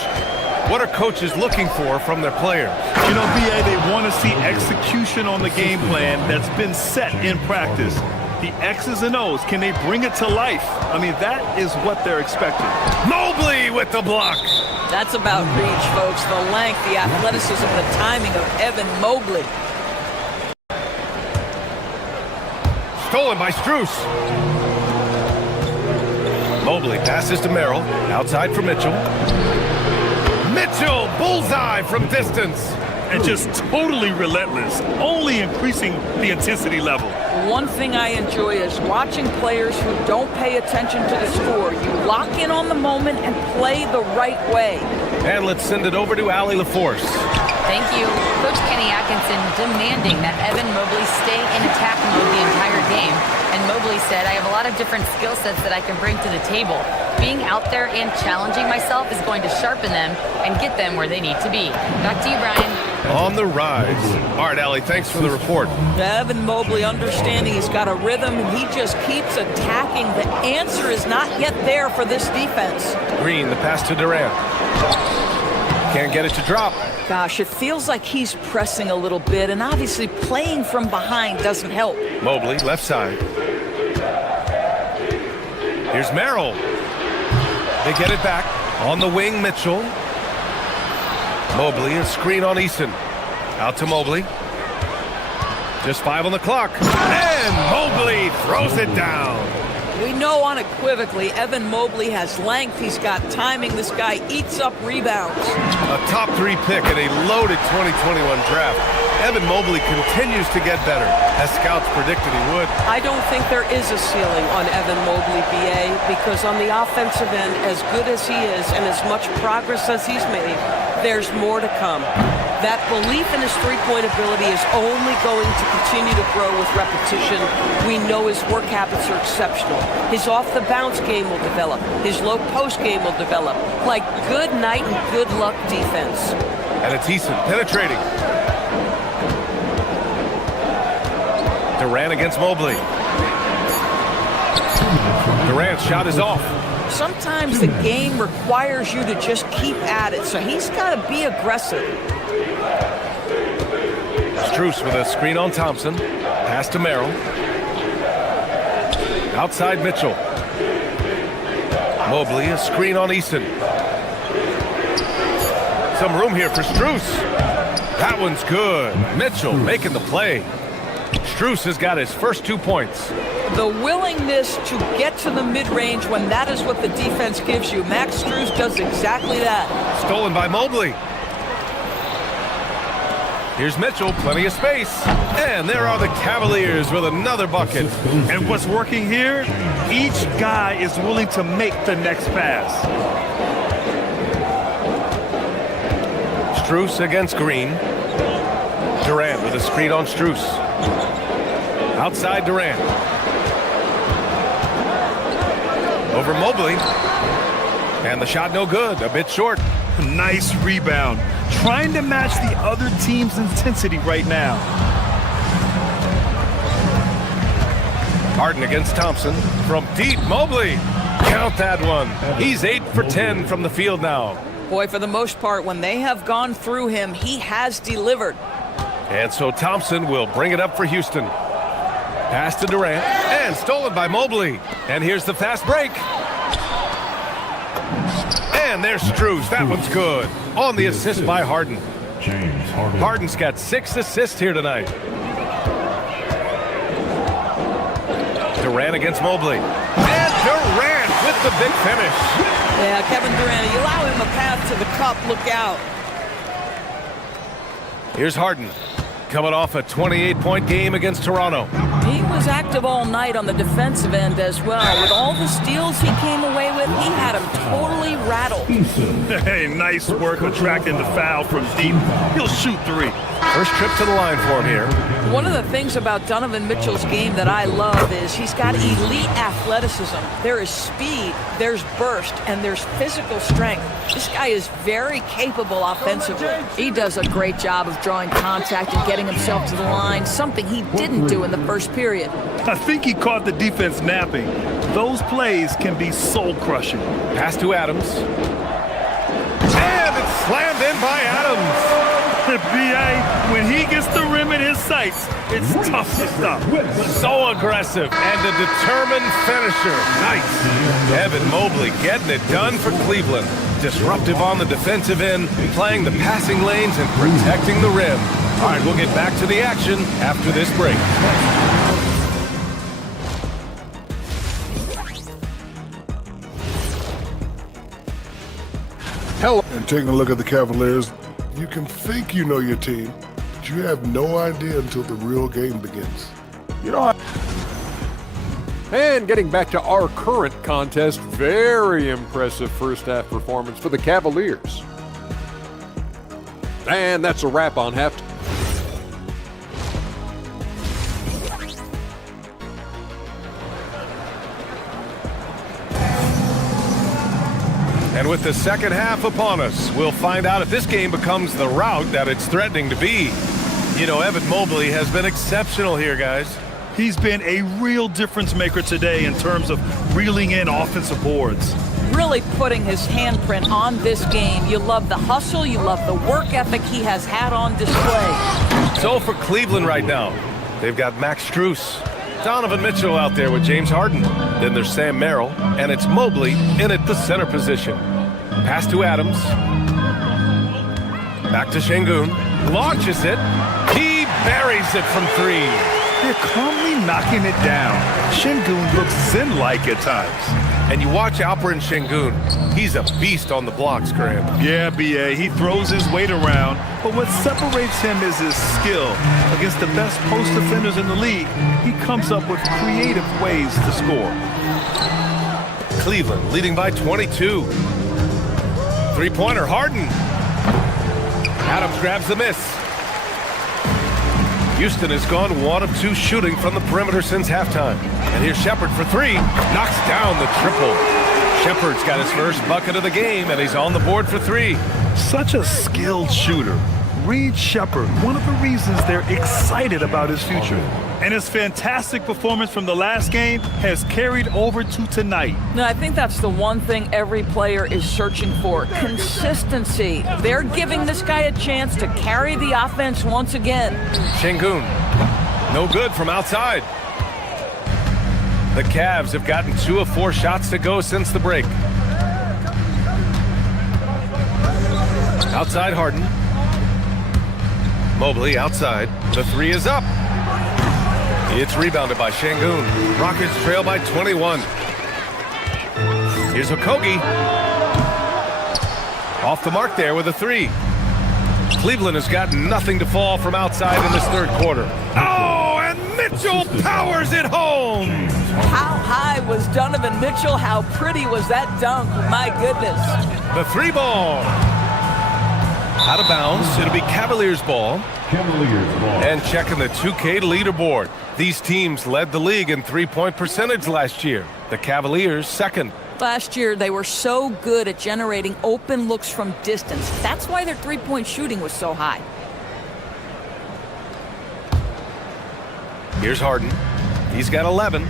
what are coaches looking for from their players? You know, BA, they want to see execution on the game plan that's been set in practice. The X's and O's, can they bring it to life? I mean, that is what they're expecting. Mobley with the block. That's about reach, folks. The length, the athleticism, the timing of Evan Mobley. Stolen by Strus. Mobley passes to Merrill. Outside for Mitchell. Mitchell, bullseye from distance. And just totally relentless, only increasing the intensity level. One thing I enjoy is watching players who don't pay attention to the score. You lock in on the moment and play the right way. And let's send it over to Allie LaForce. Thank you. Coach Kenny Atkinson demanding that Evan Mobley stay in attack mode the entire game. And Mobley said, I have a lot of different skill sets that I can bring to the table. Being out there and challenging myself is going to sharpen them and get them where they need to be. Back to you, Brian. On the rise. All right, Allie, thanks for the report. Evan Mobley understanding he's got a rhythm, and he just keeps attacking. The answer is not yet there for this defense. Green, the pass to Durant. Can't get it to drop. Gosh, it feels like he's pressing a little bit, and obviously playing from behind doesn't help. Mobley, left side. Here's Merrill. They get it back. On the wing, Mitchell. Mobley, a screen on Eason. Out to Mobley. Just 5 on the clock. And Mobley throws it down. We know unequivocally Evan Mobley has length. He's got timing. This guy eats up rebounds. A top 3 pick in a loaded 2021 draft. Evan Mobley continues to get better, as scouts predicted he would. I don't think there is a ceiling on Evan Mobley, BA, because on the offensive end, as good as he is and as much progress as he's made, there's more to come. That belief in his three-point ability is only going to continue to grow with repetition. We know his work habits are exceptional. His off-the-bounce game will develop. His low-post game will develop. Like good night and good luck defense. And it's Eason penetrating. Durant against Mobley. Durant's shot is off. Sometimes the game requires you to just keep at it, so he's got to be aggressive. Strus with a screen on Thompson. Pass to Merrill. Outside Mitchell. Mobley, a screen on Eason. Some room here for Strus. That one's good. Mitchell making the play. Strus has got his first 2 points. The willingness to get to the mid-range when that is what the defense gives you. Max Strus does exactly that. Stolen by Mobley. Here's Mitchell, plenty of space. And there are the Cavaliers with another bucket. And what's working here? Each guy is willing to make the next pass. Strus against Green. Durant with a screen on Strus. Outside Durant. Over Mobley. And the shot no good, a bit short. Nice rebound. Trying to match the other team's intensity right now. Harden against Thompson. From deep, Mobley. Count that one. He's 8 for 10 from the field now. Boy, for the most part, when they have gone through him, he has delivered. And so Thompson will bring it up for Houston. Pass to Durant. And stolen by Mobley. And here's the fast break. And there's Strus. That one's good. On the assist by Harden. James Harden. Harden's got 6 assists here tonight. Durant against Mobley. And Durant with the big finish. Yeah, Kevin Durant, you allow him a path to the cup, look out. Here's Harden. coming off a 28-point game against Toronto. He was active all night on the defensive end as well. With all the steals he came away with, he had him totally rattled. Hey, nice work attracting the foul from deep. He'll shoot three. First trip to the line for him here. One of the things about Donovan Mitchell's game that I love is he's got elite athleticism. There is speed, there's burst, and there's physical strength. This guy is very capable offensively. He does a great job of drawing contact and getting himself to the line, something he didn't do in the first period. I think he caught the defense napping. Those plays can be soul-crushing. Pass to Adams. And it's slammed in by Adams. B.A., when he gets the rim in his sights, it's tough to stop. So aggressive and a determined finisher. Nice. Evan Mobley getting it done for Cleveland. Disruptive on the defensive end, playing the passing lanes and protecting the rim. All right, we'll get back to the action after this break. Hello. And taking a look at the Cavaliers, you can think you know your team, but you have no idea until the real game begins. You know. And getting back to our current contest, very impressive first half performance for the Cavaliers. And that's a wrap on halftime. And with the second half upon us, we'll find out if this game becomes the rout that it's threatening to be. You know, Evan Mobley has been exceptional here, guys. He's been a real difference maker today in terms of reeling in offensive boards. Really putting his handprint on this game. You love the hustle, you love the work ethic he has had on display. So for Cleveland right now, they've got Max Strus, Donovan Mitchell out there with James Harden. Then there's Sam Merrill, and it's Mobley in at the center position. Pass to Adams. Back to Şengün. Launches it. He buries it from three. They're calmly knocking it down. Şengün looks zen-like at times. And you watch Alperen Şengün. He's a beast on the blocks, Grant. Yeah, B.A., he throws his weight around, but what separates him is his skill. Against the best post defenders in the league, he comes up with creative ways to score. Cleveland leading by 22. Three-pointer, Harden. Adams grabs the miss. Houston has gone 1 of 2 shooting from the perimeter since halftime. And here's Shepard for 3. Knocks down the triple. Shepard's got his first bucket of the game, and he's on the board for 3. Such a skilled shooter. Reed Shepard, one of the reasons they're excited about his future. And his fantastic performance from the last game has carried over to tonight. No, I think that's the one thing every player is searching for. Consistency. They're giving this guy a chance to carry the offense once again. Şengün, no good from outside. The Cavs have gotten 2 of 4 shots to go since the break. Outside Harden. Mobley outside. The 3 is up. It's rebounded by Şengün. Rockets trail by 21. Here's Okogie. Off the mark there with a 3. Cleveland has got nothing to fall from outside in this third quarter. Oh, and Mitchell powers it home. How high was Donovan Mitchell? How pretty was that dunk? My goodness. The 3 ball. Out of bounds. It'll be Cavaliers ball. And checking the 2K leaderboard. These teams led the league in three-point percentage last year. The Cavaliers second. Last year, they were so good at generating open looks from distance. That's why their three-point shooting was so high. Here's Harden. He's got 11.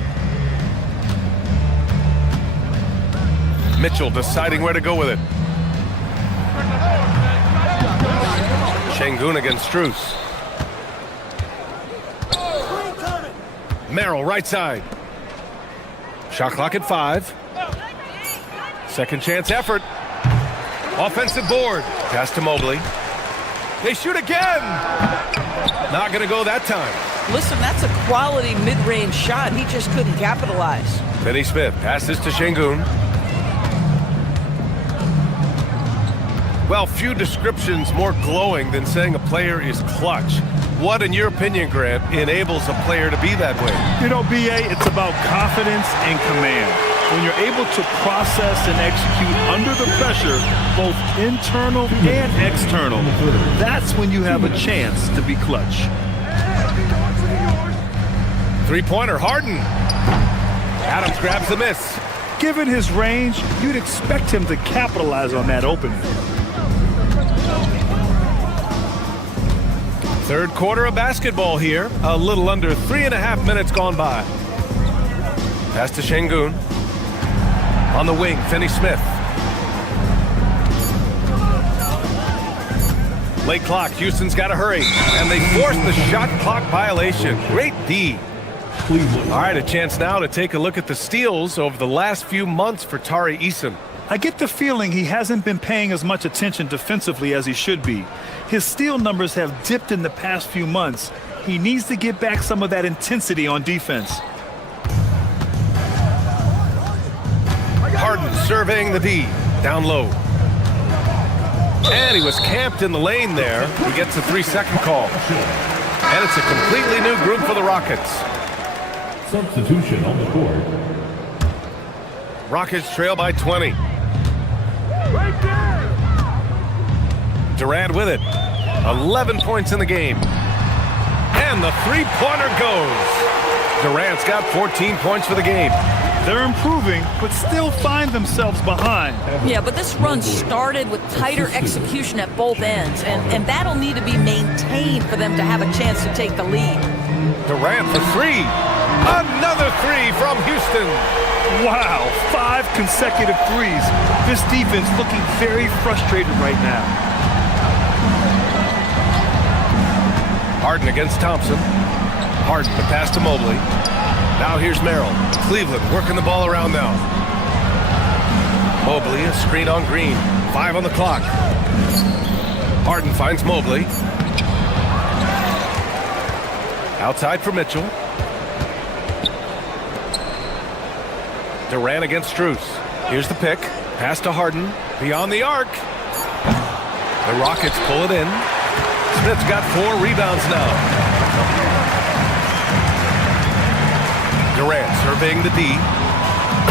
Mitchell deciding where to go with it. Şengün against Strus. Merrill right side. Shot clock at 5. Second chance effort. Offensive board. Pass to Mobley. They shoot again. Not going to go that time. Listen, that's a quality mid-range shot. He just couldn't capitalize. Finney Smith passes to Şengün. Well, few descriptions more glowing than saying a player is clutch. What, in your opinion, Grant, enables a player to be that way? You know, B.A., it's about confidence and command. When you're able to process and execute under the pressure, both internal and external, that's when you have a chance to be clutch. Three-pointer, Harden. Adams grabs the miss. Given his range, you'd expect him to capitalize on that opening. Third quarter of basketball here. A little under 3.5 minutes gone by. Pass to Şengün. On the wing, Finney-Smith. Late clock. Houston's got to hurry. And they force the shot clock violation. Great D. All right, a chance now to take a look at the steals over the last few months for Tari Eason. I get the feeling he hasn't been paying as much attention defensively as he should be. His steal numbers have dipped in the past few months. He needs to get back some of that intensity on defense. Harden surveying the D. Down low. And he was camped in the lane there. He gets a 3-second call. And it's a completely new group for the Rockets. Substitution on the court. Rockets trail by 20. Durant with it. 11 points in the game. And the three-pointer goes. Durant's got 14 points for the game. They're improving, but still find themselves behind. Yeah, but this run started with tighter execution at both ends, and that'll need to be maintained for them to have a chance to take the lead. Durant for three. Another three from Houston. Wow, 5 consecutive threes. This defense looking very frustrated right now. Harden against Thompson. Harden, the pass to Mobley. Now here's Merrill. Cleveland working the ball around now. Mobley, a screen on Green. 5 on the clock. Harden finds Mobley. Outside for Mitchell. Durant against Strus. Here's the pick. Pass to Harden. Beyond the arc. The Rockets pull it in. Smith's got 4 rebounds now. Durant surveying the D.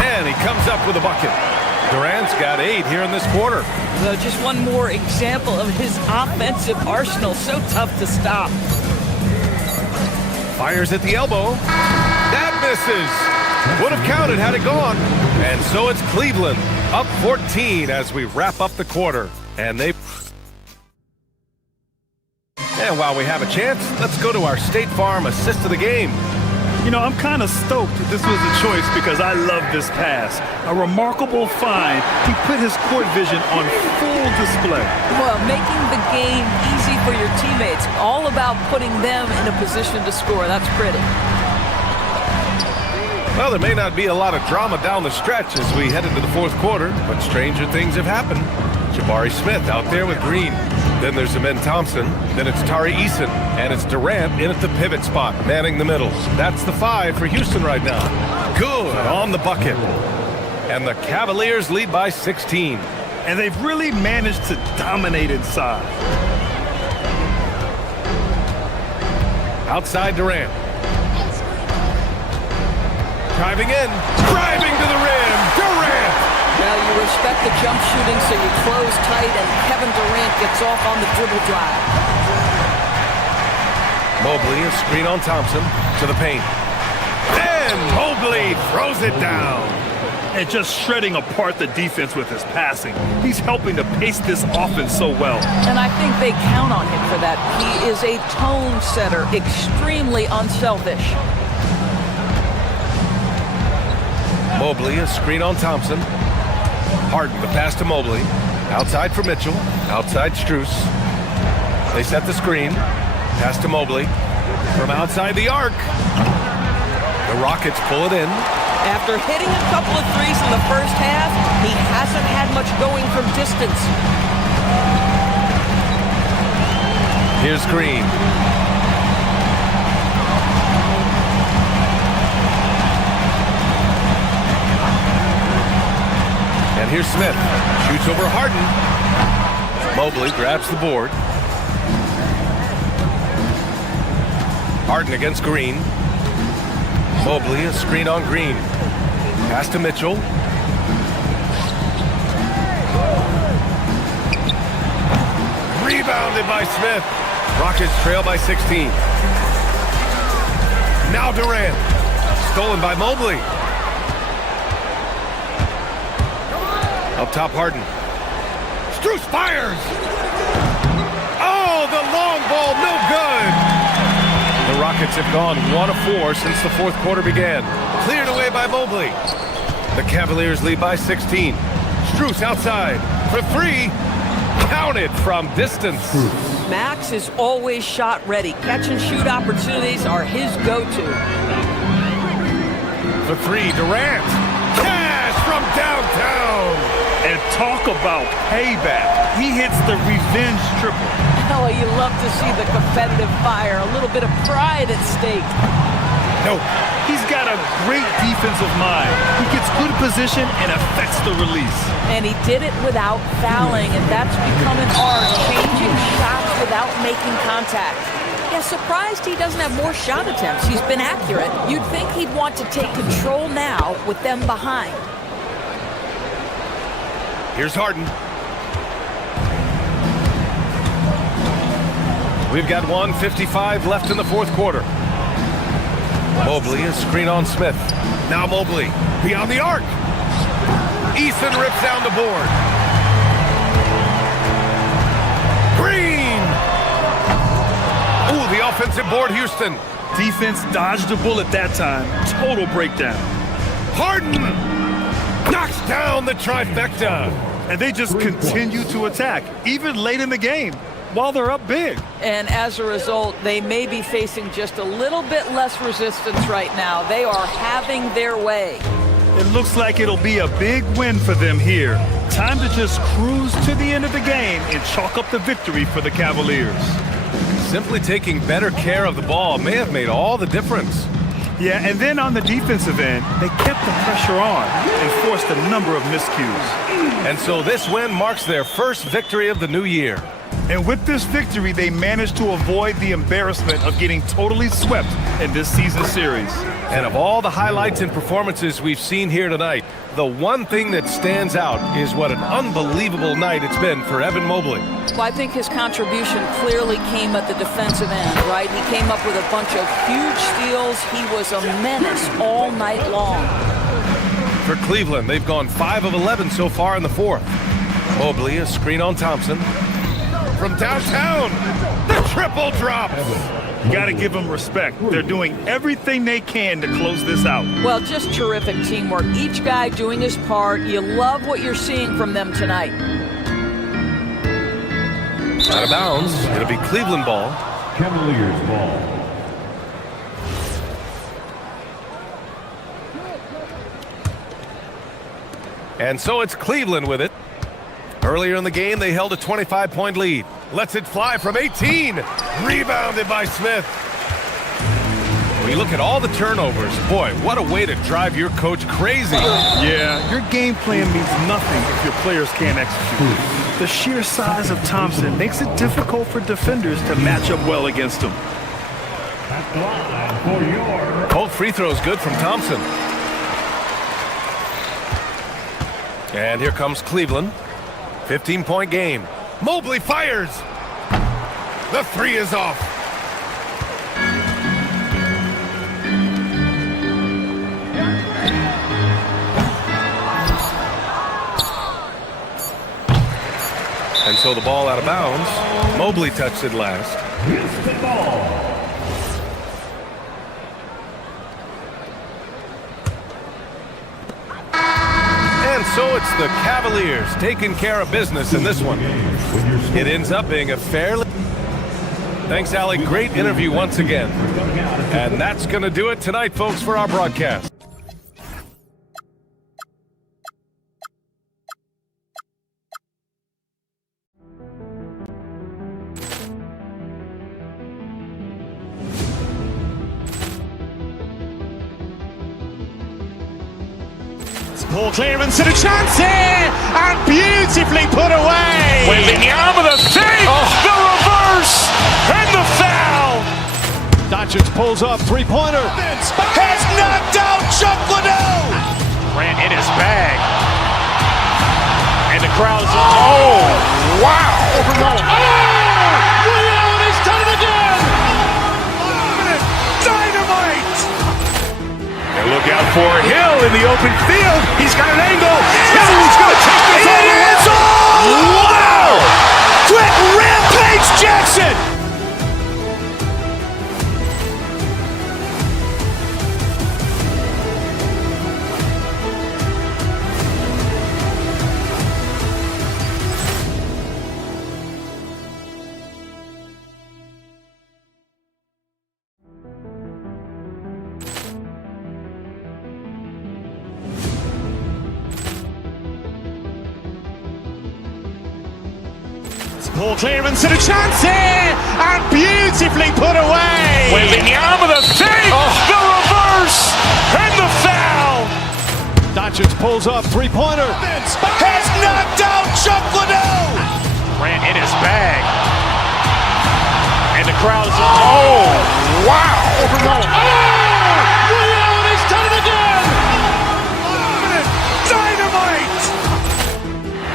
And he comes up with a bucket. Durant's got 8 here in this quarter. Just one more example of his offensive arsenal. So tough to stop. Fires at the elbow. That misses. Would have counted had it gone. And so it's Cleveland up 14 as we wrap up the quarter. And while we have a chance, let's go to our State Farm assist of the game. You know, I'm kind of stoked this was a choice because I love this pass. A remarkable find. He put his court vision on full display. Well, making the game easy for your teammates. All about putting them in a position to score. That's pretty. Well, there may not be a lot of drama down the stretch as we head into the fourth quarter, but stranger things have happened. Jabari Smith out there with Green. Then there's Amen Thompson. Then it's Tari Eason. And it's Durant in at the pivot spot, manning the middle. That's the 5 for Houston right now. Good on the bucket. And the Cavaliers lead by 16. And they've really managed to dominate inside. Outside Durant. Driving in. Driving to the rim. Durant! Now you respect the jump shooting, so you close tight, and Kevin Durant gets off on the dribble drive. Mobley, a screen on Thompson, to the paint. And Mobley throws it down. And just shredding apart the defense with his passing. He's helping to pace this offense so well. And I think they count on him for that. He is a tone setter, extremely unselfish. Mobley, a screen on Thompson. Harden, the pass to Mobley. Outside for Mitchell. Outside Strus. They set the screen. Pass to Mobley. From outside the arc. The Rockets pull it in. After hitting a couple of threes in the first half, he hasn't had much going from distance. Here's Green. And here's Smith. Shoots over Harden. Mobley grabs the board. Harden against Green. Mobley, a screen on Green. Pass to Mitchell. Rebounded by Smith. Rockets trail by 16. Now Durant. Stolen by Mobley. Up top, Harden. Strus fires. Oh, the long ball, no good. The Rockets have gone 1 of 4 since the fourth quarter began. Cleared away by Mobley. The Cavaliers lead by 16. Strus outside for 3. Counted from distance. Max is always shot ready. Catch and shoot opportunities are his go-to. For 3, Durant. Cash from downtown. And talk about payback. He hits the revenge triple. Oh, you love to see the competitive fire. A little bit of pride at stake. No, he's got a great defensive mind. He gets good position and affects the release. And he did it without fouling, and that's become an art, changing shots without making contact. Yeah, surprised he doesn't have more shot attempts. He's been accurate. You'd think he'd want to take control now with them behind. Here's Harden. We've got 1:55 left in the fourth quarter. Mobley, a screen on Smith. Now Mobley, beyond the arc. Eason rips down the board. Green! Ooh, the offensive board, Houston. Defense dodged a bullet that time. Total breakdown. Harden knocks down the trifecta. And they just continue to attack, even late in the game, while they're up big. And as a result, they may be facing just a little bit less resistance right now. They are having their way. It looks like it'll be a big win for them here. Time to just cruise to the end of the game and chalk up the victory for the Cavaliers. Simply taking better care of the ball may have made all the difference. Yeah, and then on the defensive end, they kept the pressure on and forced a number of miscues. And so this win marks their first victory of the new year. And with this victory, they managed to avoid the embarrassment of getting totally swept in this season series. And of all the highlights and performances we've seen here tonight, the one thing that stands out is what an unbelievable night it's been for Evan Mobley. Well, I think his contribution clearly came at the defensive end, right? He came up with a bunch of huge steals. He was a menace all night long. For Cleveland, they've gone 5 of 11 so far in the fourth. Mobley, a screen on Thompson. From downtown, the triple drops. You got to give them respect. They're doing everything they can to close this out. Well, just terrific teamwork. Each guy doing his part. You love what you're seeing from them tonight. Out of bounds. It'll be Cleveland ball. Cavaliers ball. And so it's Cleveland with it. Earlier in the game, they held a 25-point lead. Lets it fly from 18. Rebounded by Smith. When you look at all the turnovers, boy, what a way to drive your coach crazy. Yeah, your game plan means nothing if your players can't execute. The sheer size of Thompson makes it difficult for defenders to match up well against him. Both free throws good from Thompson. And here comes Cleveland. 15-point game. Mobley fires. The 3 is off. And so the ball out of bounds. Mobley touched it last. And so it's the Cavaliers taking care of business in this one. It ends up being a fairly... Thanks, Allie. Great interview once again. And that's going to do it tonight, folks, for our broadcast. Poor clearance and a chance here, and beautifully put away. Waving the arm of the fake, the reverse, and the foul. Doncic Doncic pulls up, three-pointer. Vince has knocked out Chuck Liddell. Grant in his bag. And the crowd's, oh, wow. Ray Allen has done it again. Dynamite. And look out for Hill in the open field. He's got an angle. Hill's going to take this all the way. Wow! Quick rampage Jackson. Ball clearance and a chance here, and beautifully put away. Wembanyama the save, the reverse, and the foul. Doncic pulls up, three-pointer. Vince has knocked out Chuck Liddell. Grant in his bag. And the crowd's, oh, wow. Ray Allen has done it again. Dynamite.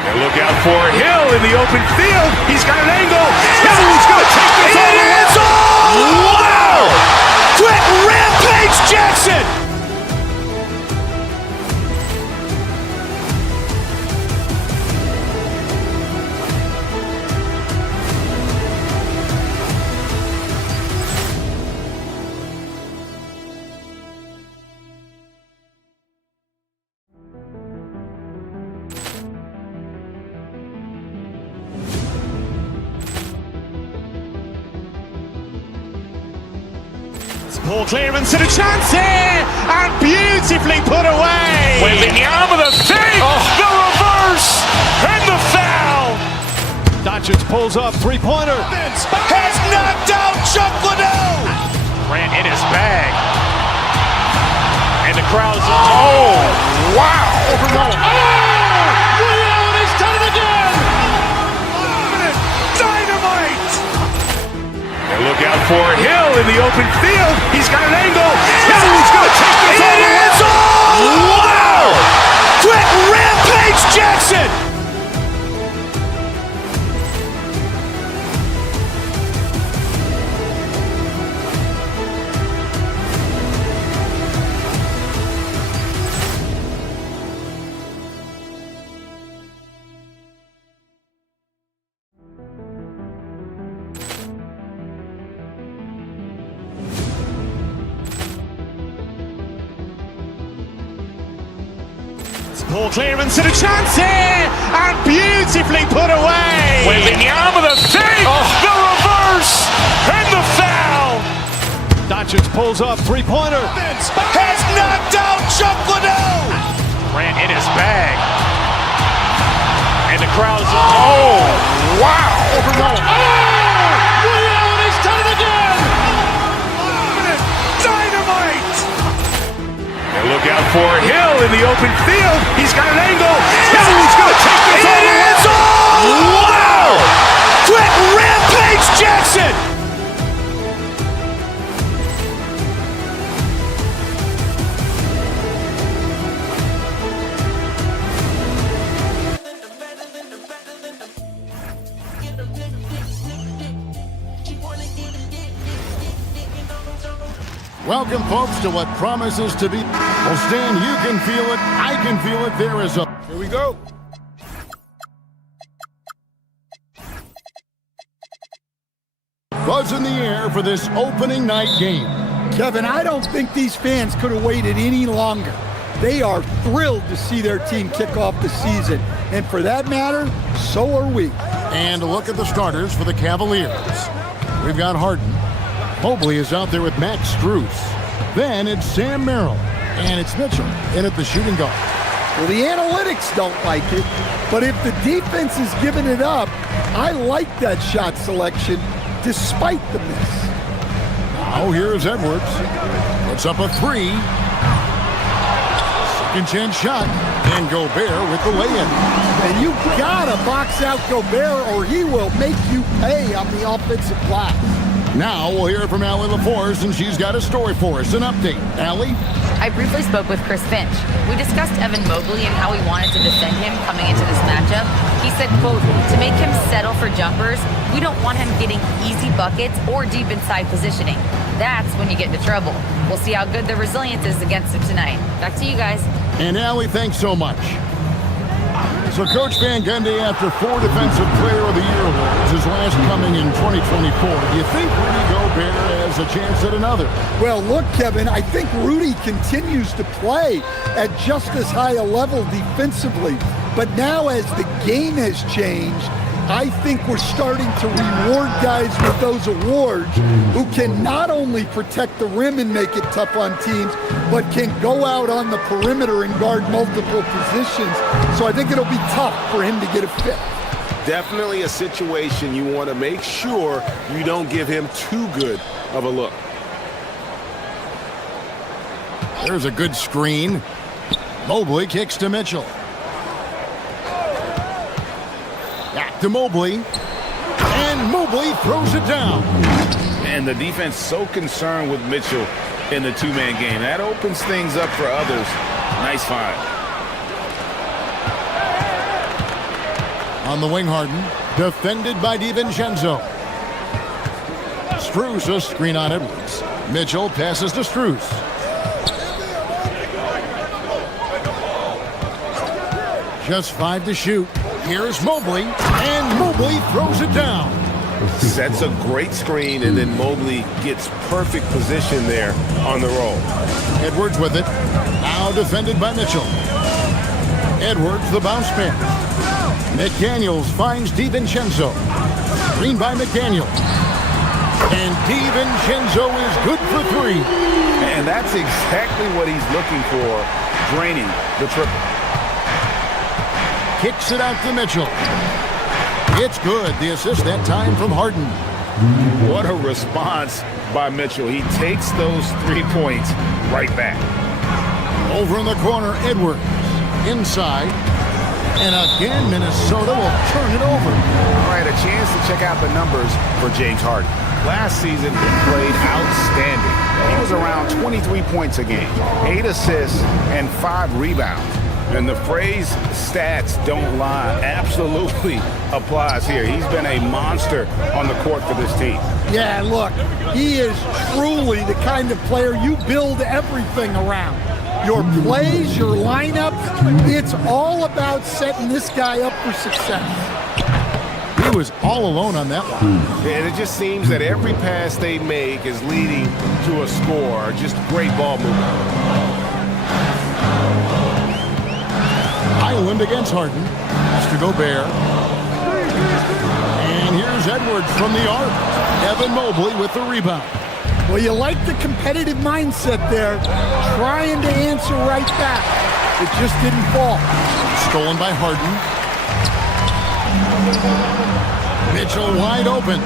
And look out for Hill in the open field. He's got an angle. Hill's going to take this all the way. Wow! Quick rampage Jackson. Ball clearance and a chance here, and beautifully put away. Wembanyama the save, the reverse, and the foul. Doncic pulls up, three-pointer. Vince has knocked out Chuck Liddell. Grant in his bag. And the crowd's, oh, wow. Ray Allen has done it again. Dynamite. And look out for Hill in the open field. He's got an angle. Hill's going to take this all the way. Wow! Quick rampage Jackson. Ball clearance and a chance here, and beautifully put away. Wembanyama the save, the reverse, and the foul. Doncic pulls up, three-pointer. Vince has knocked out Chuck Liddell. Grant in his bag. And the crowd's, oh, wow. Ray Allen has done it again. Dynamite. And look out for Hill in the open field. He's got an angle. Hill's going to take this all the way. Wow! Quick rampage Jackson. Welcome, folks, to what promises to be. Well, Stan, you can feel it. I can feel it. There is a. Here we go. Buzz in the air for this opening night game. Kevin, I don't think these fans could have waited any longer. They are thrilled to see their team kick off the season. And for that matter, so are we. And look at the starters for the Cavaliers. We've got Harden. Mobley is out there with Max Strus. Then it's Sam Merrill. And it's Mitchell in at the shooting guard. Well, the analytics don't like it, but if the defense is giving it up, I like that shot selection despite the miss. Now here's Edwards. Puts up a three. Second chance shot. And Gobert with the lay-in. And you gotta box out Gobert or he will make you pay on the offensive glass. Now we'll hear from Allie LaForce, and she's got a story for us. An update. Allie? I briefly spoke with Chris Finch. We discussed Evan Mobley and how we wanted to defend him coming into this matchup. He said, quote, to make him settle for jumpers, we don't want him getting easy buckets or deep inside positioning. That's when you get into trouble. We'll see how good the resilience is against him tonight. Back to you guys. And Allie, thanks so much. So Coach Van Gundy, after 4 Defensive Player of the Year awards, his last coming in 2024, do you think Rudy Gobert has a chance at another? Well, look, Kevin, I think Rudy continues to play at just as high a level defensively. But now as the game has changed, I think we're starting to reward guys with those awards who can not only protect the rim and make it tough on teams, but can go out on the perimeter and guard multiple positions. So I think it'll be tough for him to get a fit. Definitely a situation you want to make sure you don't give him too good of a look. There's a good screen. Mobley kicks to Mitchell. Back to Mobley. And Mobley throws it down. And the defense so concerned with Mitchell in the two-man game. That opens things up for others. Nice find. On the wing, Harden. Defended by DiVincenzo. Strus a screen on Edwards. Mitchell passes to Strus. Just 5 to shoot. Here's Mobley, and Mobley throws it down. Sets a great screen, and then Mobley gets perfect position there on the roll. Edwards with it. Now defended by Mitchell. Edwards the bounce pass. McDaniels finds DiVincenzo. Screen by McDaniels. And DiVincenzo is good for 3. And that's exactly what he's looking for, draining the triple. Kicks it out to Mitchell. It's good. The assist that time from Harden. What a response by Mitchell. He takes those 3 points right back. Over in the corner, Edwards. Inside. And again, Minnesota will turn it over. All right, a chance to check out the numbers for James Harden. Last season, he played outstanding. He was around 23 points a game, 8 assists, and 5 rebounds. And the phrase stats don't lie absolutely applies here. He's been a monster on the court for this team. Yeah, look, he is truly the kind of player you build everything around. Your plays, your lineups, it's all about setting this guy up for success. He was all alone on that one. And it just seems that every pass they make is leading to a score. Just great ball movement. Island against Harden. Mr. Gobert. And here's Edwards from the arc. Evan Mobley with the rebound. Well, you like the competitive mindset there, trying to answer right back. It just didn't fall. Stolen by Harden. Mitchell wide open.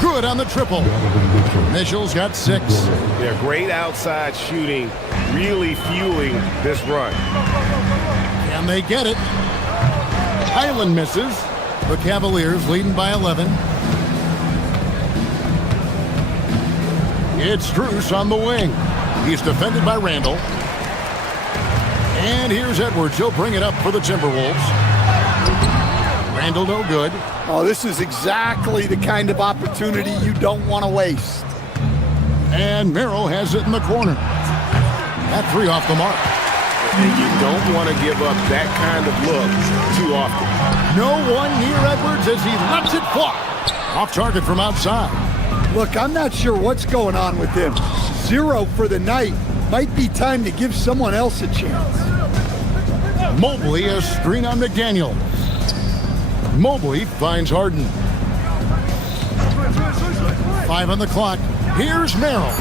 Good on the triple. Mitchell's got 6. Yeah, great outside shooting, really fueling this run. And they get it. Highland misses. The Cavaliers leading by 11. It's Strus on the wing. He's defended by Randall. And here's Edwards. He'll bring it up for the Timberwolves. Randall no good. Oh, this is exactly the kind of opportunity you don't want to waste. And Merrill has it in the corner. That 3 off the mark. And you don't want to give up that kind of look too often. No one near Edwards as he lets it fly. Off target from outside. Look, I'm not sure what's going on with him. 0 for the night. Might be time to give someone else a chance. Mobley a screen on McDaniels. Mobley finds Harden. 5 on the clock. Here's Merrill.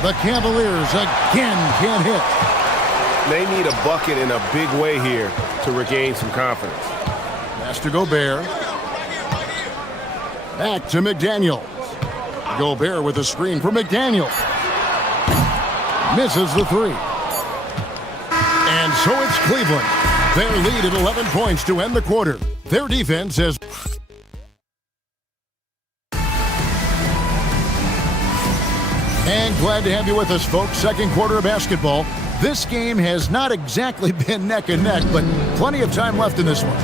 The Cavaliers again can't hit. They need a bucket in a big way here to regain some confidence. Master Gobert. Back to McDaniels. Gobert with a screen for McDaniels. Misses the 3. And so it's Cleveland. Their lead at 11 points to end the quarter. Their defense has... And glad to have you with us, folks. Second quarter of basketball. This game has not exactly been neck and neck, but plenty of time left in this one.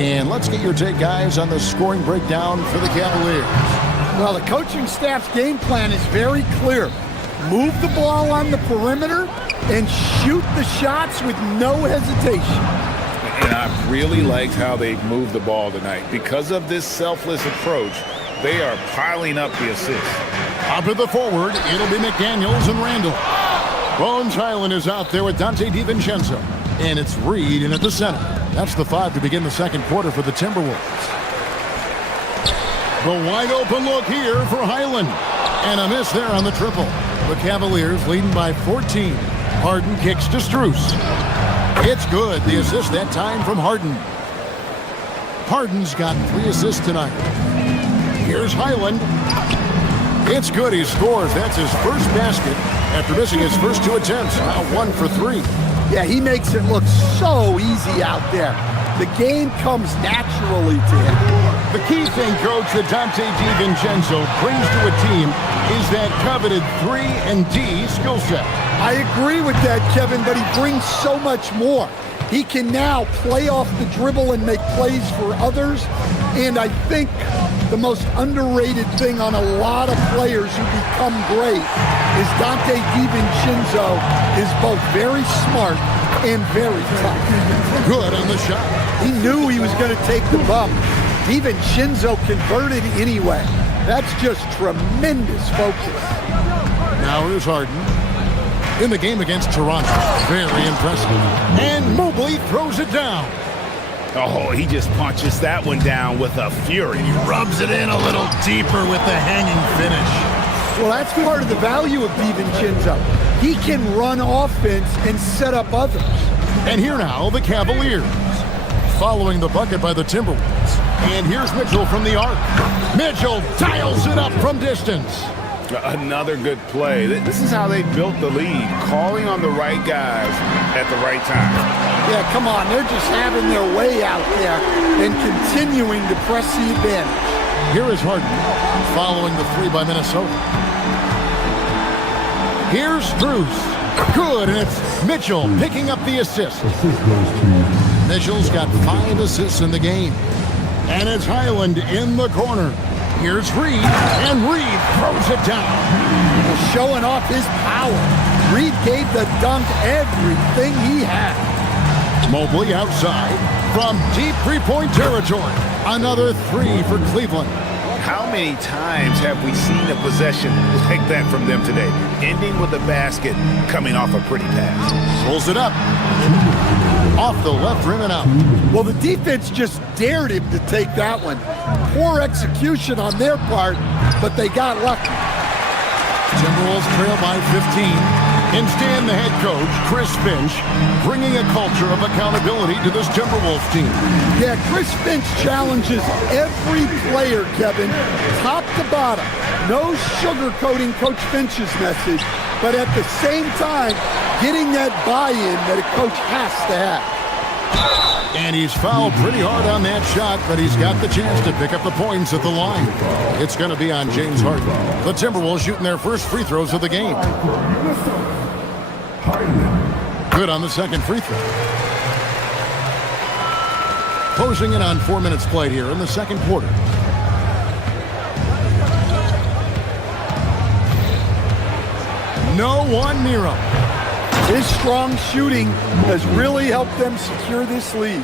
And let's get your take, guys, on the scoring breakdown for the Cavaliers. Well, the coaching staff's game plan is very clear. Move the ball on the perimeter and shoot the shots with no hesitation. And I really liked how they moved the ball tonight. Because of this selfless approach, they are piling up the assists. Up at the forward, it'll be McDaniels and Randall. Bones Highland is out there with Dante DiVincenzo. And it's Reed in at the center. That's the 5 to begin the second quarter for the Timberwolves. The wide open look here for Highland. And a miss there on the triple. The Cavaliers leading by 14. Harden kicks to Strus. It's good. The assist that time from Harden. Harden's got 3 assists tonight. Here's Highland. It's good. He scores. That's his first basket after missing his first 2 attempts. Now 1 for 3. Yeah, he makes it look so easy out there. The game comes naturally to him. The key thing, Coach, that Dante DiVincenzo brings to a team is that coveted 3-and-D skill set. I agree with that, Kevin, but he brings so much more. He can now play off the dribble and make plays for others. And I think the most underrated thing on a lot of players who become great is Dante DiVincenzo is both very smart and very tough. Good on the shot. He knew he was going to take the bump. DiVincenzo converted anyway. That's just tremendous focus. Now here's Harden. In the game against Toronto. Very impressive. And Mobley throws it down. Oh, he just punches that one down with a fury. He rubs it in a little deeper with the hanging finish. Well, that's part of the value of DiVincenzo. He can run offense and set up others. And here now, the Cavaliers. Following the bucket by the Timberwolves. And here's Mitchell from the arc. Mitchell dials it up from distance. Another good play. This is how they built the lead, calling on the right guys at the right time. Yeah, come on. They're just having their way out there and continuing to press the advantage. Here is Harden following the 3 by Minnesota. Here's Strus. Good, and it's Mitchell picking up the assist. Mitchell's got 5 assists in the game. And it's Highland in the corner. Here's Reed, and Reed throws it down. Showing off his power. Reed gave the dunk everything he had. Mobley outside from deep 3-point territory. Another 3 for Cleveland. How many times have we seen a possession like that from them today? Ending with a basket, coming off a pretty pass. Pulls it up. Off the left rim and out. Well, the defense just dared him to take that one. Poor execution on their part, but they got lucky. Timberwolves trail by 15. And Stan, the head coach, Chris Finch, bringing a culture of accountability to this Timberwolves team. Yeah, Chris Finch challenges every player, Kevin, top to bottom. No sugarcoating Coach Finch's message, but at the same time, getting that buy-in that a coach has to have. And he's fouled pretty hard on that shot, but he's got the chance to pick up the points at the line. It's going to be on James Harden. The Timberwolves shooting their first free throws of the game. Good on the second free throw. Closing in on 4 minutes played here in the second quarter. No one near him. His strong shooting has really helped them secure this lead.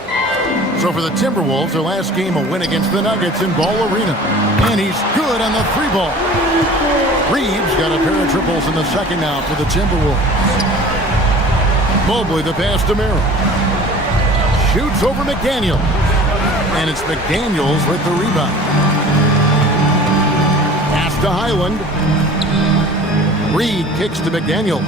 So for the Timberwolves, their last game a win against the Nuggets in Ball Arena. And he's good on the 3-ball. Reeves got a pair of triples in the second now for the Timberwolves. Mobley the pass to Merrill. Shoots over McDaniels. And it's McDaniels with the rebound. Pass to Highland. Reed kicks to McDaniels.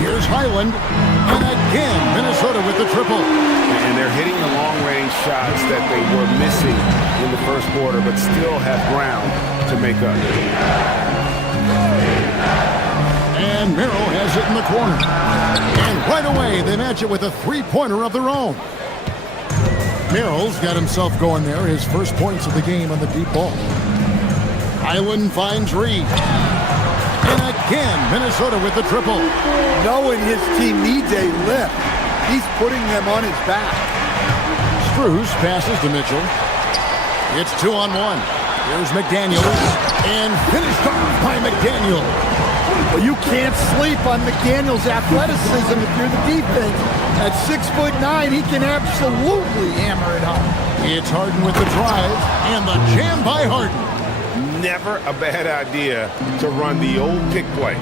Here's Highland. And again, Minnesota with the triple. And they're hitting the long-range shots that they were missing in the first quarter, but still have ground to make up. And Merrill has it in the corner. And right away, they match it with a 3-pointer of their own. Merrill's got himself going there, his first points of the game on the deep ball. Highland finds Reed. And again, Minnesota with the triple. Knowing his team needs a lift, he's putting them on his back. Strus passes to Mitchell. It's 2-on-1. Here's McDaniels. And finished off by McDaniel. Well, you can't sleep on McDaniel's athleticism if you're the defense. At 6'9", he can absolutely hammer it home. It's Harden with the drive, and the jam by Harden. Never a bad idea to run the old pick play.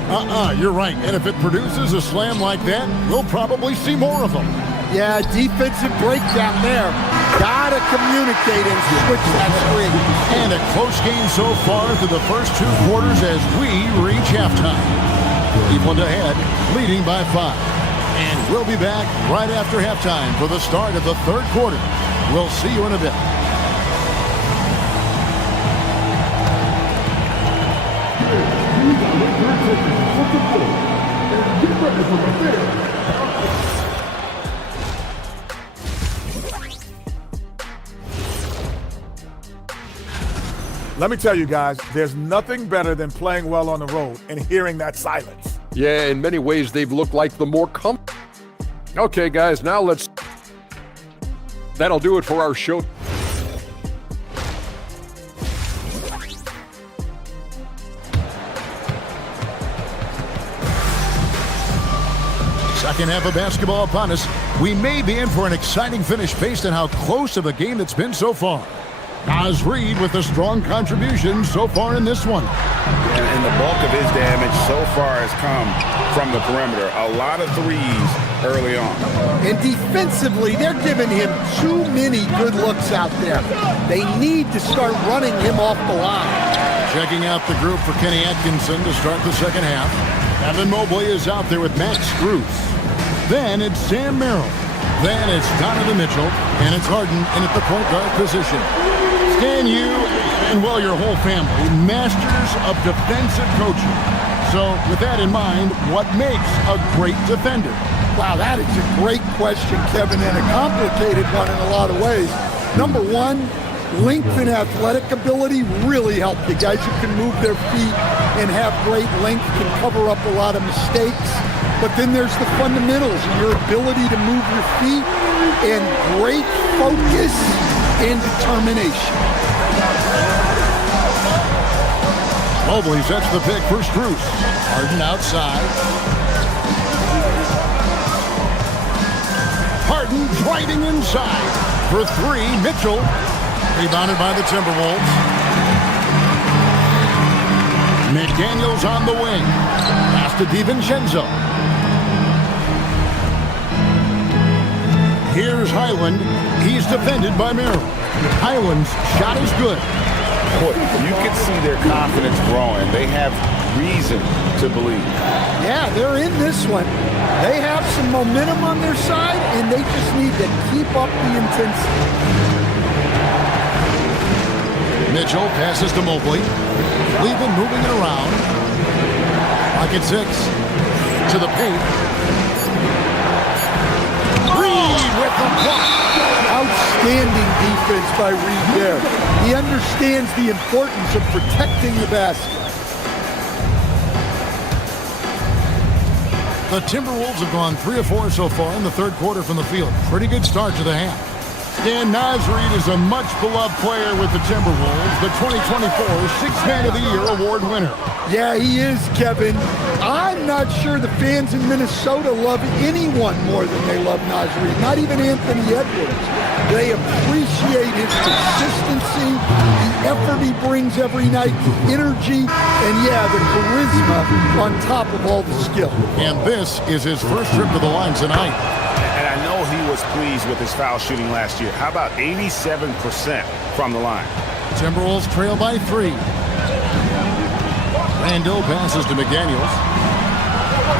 You're right. And if it produces a slam like that, we'll probably see more of them. Yeah, defensive breakdown there. Gotta communicate and switch that screen. And a close game so far through the first 2 quarters as we reach halftime. Cleveland ahead, leading by 5. And we'll be back right after halftime for the start of the 3rd quarter. We'll see you in a bit. Let me tell you guys, there's nothing better than playing well on the road and hearing that silence. Yeah, in many ways, they've looked like the more Okay, guys, now that'll do it for our show. Second half of basketball upon us. We may be in for an exciting finish based on how close of a game it's been so far. Naz Reid with a strong contribution so far in this one. And the bulk of his damage so far has come from the perimeter. A lot of threes early on. And defensively, they're giving him too many good looks out there. They need to start running him off the line. Checking out the group for Kenny Atkinson to start the second half. Evan Mobley is out there with Max Strus. Then it's Sam Merrill. Then it's Donovan Mitchell. And it's Harden in at the point guard position. Stan, you and, well, your whole family, masters of defensive coaching. So with that in mind, what makes a great defender? Wow, that is a great question, Kevin, and a complicated one in a lot of ways. Number one, length and athletic ability really help you. Guys who can move their feet and have great length can cover up a lot of mistakes. But then there's the fundamentals, your ability to move your feet and great focus and determination. Mobley sets the pick for Strus. Harden outside. Harden driving inside. For 3, Mitchell. Rebounded by the Timberwolves. McDaniels on the wing. Pass to DiVincenzo. Here's Highland. He's defended by Merrill. Highland's shot is good. Boy, you can see their confidence growing. They have reason to believe. Yeah, they're in this one. They have some momentum on their side, and they just need to keep up the intensity. Mitchell passes to Mobley. Cleveland moving it around. Pocket 6. To the paint. Reid with the block. Outstanding defense by Reid there. He understands the importance of protecting the basket. The Timberwolves have gone 3 of 4 so far in the 3rd quarter from the field. Pretty good start to the half. And Naz Reid is a much-beloved player with the Timberwolves, the 2024 Sixth Man of the Year award winner. Yeah, he is, Kevin. I'm not sure the fans in Minnesota love anyone more than they love Naz Reid, not even Anthony Edwards. They appreciate his consistency, the effort he brings every night, the energy, and yeah, the charisma on top of all the skill. And this is his first trip to the line tonight. And I know he was pleased with his foul shooting last year. How about 87% from the line? Timberwolves trail by 3. Randall passes to McDaniels.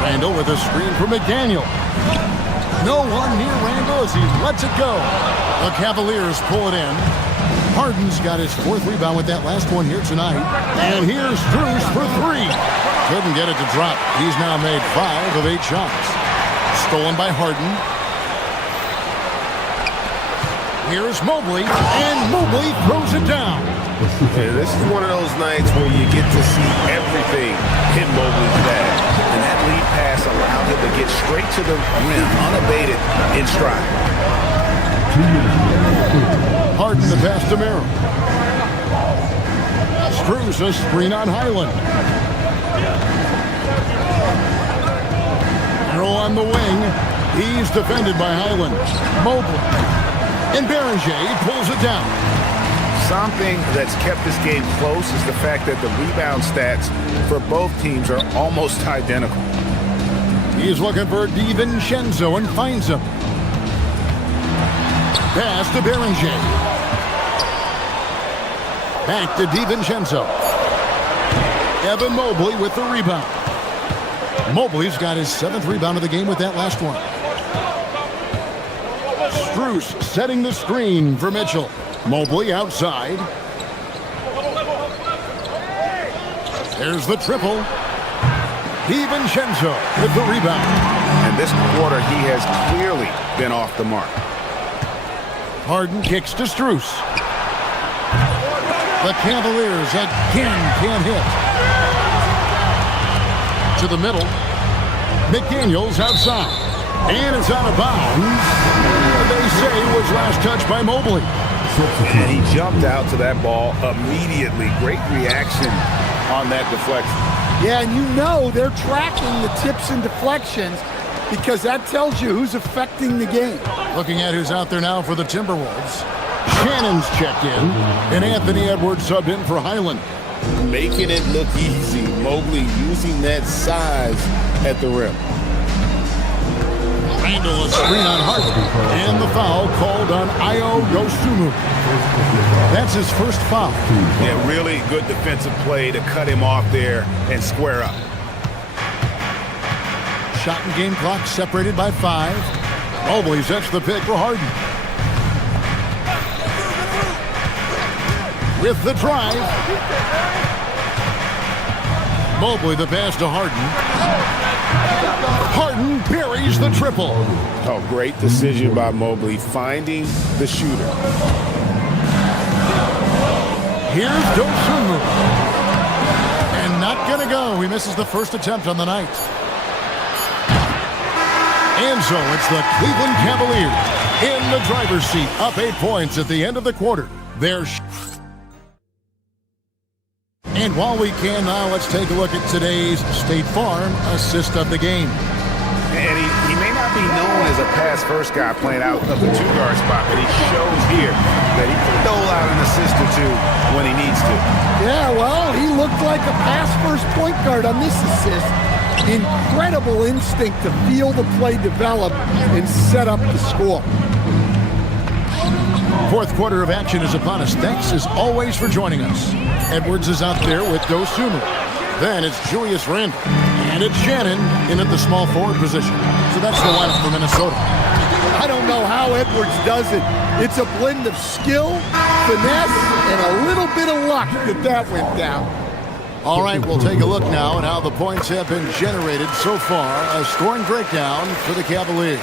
Randall with a screen for McDaniel. No one near Randall as he lets it go. The Cavaliers pull it in. Harden's got his 4th rebound with that last one here tonight. And here's Strus for 3. Couldn't get it to drop. He's now made 5 of 8 shots. Stolen by Harden. Here's Mobley, and Mobley throws it down. Yeah, this is one of those nights where you get to see everything hit Mobley's bag. And that lead pass allowed him to get straight to the rim, unabated, in stride. Harden the pass to Merrill. Strus a screen on Highland. Merrill on the wing. He's defended by Highland. Mobley. And Beringer pulls it down. Something that's kept this game close is the fact that the rebound stats for both teams are almost identical. He's looking for DiVincenzo and finds him. Pass to Beringer. Back to DiVincenzo. Evan Mobley with the rebound. Mobley's got his 7th rebound of the game with that last one. Strus setting the screen for Mitchell. Mobley outside. There's the triple. DiVincenzo with the rebound. And this quarter, he has clearly been off the mark. Harden kicks to Strus. The Cavaliers again can't hit. To the middle. McDaniels outside. And it's out of bounds. They say was last touched by Mobley. And he jumped out to that ball immediately. Great reaction on that deflection. Yeah, and you know they're tracking the tips and deflections because that tells you who's affecting the game. Looking at who's out there now for the Timberwolves. Shannon's checked in, and Anthony Edwards subbed in for Highland. Making it look easy. Mobley using that size at the rim. Randall a screen on Harden, and the foul called on Ayo Dosunmu. That's his first foul. Yeah, really good defensive play to cut him off there and square up. Shot and game clock separated by 5. Mobley sets the pick for Harden. With the drive. Mobley the pass to Harden. Harden buries the triple. Oh, great decision by Mobley, finding the shooter. Here's Dosunmu. And not going to go. He misses the first attempt on the night. And so it's the Cleveland Cavaliers in the driver's seat, up 8 points at the end of the quarter. And while we can now, let's take a look at today's State Farm assist of the game. And he may not be known as a pass-first guy playing out of the 2-guard spot, but he shows here that he can dole out an assist or two when he needs to. Yeah, well, he looked like a pass-first point guard on this assist. Incredible instinct to feel the play develop and set up the score. Fourth quarter of action is upon us. Thanks, as always, for joining us. Edwards is out there with Dosunmu. Then it's Julius Randle. And it's Shannon in at the small forward position. So that's the lineup for Minnesota. I don't know how Edwards does it. It's a blend of skill, finesse, and a little bit of luck that went down. All right, we'll take a look now at how the points have been generated so far. A scoring breakdown for the Cavaliers.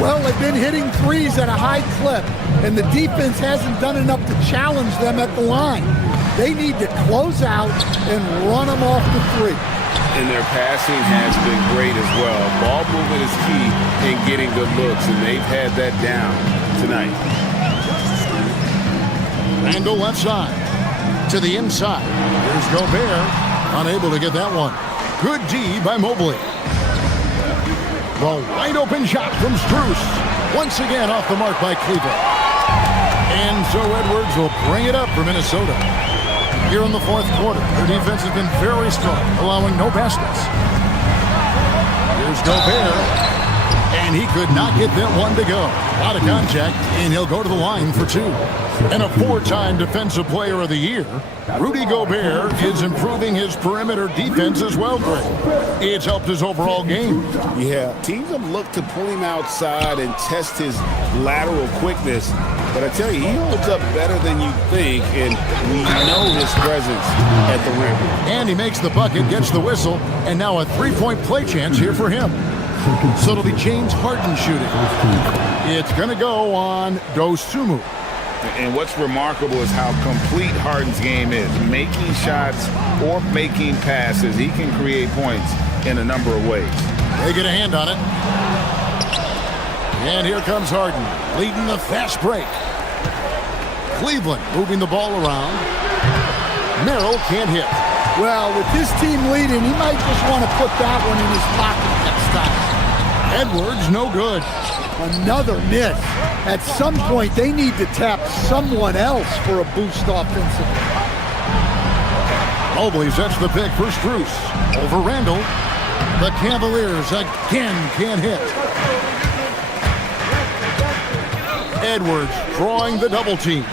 Well, they've been hitting threes at a high clip, and the defense hasn't done enough to challenge them at the line. They need to close out and run them off the three. And their passing has been great as well. Ball movement is key in getting good looks, and they've had that down tonight. Randle left side. To the inside. Here's Gobert. Unable to get that one. Good D by Mobley. The wide open shot from Strus. Once again off the mark by Cleveland. And so Edwards will bring it up for Minnesota. Here in the fourth quarter, their defense has been very strong, allowing no baskets. Here's Gobert. And he could not get that one to go. Out of contact, and he'll go to the line for 2. And a 4-time Defensive Player of the Year, Rudy Gobert is improving his perimeter defense as well, Greg. It's helped his overall game. Yeah, teams have looked to pull him outside and test his lateral quickness. But I tell you, he holds up better than you think, and we know his presence at the rim. And he makes the bucket, gets the whistle, and now a 3-point play chance here for him. So it'll be James Harden shooting. It's going to go on Dosunmu. And what's remarkable is how complete Harden's game is. Making shots or making passes, he can create points in a number of ways. They get a hand on it. And here comes Harden, leading the fast break. Cleveland moving the ball around. Merrill can't hit. Well, with this team leading, he might just want to put that one in his pocket next time. Edwards, no good. Another miss. At some point, they need to tap someone else for a boost offensively. Mobley sets the pick for Strus. Over Randall. The Cavaliers again can't hit. Edwards drawing the double team.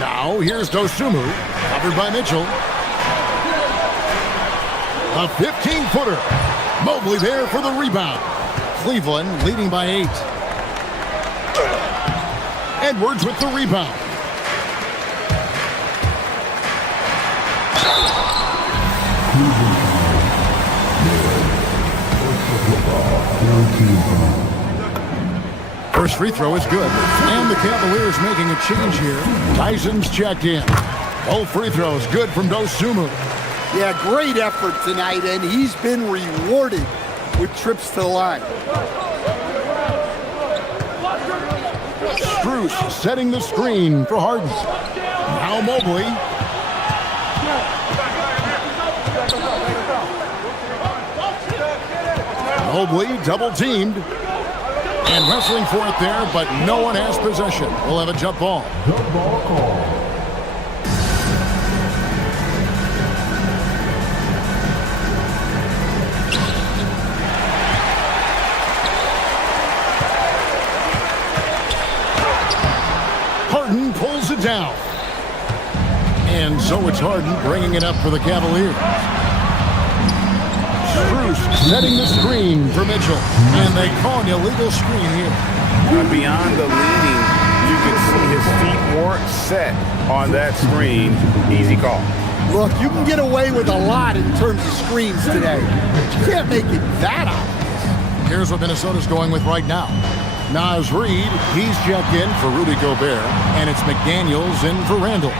Now here's Dosunmu, covered by Mitchell. A 15-footer. Mobley there for the rebound. Cleveland leading by 8. Edwards with the rebound. First free throw is good. And the Cavaliers making a change here. Tyson's checked in. Both free throws good from Dosunmu. Yeah, great effort tonight, and he's been rewarded with trips to the line. Strus setting the screen for Harden. Now Mobley. Mobley double teamed. And wrestling for it there, but no one has possession. We'll have a jump ball. Jump ball call. Harden pulls it down. And so it's Harden bringing it up for the Cavaliers. Strus setting the screen for Mitchell. And they call an illegal screen here. Beyond the leading, you can see his feet weren't set on that screen. Easy call. Look, you can get away with a lot in terms of screens today. You can't make it that obvious. Here's what Minnesota's going with right now. Naz Reid, he's checked in for Rudy Gobert, and it's McDaniels in for Randall.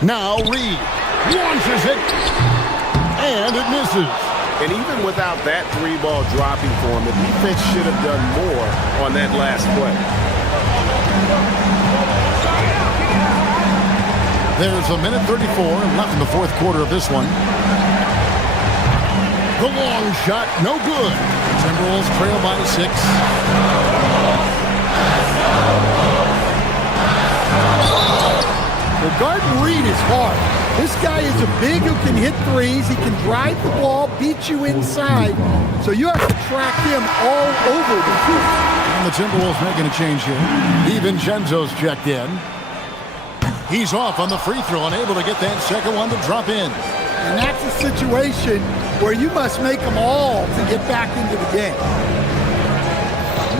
Now Reid launches it, and it misses. And even without that three-ball dropping for him, the defense should have done more on that last play. There's a minute 34 left in the fourth quarter of this one. The long shot, no good. Timberwolves trail by 6. Well, guarding Reid is hard. This guy is a big who can hit threes. He can drive the ball, beat you inside. So you have to track him all over the court. And the Timberwolves making a change here. DiVincenzo's checked in. He's off on the free throw, unable to get that second one to drop in. And that's a situation where you must make them all to get back into the game.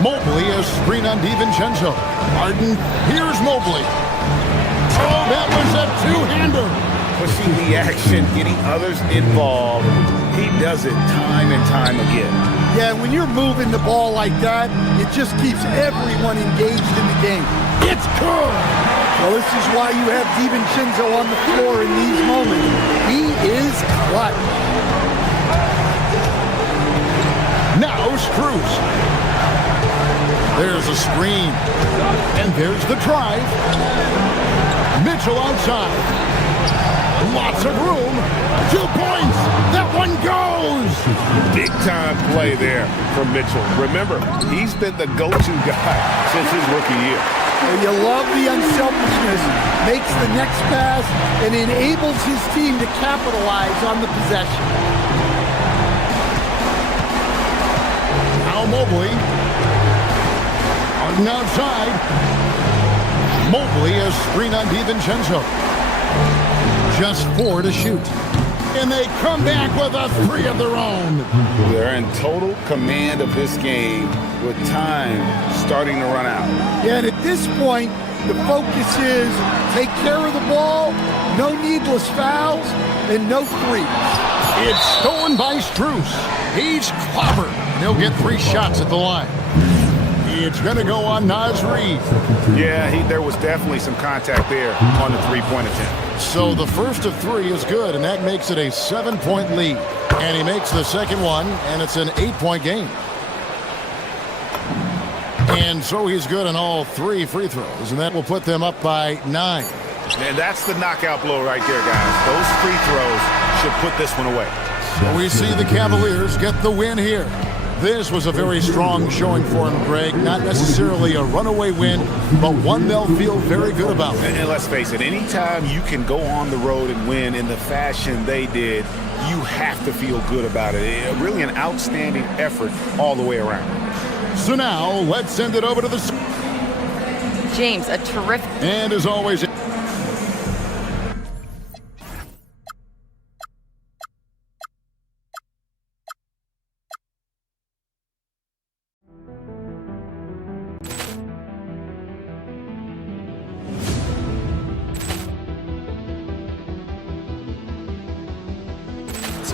Mobley a screen on DiVincenzo. Harden, here's Mobley. Oh, that was a two-hander. Pushing the action, getting others involved. He does it time and time again. Yeah, when you're moving the ball like that, it just keeps everyone engaged in the game. It's good. Well, this is why you have DiVincenzo on the floor in these moments. He is clutch. Now Strus. There's a screen. And there's the drive. Mitchell outside. Lots of room. 2 points. That one goes. Big time play there from Mitchell. Remember, he's been the go-to guy since his rookie year. Well, you love the unselfishness. Makes the next pass and enables his team to capitalize on the possession. Now Mobley. Harden outside. Mobley a screen on DiVincenzo. Just 4 to shoot. And they come back with a 3 of their own. They're in total command of this game with time starting to run out. Yeah, and at this point, the focus is take care of the ball, no needless fouls, and no threes. It's stolen by Strus. He's clobbered. He'll get 3 shots at the line. It's going to go on Naz Reid. Yeah, there was definitely some contact there on the three-point attempt. So the first of three is good, and that makes it a 7-point lead. And he makes the second one, and it's an 8-point game. And so he's good on all 3 free throws, and that will put them up by 9. And that's the knockout blow right there, guys. Those free throws should put this one away. So we see the Cavaliers get the win here. This was a very strong showing for him, Greg. Not necessarily a runaway win, but one they'll feel very good about. And let's face it, anytime you can go on the road and win in the fashion they did, you have to feel good about it. Really an outstanding effort all the way around. So now, let's send it over to the... James, a terrific... And as always...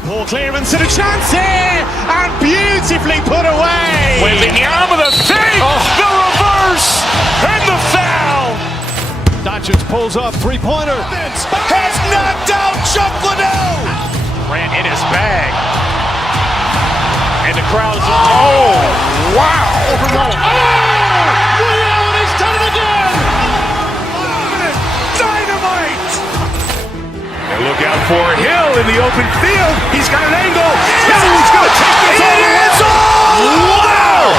Ball clearance and a chance here, and beautifully put away. Wembanyama the fake, the reverse, and the foul. Doncic pulls up, three-pointer. Has knocked out Chuck Liddell. Grant in his bag. And the crowd is, oh, wow. Allen has done it again. Dynamite. And look out for Hill in the open field. He's got an angle. He's going to take this all the way. Wow.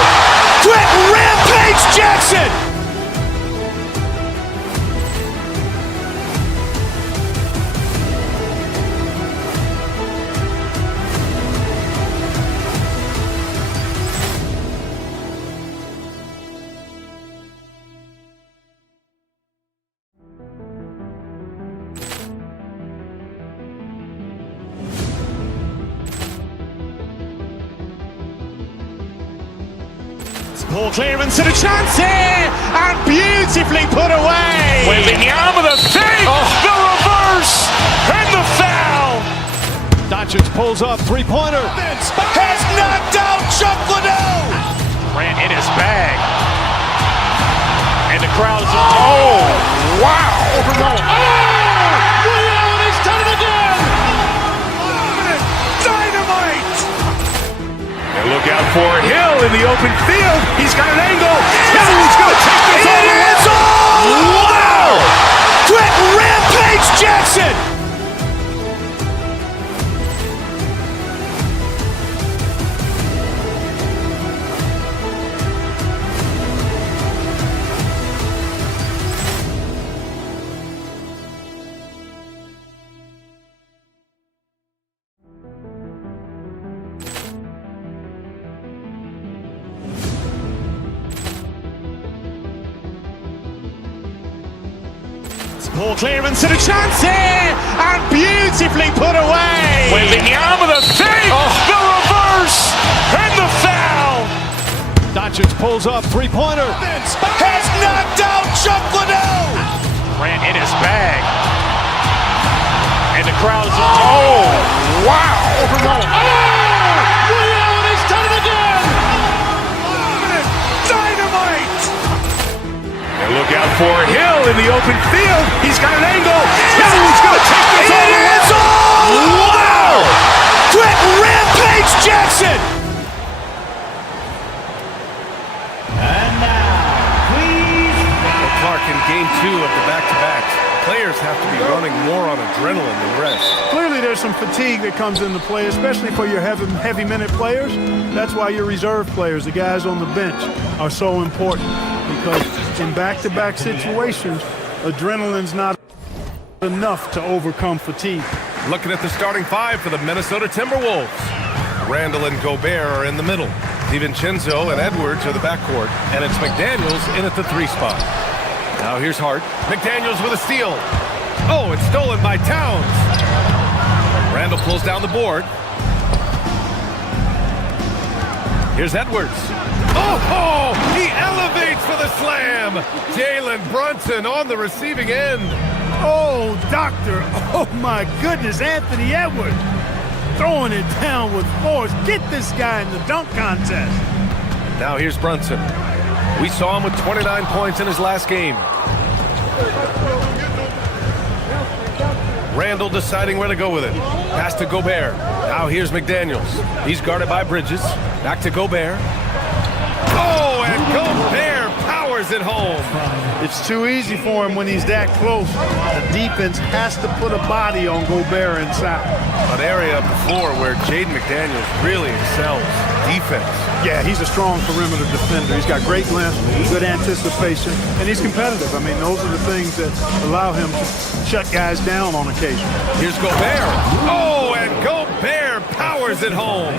Quick rampage Jackson. Ball clearance and a chance here, and beautifully put away. Wembanyama the fake, the reverse, and the foul. Doncic pulls up, three-pointer. Has knocked out Chuck Liddell. Grant in his bag. And the crowd is, oh, wow. Allen has done it again. Dynamite. And look out for Hill in the open field. He's got an angle. He's going to take this all the way. Wow. Quick rampage Jackson. Ball clearance and a chance here, and beautifully put away. Wembanyama the fake, the reverse, and the foul. Doncic pulls up, three-pointer. Has knocked out Chuck Liddell. Grant in his bag. And the crowd is, oh, wow. Allen has done it again. Dynamite. And look out for Hill in the open field. He's got an angle. He's going to take this all the way. Wow. Quick rampage Jackson. Clark, in game 2 of the back-to-back, players have to be running more on adrenaline than rest. Clearly there's some fatigue that comes into play, especially for your heavy minute players. That's why your reserve players, the guys on the bench, are so important, because in back-to-back situations, adrenaline's not enough to overcome fatigue. Looking at the starting 5 for the Minnesota Timberwolves. Randall and Gobert are in the middle. DiVincenzo and Edwards are the backcourt, and it's McDaniels in at the 3 spot. Now here's Hart. McDaniels with a steal. Oh, it's stolen by Towns. Randall pulls down the board. Here's Edwards. Oh, he elevates for the slam. Jalen Brunson on the receiving end. Oh, doctor. Oh, my goodness. Anthony Edwards throwing it down with force. Get this guy in the dunk contest. Now here's Brunson. We saw him with 29 points in his last game. Randall deciding where to go with it. Pass to Gobert. Now here's McDaniels. He's guarded by Bridges. Back to Gobert. Oh, and Gobert powers it home. It's too easy for him when he's that close. The defense has to put a body on Gobert inside. An area of the floor where Jaden McDaniels really excels. Defense. Yeah, he's a strong perimeter defender. He's got great length, good anticipation, and he's competitive. I mean, those are the things that allow him to shut guys down on occasion. Here's Gobert. Oh, and Gobert powers it home.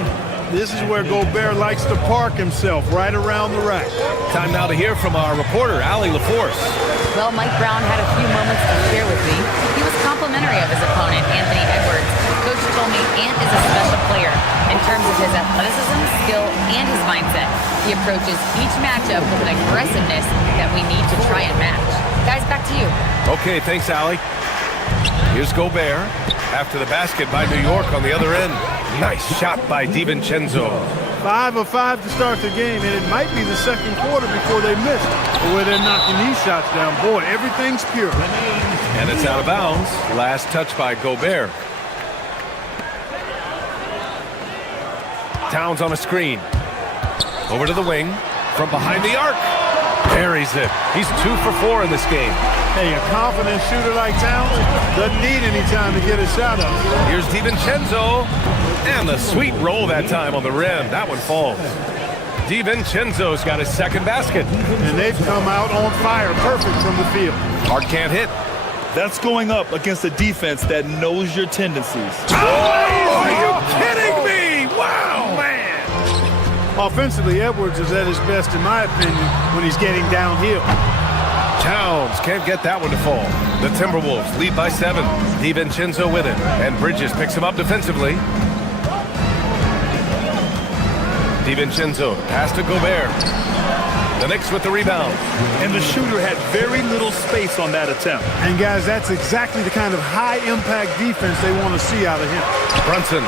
This is where Gobert likes to park himself, right around the rack. Time now to hear from our reporter, Allie LaForce. Well, Mike Brown had a few moments to share with me. He was complimentary of his opponent, Anthony Edwards. Coach told me Ant is a special player in terms of his athleticism, skill, and his mindset. He approaches each matchup with an aggressiveness that we need to try and match. Guys, back to you. Okay, thanks, Allie. Here's Gobert. After the basket by New York on the other end. Nice shot by DiVincenzo. 5 of 5 to start the game, and it might be the second quarter before they missed the way they're knocking these shots down. Boy, everything's pure. And it's out of bounds. Last touch by Gobert. Towns on a screen. Over to the wing. From behind the arc. Buries it. He's 2 for 4 in this game. Hey, a confident shooter like Towns doesn't need any time to get a shot up. Here's DiVincenzo. And the sweet roll that time on the rim. That one falls. DiVincenzo's got his second basket. And they've come out on fire. Perfect from the field. Hart can't hit. That's going up against a defense that knows your tendencies. Oh, are you kidding me? Wow, man. Offensively, Edwards is at his best, in my opinion, when he's getting downhill. Towns can't get that one to fall. The Timberwolves lead by 7. DiVincenzo with it. And Bridges picks him up defensively. DiVincenzo, pass to Gobert. The Knicks with the rebound. And the shooter had very little space on that attempt. And guys, that's exactly the kind of high-impact defense they want to see out of him. Brunson,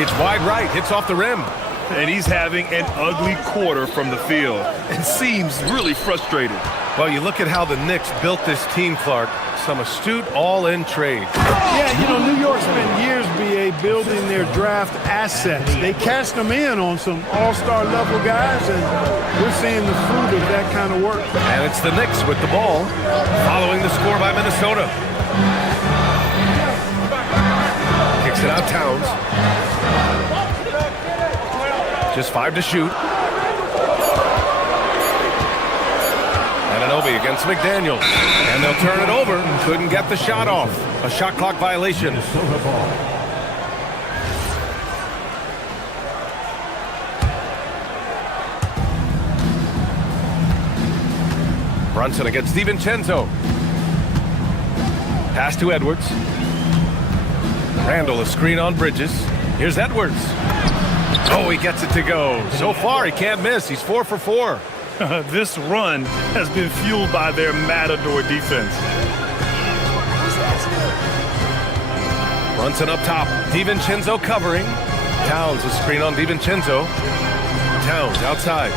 it's wide right, hits off the rim. And he's having an ugly quarter from the field and seems really frustrated. Well, you look at how the Knicks built this team, Clark. Some astute all-in trade. Yeah, you know, New York spent years, B.A., building their draft assets. They cashed them in on some all-star level guys, and we're seeing the fruit of that kind of work. And it's the Knicks with the ball, following the score by Minnesota. Kicks it out, Towns. Just 5 to shoot. Ananobi against McDaniels. And they'll turn it over. Couldn't get the shot off. A shot clock violation. Brunson against DiVincenzo. Pass to Edwards. Randall, a screen on Bridges. Here's Edwards. Oh, he gets it to go. So far, he can't miss. He's 4 for 4. This run has been fueled by their matador defense. Brunson up top. DiVincenzo covering. Towns, a screen on DiVincenzo. Towns outside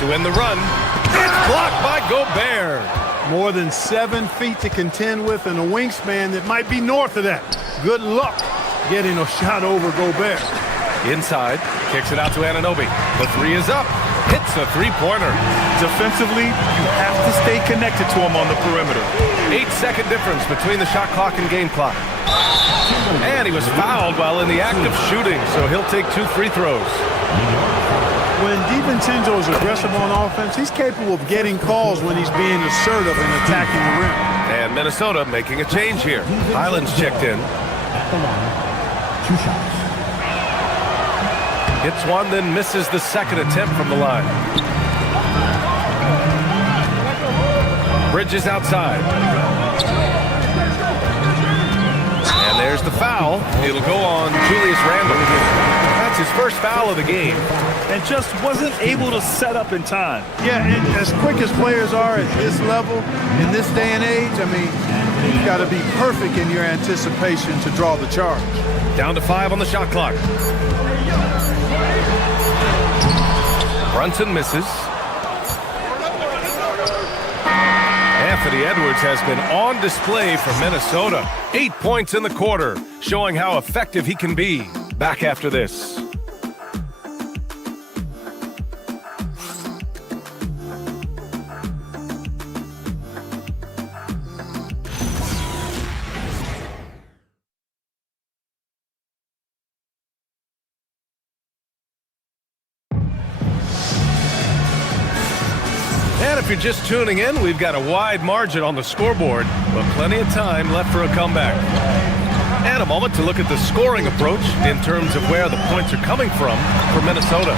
to end the run. It's blocked by Gobert. More than 7 feet to contend with and a wingspan that might be north of that. Good luck getting a shot over Gobert. Inside, kicks it out to Anunoby. The 3 is up. Hits a 3-pointer. Defensively, you have to stay connected to him on the perimeter. 8-second difference between the shot clock and game clock. And he was fouled while in the act of shooting, so he'll take 2 free throws. When DiVincenzo is aggressive on offense, he's capable of getting calls when he's being assertive and attacking the rim. And Minnesota making a change here. Highlands checked in. At the line, 2 shots. Hits one, then misses the second attempt from the line. Bridges outside. And there's the foul. It'll go on Julius Randle. That's his first foul of the game. And just wasn't able to set up in time. Yeah, and as quick as players are at this level, in this day and age, I mean, you've got to be perfect in your anticipation to draw the charge. Down to 5 on the shot clock. Brunson misses. Anthony Edwards has been on display for Minnesota. 8 points in the quarter, showing how effective he can be. Back after this. And if you're just tuning in, we've got a wide margin on the scoreboard, but plenty of time left for a comeback. And a moment to look at the scoring approach in terms of where the points are coming from for Minnesota.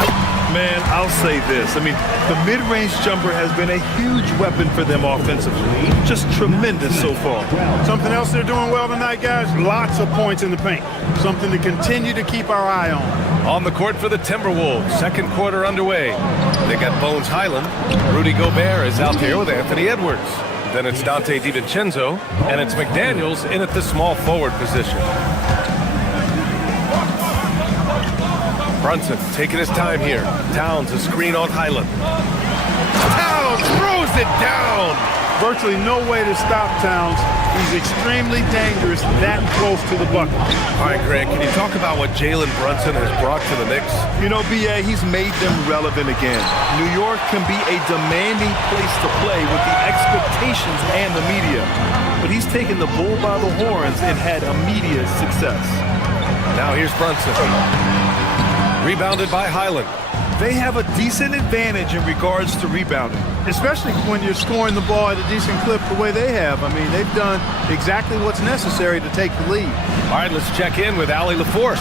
Man, I'll say this. I mean, the mid-range jumper has been a huge weapon for them offensively. Just tremendous so far. Something else they're doing well tonight, guys, lots of points in the paint. Something to continue to keep our eye on. On the court for the Timberwolves, second quarter underway. They got Bones Highland. Rudy Gobert is out there with Anthony Edwards. Then it's Dante DiVincenzo, and it's McDaniels in at the small forward position. Brunson taking his time here. Towns a screen on Highland. Towns throws it down. Virtually no way to stop Towns. He's extremely dangerous that close to the bucket. All right, Greg, can you talk about what Jalen Brunson has brought to the Knicks? You know, B.A., he's made them relevant again. New York can be a demanding place to play with the expectations and the media. But he's taken the bull by the horns and had immediate success. Now here's Brunson. Rebounded by Highland. They have a decent advantage in regards to rebounding. Especially when you're scoring the ball at a decent clip the way they have. I mean, they've done exactly what's necessary to take the lead. All right, let's check in with Allie LaForce.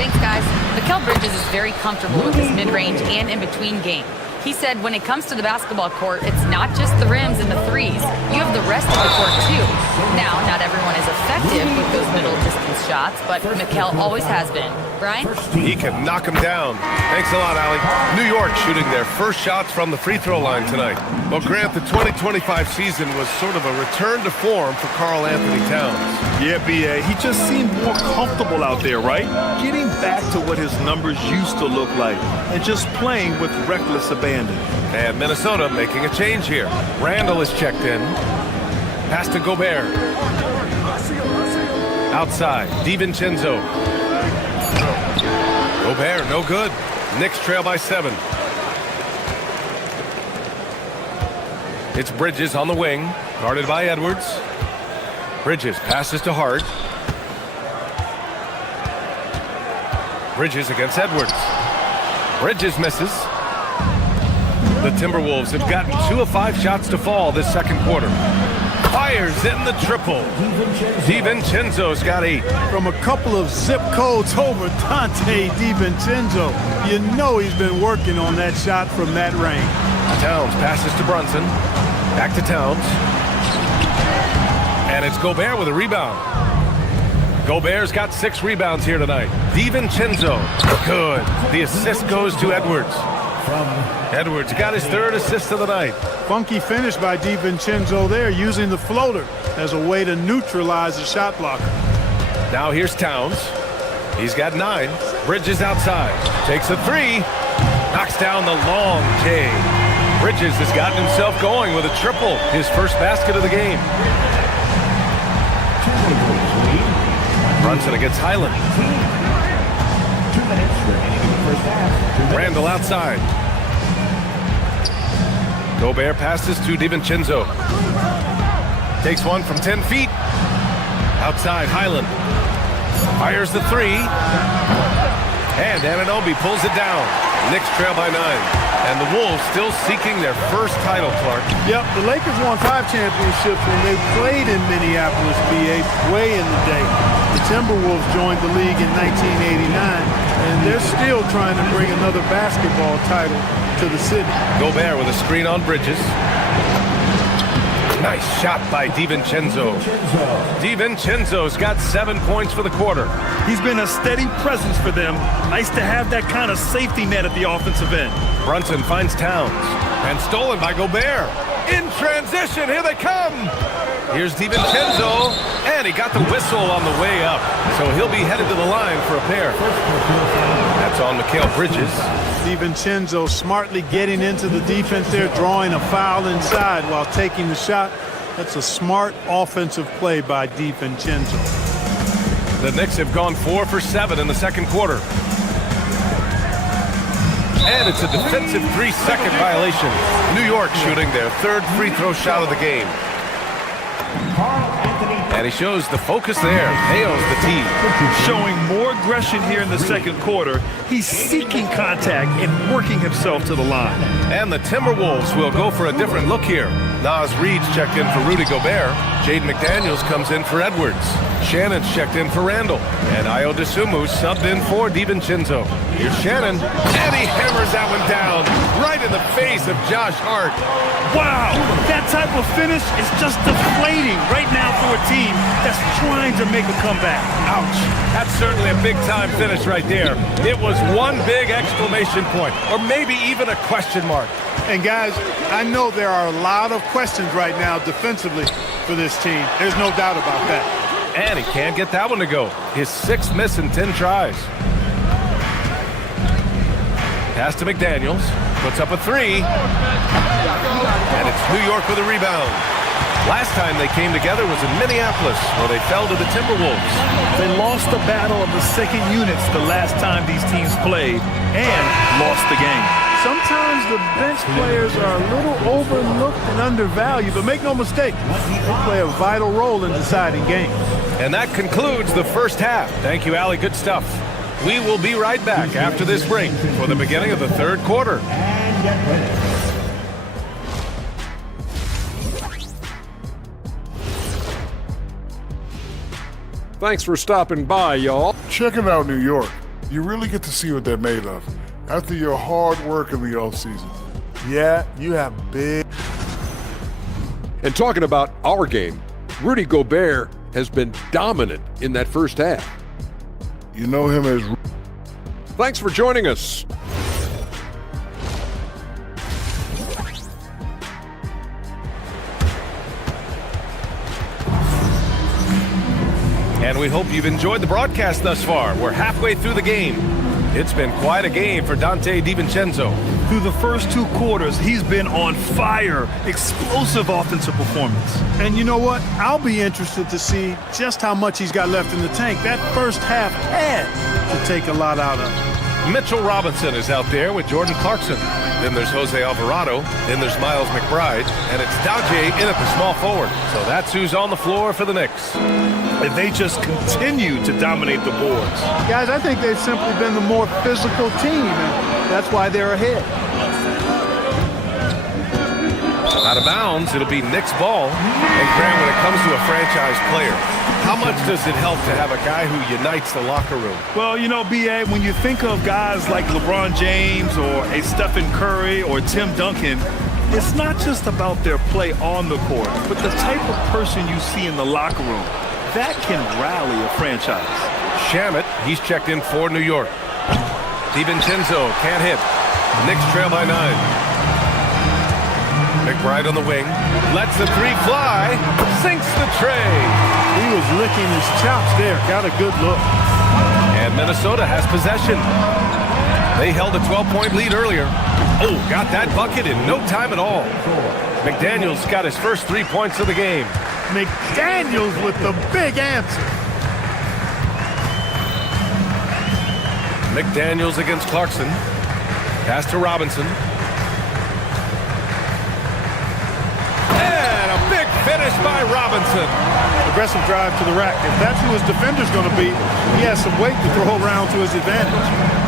Thanks, guys. Mikal Bridges is very comfortable with his mid-range and in-between game. He said when it comes to the basketball court, it's not just the rims and the threes. You have the rest of the court, too. Now, not everyone is effective with those middle-distance shots, but Mikal always has been. Brian? He can knock him down. Thanks a lot, Allie. New York shooting their first shots from the free throw line tonight. Well, Grant, the 2025 season was sort of a return to form for Karl Anthony Towns. Yeah, B.A., he just seemed more comfortable out there, right? Getting back to what his numbers used to look like and just playing with reckless abandon. And Minnesota making a change here. Randall is checked in. Pass to Gobert. Outside, DiVincenzo. Gobert, no good. Knicks trail by 7. It's Bridges on the wing, guarded by Edwards. Bridges passes to Hart. Bridges against Edwards. Bridges misses. The Timberwolves have gotten 2 of 5 shots to fall this second quarter. Fires in the triple. DiVincenzo's got 8. From a couple of zip codes over Dante DiVincenzo. You know he's been working on that shot from that range. Towns passes to Brunson. Back to Towns. And it's Gobert with a rebound. Gobert's got 6 rebounds here tonight. DiVincenzo, good. The assist goes to Edwards. Edwards got his 3rd assist of the night. Funky finish by DiVincenzo there, using the floater as a way to neutralize the shot blocker. Now here's Towns. He's got 9. Bridges outside. Takes a 3. Knocks down the long J. Bridges has gotten himself going with a triple. His first basket of the game. Brunson against Highland. 2 minutes remaining in the first half. Randall outside. Gobert passes to DiVincenzo. Takes one from 10 feet. Outside, Highland. Fires the 3. And Anunoby pulls it down. Knicks trail by 9. And the Wolves still seeking their first title, Clark. Yep, the Lakers won 5 championships when they played in Minneapolis, VA, way in the day. The Timberwolves joined the league in 1989, and they're still trying to bring another basketball title to the city. Gobert with a screen on Bridges. Nice shot by DiVincenzo. DiVincenzo's got 7 points for the quarter. He's been a steady presence for them. Nice to have that kind of safety net at the offensive end. Brunson finds Towns. And stolen by Gobert. In transition, here they come. Here's DiVincenzo. And he got the whistle on the way up. So he'll be headed to the line for a pair. That's on Mikal Bridges. DiVincenzo smartly getting into the defense there, drawing a foul inside while taking the shot. That's a smart offensive play by DiVincenzo. The Knicks have gone 4 for 7 in the second quarter. And it's a defensive 3-second violation. New York shooting their third free throw shot of the game. And he shows the focus there. Nails the tee. Showing more aggression here in the second quarter. He's seeking contact and working himself to the line. And the Timberwolves will go for a different look here. Nas Reed's checked in for Rudy Gobert. Jaden McDaniels comes in for Edwards. Shannon's checked in for Randall. And Ayo Dosunmu subbed in for DiVincenzo. Here's Shannon. And he hammers that one down right in the face of Josh Hart. Wow, that type of finish is just deflating right now for a team that's trying to make a comeback. Ouch. That's certainly a big-time finish right there. It was one big exclamation point, or maybe even a question mark. And guys, I know there are a lot of questions right now defensively for this team. There's no doubt about that. And he can't get that one to go. His 6th miss in 10 tries. Pass to McDaniels. Puts up a 3. And it's New York with a rebound. Last time they came together was in Minneapolis, where they fell to the Timberwolves. They lost the battle of the second units the last time these teams played and lost the game. Sometimes the bench players are a little overlooked and undervalued, but make no mistake, they play a vital role in deciding games. And that concludes the first half. Thank you, Allie. Good stuff. We will be right back after this break for the beginning of the third quarter. Thanks for stopping by, y'all. Check it out, New York. You really get to see what they're made of after your hard work in the offseason. Yeah, you have big. And talking about our game, Rudy Gobert has been dominant in that first half. You know him as... Thanks for joining us. And we hope you've enjoyed the broadcast thus far. We're halfway through the game. It's been quite a game for Donte DiVincenzo. Through the first 2 quarters, he's been on fire. Explosive offensive performance. And you know what? I'll be interested to see just how much he's got left in the tank. That first half had to take a lot out of him. Mitchell Robinson is out there with Jordan Clarkson. Then there's Jose Alvarado. Then there's Miles McBride. And it's Daje in at the small forward. So that's who's on the floor for the Knicks. And they just continue to dominate the boards. Guys, I think they've simply been the more physical team, and that's why they're ahead. Out of bounds, it'll be Knicks ball. And Graham, when it comes to a franchise player, how much does it help to have a guy who unites the locker room? Well, you know, B.A., when you think of guys like LeBron James or a Stephen Curry or Tim Duncan, it's not just about their play on the court, but the type of person you see in the locker room. That can rally a franchise. Shamet, he's checked in for New York. DiVincenzo can't hit. Knicks trail by 9. McBride on the wing. Lets the 3 fly. Sinks the tray. He was licking his chops there. Got a good look. And Minnesota has possession. They held a 12-point lead earlier. Oh, got that bucket in no time at all. McDaniels got his first 3 points of the game. McDaniels with the big answer. McDaniels against Clarkson. Pass to Robinson. And a big finish by Robinson. Aggressive drive to the rack. If that's who his defender's going to be, he has some weight to throw around to his advantage.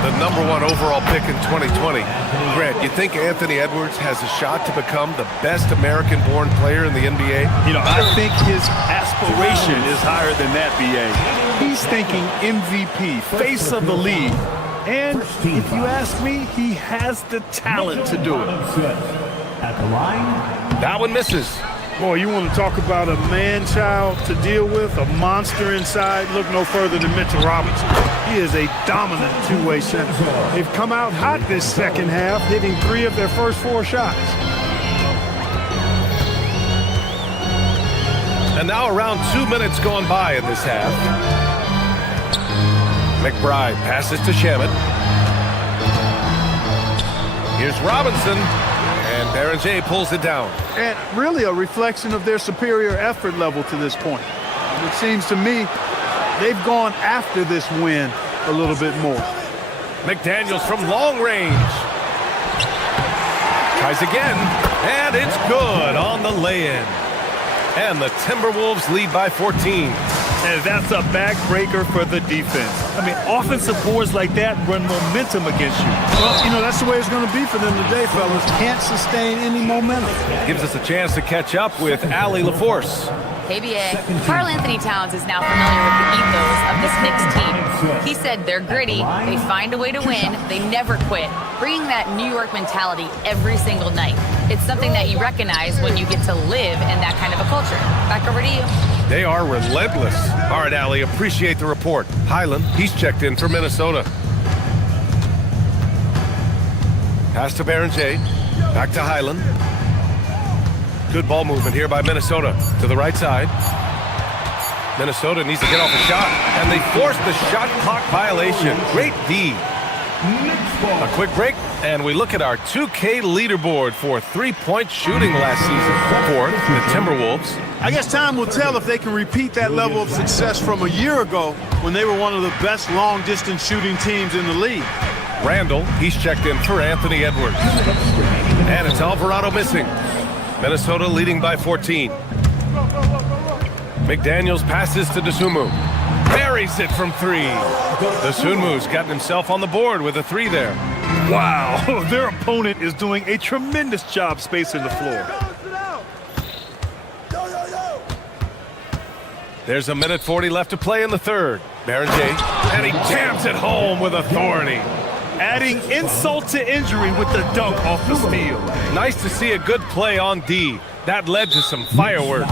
The #1 overall pick in 2020. Grant, you think Anthony Edwards has a shot to become the best American-born player in the NBA? You know, I think his aspiration is higher than that, B.A. He's thinking MVP, face of the league. And if you ask me, he has the talent to do it. At the line. That one misses. Boy, you want to talk about a man-child to deal with, a monster inside? Look no further than Mitchell Robinson. He is a dominant two-way center. They've come out hot this second half, hitting 3 of their first 4 shots. And now around 2 minutes gone by in this half. McBride passes to Shamet. Here's Robinson. And Berenger pulls it down. And really a reflection of their superior effort level to this point. It seems to me they've gone after this win a little bit more. McDaniels from long range. Tries again, and it's good on the lay-in. And the Timberwolves lead by 14. And that's a backbreaker for the defense. I mean, offensive boards like that run momentum against you. Well, you know, that's the way it's going to be for them today, fellas. Can't sustain any momentum. Gives us a chance to catch up with Allie LaForce. Hey, BA. Karl Anthony Towns is now familiar with the ethos of this Knicks team. He said they're gritty, they find a way to win, they never quit, bringing that New York mentality every single night. It's something that you recognize when you get to live in that kind of a culture. Back over to you. They are relentless. All right, Allie, appreciate the report. Highland, he's checked in for Minnesota. Pass to Berenger. Back to Highland. Good ball movement here by Minnesota to the right side. Minnesota needs to get off a shot, and they force the shot clock violation. Great D. A quick break, and we look at our 2K leaderboard for three-point shooting last season for the Timberwolves. I guess time will tell if they can repeat that level of success from a year ago when they were one of the best long-distance shooting teams in the league. Randall, he's checked in for Anthony Edwards. And it's Alvarado missing. Minnesota leading by 14. McDaniels passes to Dosunmu. Buries it from three. Dosunmu's gotten himself on the board with a three there. Wow, their opponent is doing a tremendous job spacing the floor. There's a minute 40 left to play in the third. Berenger, and he jams it home with authority. Adding insult to injury with the dunk off the steal. Nice to see a good play on D. That led to some fireworks.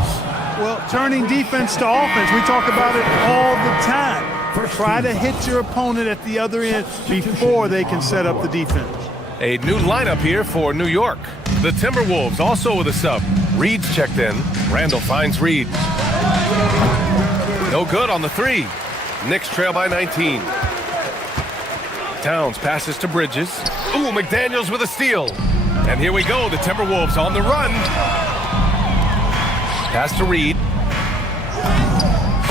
Well, turning defense to offense, we talk about it all the time. Try to hit your opponent at the other end before they can set up the defense. A new lineup here for New York. The Timberwolves also with a sub. Reed's checked in. Randall finds Reed. No good on the three. Knicks trail by 19. Towns passes to Bridges. Ooh, McDaniels with a steal. And here we go, the Timberwolves on the run. Pass to Reed.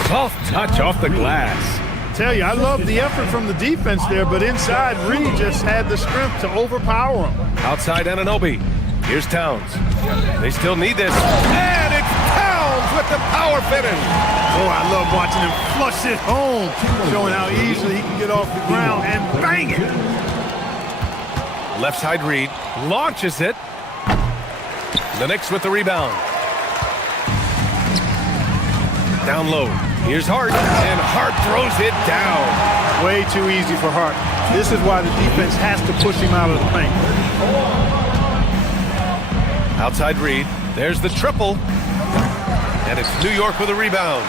Soft touch off the glass. Tell you, I love the effort from the defense there, but inside, Reed just had the strength to overpower him. Outside Anunoby. Here's Towns. They still need this. And it's Towns with the power finish. Oh, I love watching him flush it home, showing how easily he can get off the ground and bang it. Left side Reed launches it. The Knicks with the rebound. Down low. Here's Hart, and Hart throws it down. Way too easy for Hart. This is why the defense has to push him out of the paint. Outside Reed. There's the triple. And it's New York with a rebound.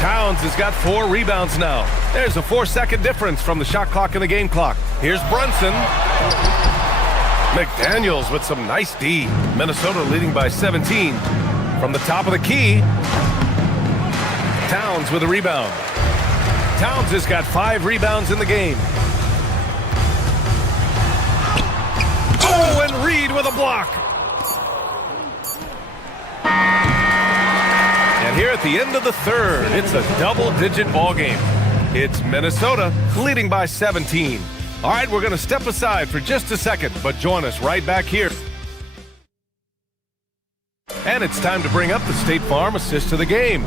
Towns has got 4 rebounds now. There's a 4-second difference from the shot clock and the game clock. Here's Brunson. McDaniels with some nice D. Minnesota leading by 17. From the top of the key, Towns with a rebound. Towns has got 5 rebounds in the game. Oh, and Reed with a block. And here at the end of the third, it's a double-digit ball game. It's Minnesota leading by 17. All right, we're going to step aside for just a second, but join us right back here. And it's time to bring up the State Farm assist to the game.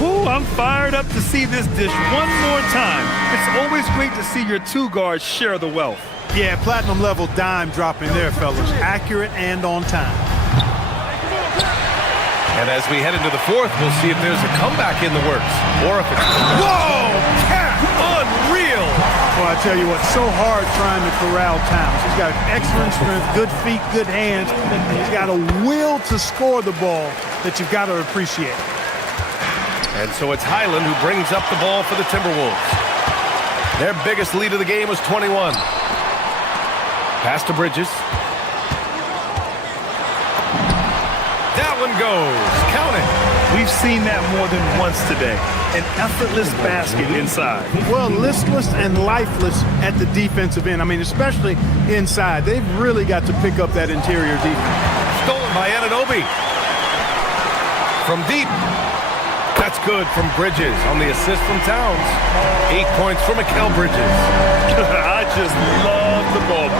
Ooh, I'm fired up to see this dish one more time. It's always great to see your two guards share the wealth. Yeah, platinum level dime dropping there, fellas. Accurate and on time. And as we head into the fourth, we'll see if there's a comeback in the works. Or if it's... Whoa! Cat! Unreal! Well, I tell you what, so hard trying to corral Towns. He's got excellent strength, good feet, good hands. And he's got a will to score the ball that you've got to appreciate. And so it's Highland who brings up the ball for the Timberwolves. Their biggest lead of the game was 21. Pass to Bridges. That one goes. Count it. We've seen that more than once today. An effortless basket inside. Well, listless and lifeless at the defensive end. I mean, especially inside. They've really got to pick up that interior defense. Stolen by Anunoby. From deep. That's good from Bridges on the assist from Towns. 8 points for Mikal Bridges. I just love the ball.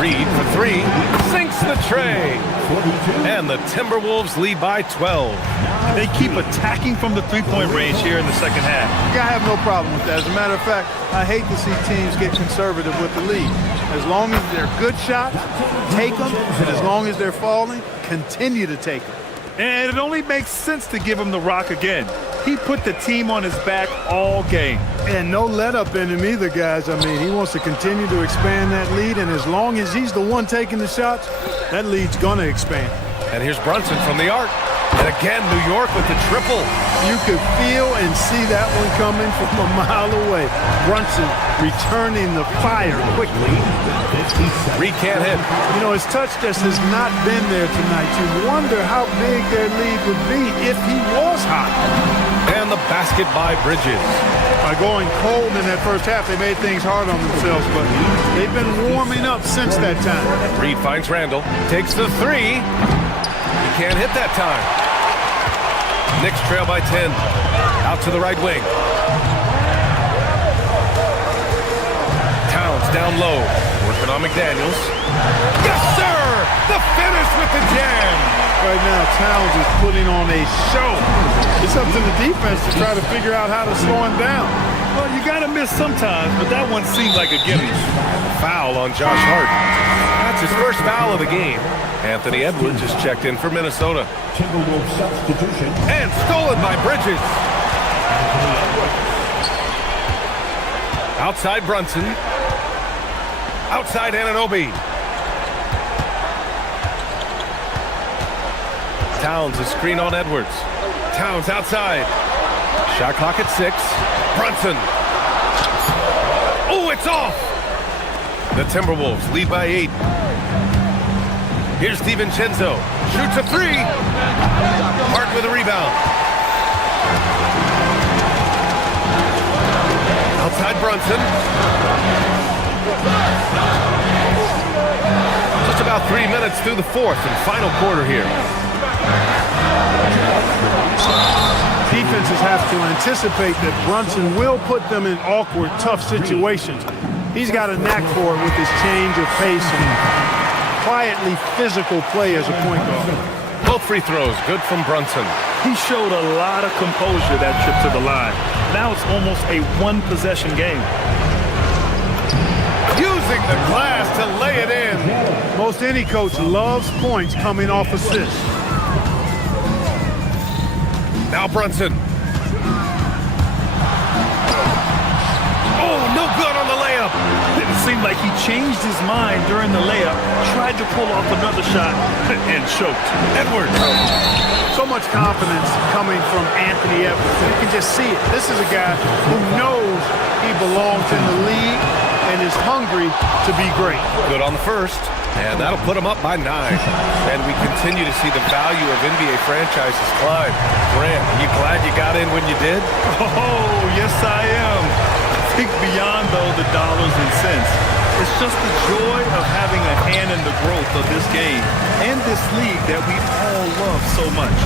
Reed for 3. Sinks the tray. And the Timberwolves lead by 12. They keep attacking from the three-point range here in the second half. Yeah, I have no problem with that. As a matter of fact, I hate to see teams get conservative with the lead. As long as they're good shots, take them. And as long as they're falling, continue to take them. And it only makes sense to give him the rock again. He put the team on his back all game. And no let-up in him either, guys. I mean, he wants to continue to expand that lead, and as long as he's the one taking the shots, that lead's going to expand. And here's Brunson from the arc. And again, New York with the triple. You could feel and see that one coming from a mile away. Brunson returning the fire quickly. Reed can't hit. You know, his touch just has not been there tonight. You wonder how big their lead would be if he was hot. And the basket by Bridges. By going cold in that first half, they made things hard on themselves, but they've been warming up since that time. Reed finds Randall. Takes the 3. He can't hit that time. Knicks trail by 10. Out to the right wing. Towns down low. Working on McDaniels. Yes, sir! The finish with the jam. Right now, Towns is putting on a show. It's up to the defense to try to figure out how to slow him down. Well, you got to miss sometimes, but that one seemed like a gimme. Foul on Josh Hart. That's his first foul of the game. Anthony Edwards is checked in for Minnesota. Timberwolves substitution. And stolen by Bridges. Outside Brunson. Outside Anunoby. Towns a screen on Edwards. Towns outside. Shot clock at 6. Brunson. Oh, it's off. The Timberwolves lead by 8. Here's DiVincenzo. Shoots a 3. Hart with a rebound. Outside Brunson. Just about 3 minutes through the fourth and final quarter here. Defenses have to anticipate that Brunson will put them in awkward, tough situations. He's got a knack for it with his change of pace and quietly physical play as a point guard. Both free throws, good from Brunson. He showed a lot of composure that trip to the line. Now it's almost a one-possession game. Using the glass to lay it in. Most any coach loves points coming off assists. Now Brunson. Oh, no good on the layup. It seemed like he changed his mind during the layup, tried to pull off another shot, and choked. Edwards. So much confidence coming from Anthony Edwards. You can just see it. This is a guy who knows he belongs in the league and is hungry to be great. Good on the first, and that'll put him up by 9. And we continue to see the value of NBA franchises climb. Grant, are you glad you got in when you did? Oh, yes I am. I think beyond, though, the dollars and cents, it's just the joy of having a hand in the growth of this game and this league that we all love so much.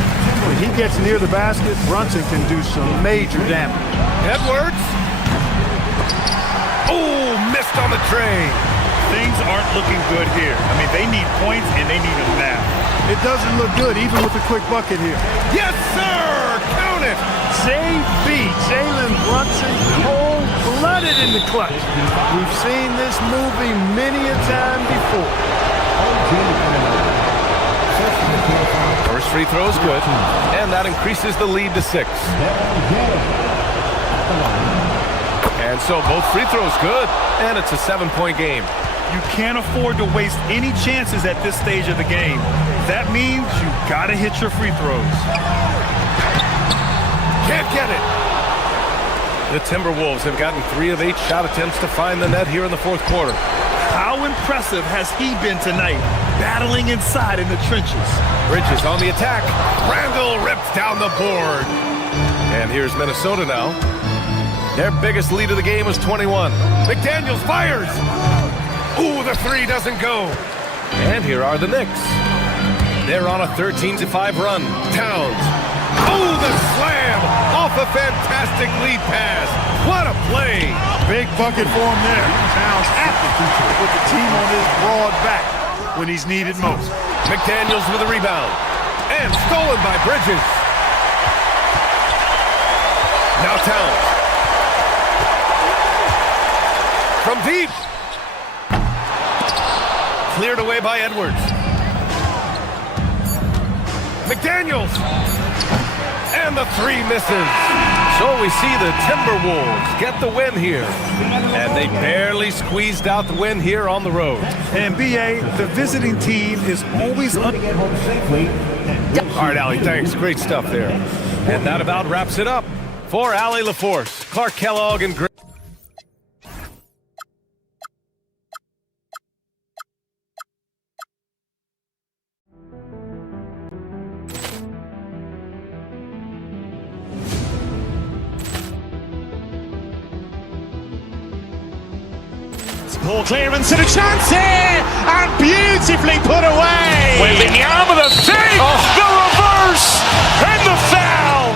When he gets near the basket, Brunson can do some major damage. Edwards. Oh, missed on the tray. Things aren't looking good here. I mean, they need points, and they need them now. It doesn't look good, even with a quick bucket here. Yes, sir! Count it! JB, Jalen Brunson, cold-blooded in the clutch. We've seen this movie many a time before. First free throw is good, and that increases the lead to 6. And so both free throws good, and it's a 7-point game. You can't afford to waste any chances at this stage of the game. That means you gotta hit your free throws. Can't get it. The Timberwolves have gotten 3 of 8 shot attempts to find the net here in the fourth quarter. How impressive has he been tonight, battling inside in the trenches? Bridges on the attack. Randall rips down the board. And here's Minnesota now. Their biggest lead of the game was 21. McDaniels fires. Ooh, the three doesn't go. And here are the Knicks. They're on a 13-5 run. Towns. Oh, the slam off a fantastic lead pass. What a play. Big bucket for him there. Towns at the future. Put the team on his broad back when he's needed most. McDaniels with a rebound. And stolen by Bridges. Now Towns. From deep. Cleared away by Edwards. McDaniels. And the three misses. So we see the Timberwolves get the win here. And they barely squeezed out the win here on the road. And B.A., the visiting team is always... All right, Allie, thanks. Great stuff there. And that about wraps it up. For Allie LaForce, Clark Kellogg, and Greg. Ball clearance and a chance here, and beautifully put away. Wembanyama the save, the reverse, and the foul.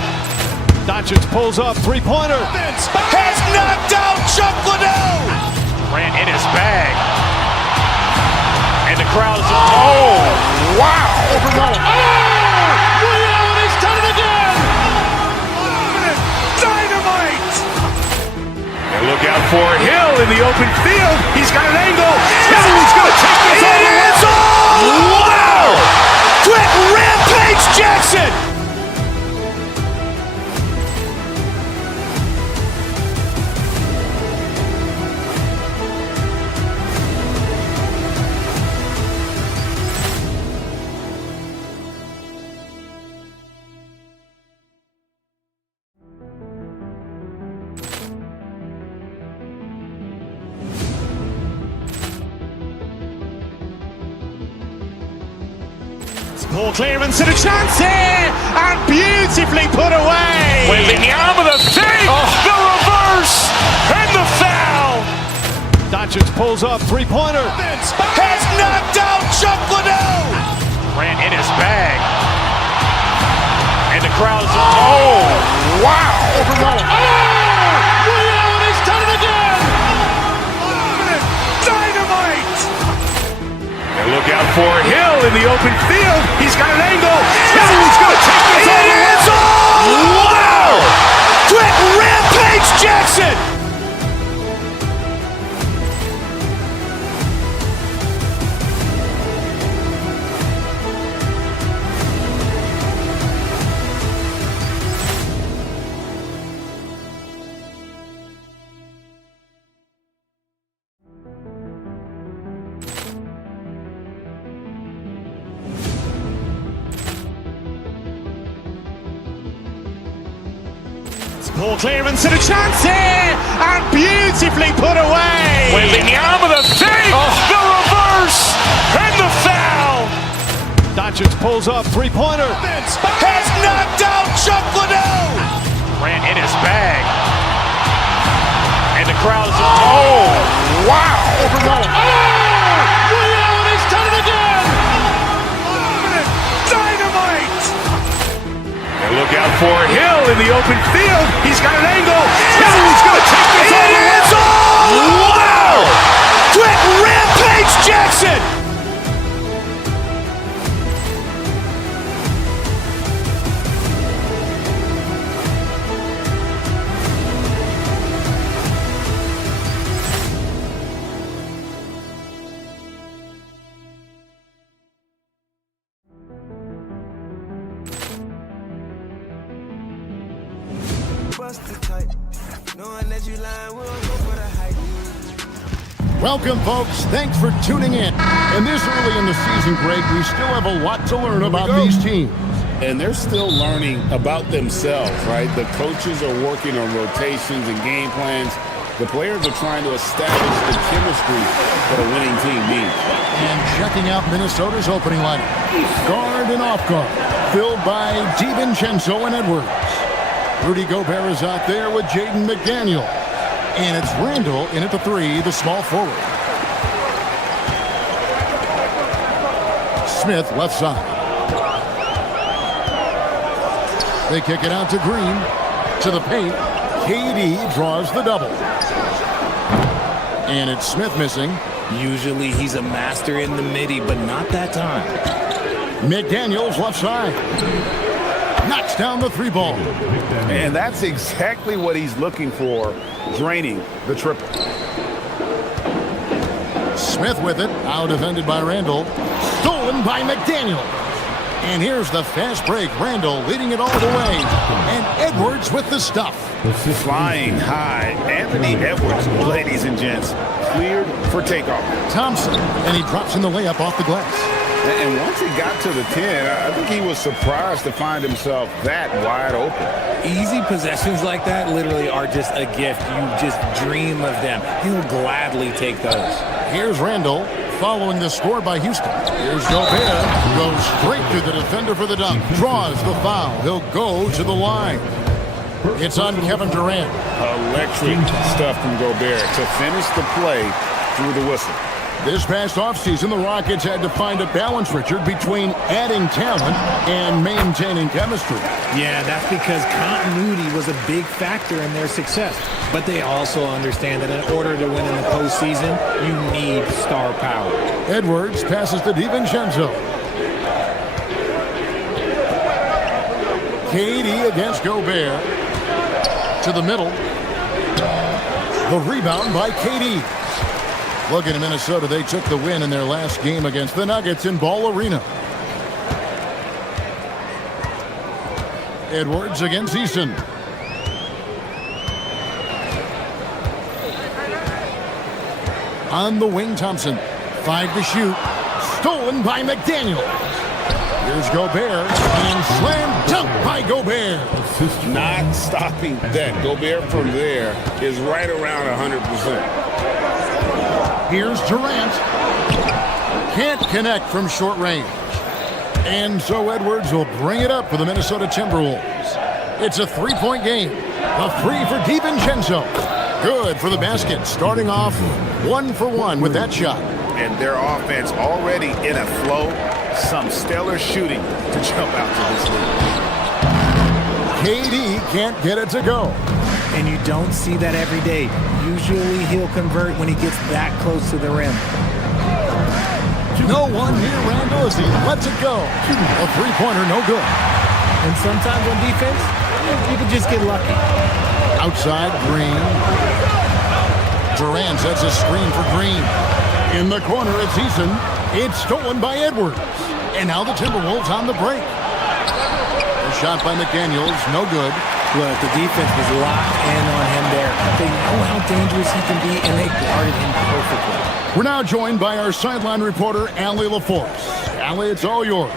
Doncic pulls up, three-pointer. Has knocked out Chuck Liddell. Ran in his bag. And the crowd is, oh, wow. Liddell has done it again. Dynamite. And look out for Hill in the open field. He's got an angle. Hill's going to take this all the way. Wow. Quick rampage Jackson. Ball clearance and a chance here, and beautifully put away. Wembanyama the save, the reverse, and the foul. Doncic pulls up, three-pointer. Has knocked out Chuck Liddell. Ran in his bag. And the crowd is, oh, wow. Liddell has done it again. Dynamite. And look out for Hill in the open field. He's got an angle. Hill's going to take this all the way. Wow. Quick rampage Jackson. Ball clearance and a chance here, and beautifully put away. Wembanyama the save, the reverse, and the foul. Doncic pulls up, three-pointer. Has knocked out Chuck Liddell. Ran in his bag. And the crowd is, oh, wow. Liddell has done it again. Dynamite. And look out for Hill in the open field. He's got an angle. Hill's going to take this all the way. Wow. Quick rampage Jackson. Welcome, folks. Thanks for tuning in. And this early in the season, Greg, we still have a lot to learn about these teams. And they're still learning about themselves, right? The coaches are working on rotations and game plans. The players are trying to establish the chemistry that a winning team needs. And checking out Minnesota's opening lineup. Guard and off guard, filled by DiVincenzo and Edwards. Rudy Gobert is out there with Jaden McDaniel. And it's Randall in at the 3, the small forward. Smith left side. They kick it out to Green. To the paint. KD draws the double. And it's Smith missing. Usually he's a master in the midi, but not that time. McDaniels left side. Knocks down the 3 ball. And that's exactly what he's looking for, draining the triple. Smith with it, out defended by Randall. Stolen by McDaniel. And here's the fast break. Randall leading it all the way. And Edwards with the stuff. Flying high. Anthony Edwards, ladies and gents, cleared for takeoff. Thompson, and he drops in the layup off the glass. And once he got to the 10, I think he was surprised to find himself that wide open. Easy possessions like that literally are just a gift. You just dream of them. He'll gladly take those. Here's Randall following the score by Houston. Here's Gobert. Goes straight through the defender for the dunk. Draws the foul. He'll go to the line. It's on Kevin Durant. Electric stuff from Gobert to finish the play through the whistle. This past offseason, the Rockets had to find a balance, Richard, between adding talent and maintaining chemistry. Yeah, that's because continuity was a big factor in their success. But they also understand that in order to win in the postseason, you need star power. Edwards passes to DiVincenzo. KD against Gobert. To the middle. The rebound by KD. Looking at Minnesota, they took the win in their last game against the Nuggets in Ball Arena. Edwards against Easton. On the wing, Thompson. 5 to shoot. Stolen by McDaniel. Here's Gobert. And slam dunk by Gobert. Not stopping that. Gobert from there is right around 100%. Here's Durant. Can't connect from short range. And so Edwards will bring it up for the Minnesota Timberwolves. It's a 3-point game. A 3 for DiVincenzo. Good for the basket. Starting off 1 for 1 with that shot. And their offense already in a flow. Some stellar shooting to jump out to this lead. KD can't get it to go. And you don't see that every day. Usually he'll convert when he gets that close to the rim. No one near Randall as he lets it go. A 3-pointer, no good. And sometimes on defense, you can just get lucky. Outside, Green. Durant sets a screen for Green. In the corner, it's Eason. It's stolen by Edwards. And now the Timberwolves on the break. A shot by McDaniels, no good. Look, the defense was locked in on him there. They know how dangerous he can be, and they guarded him perfectly. We're now joined by our sideline reporter, Allie LaForce. Allie, it's all yours.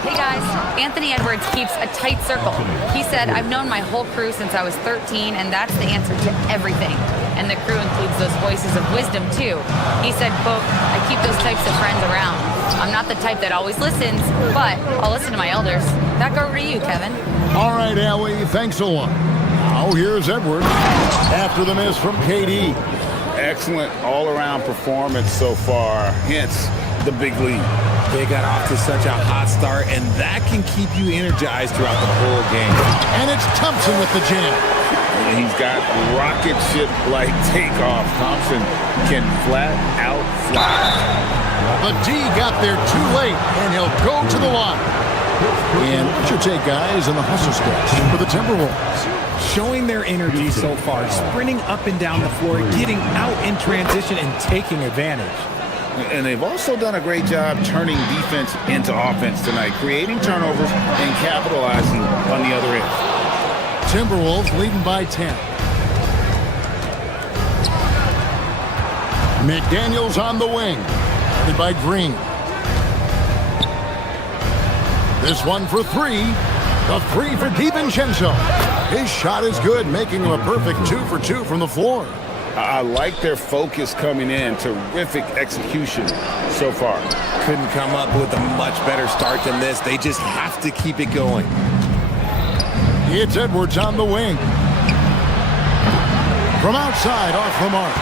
Hey guys, Anthony Edwards keeps a tight circle. He said, I've known my whole crew since I was 13, and that's the answer to everything. And the crew includes those voices of wisdom, too. He said, quote, I keep those types of friends around. I'm not the type that always listens, but I'll listen to my elders. Back over to you, Kevin. All right, Allie, thanks a lot. Now here's Edwards after the miss from KD. Excellent all-around performance so far, hence the big lead. They got off to such a hot start, and that can keep you energized throughout the whole game. And it's Thompson with the jam. And he's got rocket ship-like takeoff. Thompson can flat out fly. The D got there too late, and he'll go to the line. And what's your take, guys, on the hustle sketch for the Timberwolves? Showing their energy so far, sprinting up and down the floor, getting out in transition, and taking advantage. And they've also done a great job turning defense into offense tonight, creating turnovers and capitalizing on the other end. Timberwolves leading by 10. McDaniels on the wing, guarded by Green. This one for 3. The 3 for DiVincenzo. His shot is good, making him a perfect 2 for 2 from the floor. I like their focus coming in. Terrific execution so far. Couldn't come up with a much better start than this. They just have to keep it going. It's Edwards on the wing. From outside, off the mark.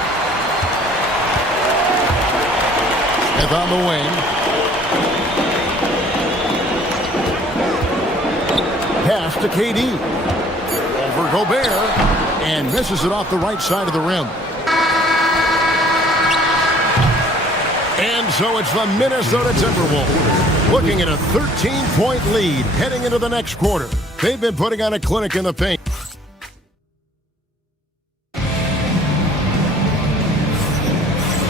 Smith on the wing. Pass to KD. Over Gobert. And misses it off the right side of the rim. And so it's the Minnesota Timberwolves looking at a 13-point lead heading into the next quarter. They've been putting on a clinic in the paint.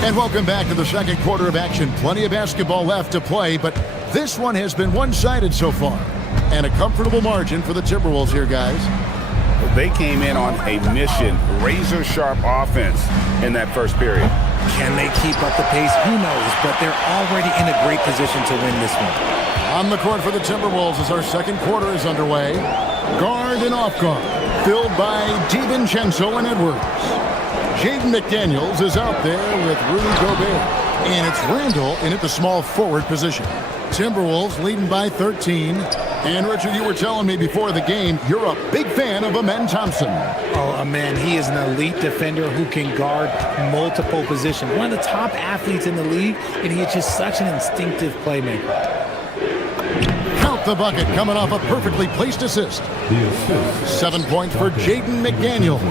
And welcome back to the second quarter of action. Plenty of basketball left to play, but this one has been one-sided so far. And a comfortable margin for the Timberwolves here, guys. They came in on a mission, razor-sharp offense in that first period. Can they keep up the pace? Who knows, but they're already in a great position to win this one. On the court for the Timberwolves as our second quarter is underway. Guard and off guard, filled by DiVincenzo and Edwards. Jaden McDaniels is out there with Rudy Gobert. And it's Randall in at the small forward position. Timberwolves leading by 13. And Richard, you were telling me before the game, you're a big fan of Amen Thompson. Oh, man, he is an elite defender who can guard multiple positions. One of the top athletes in the league, and he is just such an instinctive playmaker. Count the bucket coming off a perfectly placed assist. 7 points for Jaden McDaniels.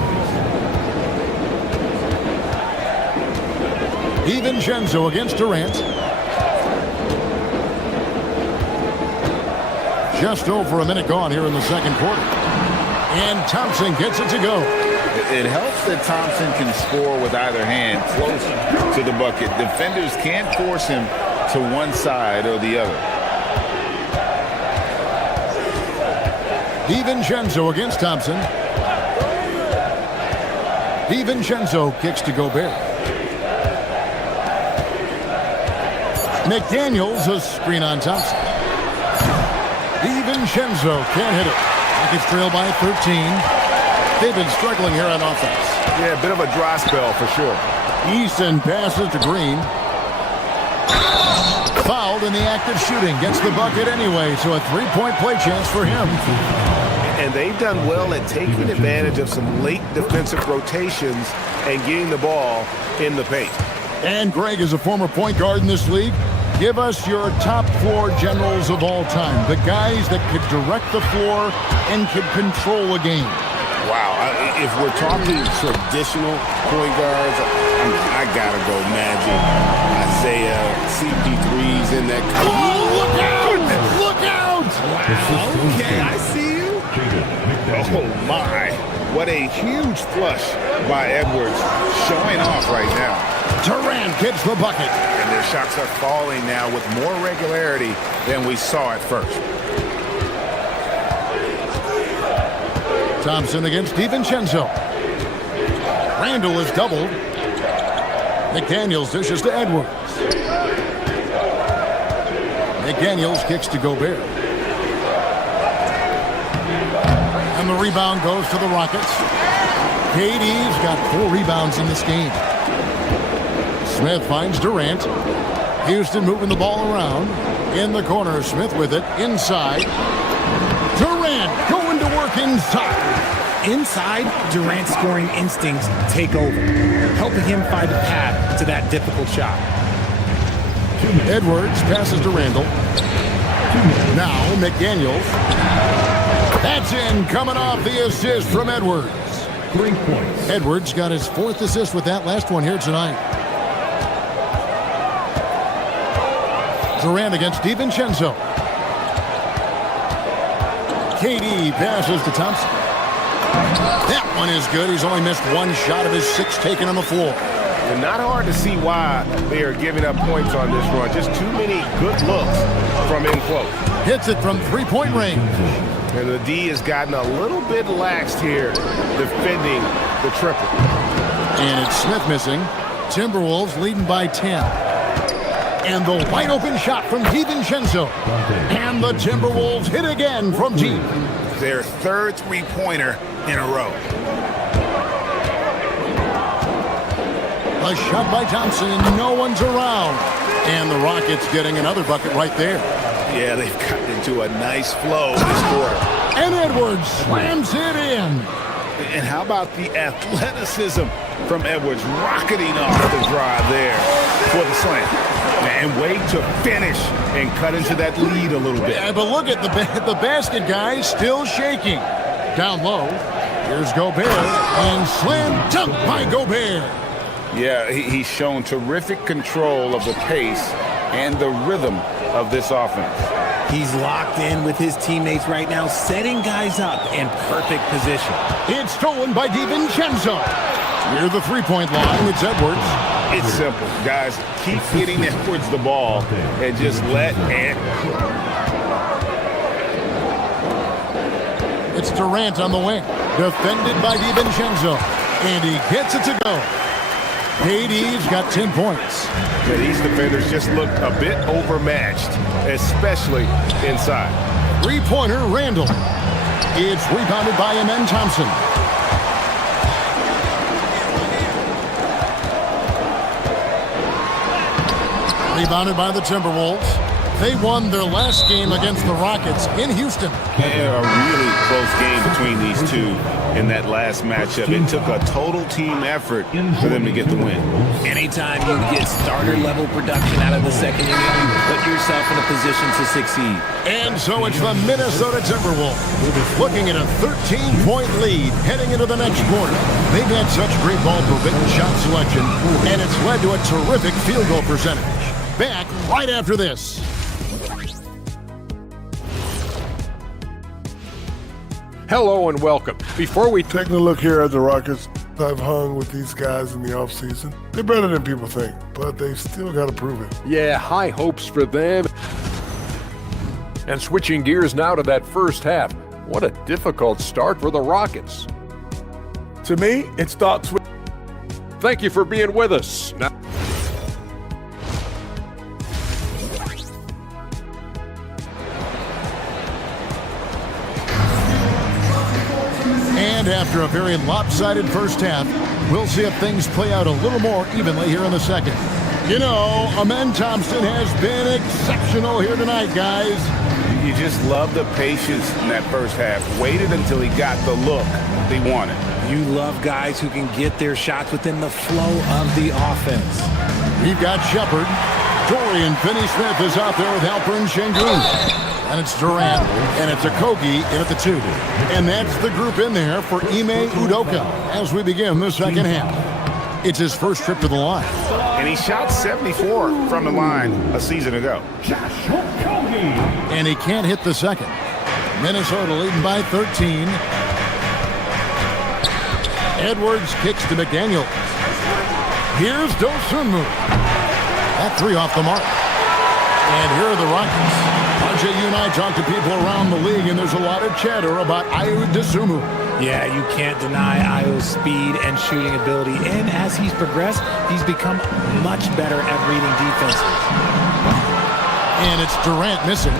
DiVincenzo against Durant. Just over a minute gone here in the second quarter. And Thompson gets it to go. It helps that Thompson can score with either hand close to the bucket. Defenders can't force him to one side or the other. DiVincenzo against Thompson. DiVincenzo kicks to Gobert. McDaniels a screen on Thompson. DiVincenzo can't hit it. Rockets trail by 13. They've been struggling here on offense. Yeah, a bit of a dry spell for sure. Easton passes to Green. Fouled in the act of shooting. Gets the bucket anyway, so a three-point play chance for him. And they've done well at taking advantage of some late defensive rotations and getting the ball in the paint. And Greg is a former point guard in this league. Give us your top floor generals of all time. The guys that could direct the floor and could control a game. Wow. If we're talking traditional point guards, I gotta go Magic, Isaiah, CP3's in that. Oh, look out! Look out! Wow. Okay, I see you. Oh, my. What a huge flush by Edwards, showing off right now. Durant gets the bucket. And their shots are falling now with more regularity than we saw at first. Thompson against DiVincenzo. Randall is doubled. McDaniels dishes to Edwards. McDaniels kicks to Gobert. And the rebound goes to the Rockets. KD's got 4 rebounds in this game. Smith finds Durant. Houston moving the ball around. In the corner, Smith with it. Inside. Durant going to work inside. Inside, Durant's scoring instincts take over, helping him find a path to that difficult shot. Edwards passes to Randall. Now McDaniels. That's in, coming off the assist from Edwards. 3 points. Edwards got his 4th assist with that last one here tonight. Durant against DiVincenzo. KD passes to Thompson. That one is good. He's only missed 1 shot of his 6 taken on the floor. And not hard to see why they are giving up points on this run. Just too many good looks from in close. Hits it from 3-point range. And the D has gotten a little bit laxed here defending the triple. And it's Smith missing. Timberwolves leading by 10. And the wide open shot from DiVincenzo. And the Timberwolves hit again from deep. Their 3rd three-pointer in a row. A shot by Thompson, and no one's around. And the Rockets getting another bucket right there. Yeah, they've gotten into a nice flow this quarter. And Edwards slams it in. And how about the athleticism from Edwards rocketing off the drive there for the slam. And wait to finish and cut into that lead a little bit. Yeah, but look at the basket guy still shaking. Down low, here's Gobert, and slam dunk by Gobert. Yeah, he's shown terrific control of the pace and the rhythm of this offense. He's locked in with his teammates right now, setting guys up in perfect position. It's stolen by DiVincenzo. Near the three-point line, it's Edwards. It's simple, guys. Keep getting Edwards the ball and just let it. It's Durant on the wing, defended by DiVincenzo, and he gets it to go. KD's got 10 points. Yeah, these defenders just look a bit overmatched, especially inside. Three-pointer, Randall. It's rebounded by Amen Thompson. Rebounded by the Timberwolves. They won their last game against the Rockets in Houston. Yeah, a really close game between these two in that last matchup. It took a total team effort for them to get the win. Anytime you get starter-level production out of the second unit, you put yourself in a position to succeed. And so it's the Minnesota Timberwolves looking at a 13-point lead heading into the next quarter. They've had such great ball forbidden shot selection, and it's led to a terrific field goal percentage. Back right after this. Hello and welcome. Before we taking a look here at the Rockets, I've hung with these guys in the offseason. They're better than people think, but they still got to prove it. Yeah, high hopes for them. And switching gears now to that first half. What a difficult start for the Rockets. To me, it starts with... Thank you for being with us. Now and after a very lopsided first half, we'll see if things play out a little more evenly here in the second. You know, Amen Thompson has been exceptional here tonight, guys. You just love the patience in that first half. Waited until he got the look they wanted. You love guys who can get their shots within the flow of the offense. We've got Shepard. Dorian Finney-Smith is out there with Alperen Şengün. And it's Durant, and it's Okogie in at the 2. And that's the group in there for Ime Udoka as we begin the second half. It's his first trip to the line. And he shot 74 from the line a season ago. And he can't hit the second. Minnesota leading by 13. Edwards kicks to McDaniels. Here's Dosunmu. That three off the mark. And here are the Rockets. RJ, you and I talk to people around the league, and there's a lot of chatter about Ayo Dosunmu. Yeah, you can't deny Ayo's speed and shooting ability. And as he's progressed, he's become much better at reading defenses. And it's Durant missing.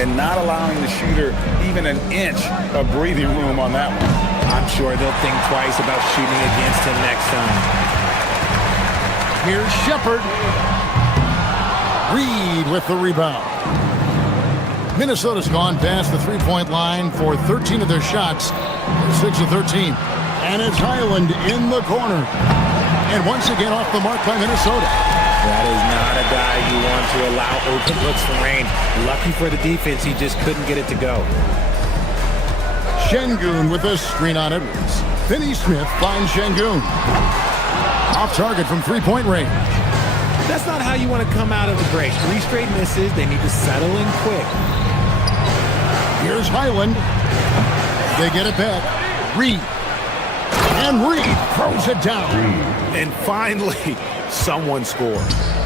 And not allowing the shooter even an inch of breathing room on that one. I'm sure they'll think twice about shooting against him next time. Here's Shepard. Reed with the rebound. Minnesota's gone past the three-point line for 13 of their shots. 6 of 13. And it's Highland in the corner. And once again off the mark by Minnesota. That is not a guy you want to allow open looks from range. Lucky for the defense, he just couldn't get it to go. Şengün with a screen on Edwards. Finney-Smith finds Şengün. Off target from three-point range. That's not how you want to come out of the break. 3 straight misses. They need to settle in quick. Here's Highland. They get it back. Reed. And Reed throws it down. And finally, someone scored.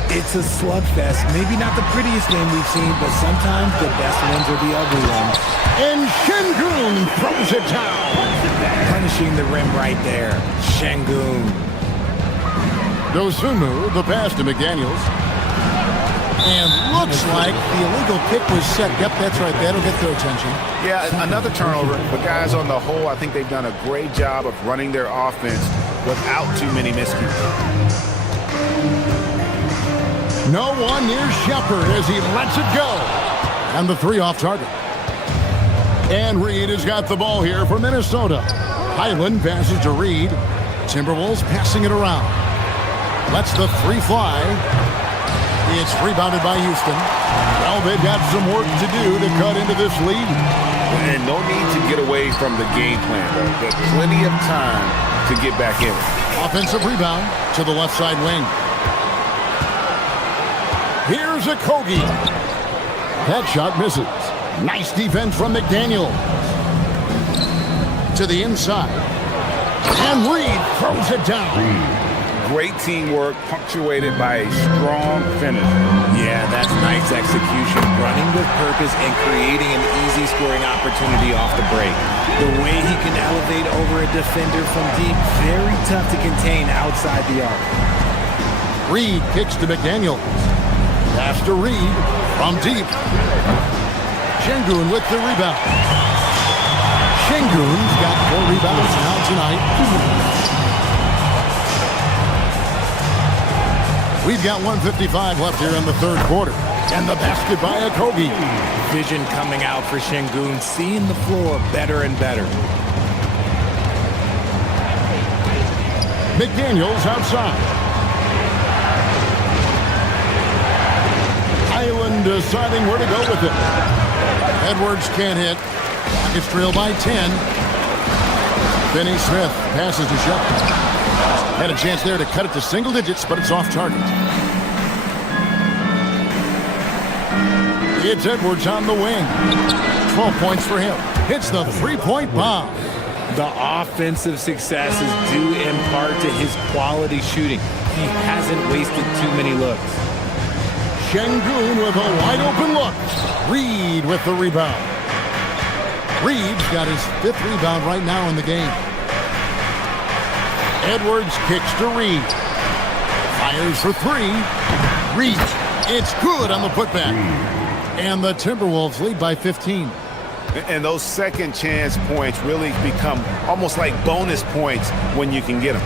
It's a slugfest. Maybe not the prettiest game we've seen, but sometimes the best ones are the ugly ones. And Şengün throws it down. Punishing the rim right there. Şengün. Dosunmu, the pass to McDaniels. And looks like the illegal kick was set. Yep, that's right. That'll get their attention. Yeah, another turnover. But guys, on the whole, I think they've done a great job of running their offense without too many miscues. No one near Shepard as he lets it go. And the three off target. And Reed has got the ball here for Minnesota. Highland passes to Reed. Timberwolves passing it around. Lets the three fly. It's rebounded by Houston. Well, they've got some work to do to cut into this lead. And no need to get away from the game plan, though. There's plenty of time to get back in it. Offensive rebound to the left side wing. Here's a Kogi. That shot misses. Nice defense from McDaniel. To the inside. And Reed throws it down. Great teamwork, punctuated by a strong finish. Yeah, that's nice execution. Running with purpose and creating an easy scoring opportunity off the break. The way he can elevate over a defender from deep, very tough to contain outside the arc. Reed kicks to McDaniel. Pass to Reed from deep. Şengün with the rebound. Şengün's got 4 rebounds now tonight. We've got 1:55 left here in the third quarter. And the basket by Kogi. Vision coming out for Şengün, seeing the floor better and better. McDaniels outside. Highland deciding where to go with it. Edwards can't hit. Rockets trail by 10. Finney Smith passes to Shepard. Had a chance there to cut it to single digits, but it's off target. It's Edwards on the wing. 12 points for him. Hits the three-point bomb. The offensive success is due in part to his quality shooting. He hasn't wasted too many looks. Şengün with a wide-open look. Reed with the rebound. Reed's got his 5th rebound right now in the game. Edwards kicks to Reed. Fires for 3. Reed. It's good on the putback. And the Timberwolves lead by 15. And those second chance points really become almost like bonus points when you can get them.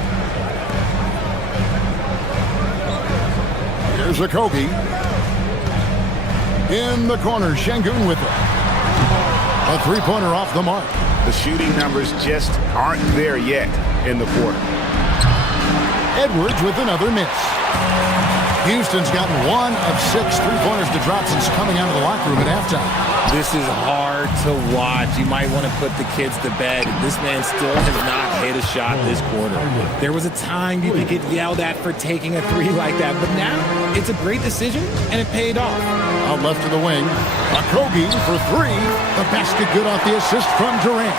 Here's a Kogi. In the corner, Şengün with it. A three-pointer off the mark. The shooting numbers just aren't there yet in the quarter. Edwards with another miss. Houston's gotten 1 of 6 three-pointers to drop since coming out of the locker room at halftime. This is hard to watch. You might want to put the kids to bed. This man still has not hit a shot this quarter. There was a time you could get yelled at for taking a 3 like that, but now it's a great decision, and it paid off. Out left to the wing. Kogi for 3. The basket good off the assist from Durant.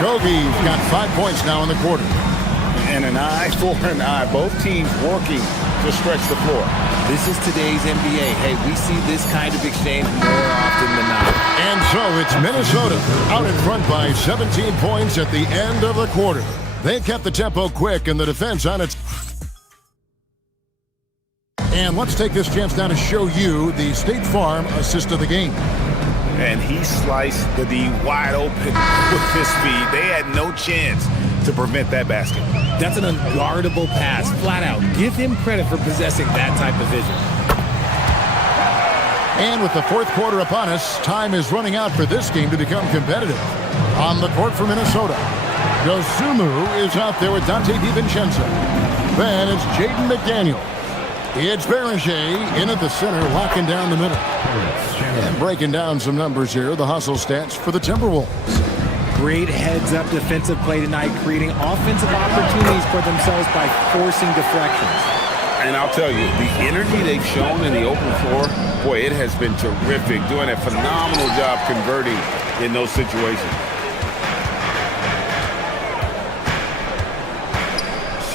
Kogi's got 5 points now in the quarter. And an eye for an eye. Both teams working to stretch the floor. This is today's NBA. Hey, we see this kind of exchange more often than not. And so it's Minnesota out in front by 17 points at the end of the quarter. They kept the tempo quick and the defense on its... And let's take this chance now to show you the State Farm assist of the game. And he sliced the D wide open with his speed. They had no chance to prevent that basket. That's an unguardable pass, flat out. Give him credit for possessing that type of vision. And with the fourth quarter upon us, time is running out for this game to become competitive. On the court for Minnesota, Dosunmu is out there with Dante DiVincenzo. Then it's Jaden McDaniel. It's Beringer in at the center, locking down the middle. And breaking down some numbers here, the hustle stats for the Timberwolves. Great heads-up defensive play tonight, creating offensive opportunities for themselves by forcing deflections. And I'll tell you, the energy they've shown in the open floor, boy, it has been terrific, doing a phenomenal job converting in those situations.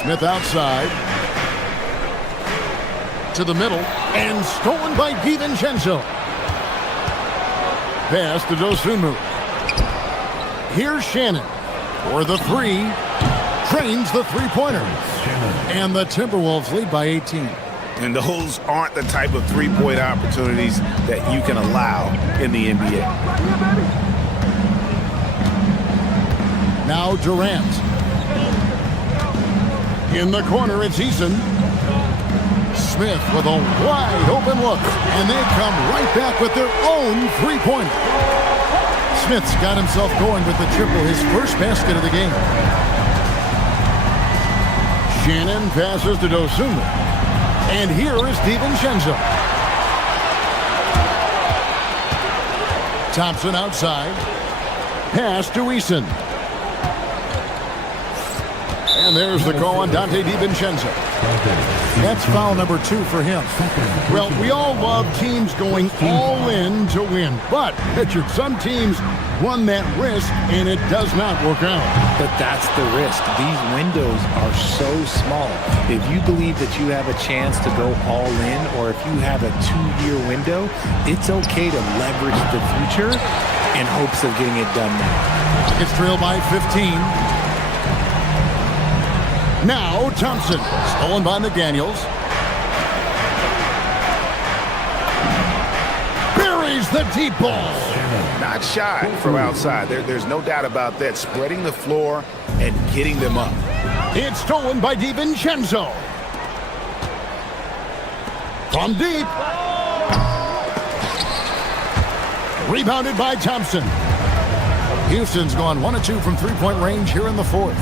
Smith outside. To the middle, and stolen by DiVincenzo. Pass to Dosunmu. Here's Shannon for the 3. Trains the three-pointer. And the Timberwolves lead by 18. And those aren't the type of three-point opportunities that you can allow in the NBA. Now Durant. In the corner, it's Eason. Smith with a wide open look, and they come right back with their own three-pointer. Smith's got himself going with the triple, his first basket of the game. Shannon passes to Dosunmu, and here is DiVincenzo. Thompson outside, pass to Eason. And there's the call on Donte DiVincenzo. That's foul number 2 for him. Well, we all love teams going all in to win. But, Richard, some teams run that risk, and it does not work out. But that's the risk. These windows are so small. If you believe that you have a chance to go all in, or if you have a 2-year window, it's okay to leverage the future in hopes of getting it done now. It's trailed by 15. Now Thompson, stolen by McDaniels. Buries the deep ball. Not shy from outside. There's no doubt about that. Spreading the floor and getting them up. It's stolen by DiVincenzo. From deep. Rebounded by Thompson. Houston's gone 1 of 2 from three-point range here in the fourth.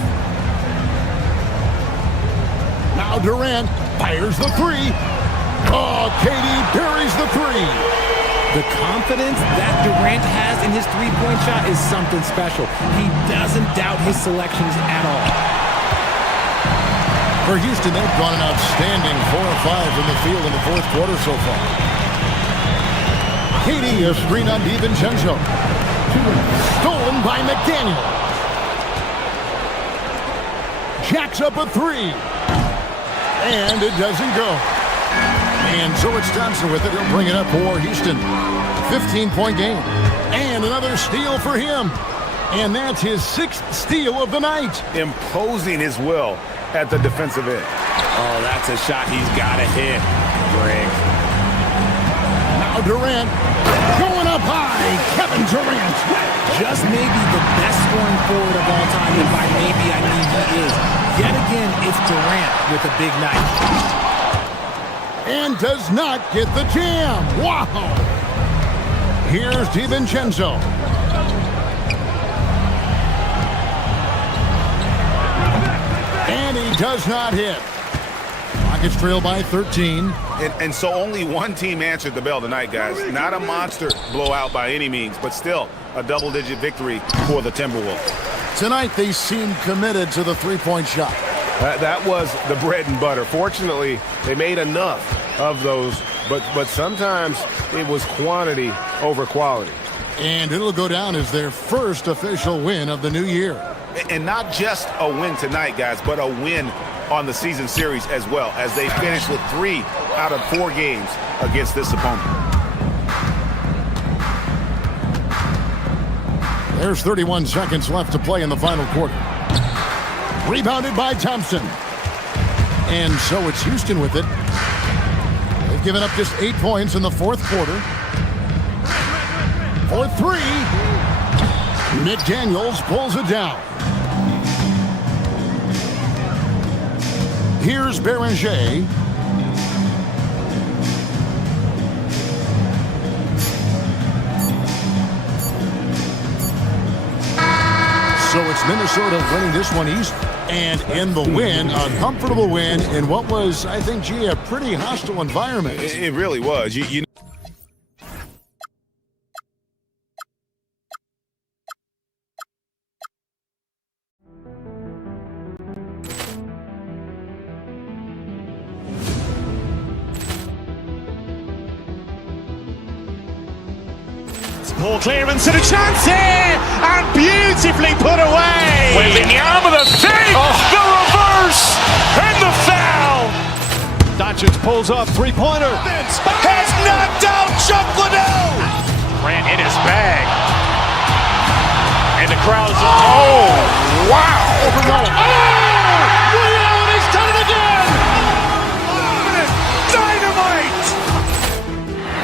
Now Durant fires the 3. Oh, KD buries the 3. The confidence that Durant has in his three-point shot is something special. He doesn't doubt his selections at all. For Houston, they've gone an outstanding 4 of 5 from the field in the fourth quarter so far. KD, a screen on DiVincenzo. Stolen by McDaniel. Jacks up a 3. And it doesn't go. And so it's Thompson with it. He'll bring it up for Houston. 15-point game. And another steal for him. And that's his 6th steal of the night. Imposing his will at the defensive end. Oh, that's a shot he's got to hit, Greg. Now Durant going up high. Kevin Durant. Just maybe the best scoring forward of all time. And by maybe, I mean he is. Yet again, it's Durant with a big night. And does not get the jam. Wow. Here's DiVincenzo. And he does not hit. Rockets trail by 13. And so only one team answered the bell tonight, guys. Not a monster blowout by any means, but still a double-digit victory for the Timberwolves. Tonight, they seem committed to the three-point shot. That was the bread and butter. Fortunately, they made enough of those, but sometimes it was quantity over quality. And it'll go down as their first official win of the new year. And not just a win tonight, guys, but a win on the season series as well, as they finish with 3 out of 4 games against this opponent. There's 31 seconds left to play in the final quarter. Rebounded by Thompson. And so it's Houston with it. They've given up just 8 points in the fourth quarter. For 3. McDaniels pulls it down. Here's Beringer. So it's Minnesota winning this one east, and in the win, a comfortable win in what was, I think, gee, a pretty hostile environment. It really was. You Poor clearance and a chance here, and beautifully put away. With the arm of the fake, the reverse, and the foul. Doncic pulls up, three-pointer. Has knocked out Chuck Liddell. Ran in his bag. And the crowd is, oh, wow. Liddell, and he's done it again. Dynamite.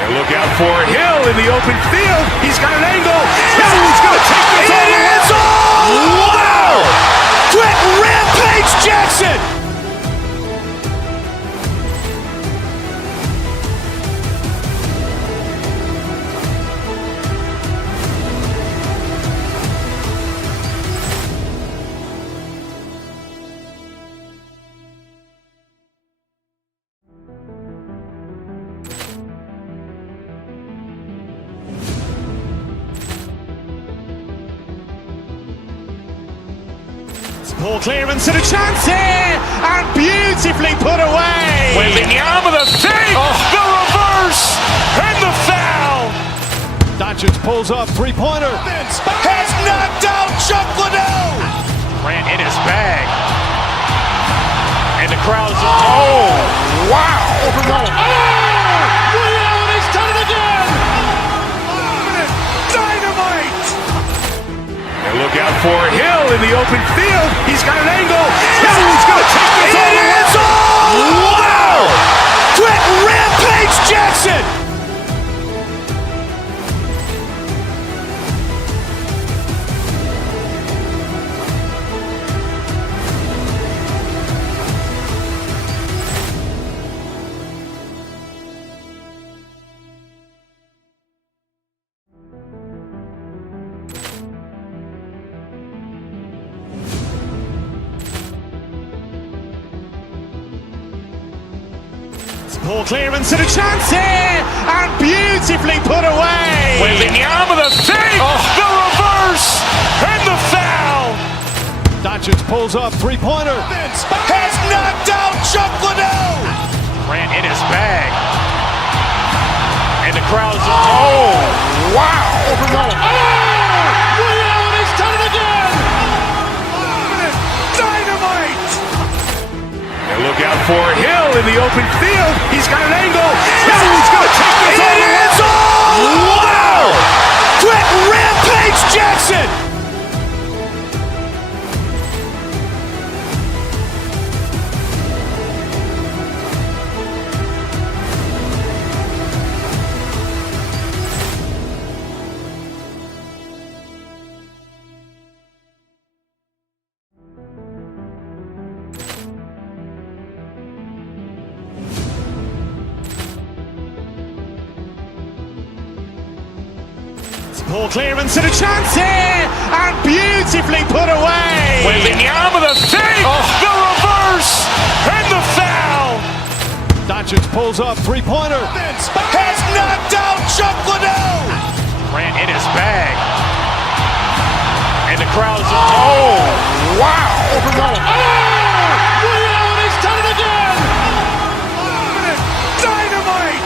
And look out for Hill in the open field. He's got an angle. He's going to take this all. It is all. Wow. Quick Rampage Jackson. Ball clearance and a chance here, and beautifully put away. Wembanyama the save, the reverse, and the foul. Doncic pulls up, three-pointer. Has knocked out Chuck Liddell. Grant in his bag. And the crowd is, oh, wow. Liddell has done it again. Dynamite. And look out for Hill in the open field. He's got an angle. Hill's going to take this all the way. Wow! Quick rampage Jackson. Ball clearance and a chance here, and beautifully put away. Wembanyama the save, the reverse, and the foul. Doncic pulls up, three-pointer. Has knocked out Chuck Liddell. Grant in his bag. And the crowd is, oh, wow. Liddell has done it again. Dynamite. And look out for Hill in the open field. He's got an angle. Hill's going to take this all the way. Wow! Quick rampage Jackson. Ball clearance and a chance here, and beautifully put away. Wembanyama the save, the reverse, and the foul. Doncic pulls up, three-pointer. Has knocked out Chuck Liddell. Grant in his bag. And the crowd is, oh, wow. Liddell has done it again. Dynamite.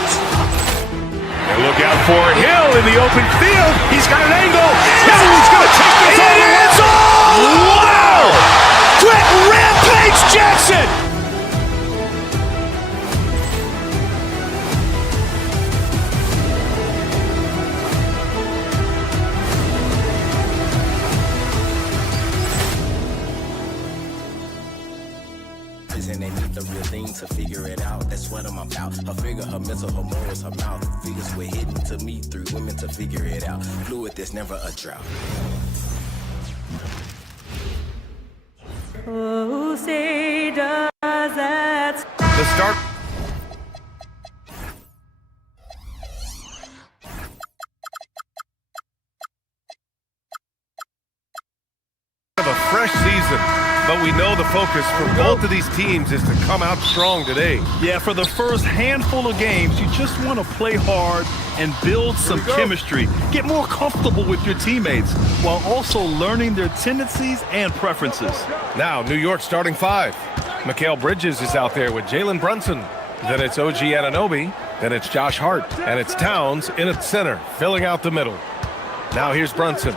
And look out for Hill in the open field. He's got an angle. Hill's going to take this all the way. Wow! Quick rampage Jackson. And they need the real thing to figure it out. That's what I'm about. Her figure, her mental, her morals, her mouth. Figures were hidden to me through women to figure it out. Fluid, there's never a drought. Oh, say does that. The start. Of a fresh season, but we know the focus for both of these teams is to come out strong today. Yeah, for the first handful of games, you just want to play hard and build some chemistry. Get more comfortable with your teammates while also learning their tendencies and preferences. Now, New York starting five. Mikal Bridges is out there with Jalen Brunson. Then it's OG Anunoby. Then it's Josh Hart. And it's Towns in at center, filling out the middle. Now here's Brunson.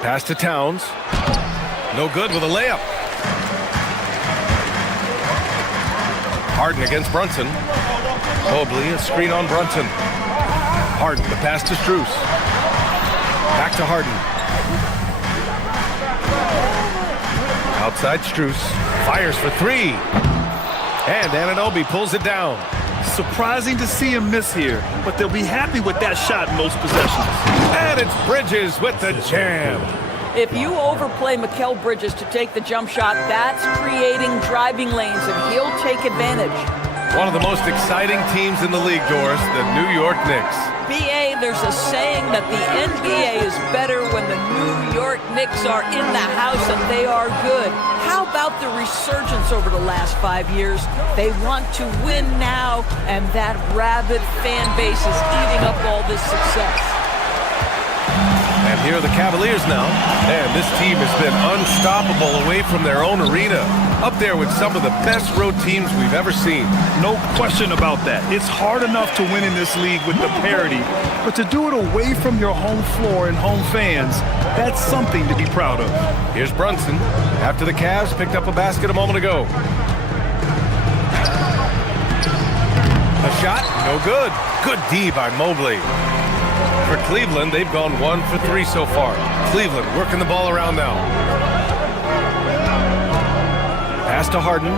Pass to Towns. No good with a layup. Harden against Brunson. Mobley, a screen on Brunson. Harden, the pass to Strus. Back to Harden. Outside Strus. Fires for three. And Anunoby pulls it down. Surprising to see him miss here, but they'll be happy with that shot most possessions. And it's Bridges with the jam. If you overplay Mikal Bridges to take the jump shot, that's creating driving lanes, and he'll take advantage. One of the most exciting teams in the league, Doris, the New York Knicks. BA, there's a saying that the NBA is better when the New York Knicks are in the house and they are good. How about the resurgence over the last 5 years? They want to win now, and that rabid fan base is eating up all this success. And here are the Cavaliers now. And this team has been unstoppable away from their own arena. Up there with some of the best road teams we've ever seen. No question about that. It's hard enough to win in this league with the parity, but to do it away from your home floor and home fans, that's something to be proud of. Here's Brunson after the Cavs picked up a basket a moment ago. A shot, no good. Good D by Mobley. For Cleveland, they've gone 1 for 3 so far. Cleveland working the ball around now. Pass to Harden.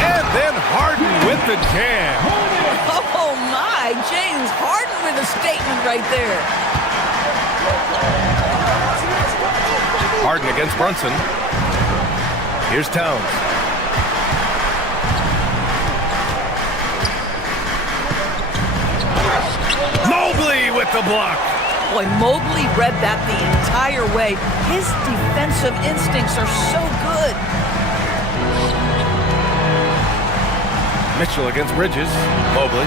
And then Harden with the jam. Oh my, James Harden with a statement right there. Harden against Brunson. Here's Towns. Mobley with the block. Boy, Mobley read that the entire way. His defensive instincts are so good. Mitchell against Bridges. Mobley.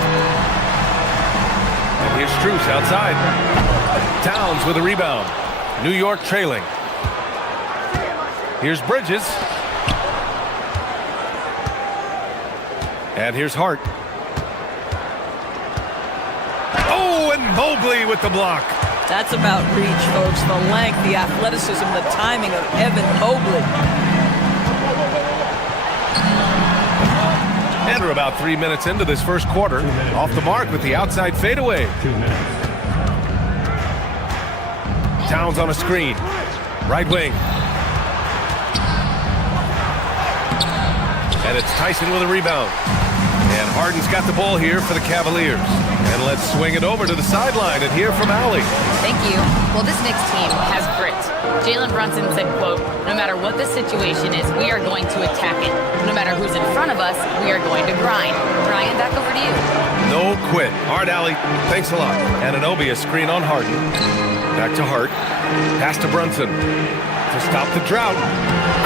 And here's Strus outside. Towns with a rebound. New York trailing. Here's Bridges. And here's Hart. Oh, and Mobley with the block. That's about reach, folks. The length, the athleticism, the timing of Evan Mobley. And we're about 3 minutes into this first quarter. Off the mark with the outside fadeaway. Towns on a screen. Right wing. And it's Tyson with a rebound. And Harden's got the ball here for the Cavaliers. And let's swing it over to the sideline and hear from Allie. Thank you. Well, this Knicks team has grit. Jalen Brunson said, quote, no matter what the situation is, we are going to attack it. No matter who's in front of us, we are going to grind. Brian, back over to you. No quit. All right, Allie. Thanks a lot. Anunoby, a screen on Harden. Back to Hart. Pass to Brunson to stop the drought.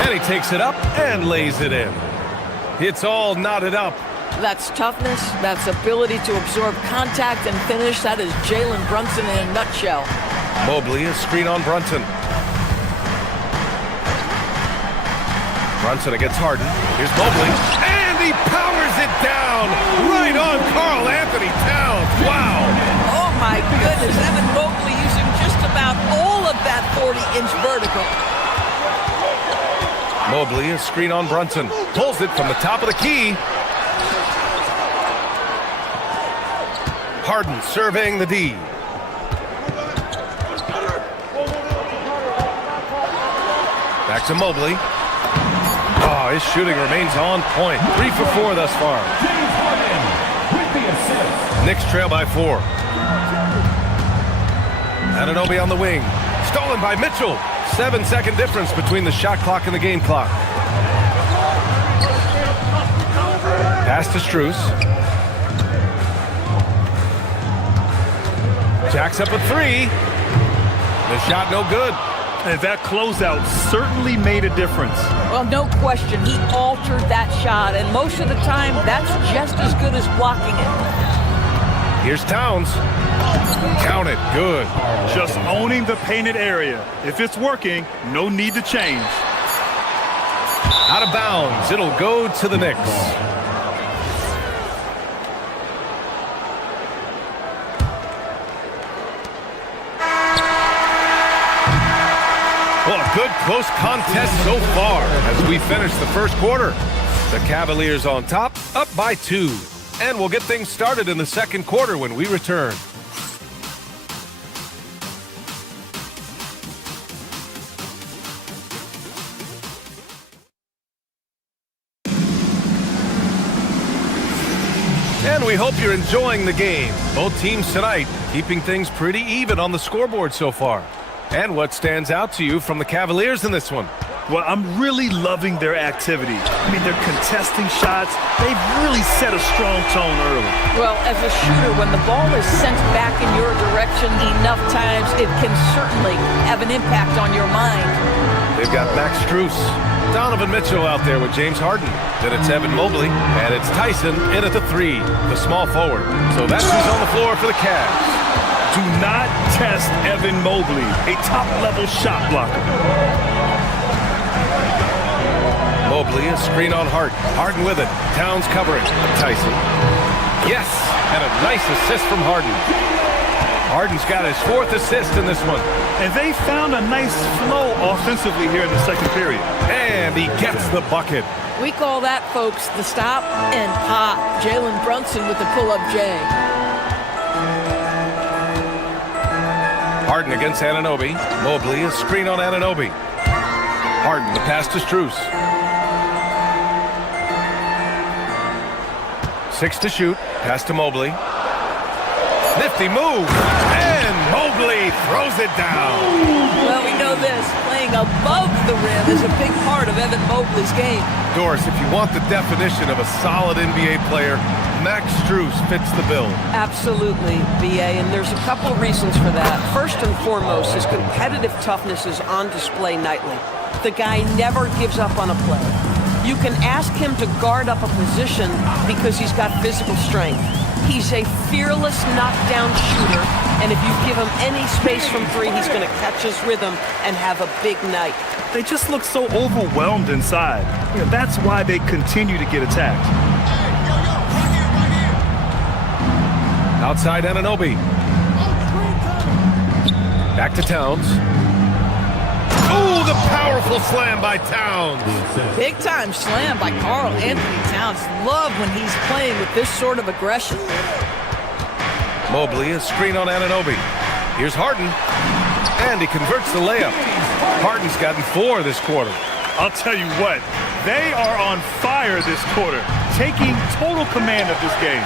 And he takes it up and lays it in. It's all knotted up. That's toughness. That's ability to absorb contact and finish. That is Jalen Brunson in a nutshell. Mobley, a screen on Brunson. Brunson against Harden. Here's Mobley. And he powers it down right on Karl Anthony Towns. Wow. Oh, my goodness. Evan Mobley using just about all of that 40-inch vertical. Mobley, a screen on Brunson. Pulls it from the top of the key. Harden surveying the D. Back to Mobley. Oh, his shooting remains on point. 3 for 4 thus far. Knicks trail by 4. Anunoby on the wing. Stolen by Mitchell. 7-second difference between the shot clock and the game clock. Pass to Strus. Jacks up a 3. The shot no good. And that closeout certainly made a difference. Well, no question. He altered that shot, and most of the time, that's just as good as blocking it. Here's Towns. Count it. Good. Just owning the painted area. If it's working, no need to change. Out of bounds. It'll go to the Knicks. Well, a good close contest so far as we finish the first quarter. The Cavaliers on top, up by 2. And we'll get things started in the second quarter when we return. And we hope you're enjoying the game. Both teams tonight keeping things pretty even on the scoreboard so far. And what stands out to you from the Cavaliers in this one? Well, I'm really loving their activity. I mean, they're contesting shots. They've really set a strong tone early. Well, as a shooter, when the ball is sent back in your direction enough times, it can certainly have an impact on your mind. They've got Max Strus Donovan Mitchell out there with James Harden. Then it's Evan Mobley, and it's Tyson in at the 3, the small forward. So that's who's on the floor for the Cavs. Do not test Evan Mobley, a top-level shot blocker. Mobley, a screen on Harden. Harden with it. Towns covering. Tyson. Yes, and a nice assist from Harden. Harden's got his 4th assist in this one. And they found a nice flow offensively here in the second period. And he gets the bucket. We call that, folks, the stop and pop. Jalen Brunson with the pull-up J. Harden against Anunoby. Mobley, a screen on Anunoby. Harden, the pass to Strus. 6 to shoot. Pass to Mobley. Nifty move. And Mobley throws it down. Well, we know this. Playing above the rim is a big part of Evan Mobley's game. Doris, if you want the definition of a solid NBA player, Max Strus fits the bill. Absolutely, B.A., and there's a couple of reasons for that. First and foremost, his competitive toughness is on display nightly. The guy never gives up on a play. You can ask him to guard up a position because he's got physical strength. He's a fearless knockdown shooter, and if you give him any space from 3, he's going to catch his rhythm and have a big night. They just look so overwhelmed inside. That's why they continue to get attacked. Outside Anunoby. Back to Towns. Oh, the powerful slam by Towns. Big time slam by Karl Anthony Towns. Love when he's playing with this sort of aggression. Mobley, a screen on Anunoby. Here's Harden. And he converts the layup. Harden's gotten 4 this quarter. I'll tell you what, they are on fire this quarter, taking total command of this game.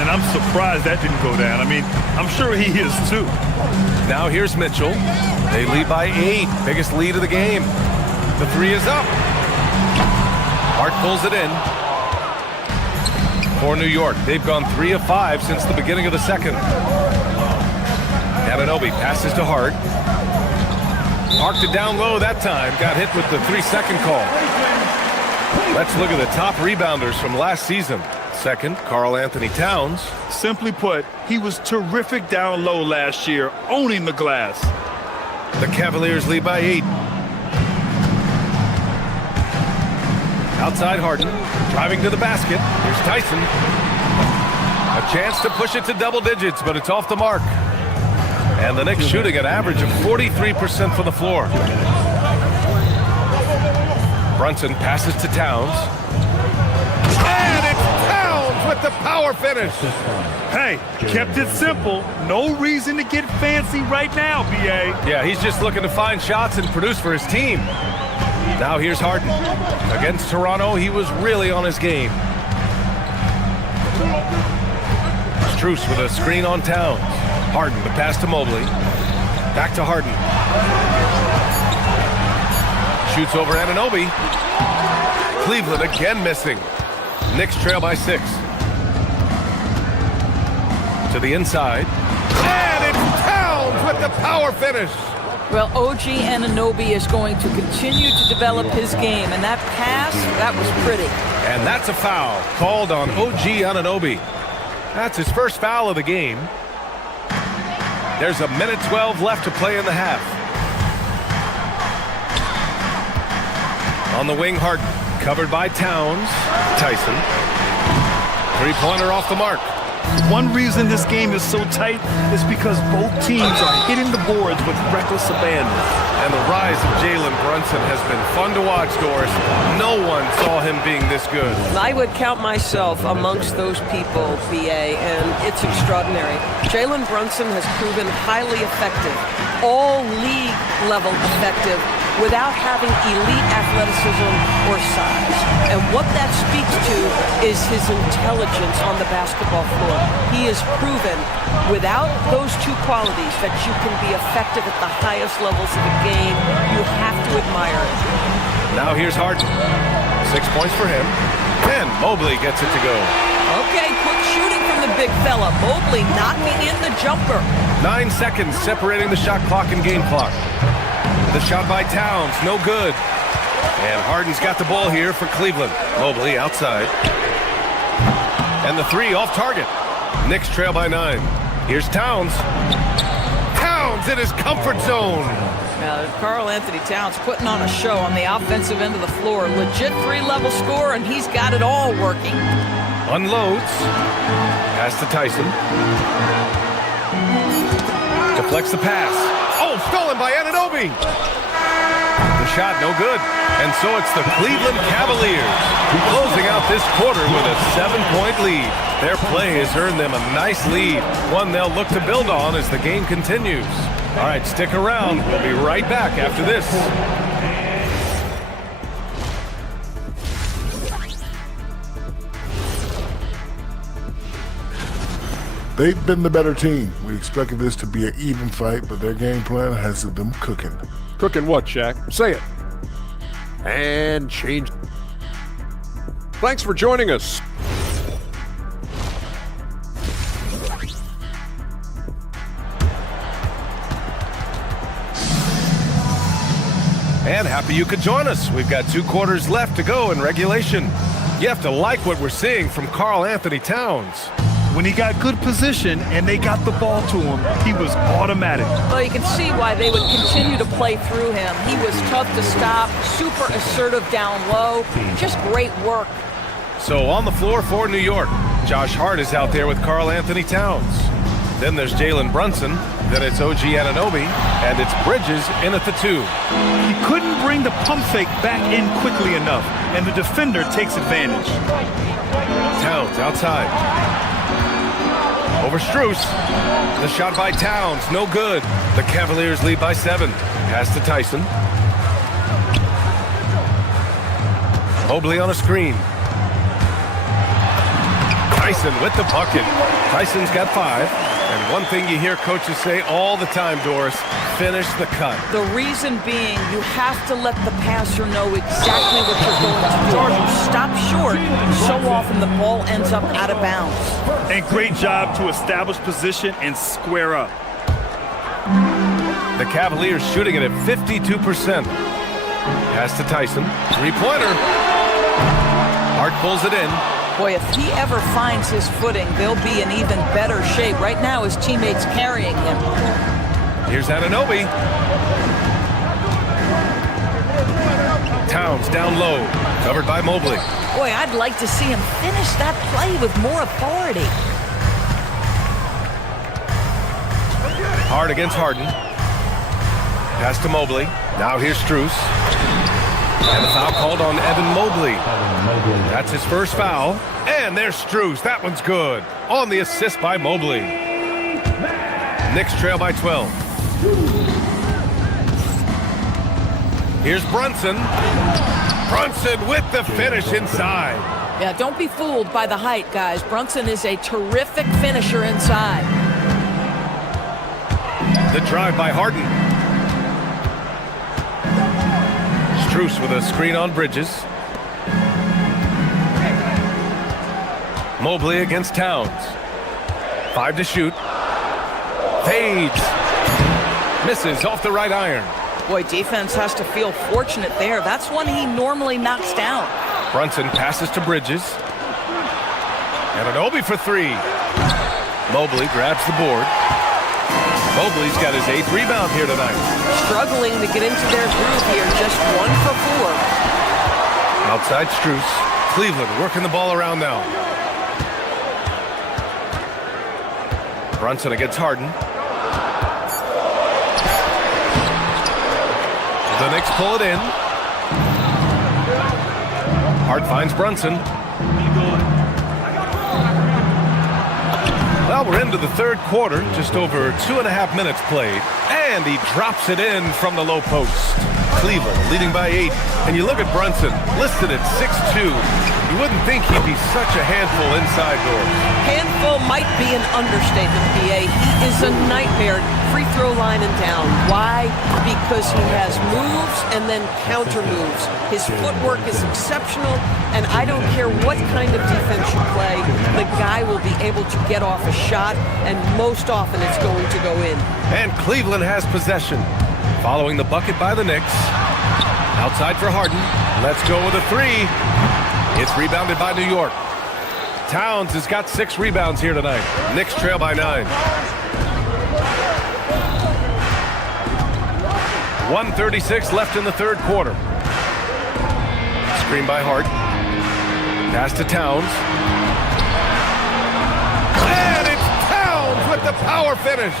And I'm surprised that didn't go down. I mean, I'm sure he is too. Now here's Mitchell. They lead by 8. Biggest lead of the game. The 3 is up. Hart pulls it in. For New York, they've gone 3 of 5 since the beginning of the second. Anunoby passes to Hart. Marked it down low that time. Got hit with the 3-second call. Let's look at the top rebounders from last season. Second, Karl Anthony Towns. Simply put, he was terrific down low last year, owning the glass. The Cavaliers lead by 8. Outside Harden, driving to the basket. Here's Tyson. A chance to push it to double digits, but it's off the mark. And the Knicks shooting an average of 43% from the floor. Brunson passes to Towns. And it's Towns with the power finish. Hey, kept it simple. No reason to get fancy right now, B.A. Yeah, he's just looking to find shots and produce for his team. Now here's Harden. Against Toronto, he was really on his game. Strus with a screen on Towns. Harden, the pass to Mobley. Back to Harden. Shoots over Anunoby. Cleveland again missing. Knicks trail by 6. To the inside. And it's Towns with the power finish. Well, OG Anunoby is going to continue to develop his game, and that pass, that was pretty. And that's a foul called on OG Anunoby. That's his first foul of the game. There's a minute 12 left to play in the half. On the wing, Harden, covered by Towns. Tyson. 3-pointer off the mark. One reason this game is so tight is because both teams are hitting the boards with reckless abandon. And the rise of Jalen Brunson has been fun to watch, Doris. No one saw him being this good. I would count myself amongst those people, B.A., and it's extraordinary. Jalen Brunson has proven highly effective, all league level effective, without having elite athleticism or size. And what that speaks to is his intelligence on the basketball floor. He has proven without those two qualities that you can be effective at the highest levels of the game. You have to admire it. Now here's Harden. 6 points for him. And Mobley gets it to go. Okay, quick shooting from the big fella. Mobley knocking in the jumper. 9 seconds separating the shot clock and game clock. The shot by Towns, no good. And Harden's got the ball here for Cleveland. Mobley outside. And the three off target. Knicks trail by 9. Here's Towns. Towns in his comfort zone. Now, Karl Anthony Towns putting on a show on the offensive end of the floor. Legit 3-level score, and he's got it all working. Unloads. Pass to Tyson. Deflects the pass. Oh, stolen by Anunoby. The shot no good. And so it's the Cleveland Cavaliers closing out this quarter with a 7-point lead. Their play has earned them a nice lead, one they'll look to build on as the game continues. All right, stick around. We'll be right back after this. They've been the better team. We expected this to be an even fight, but their game plan has them cooking. Cooking what, Shaq? Say it. And change. Thanks for joining us. And happy you could join us. We've got 2 quarters left to go in regulation. You have to like what we're seeing from Karl Anthony Towns. When he got good position and they got the ball to him, he was automatic. Well, you can see why they would continue to play through him. He was tough to stop, super assertive down low, just great work. So on the floor for New York, Josh Hart is out there with Karl Anthony Towns. Then there's Jalen Brunson, then it's OG Anunoby, and it's Bridges in at the 2. He couldn't bring the pump fake back in quickly enough, and the defender takes advantage. Towns outside. Over Strus. The shot by Towns, no good. The Cavaliers lead by 7. Pass to Tyson. Mobley on a screen. Tyson with the bucket. Tyson's got 5. And one thing you hear coaches say all the time, Doris, finish the cut. The reason being you have to let the passer know exactly what you're going to do. If you stop short, so often the ball ends up out of bounds. And great job to establish position and square up. The Cavaliers shooting it at 52%. Pass to Tyson. 3-pointer. Hart pulls it in. Boy, if he ever finds his footing, they'll be in even better shape. Right now, his teammates carrying him. Here's Anunoby. Towns down low, covered by Mobley. Boy, I'd like to see him finish that play with more authority. Hart against Harden. Pass to Mobley. Now here's Strus. And a foul called on Evan Mobley. That's his first foul. And there's Strus. That one's good. On the assist by Mobley. Knicks trail by 12. Here's Brunson. Brunson with the finish inside. Yeah, don't be fooled by the height, guys. Brunson is a terrific finisher inside. The drive by Harden. Strus with a screen on Bridges. Mobley against Towns. 5 to shoot. Fades. Misses off the right iron. Boy, defense has to feel fortunate there. That's one he normally knocks down. Brunson passes to Bridges. Anunoby for 3. Mobley grabs the board. Mobley's got his 8th rebound here tonight. Struggling to get into their groove here, just 1 for 4. Outside Strus. Cleveland working the ball around now. Brunson against Harden. The Knicks pull it in. Hart finds Brunson. Well, we're into the 3rd quarter, just over 2.5 minutes played, and he drops it in from the low post. Cleveland leading by 8, and you look at Brunson, listed at 6'2". You wouldn't think he'd be such a handful inside doors. Handful might be an understatement, BA. He is a nightmare, free throw line and down. Why? Because he has moves and then counter moves. His footwork is exceptional, and I don't care what kind of defense you play, the guy will be able to get off a shot, and most often it's going to go in. And Cleveland has possession. Following the bucket by the Knicks. Outside for Harden. Let's go with a three. It's rebounded by New York. Towns has got 6 rebounds here tonight. Knicks trail by 9. 1:36 left in the third quarter. Screen by Hart. Pass to Towns. And it's Towns with the power finish.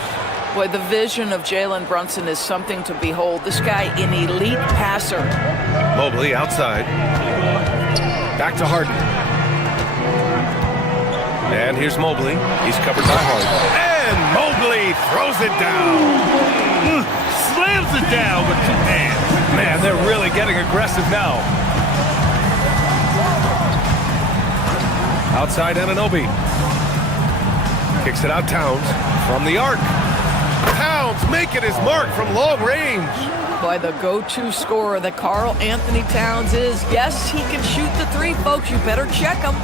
Boy, the vision of Jalen Brunson is something to behold. This guy, an elite passer. Mobley outside. Back to Harden. And here's Mobley. He's covered by Hart. And Mobley throws it down. Slams it down with 2 hands. Man, they're really getting aggressive now. Outside Anunoby. Kicks it out Towns from the arc. Towns making his mark from long range. Boy, the go-to scorer that Karl Anthony Towns is. Yes, he can shoot the 3, folks. You better check him.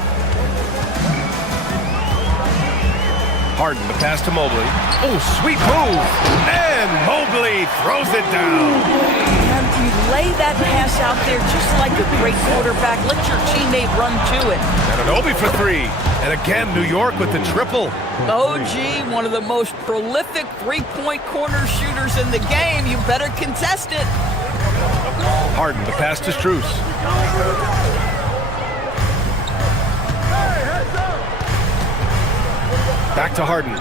Harden, the pass to Mobley. Oh, sweet move. And Mobley throws it down. And you lay that pass out there just like a great quarterback. Let your teammate run to it. Anunoby for 3. And again, New York with the triple. OG, one of the most prolific three-point corner shooters in the game. You better contest it. Harden, the pass to Strus. Back to Harden.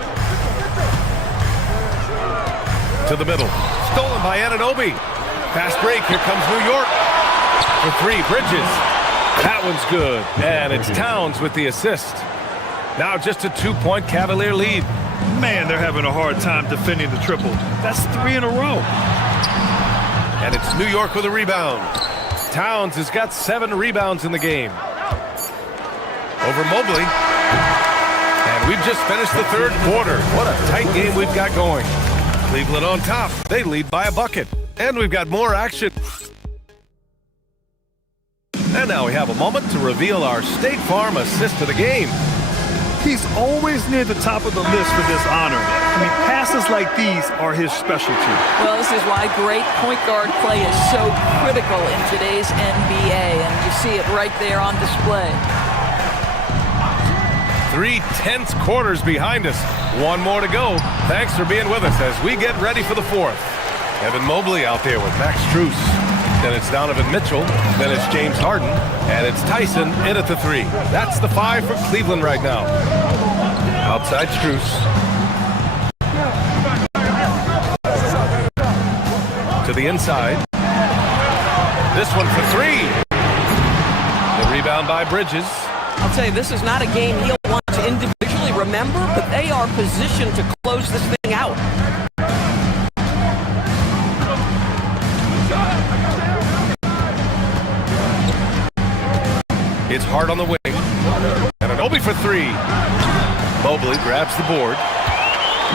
To the middle. Stolen by Anunoby. Fast break. Here comes New York. For 3, Bridges. That one's good. And it's Towns with the assist. Now just a 2-point Cavalier lead. Man, they're having a hard time defending the triple. That's 3 in a row. And it's New York with a rebound. Towns has got 7 rebounds in the game. Over Mobley. And we've just finished the third quarter. What a tight game we've got going. Cleveland on top. They lead by a bucket. And we've got more action. And now we have a moment to reveal our State Farm assist of the game. He's always near the top of the list for this honor. I mean, passes like these are his specialty. Well, this is why great point guard play is so critical in today's NBA, and you see it right there on display. 3 tense quarters behind us. 1 more to go. Thanks for being with us as we get ready for the 4th. Evan Mobley out there with Max Strus. Then it's Donovan Mitchell. Then it's James Harden. And it's Tyson in at the 3. That's the 5 for Cleveland right now. Outside Strus. To the inside. This one for 3. The rebound by Bridges. I'll tell you, this is not a game he'll want to individually remember, but they are positioned to close this thing out. It's Hart on the wing. And Anunoby for 3. Mobley grabs the board.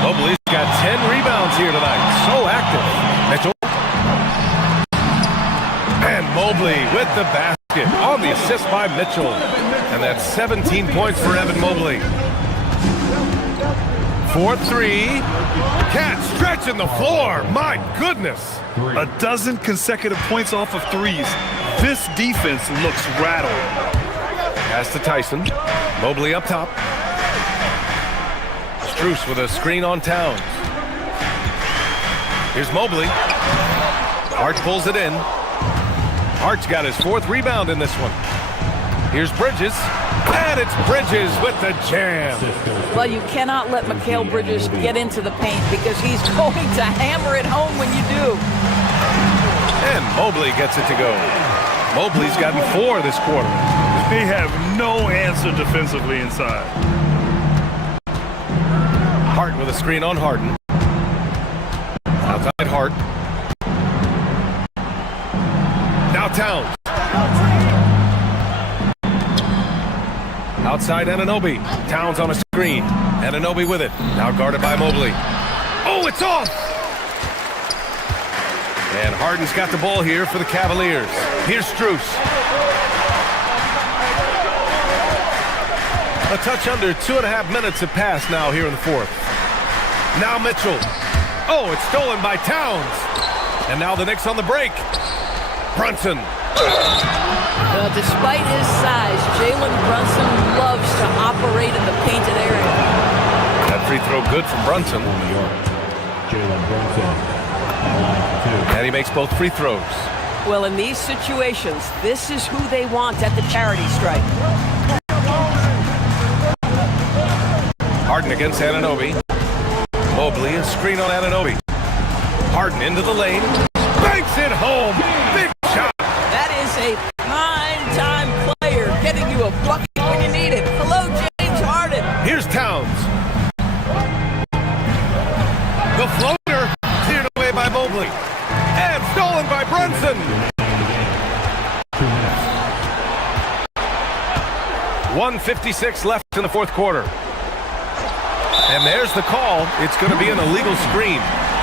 Mobley's got 10 rebounds here tonight. So active. Mitchell. And Mobley with the basket on the assist by Mitchell. And that's 17 points for Evan Mobley. 4-3. Cat stretching the floor. My goodness. A dozen consecutive points off of 3s. This defense looks rattled. Pass to Tyson. Mobley up top. Strus with a screen on Towns. Here's Mobley. Hart pulls it in. Hart's got his 4th rebound in this one. Here's Bridges. And it's Bridges with the jam. Well, you cannot let Mikal Bridges get into the paint because he's going to hammer it home when you do. And Mobley gets it to go. Mobley's gotten 4 this quarter. They have no answer defensively inside. Hart with a screen on Harden. Outside Hart. Now Towns. Outside Anunoby. Towns on a screen. Anunoby with it. Now guarded by Mobley. Oh, it's off! And Harden's got the ball here for the Cavaliers. Here's Strus. A touch under 2.5 minutes have passed now here in the 4th. Now Mitchell. Oh, it's stolen by Towns. And now the Knicks on the break. Brunson Despite his size, Jalen Brunson loves to operate in the painted area. That free throw good from Brunson. Jalen Brunson. And he makes both free throws. Well, in these situations, this is who they want at the charity stripe. Harden against Anunoby. Mobley, a screen on Anunoby. Harden into the lane. Banks it home. Big shot. That is a prime-time player getting you a bucket when you need it. Hello, James Harden. Here's Towns. The floater cleared away by Mobley. And stolen by Brunson. 1:56 left in the fourth quarter. And there's the call. It's going to be an illegal screen.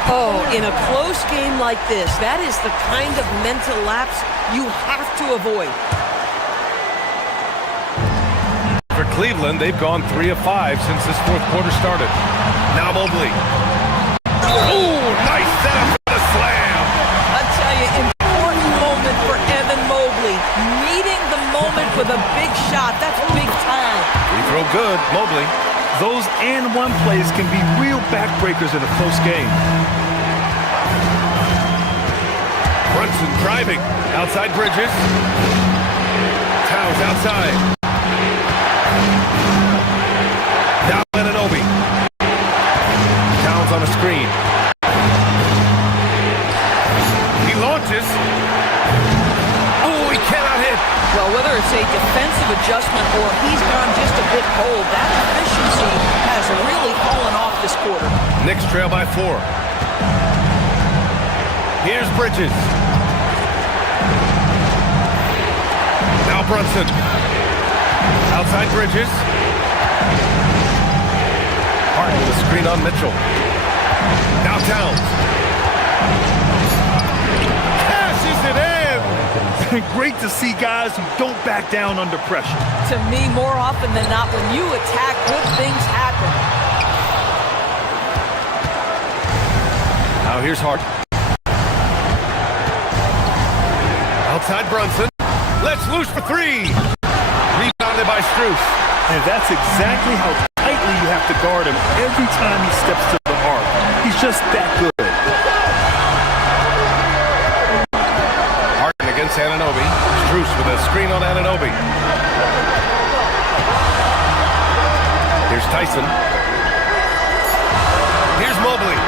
Oh, in a close game like this, that is the kind of mental lapse you have to avoid. For Cleveland, they've gone 3 of 5 since this fourth quarter started. Now Mobley. Oh, nice setup for the slam. I tell you, important moment for Evan Mobley. Meeting the moment with a big shot. That's big time. Free throw good, Mobley. Those and one plays can be real backbreakers in a close game. Brunson driving. Outside Bridges. Towns outside. Now Anunoby. Towns on a screen. He launches. Oh, he cannot hit. Well, whether it's a defensive adjustment or he's gone just a bit cold, that efficiency has really fallen off this quarter. Knicks trail by 4. Here's Bridges. Now Brunson. Outside Bridges. Harden with a screen on Mitchell. Now Towns. Cashes it in. Great to see guys who don't back down under pressure. To me, more often than not, when you attack, good things happen. Now here's Harden. Outside Brunson. Let's loose for 3. Rebounded by Strus. And that's exactly how tightly you have to guard him every time he steps to the arc. He's just that good. Harden against Anunoby. Strus with a screen on Anunoby. Here's Tyson. Here's Mobley.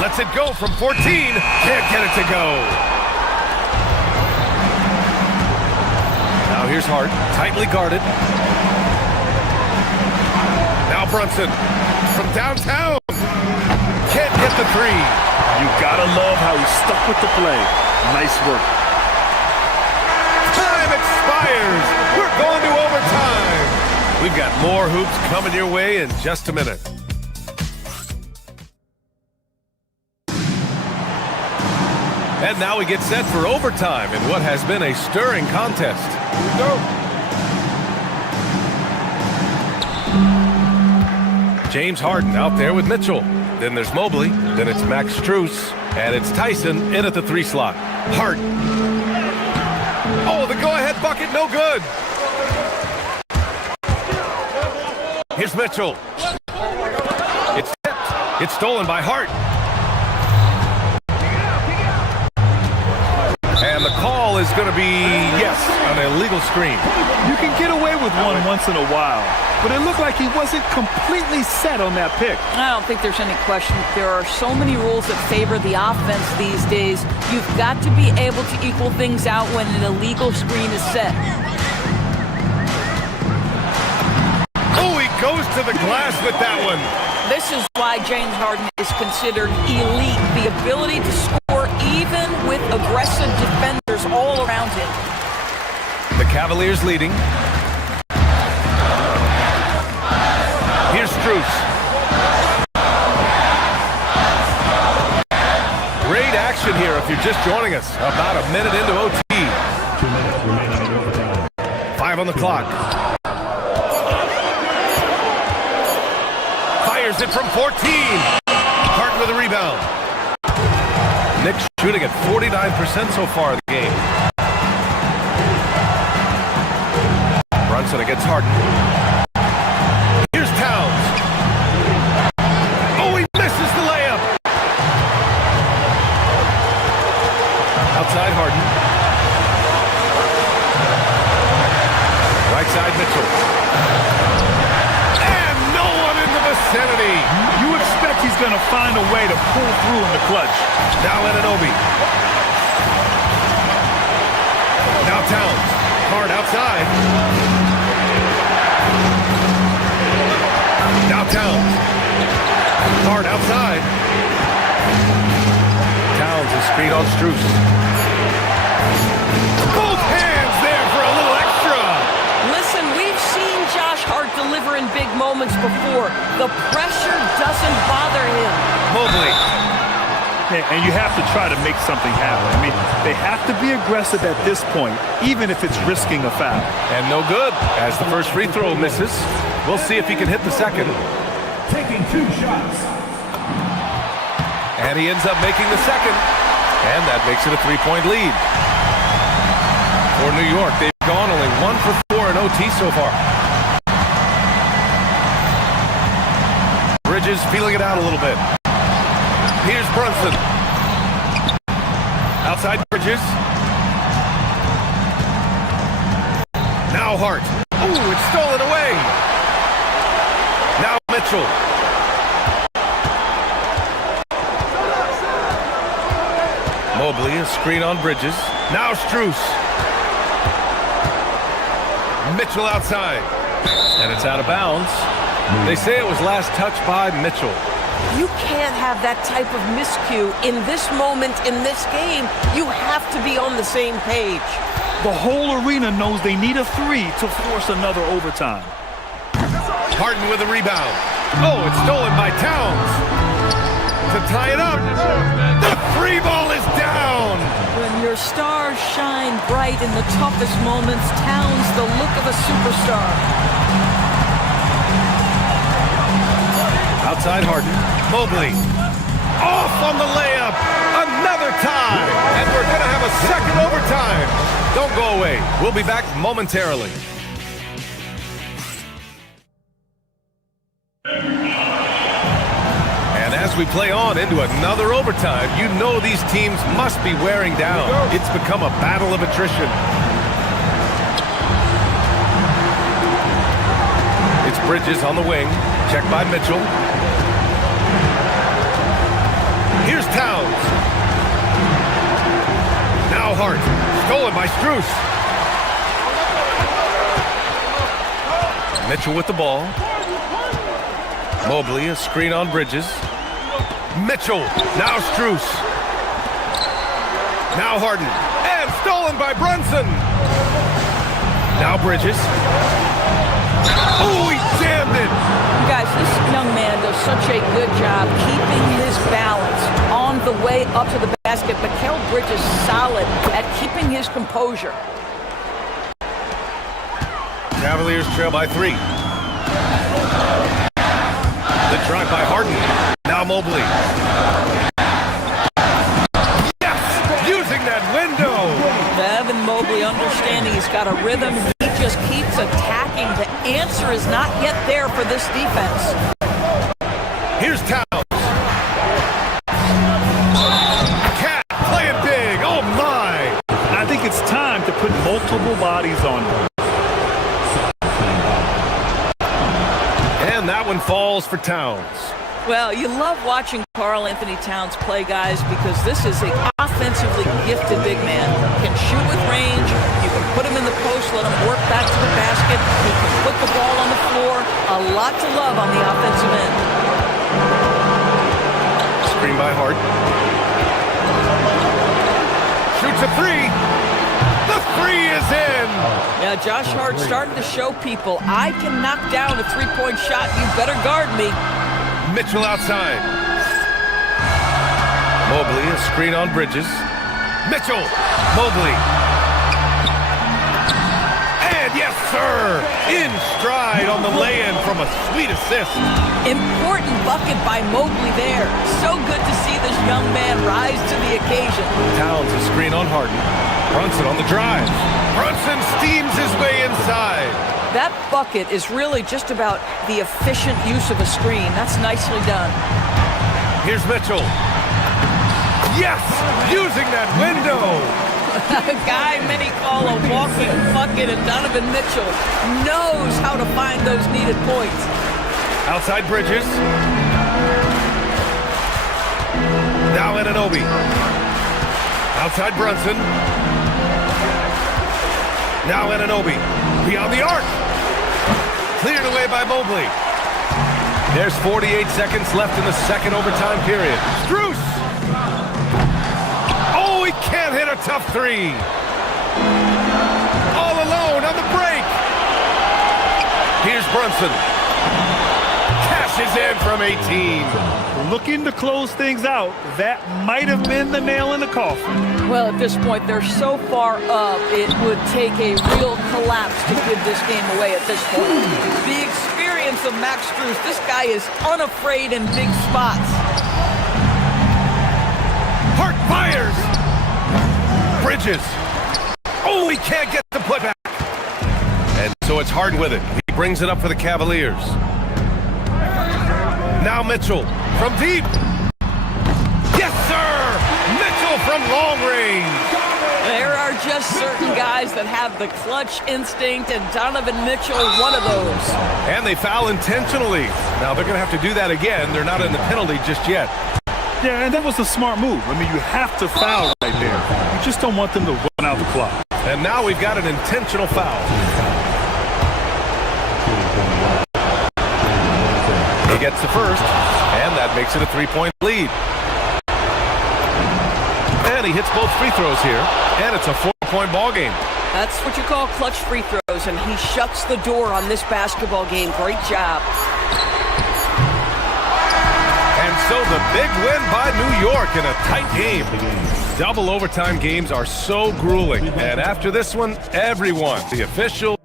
Lets it go from 14. Can't get it to go. Now here's Hart, tightly guarded. Now Brunson from downtown. Can't get the 3. You gotta love how he stuck with the play. Nice work. Time expires. We're going to overtime. We've got more hoops coming your way in just a minute. And now we get set for overtime in what has been a stirring contest. Here we go. James Harden out there with Mitchell. Then there's Mobley. Then it's Max Strus. And it's Tyson in at the 3 slot. Harden. Oh, the go-ahead bucket, no good. Here's Mitchell. It's tipped. It's stolen by Hart. And the call is going to be, yes, an illegal screen. You can get away with one once in a while, but it looked like he wasn't completely set on that pick. I don't think there's any question. There are so many rules that favor the offense these days. You've got to be able to equal things out when an illegal screen is set. Oh, he goes to the glass with that one. This is why James Harden is considered elite. The ability to score even with aggressive defenders all around him. The Cavaliers leading. Here's Strus. Great action here if you're just joining us. About a minute into OT. 2 minutes remaining in overtime. 5 on the clock. Fires it from 14. Harden with a rebound. Knicks shooting at 49% so far in the game. Brunson against Harden. Here's Towns. Oh, he misses the layup. Outside Harden. Right side Mitchell. And no one in the vicinity. You expect he's going to find a way to pull through in the clutch. Now Anunoby. Now Towns. Hard outside. Now Towns. Hard outside. Towns is screen on Strus. Both hands there for a little extra. Listen, we've seen Josh Hart deliver in big moments before. The pressure doesn't bother him. Mobley. And you have to try to make something happen. I mean, they have to be aggressive at this point, even if it's risking a foul. And no good, as the first free throw misses. We'll see if he can hit the second. Taking 2 shots. And he ends up making the second. And that makes it a 3-point lead. For New York, they've gone only 1 for 4 in OT so far. Bridges feeling it out a little bit. Here's Brunson. Outside Bridges. Now Hart. Ooh, it's stolen away. Now Mitchell. Mobley, a screen on Bridges. Now Strus. Mitchell outside. And it's out of bounds. They say it was last touched by Mitchell. You can't have that type of miscue in this moment, in this game. You have to be on the same page. The whole arena knows they need a 3 to force another overtime. Harden with a rebound. Oh, it's stolen by Towns. To tie it up. The free ball is down. When your stars shine bright in the toughest moments, Towns the look of a superstar. Outside Harden. Mobley. Off on the layup. Another tie. And we're going to have a second overtime. Don't go away. We'll be back momentarily. And as we play on into another overtime, you know these teams must be wearing down. It's become a battle of attrition. It's Bridges on the wing. Checked by Mitchell. Here's Towns. Now Hart. Stolen by Strus. Mitchell with the ball. Mobley, a screen on Bridges. Mitchell. Now Strus. Now Harden. And stolen by Brunson. Now Bridges. Oh, he jammed it. Guys, this young man does such a good job keeping his balance on the way up to the basket. Mikal Bridges solid at keeping his composure. Cavaliers trail by 3. The drive by Harden. Now Mobley. Yes! Using that window! Evan Mobley understanding he's got a rhythm. He just keeps attacking. The answer is not yet there for this defense. Here's Towns. Cat playing big. Oh, my! I think it's time to put multiple bodies on him. And that one falls for Towns. Well, you love watching Karl Anthony Towns play, guys, because this is an offensively gifted big man. Can shoot with range. You can put him in the post, let him work back to the basket. He can put the ball on the floor. A lot to love on the offensive end. Screen by Hart. Shoots a 3. The 3 is in. Yeah, Josh Hart starting to show people, I can knock down a three-point shot. You better guard me. Mitchell outside. Mobley, a screen on Bridges. Mitchell. Mobley. And yes, sir. In stride on the lay-in from a sweet assist. Important bucket by Mobley there. So good to see this young man rise to the occasion. Towns, a screen on Harden. Brunson on the drive. Brunson steams his way inside. That bucket is really just about the efficient use of a screen. That's nicely done. Here's Mitchell. Yes! Using that window! A guy many call a walking bucket, and Donovan Mitchell knows how to find those needed points. Outside Bridges. Now Anunoby. Outside Brunson. Now Anunoby. Beyond the arc. Cleared away by Mobley. There's 48 seconds left in the second overtime period. Strus! Oh, he can't hit a tough three. All alone on the break. Here's Brunson. Cashes in from 18. Looking to close things out. That might have been the nail in the coffin. Well, at this point, they're so far up, it would take a real collapse to give this game away at this point. The experience of Max Strus, this guy is unafraid in big spots. Hart fires. Bridges. Oh, he can't get the putback. And so it's hard with it. He brings it up for the Cavaliers. Now Mitchell from deep. Yes, sir! Mitchell from long range. There are just certain guys that have the clutch instinct, and Donovan Mitchell, one of those. And they foul intentionally. Now they're going to have to do that again. They're not in the penalty just yet. Yeah, and that was a smart move. I mean, you have to foul right there. You just don't want them to run out the clock. And now we've got an intentional foul. He gets the first, and that makes it a three-point lead. And he hits both free throws here, and it's a 4-point ball game. That's what you call clutch free throws, and he shuts the door on this basketball game. Great job. And so the big win by New York in a tight game. Double overtime games are so grueling. And after this one, everyone, the official.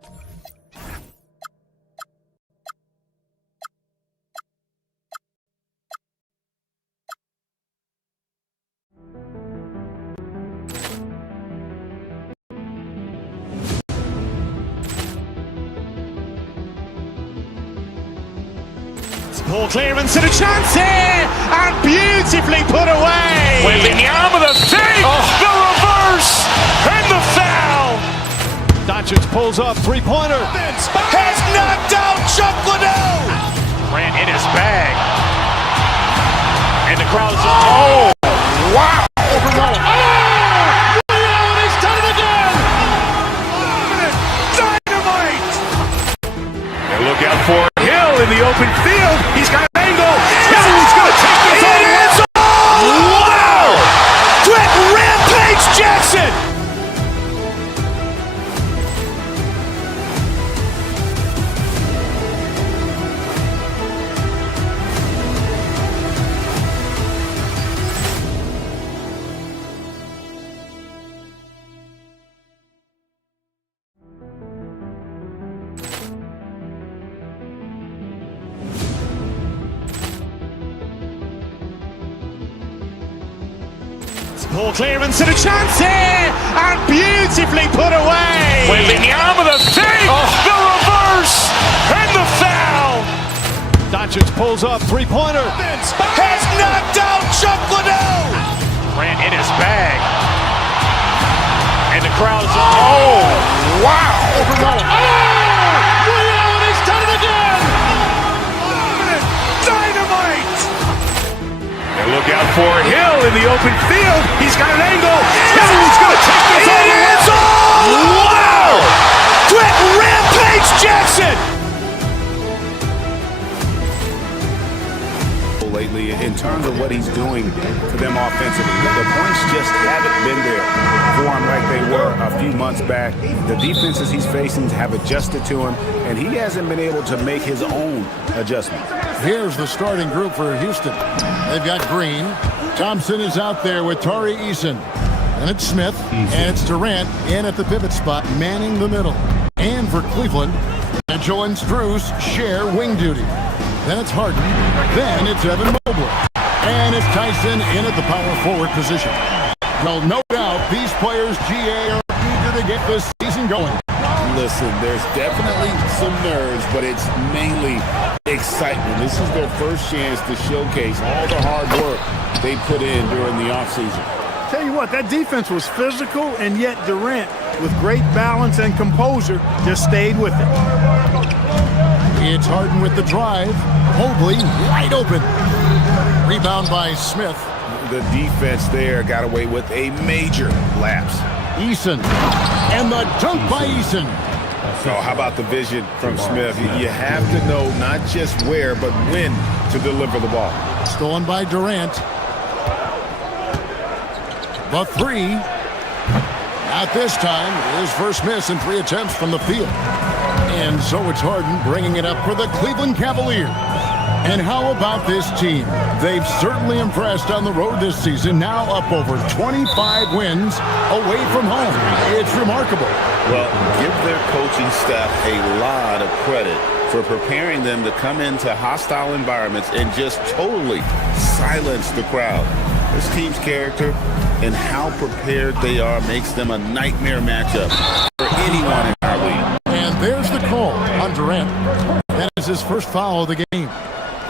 Ball clearance and a chance here, and beautifully put away. Wembanyama the fake, the reverse, and the foul. Doncic pulls up, three-pointer. Has knocked out Chuck Liddell. Ran in his bag, and the crowd's oh wow! Overall. Oh, and he's done it again. Dynamite! And look out for Hill in the open field. He's got an angle. He's going to take this all the way. Wow! Quick rampage Jackson! Ball clearance and a chance here, and beautifully put away. Wembanyama the fake, the reverse, and the foul. Doncic pulls up, three-pointer. Has knocked out Chuck Liddell. Ran in his bag, and the crowd's oh wow! Overall. Oh, and he's done it again. Dynamite! And look out for Hill in the open field. He's got an angle. He's going to take this all the way. Wow! Quick rampage Jackson! Lately, in terms of what he's doing for them offensively, the points just haven't been there for him like they were a few months back. The defenses he's facing have adjusted to him, and he hasn't been able to make his own adjustments. Here's the starting group for Houston. They've got Green. Thompson is out there with Tari Eason. And it's Smith. And it's Durant in at the pivot spot, manning the middle. And for Cleveland, Mitchell and Strus share wing duty. Then it's Harden. Then it's Evan Mobley. And it's Tyson in at the power forward position. Well, no doubt these players, GA, are eager to get this season going. Listen, there's definitely some nerves, but it's mainly excitement. This is their first chance to showcase all the hard work they put in during the offseason. Tell you what, that defense was physical, and yet Durant, with great balance and composure, just stayed with it. It's Harden with the drive. Mobley wide open. Rebound by Smith. The defense there got away with a major lapse. Eason. And the dunk by Eason. Oh, how about the vision from Smith? You have to know not just where, but when to deliver the ball. Stolen by Durant. The three. Not this time. His first miss in 3 attempts from the field. And so it's Harden bringing it up for the Cleveland Cavaliers. And how about this team? They've certainly impressed on the road this season, now up over 25 wins away from home. It's remarkable. Well, give their coaching staff a lot of credit for preparing them to come into hostile environments and just totally silence the crowd. This team's character and how prepared they are makes them a nightmare matchup for anyone in our league. And there's the call on Durant. That is his first foul of the game.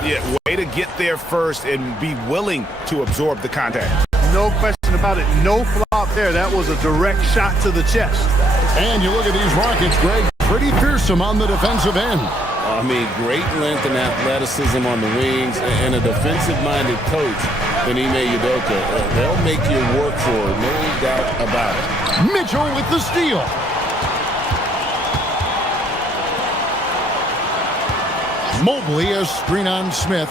Yeah, way to get there first and be willing to absorb the contact. No question about it. No flop there. That was a direct shot to the chest. And you look at these Rockets, Greg, pretty fearsome on the defensive end. I mean, great length and athleticism on the wings, and a defensive-minded coach in Ime Udoka. They'll make you work for it, no doubt about it. Mitchell with the steal. Mobley, a screen on Smith.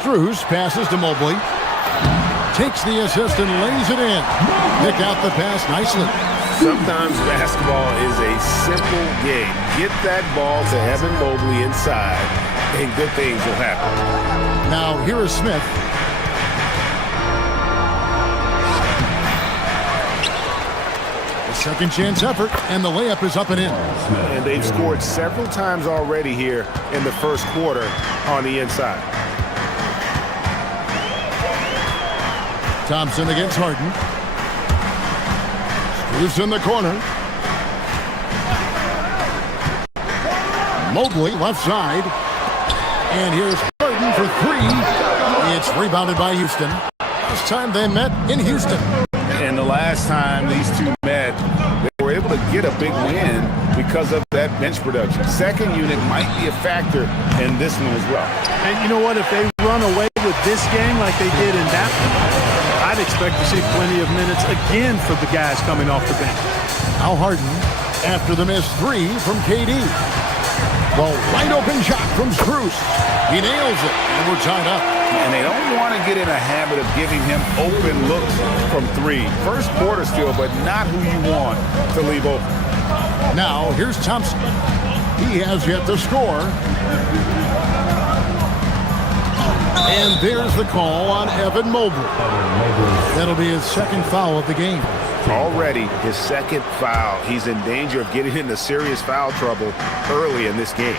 Strus passes to Mobley. Takes the assist and lays it in. Pick out the pass nicely. Sometimes basketball is a simple game. Get that ball to Evan Mobley inside, and good things will happen. Now, here is Smith. A second chance effort, and the layup is up and in. And they've scored several times already here in the first quarter on the inside. Thompson against Harden. Moves in the corner. Mobley left side. And here's Harden for three. It's rebounded by Houston. Last time they met in Houston. And the last time these two met, they were able to get a big win because of that bench production. Second unit might be a factor in this one as well. And you know what? If they run away with this game like they did in that one, I'd expect to see plenty of minutes again for the guys coming off the bench. Now Harden after the missed three from KD. The wide open shot from Strus. He nails it, and we're tied up. And they don't want to get in a habit of giving him open looks from three. First quarter still, but not who you want to leave open. Now here's Thompson. He has yet to score. And there's the call on Evan Mobley. That'll be his second foul of the game. Already his second foul. He's in danger of getting into serious foul trouble early in this game.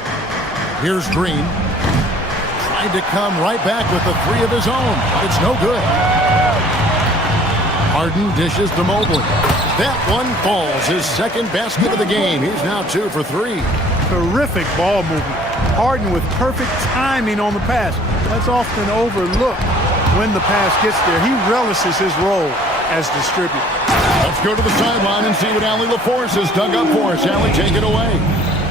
Here's Green. Trying to come right back with the three of his own, but it's no good. Harden dishes to Mobley. That one falls. His second basket of the game. He's now 2 for 3. Terrific ball movement. Harden with perfect timing on the pass. That's often overlooked when the pass gets there. He relishes his role as distributor. Let's go to the sideline and see what Allie LaForce has dug up for us. Allie, take it away.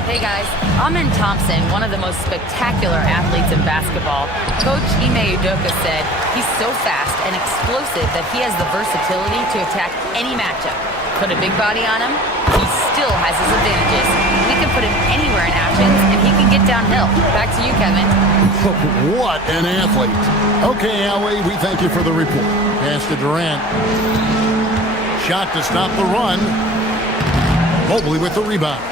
Hey guys, Amen Thompson, one of the most spectacular athletes in basketball. Coach Ime Udoka said he's so fast and explosive that he has the versatility to attack any matchup. Put a big body on him, he still has his advantages. We can put him anywhere in actions, and he can get downhill. Back to you, Kevin. What an athlete. Okay, Allie, we thank you for the report. Pass to Durant. Shot to stop the run. Mobley with the rebound.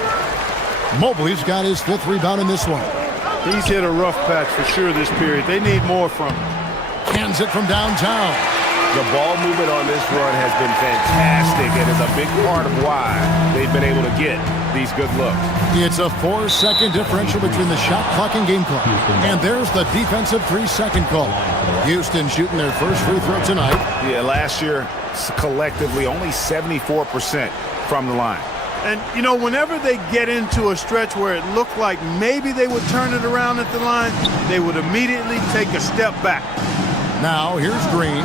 Mobley's got his 5th rebound in this one. He's hit a rough patch for sure this period. They need more from him. Hands it from downtown. The ball movement on this run has been fantastic and is a big part of why they've been able to get these good looks. It's a 4-second differential between the shot clock and game clock. And there's the defensive 3-second call. Houston shooting their first free throw tonight. Yeah, last year, collectively, only 74% from the line. And, you know, whenever they get into a stretch where it looked like maybe they would turn it around at the line, they would immediately take a step back. Now, here's Green.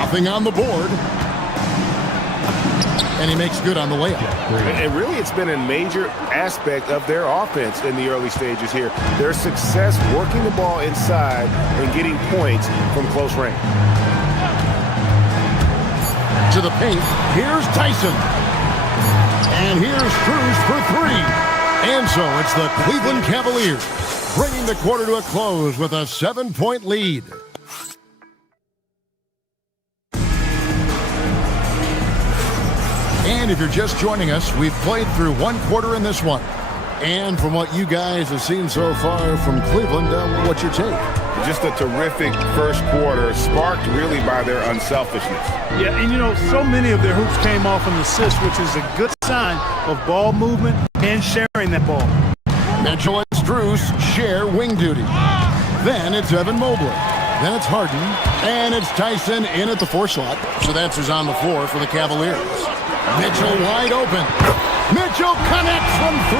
Nothing on the board. And he makes good on the layup. And really, it's been a major aspect of their offense in the early stages here. Their success working the ball inside and getting points from close range. To the paint. Here's Tyson. And here's Cruz for three. And so it's the Cleveland Cavaliers bringing the quarter to a close with a 7-point lead. And if you're just joining us, we've played through one quarter in this one. And from what you guys have seen so far from Cleveland, what's your take? Just a terrific first quarter, sparked really by their unselfishness. Yeah, and you know, so many of their hoops came off an assist, which is a good sign of ball movement and sharing that ball. Mitchell and Strus share wing duty. Then it's Evan Mobley. Then it's Harden. And it's Tyson in at the 4 slot. So that's who's on the floor for the Cavaliers. Mitchell wide open. Mitchell connects from 3.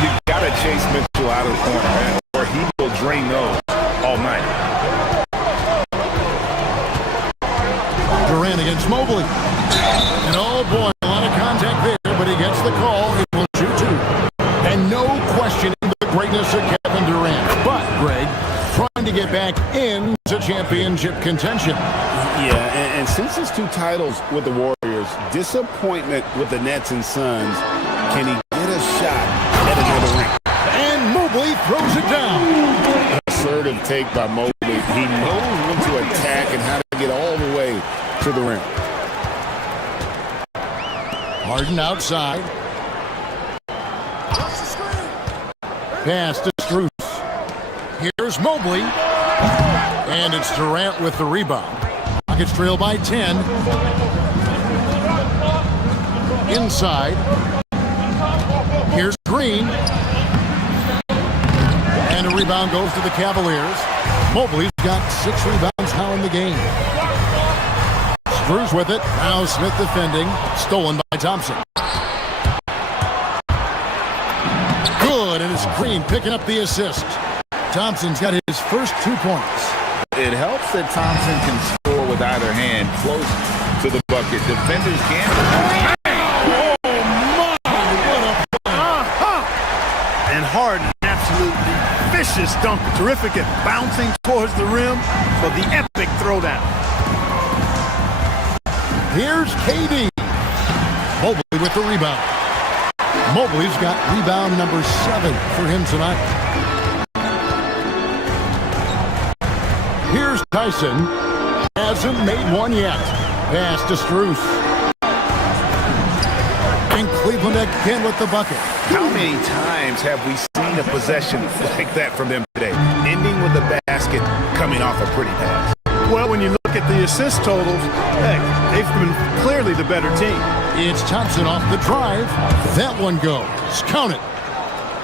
You gotta chase Mitchell out of the corner, man, or he will drain those all night. Durant against Mobley. And oh boy, a lot of contact there, but he gets the call. He will shoot 2. And no questioning the greatness of Kevin Durant. But, Greg, trying to get back into championship contention. Yeah, and since his 2 titles with the Warriors, disappointment with the Nets and Suns, can he get a shot at another ring? And Mobley throws it down. Assertive take by Mobley. He knows when to attack and how to get all the way to the rim. Harden outside. Pass to Strus. Here's Mobley. And it's Durant with the rebound. Rockets trail by 10. Inside. Here's Green. And a rebound goes to the Cavaliers. Mobley's got 6 rebounds now in the game. Strus with it. Now Smith defending. Stolen by Thompson. Good, and it's Green picking up the assist. Thompson's got his first 2 points. It helps that Thompson can score with either hand close to the bucket. Defenders can't. Oh, my! What a play. And Harden, absolutely vicious dunk. Terrific at bouncing towards the rim for the epic throwdown. Here's KD. Mobley with the rebound. Mobley's got rebound number 7 for him tonight. Here's Tyson. Hasn't made one yet. Pass to Strus. And Cleveland again with the bucket. How many times have we seen a possession like that from them today? Ending with a basket, coming off a pretty pass. Well, when you look at the assist totals, heck, they've been clearly the better team. It's Thompson off the drive. That one goes. Count it.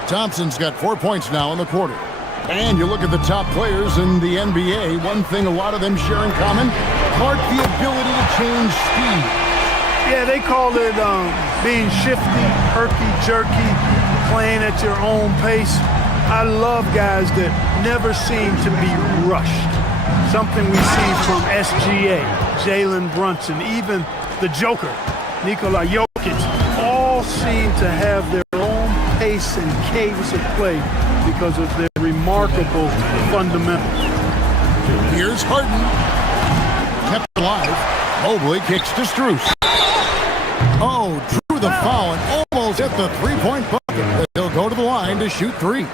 Thompson's got 4 points now in the quarter. And you look at the top players in the NBA, one thing a lot of them share in common, the ability to change speed. Yeah, they call it being shifty, herky-jerky, playing at your own pace. I love guys that never seem to be rushed. Something we see from SGA, Jalen Brunson, even the Joker, Nikola Jokic, all seem to have their own pace and cadence of play because of their remarkable fundamentals. Here's Harden. Kept alive. Mobley kicks to Strus. Oh, drew the foul and almost hit the 3-point bucket. He'll go to the line to shoot 3.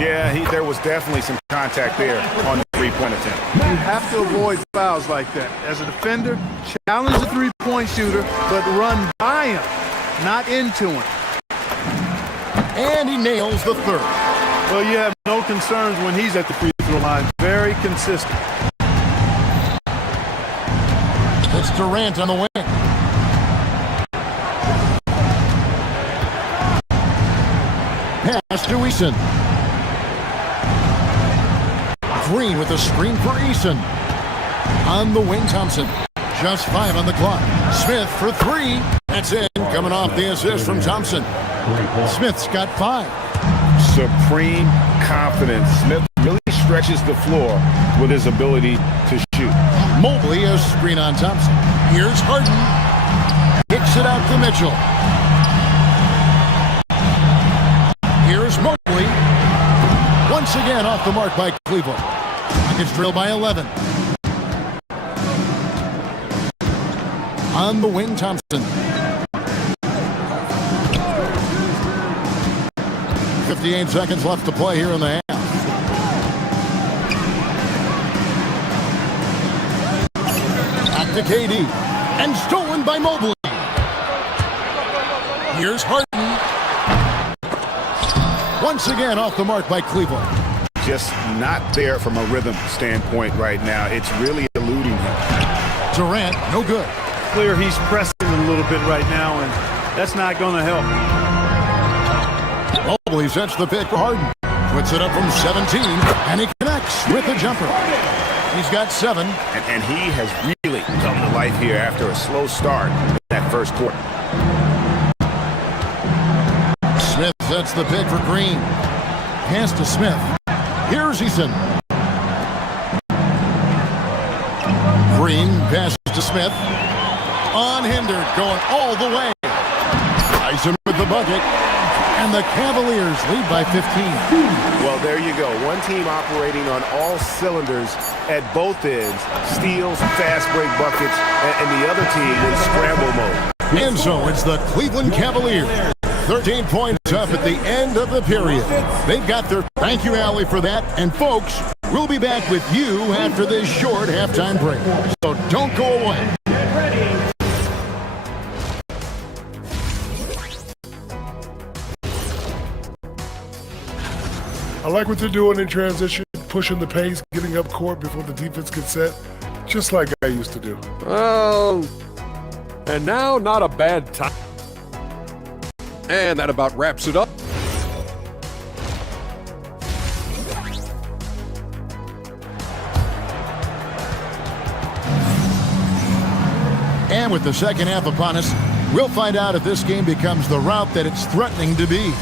Yeah, there was definitely some contact there on the 3-point attempt. You have to avoid fouls like that. As a defender, challenge the 3-point shooter, but run by him, not into him. And he nails the 3rd. Well, you have no concerns when he's at the free throw line. Very consistent. It's Durant on the wing. Pass to Eason. Green with a screen for Eason. On the wing, Thompson. Just 5 on the clock. Smith for 3. That's in. Coming off the assist from Thompson. Smith's got 5. Supreme confidence. Smith really stretches the floor with his ability to shoot. Mobley, a screen on Thompson. Here's Harden. Kicks it out to Mitchell. Here's Mobley. Once again off the mark by Cleveland. Rockets trail by 11. On the wing, Thompson. 58 seconds left to play here in the half. Back to KD. And stolen by Mobley. Here's Harden. Once again off the mark by Cleveland. Just not there from a rhythm standpoint right now. It's really eluding him. Durant, no good. Clear he's pressing a little bit right now, and that's not going to help. Mobley sets the pick for Harden. Puts it up from 17, and he connects with a jumper. He's got 7. And he has really come to life here after a slow start in that first quarter. Smith sets the pick for Green. Pass to Smith. Here's Eason. Green passes to Smith. Unhindered, going all the way. Eason with the bucket. And the Cavaliers lead by 15. Well, there you go. One team operating on all cylinders at both ends. Steals, fast break buckets, and the other team in scramble mode. And so it's the Cleveland Cavaliers. 13 points up at the end of the period. They've got their thank you, Allie, for that. And folks, we'll be back with you after this short halftime break. So don't go away. I like what they're doing in transition, pushing the pace, getting up court before the defense gets set, just like I used to do. Well, and now not a bad time. And that about wraps it up. And with the second half upon us, we'll find out if this game becomes the route that it's threatening to be.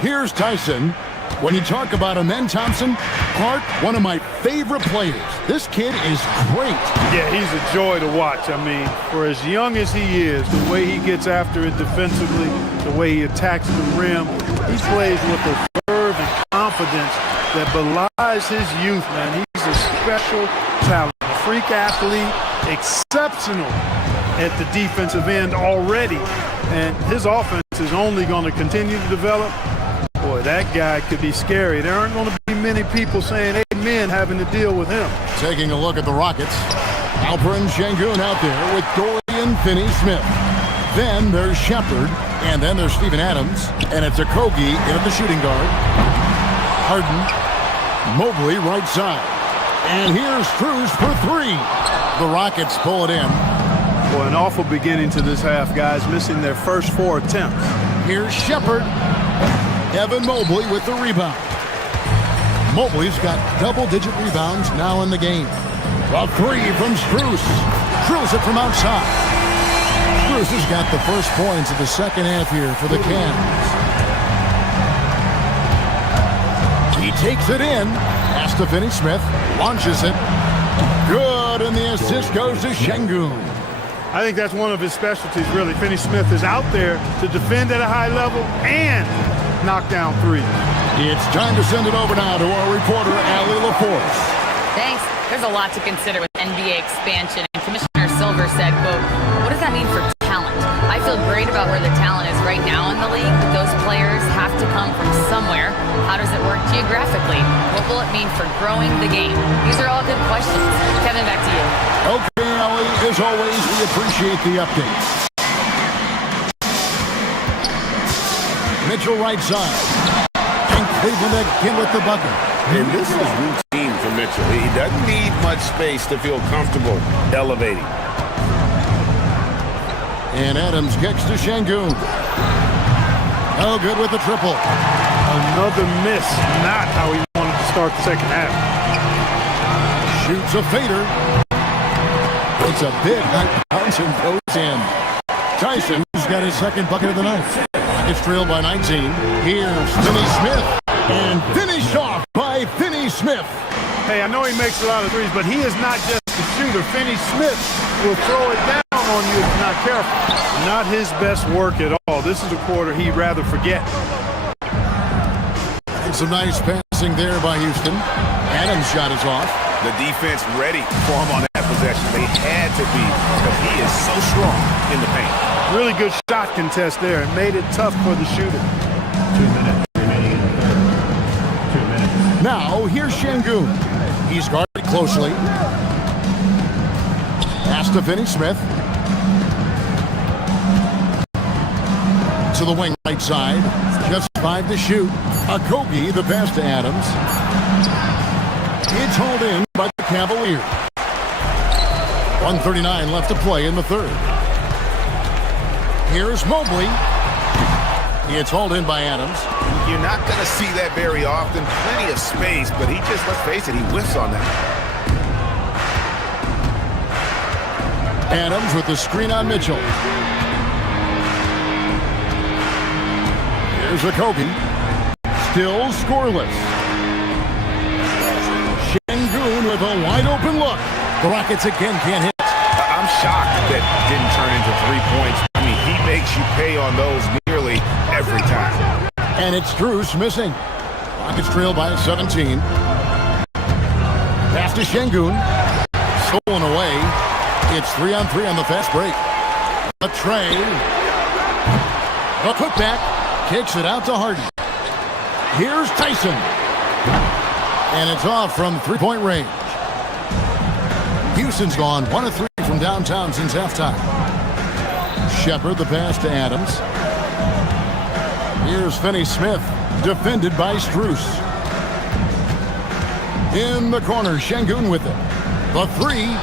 Here's Tyson. When you talk about him, then Thompson, Clark, one of my favorite players. This kid is great. Yeah, he's a joy to watch. I mean, for as young as he is, the way he gets after it defensively, the way he attacks the rim, he plays with a verve and confidence that belies his youth, man. He's a special talent, a freak athlete, exceptional at the defensive end already. And his offense is only going to continue to develop. Boy, that guy could be scary. There aren't going to be many people saying amen having to deal with him. Taking a look at the Rockets. Alperen Sengun out there with Dorian Finney-Smith. Then there's Shepard, and then there's Steven Adams, and it's Okogie in at the shooting guard. Harden, Mobley right side. And here's Strus for 3. The Rockets pull it in. Boy, an awful beginning to this half, guys, missing their first 4 attempts. Here's Shepard. Evan Mobley with the rebound. Mobley's got double-digit rebounds now in the game. A 3 from Strus. Drills it from outside. Strus has got the first points of the second half here for the Cavs. He takes it in. Pass to Finney-Smith. Launches it. Good, and the assist goes to Sengun. I think that's one of his specialties, really. Finney-Smith is out there to defend at a high level and knock down 3. It's time to send it over now to our reporter, Allie LaForce. Thanks. There's a lot to consider with NBA expansion, and Commissioner Silver said, quote, what does that mean for talent? I feel great about where the talent is right now in the league, but those players have to come from somewhere. How does it work geographically? What will it mean for growing the game? These are all good questions. Kevin, back to you. Okay, Allie, as always, we appreciate the updates. Mitchell right side. And Cleveland again with the bucket. And this is routine from Donovan Mitchell. He doesn't need much space to feel comfortable elevating. And Adams kicks to Şengün. Oh, good with the triple. Another miss. Not how he wanted to start the second half. Shoots a fader. It's a big high bounce and goes in. Tyson's got his second bucket of the night. Rockets trailed by 19. Here's Finney Smith. And finished off by Finney Smith. Hey, I know he makes a lot of threes, but he is not just a shooter. Finney Smith will throw it down on you if you're not careful. Not his best work at all. This is a quarter he'd rather forget. And some nice passing there by Houston. Adams' shot is off. The defense ready for him on that possession. They had to be because he is so strong in the paint. Really good shot contest there. It made it tough for the shooter. 2 minutes remaining in the third. 2 minutes. Now, here's Şengün. He's guarded closely. Pass to Finney Smith. To the wing right side. Just 5 to shoot. Okogie, the pass to Adams. It's hauled in by the Cavaliers. 1:39 left to play in the third. Here's Mobley. It's hauled in by Adams. You're not going to see that very often. Plenty of space, but he just, let's face it, he whiffs on that. Adams with the screen on Mitchell. Here's Okogie. Still scoreless. Şengün with a wide open look. The Rockets again can't hit. I'm shocked that didn't turn into 3 points. I mean, he makes you pay on those nearly every time. And it's Strus missing. Rockets trail by 17. Pass to Şengün. Stolen away. It's 3-on-3 on the fast break. A tray. A putback. Kicks it out to Harden. Here's Tyson. And it's off from three-point range. Houston's gone 1 of 3 from downtown since halftime. Shepard, the pass to Adams. Here's Finney Smith, defended by Strus. In the corner, Şengün with it. The three.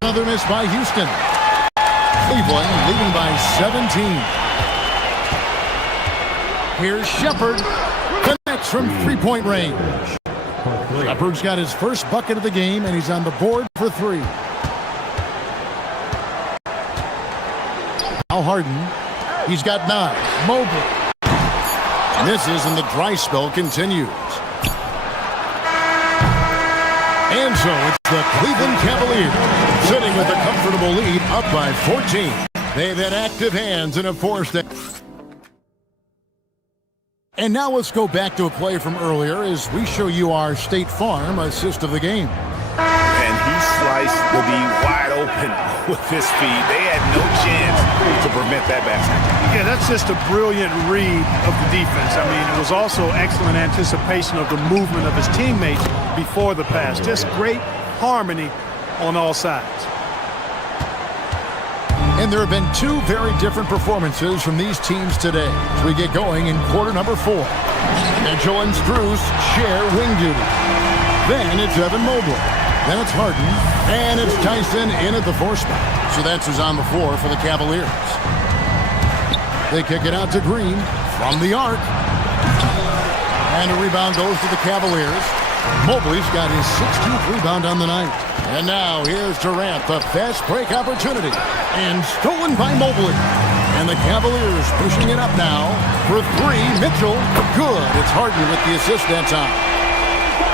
Another miss by Houston. Cleveland leading by 17. Here's Shepard. Connects from three-point range. Shepard's got his first bucket of the game, and he's on the board for 3. Now Harden. He's got 9. Mobley. Misses, and the dry spell continues. And so it's the Cleveland Cavaliers sitting with a comfortable lead up by 14. They've had active hands and have forced it. And now let's go back to a play from earlier as we show you our State Farm assist of the game. And he sliced the D wide open with his feet. They had no chance to prevent that basket. Yeah, that's just a brilliant read of the defense. I mean, it was also excellent anticipation of the movement of his teammates before the pass. Just great harmony on all sides. And there have been 2 very different performances from these teams today as we get going in quarter number 4. Mitchell and Strus share wing duty. Then it's Evan Mobley. Then it's Harden. And it's Tyson in at the 4 spot. So that's who's on the floor for the Cavaliers. They kick it out to Green from the arc. And a rebound goes to the Cavaliers. Mobley's got his 16th rebound on the night. And now here's Durant, the fast break opportunity. And stolen by Mobley. And the Cavaliers pushing it up now for 3. Mitchell, good. It's Harden with the assist that time.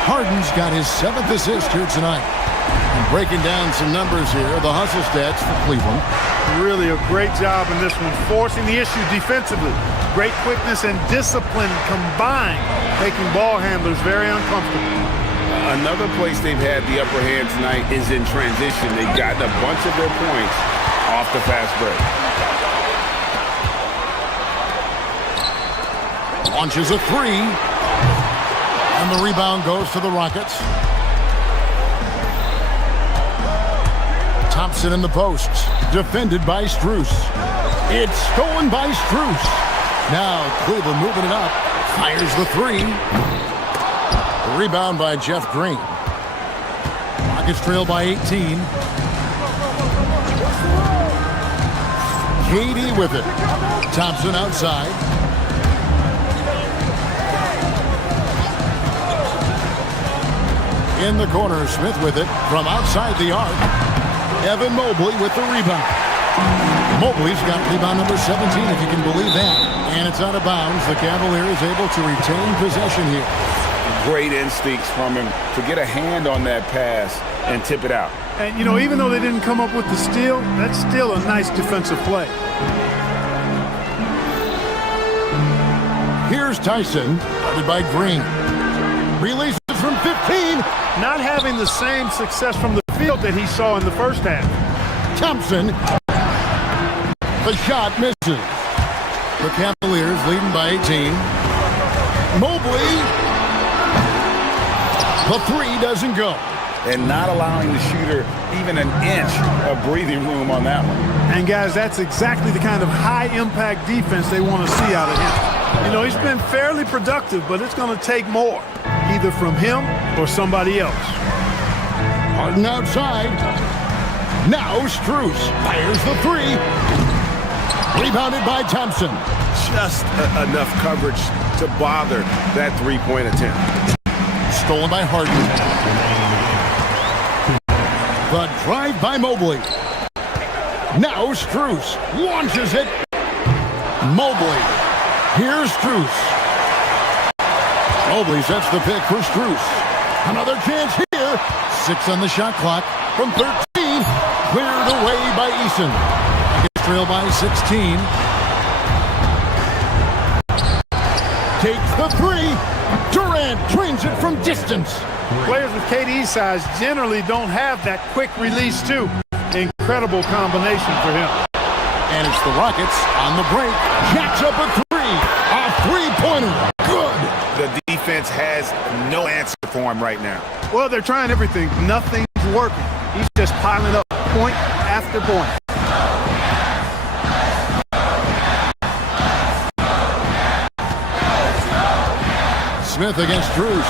Harden's got his 7th assist here tonight. And breaking down some numbers here, the hustle stats for Cleveland. Really a great job in this one, forcing the issue defensively. Great quickness and discipline combined, making ball handlers very uncomfortable. Another place they've had the upper hand tonight is in transition. They've gotten a bunch of their points off the fast break. Launches a 3. And the rebound goes to the Rockets. Thompson in the posts, defended by Strus. It's stolen by Strus. Now Cleveland moving it up, fires the 3. Rebound by Jeff Green. Rockets trail by 18. KD with it. Thompson outside. In the corner, Smith with it from outside the arc. Evan Mobley with the rebound. Mobley's got rebound number 17, if you can believe that. And it's out of bounds. The Cavaliers able to retain possession here. Great instincts from him to get a hand on that pass and tip it out. And, you know, even though they didn't come up with the steal, that's still a nice defensive play. Here's Tyson, guarded by Green. Releases from 15. Not having the same success from the field that he saw in the first half. Thompson. The shot misses. The Cavaliers leading by 18. Mobley. The three doesn't go. And not allowing the shooter even an inch of breathing room on that one. And, guys, that's exactly the kind of high-impact defense they want to see out of him. You know, he's been fairly productive, but it's going to take more, either from him or somebody else. Harden outside. Now Strus fires the three. Rebounded by Thompson. Just enough coverage to bother that three-point attempt. Stolen by Harden. The drive by Mobley. Now Strus launches it. Mobley. Here's Strus. Mobley sets the pick for Strus. Another chance here. 6 on the shot clock from 13. Cleared away by Eason. Trail by 16. Takes the three. Durant drains it from distance. Players with KD's size generally don't have that quick release, too. Incredible combination for him. And it's the Rockets on the break. Jacks up a three. A three-pointer. Good. The defense has no answer for him right now. Well, they're trying everything. Nothing's working. He's just piling up point after point. Smith against Strus.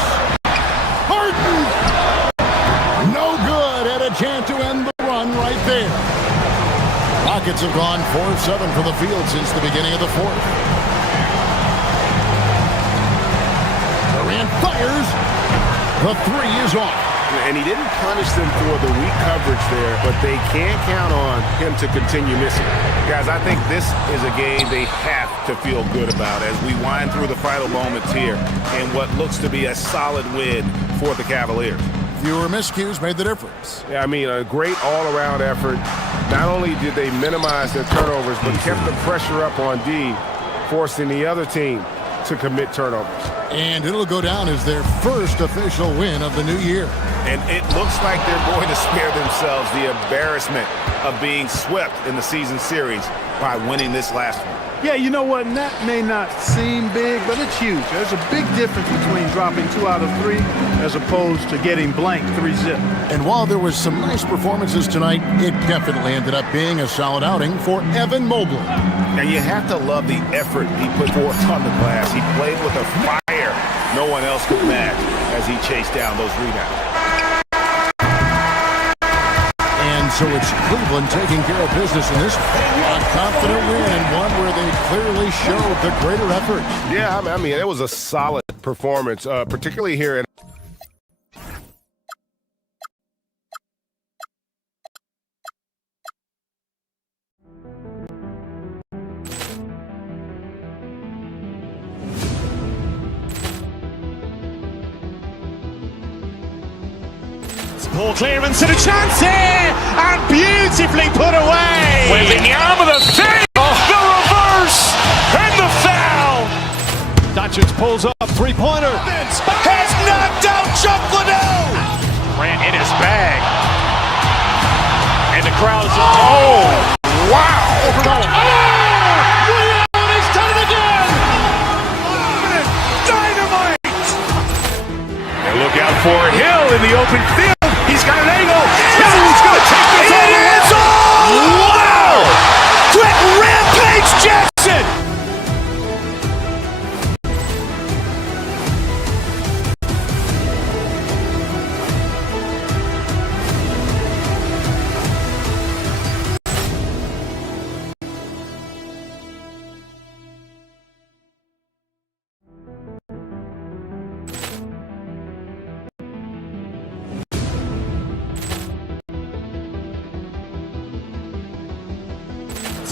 Harden! No good. Had a chance to end the run right there. Rockets have gone 4 of 7 from the field since the beginning of the fourth. Durant fires. The three is off. And he didn't punish them for the weak coverage there, but they can't count on him to continue missing. Guys, I think this is a game they have to feel good about as we wind through the final moments here in what looks to be a solid win for the Cavaliers. Fewer miscues made the difference. Yeah, I mean, a great all-around effort. Not only did they minimize their turnovers, but kept the pressure up on D, forcing the other team to commit turnovers. And it'll go down as their first official win of the new year. And it looks like they're going to spare themselves the embarrassment of being swept in the season series by winning this last one. Yeah, you know what? That may not seem big, but it's huge. There's a big difference between dropping 2 out of 3 as opposed to getting blank 3-zip. And while there was some nice performances tonight, it definitely ended up being a solid outing for Evan Mobley. And you have to love the effort he put forth on the glass. He played with a fire no one else could match as he chased down those rebounds. And so it's Cleveland taking care of business in this a confident win and one where they clearly showed the greater effort. Yeah, I mean, it was a solid performance, particularly here in Ball clearance and a chance here, and beautifully put away. Wembanyama the save, the reverse, and the foul. Doncic pulls up, three-pointer. Has knocked out Chuck Liddell. Ran in his bag. And the crowd is, oh, wow. He's done it again. Dynamite. And look out for Hill in the open field. He's got an angle. He's going to take this all the way. Wow! Quick rampage Jackson!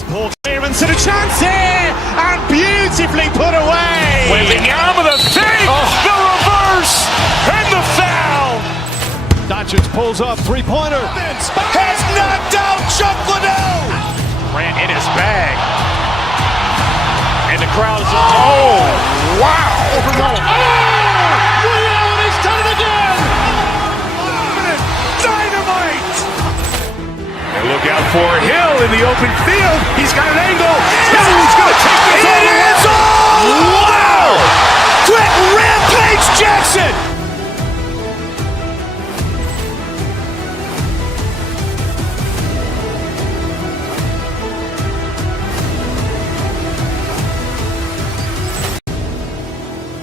Paul clearance and a chance here, and beautifully put away. Wembanyama the save, the reverse, and the foul. Doncic pulls up, three-pointer. Has knocked out Chuck Liddell. Grant in his bag. And the crowd is, oh, wow. He's done it again. Dynamite. And look out for Hill in the open field. He's got an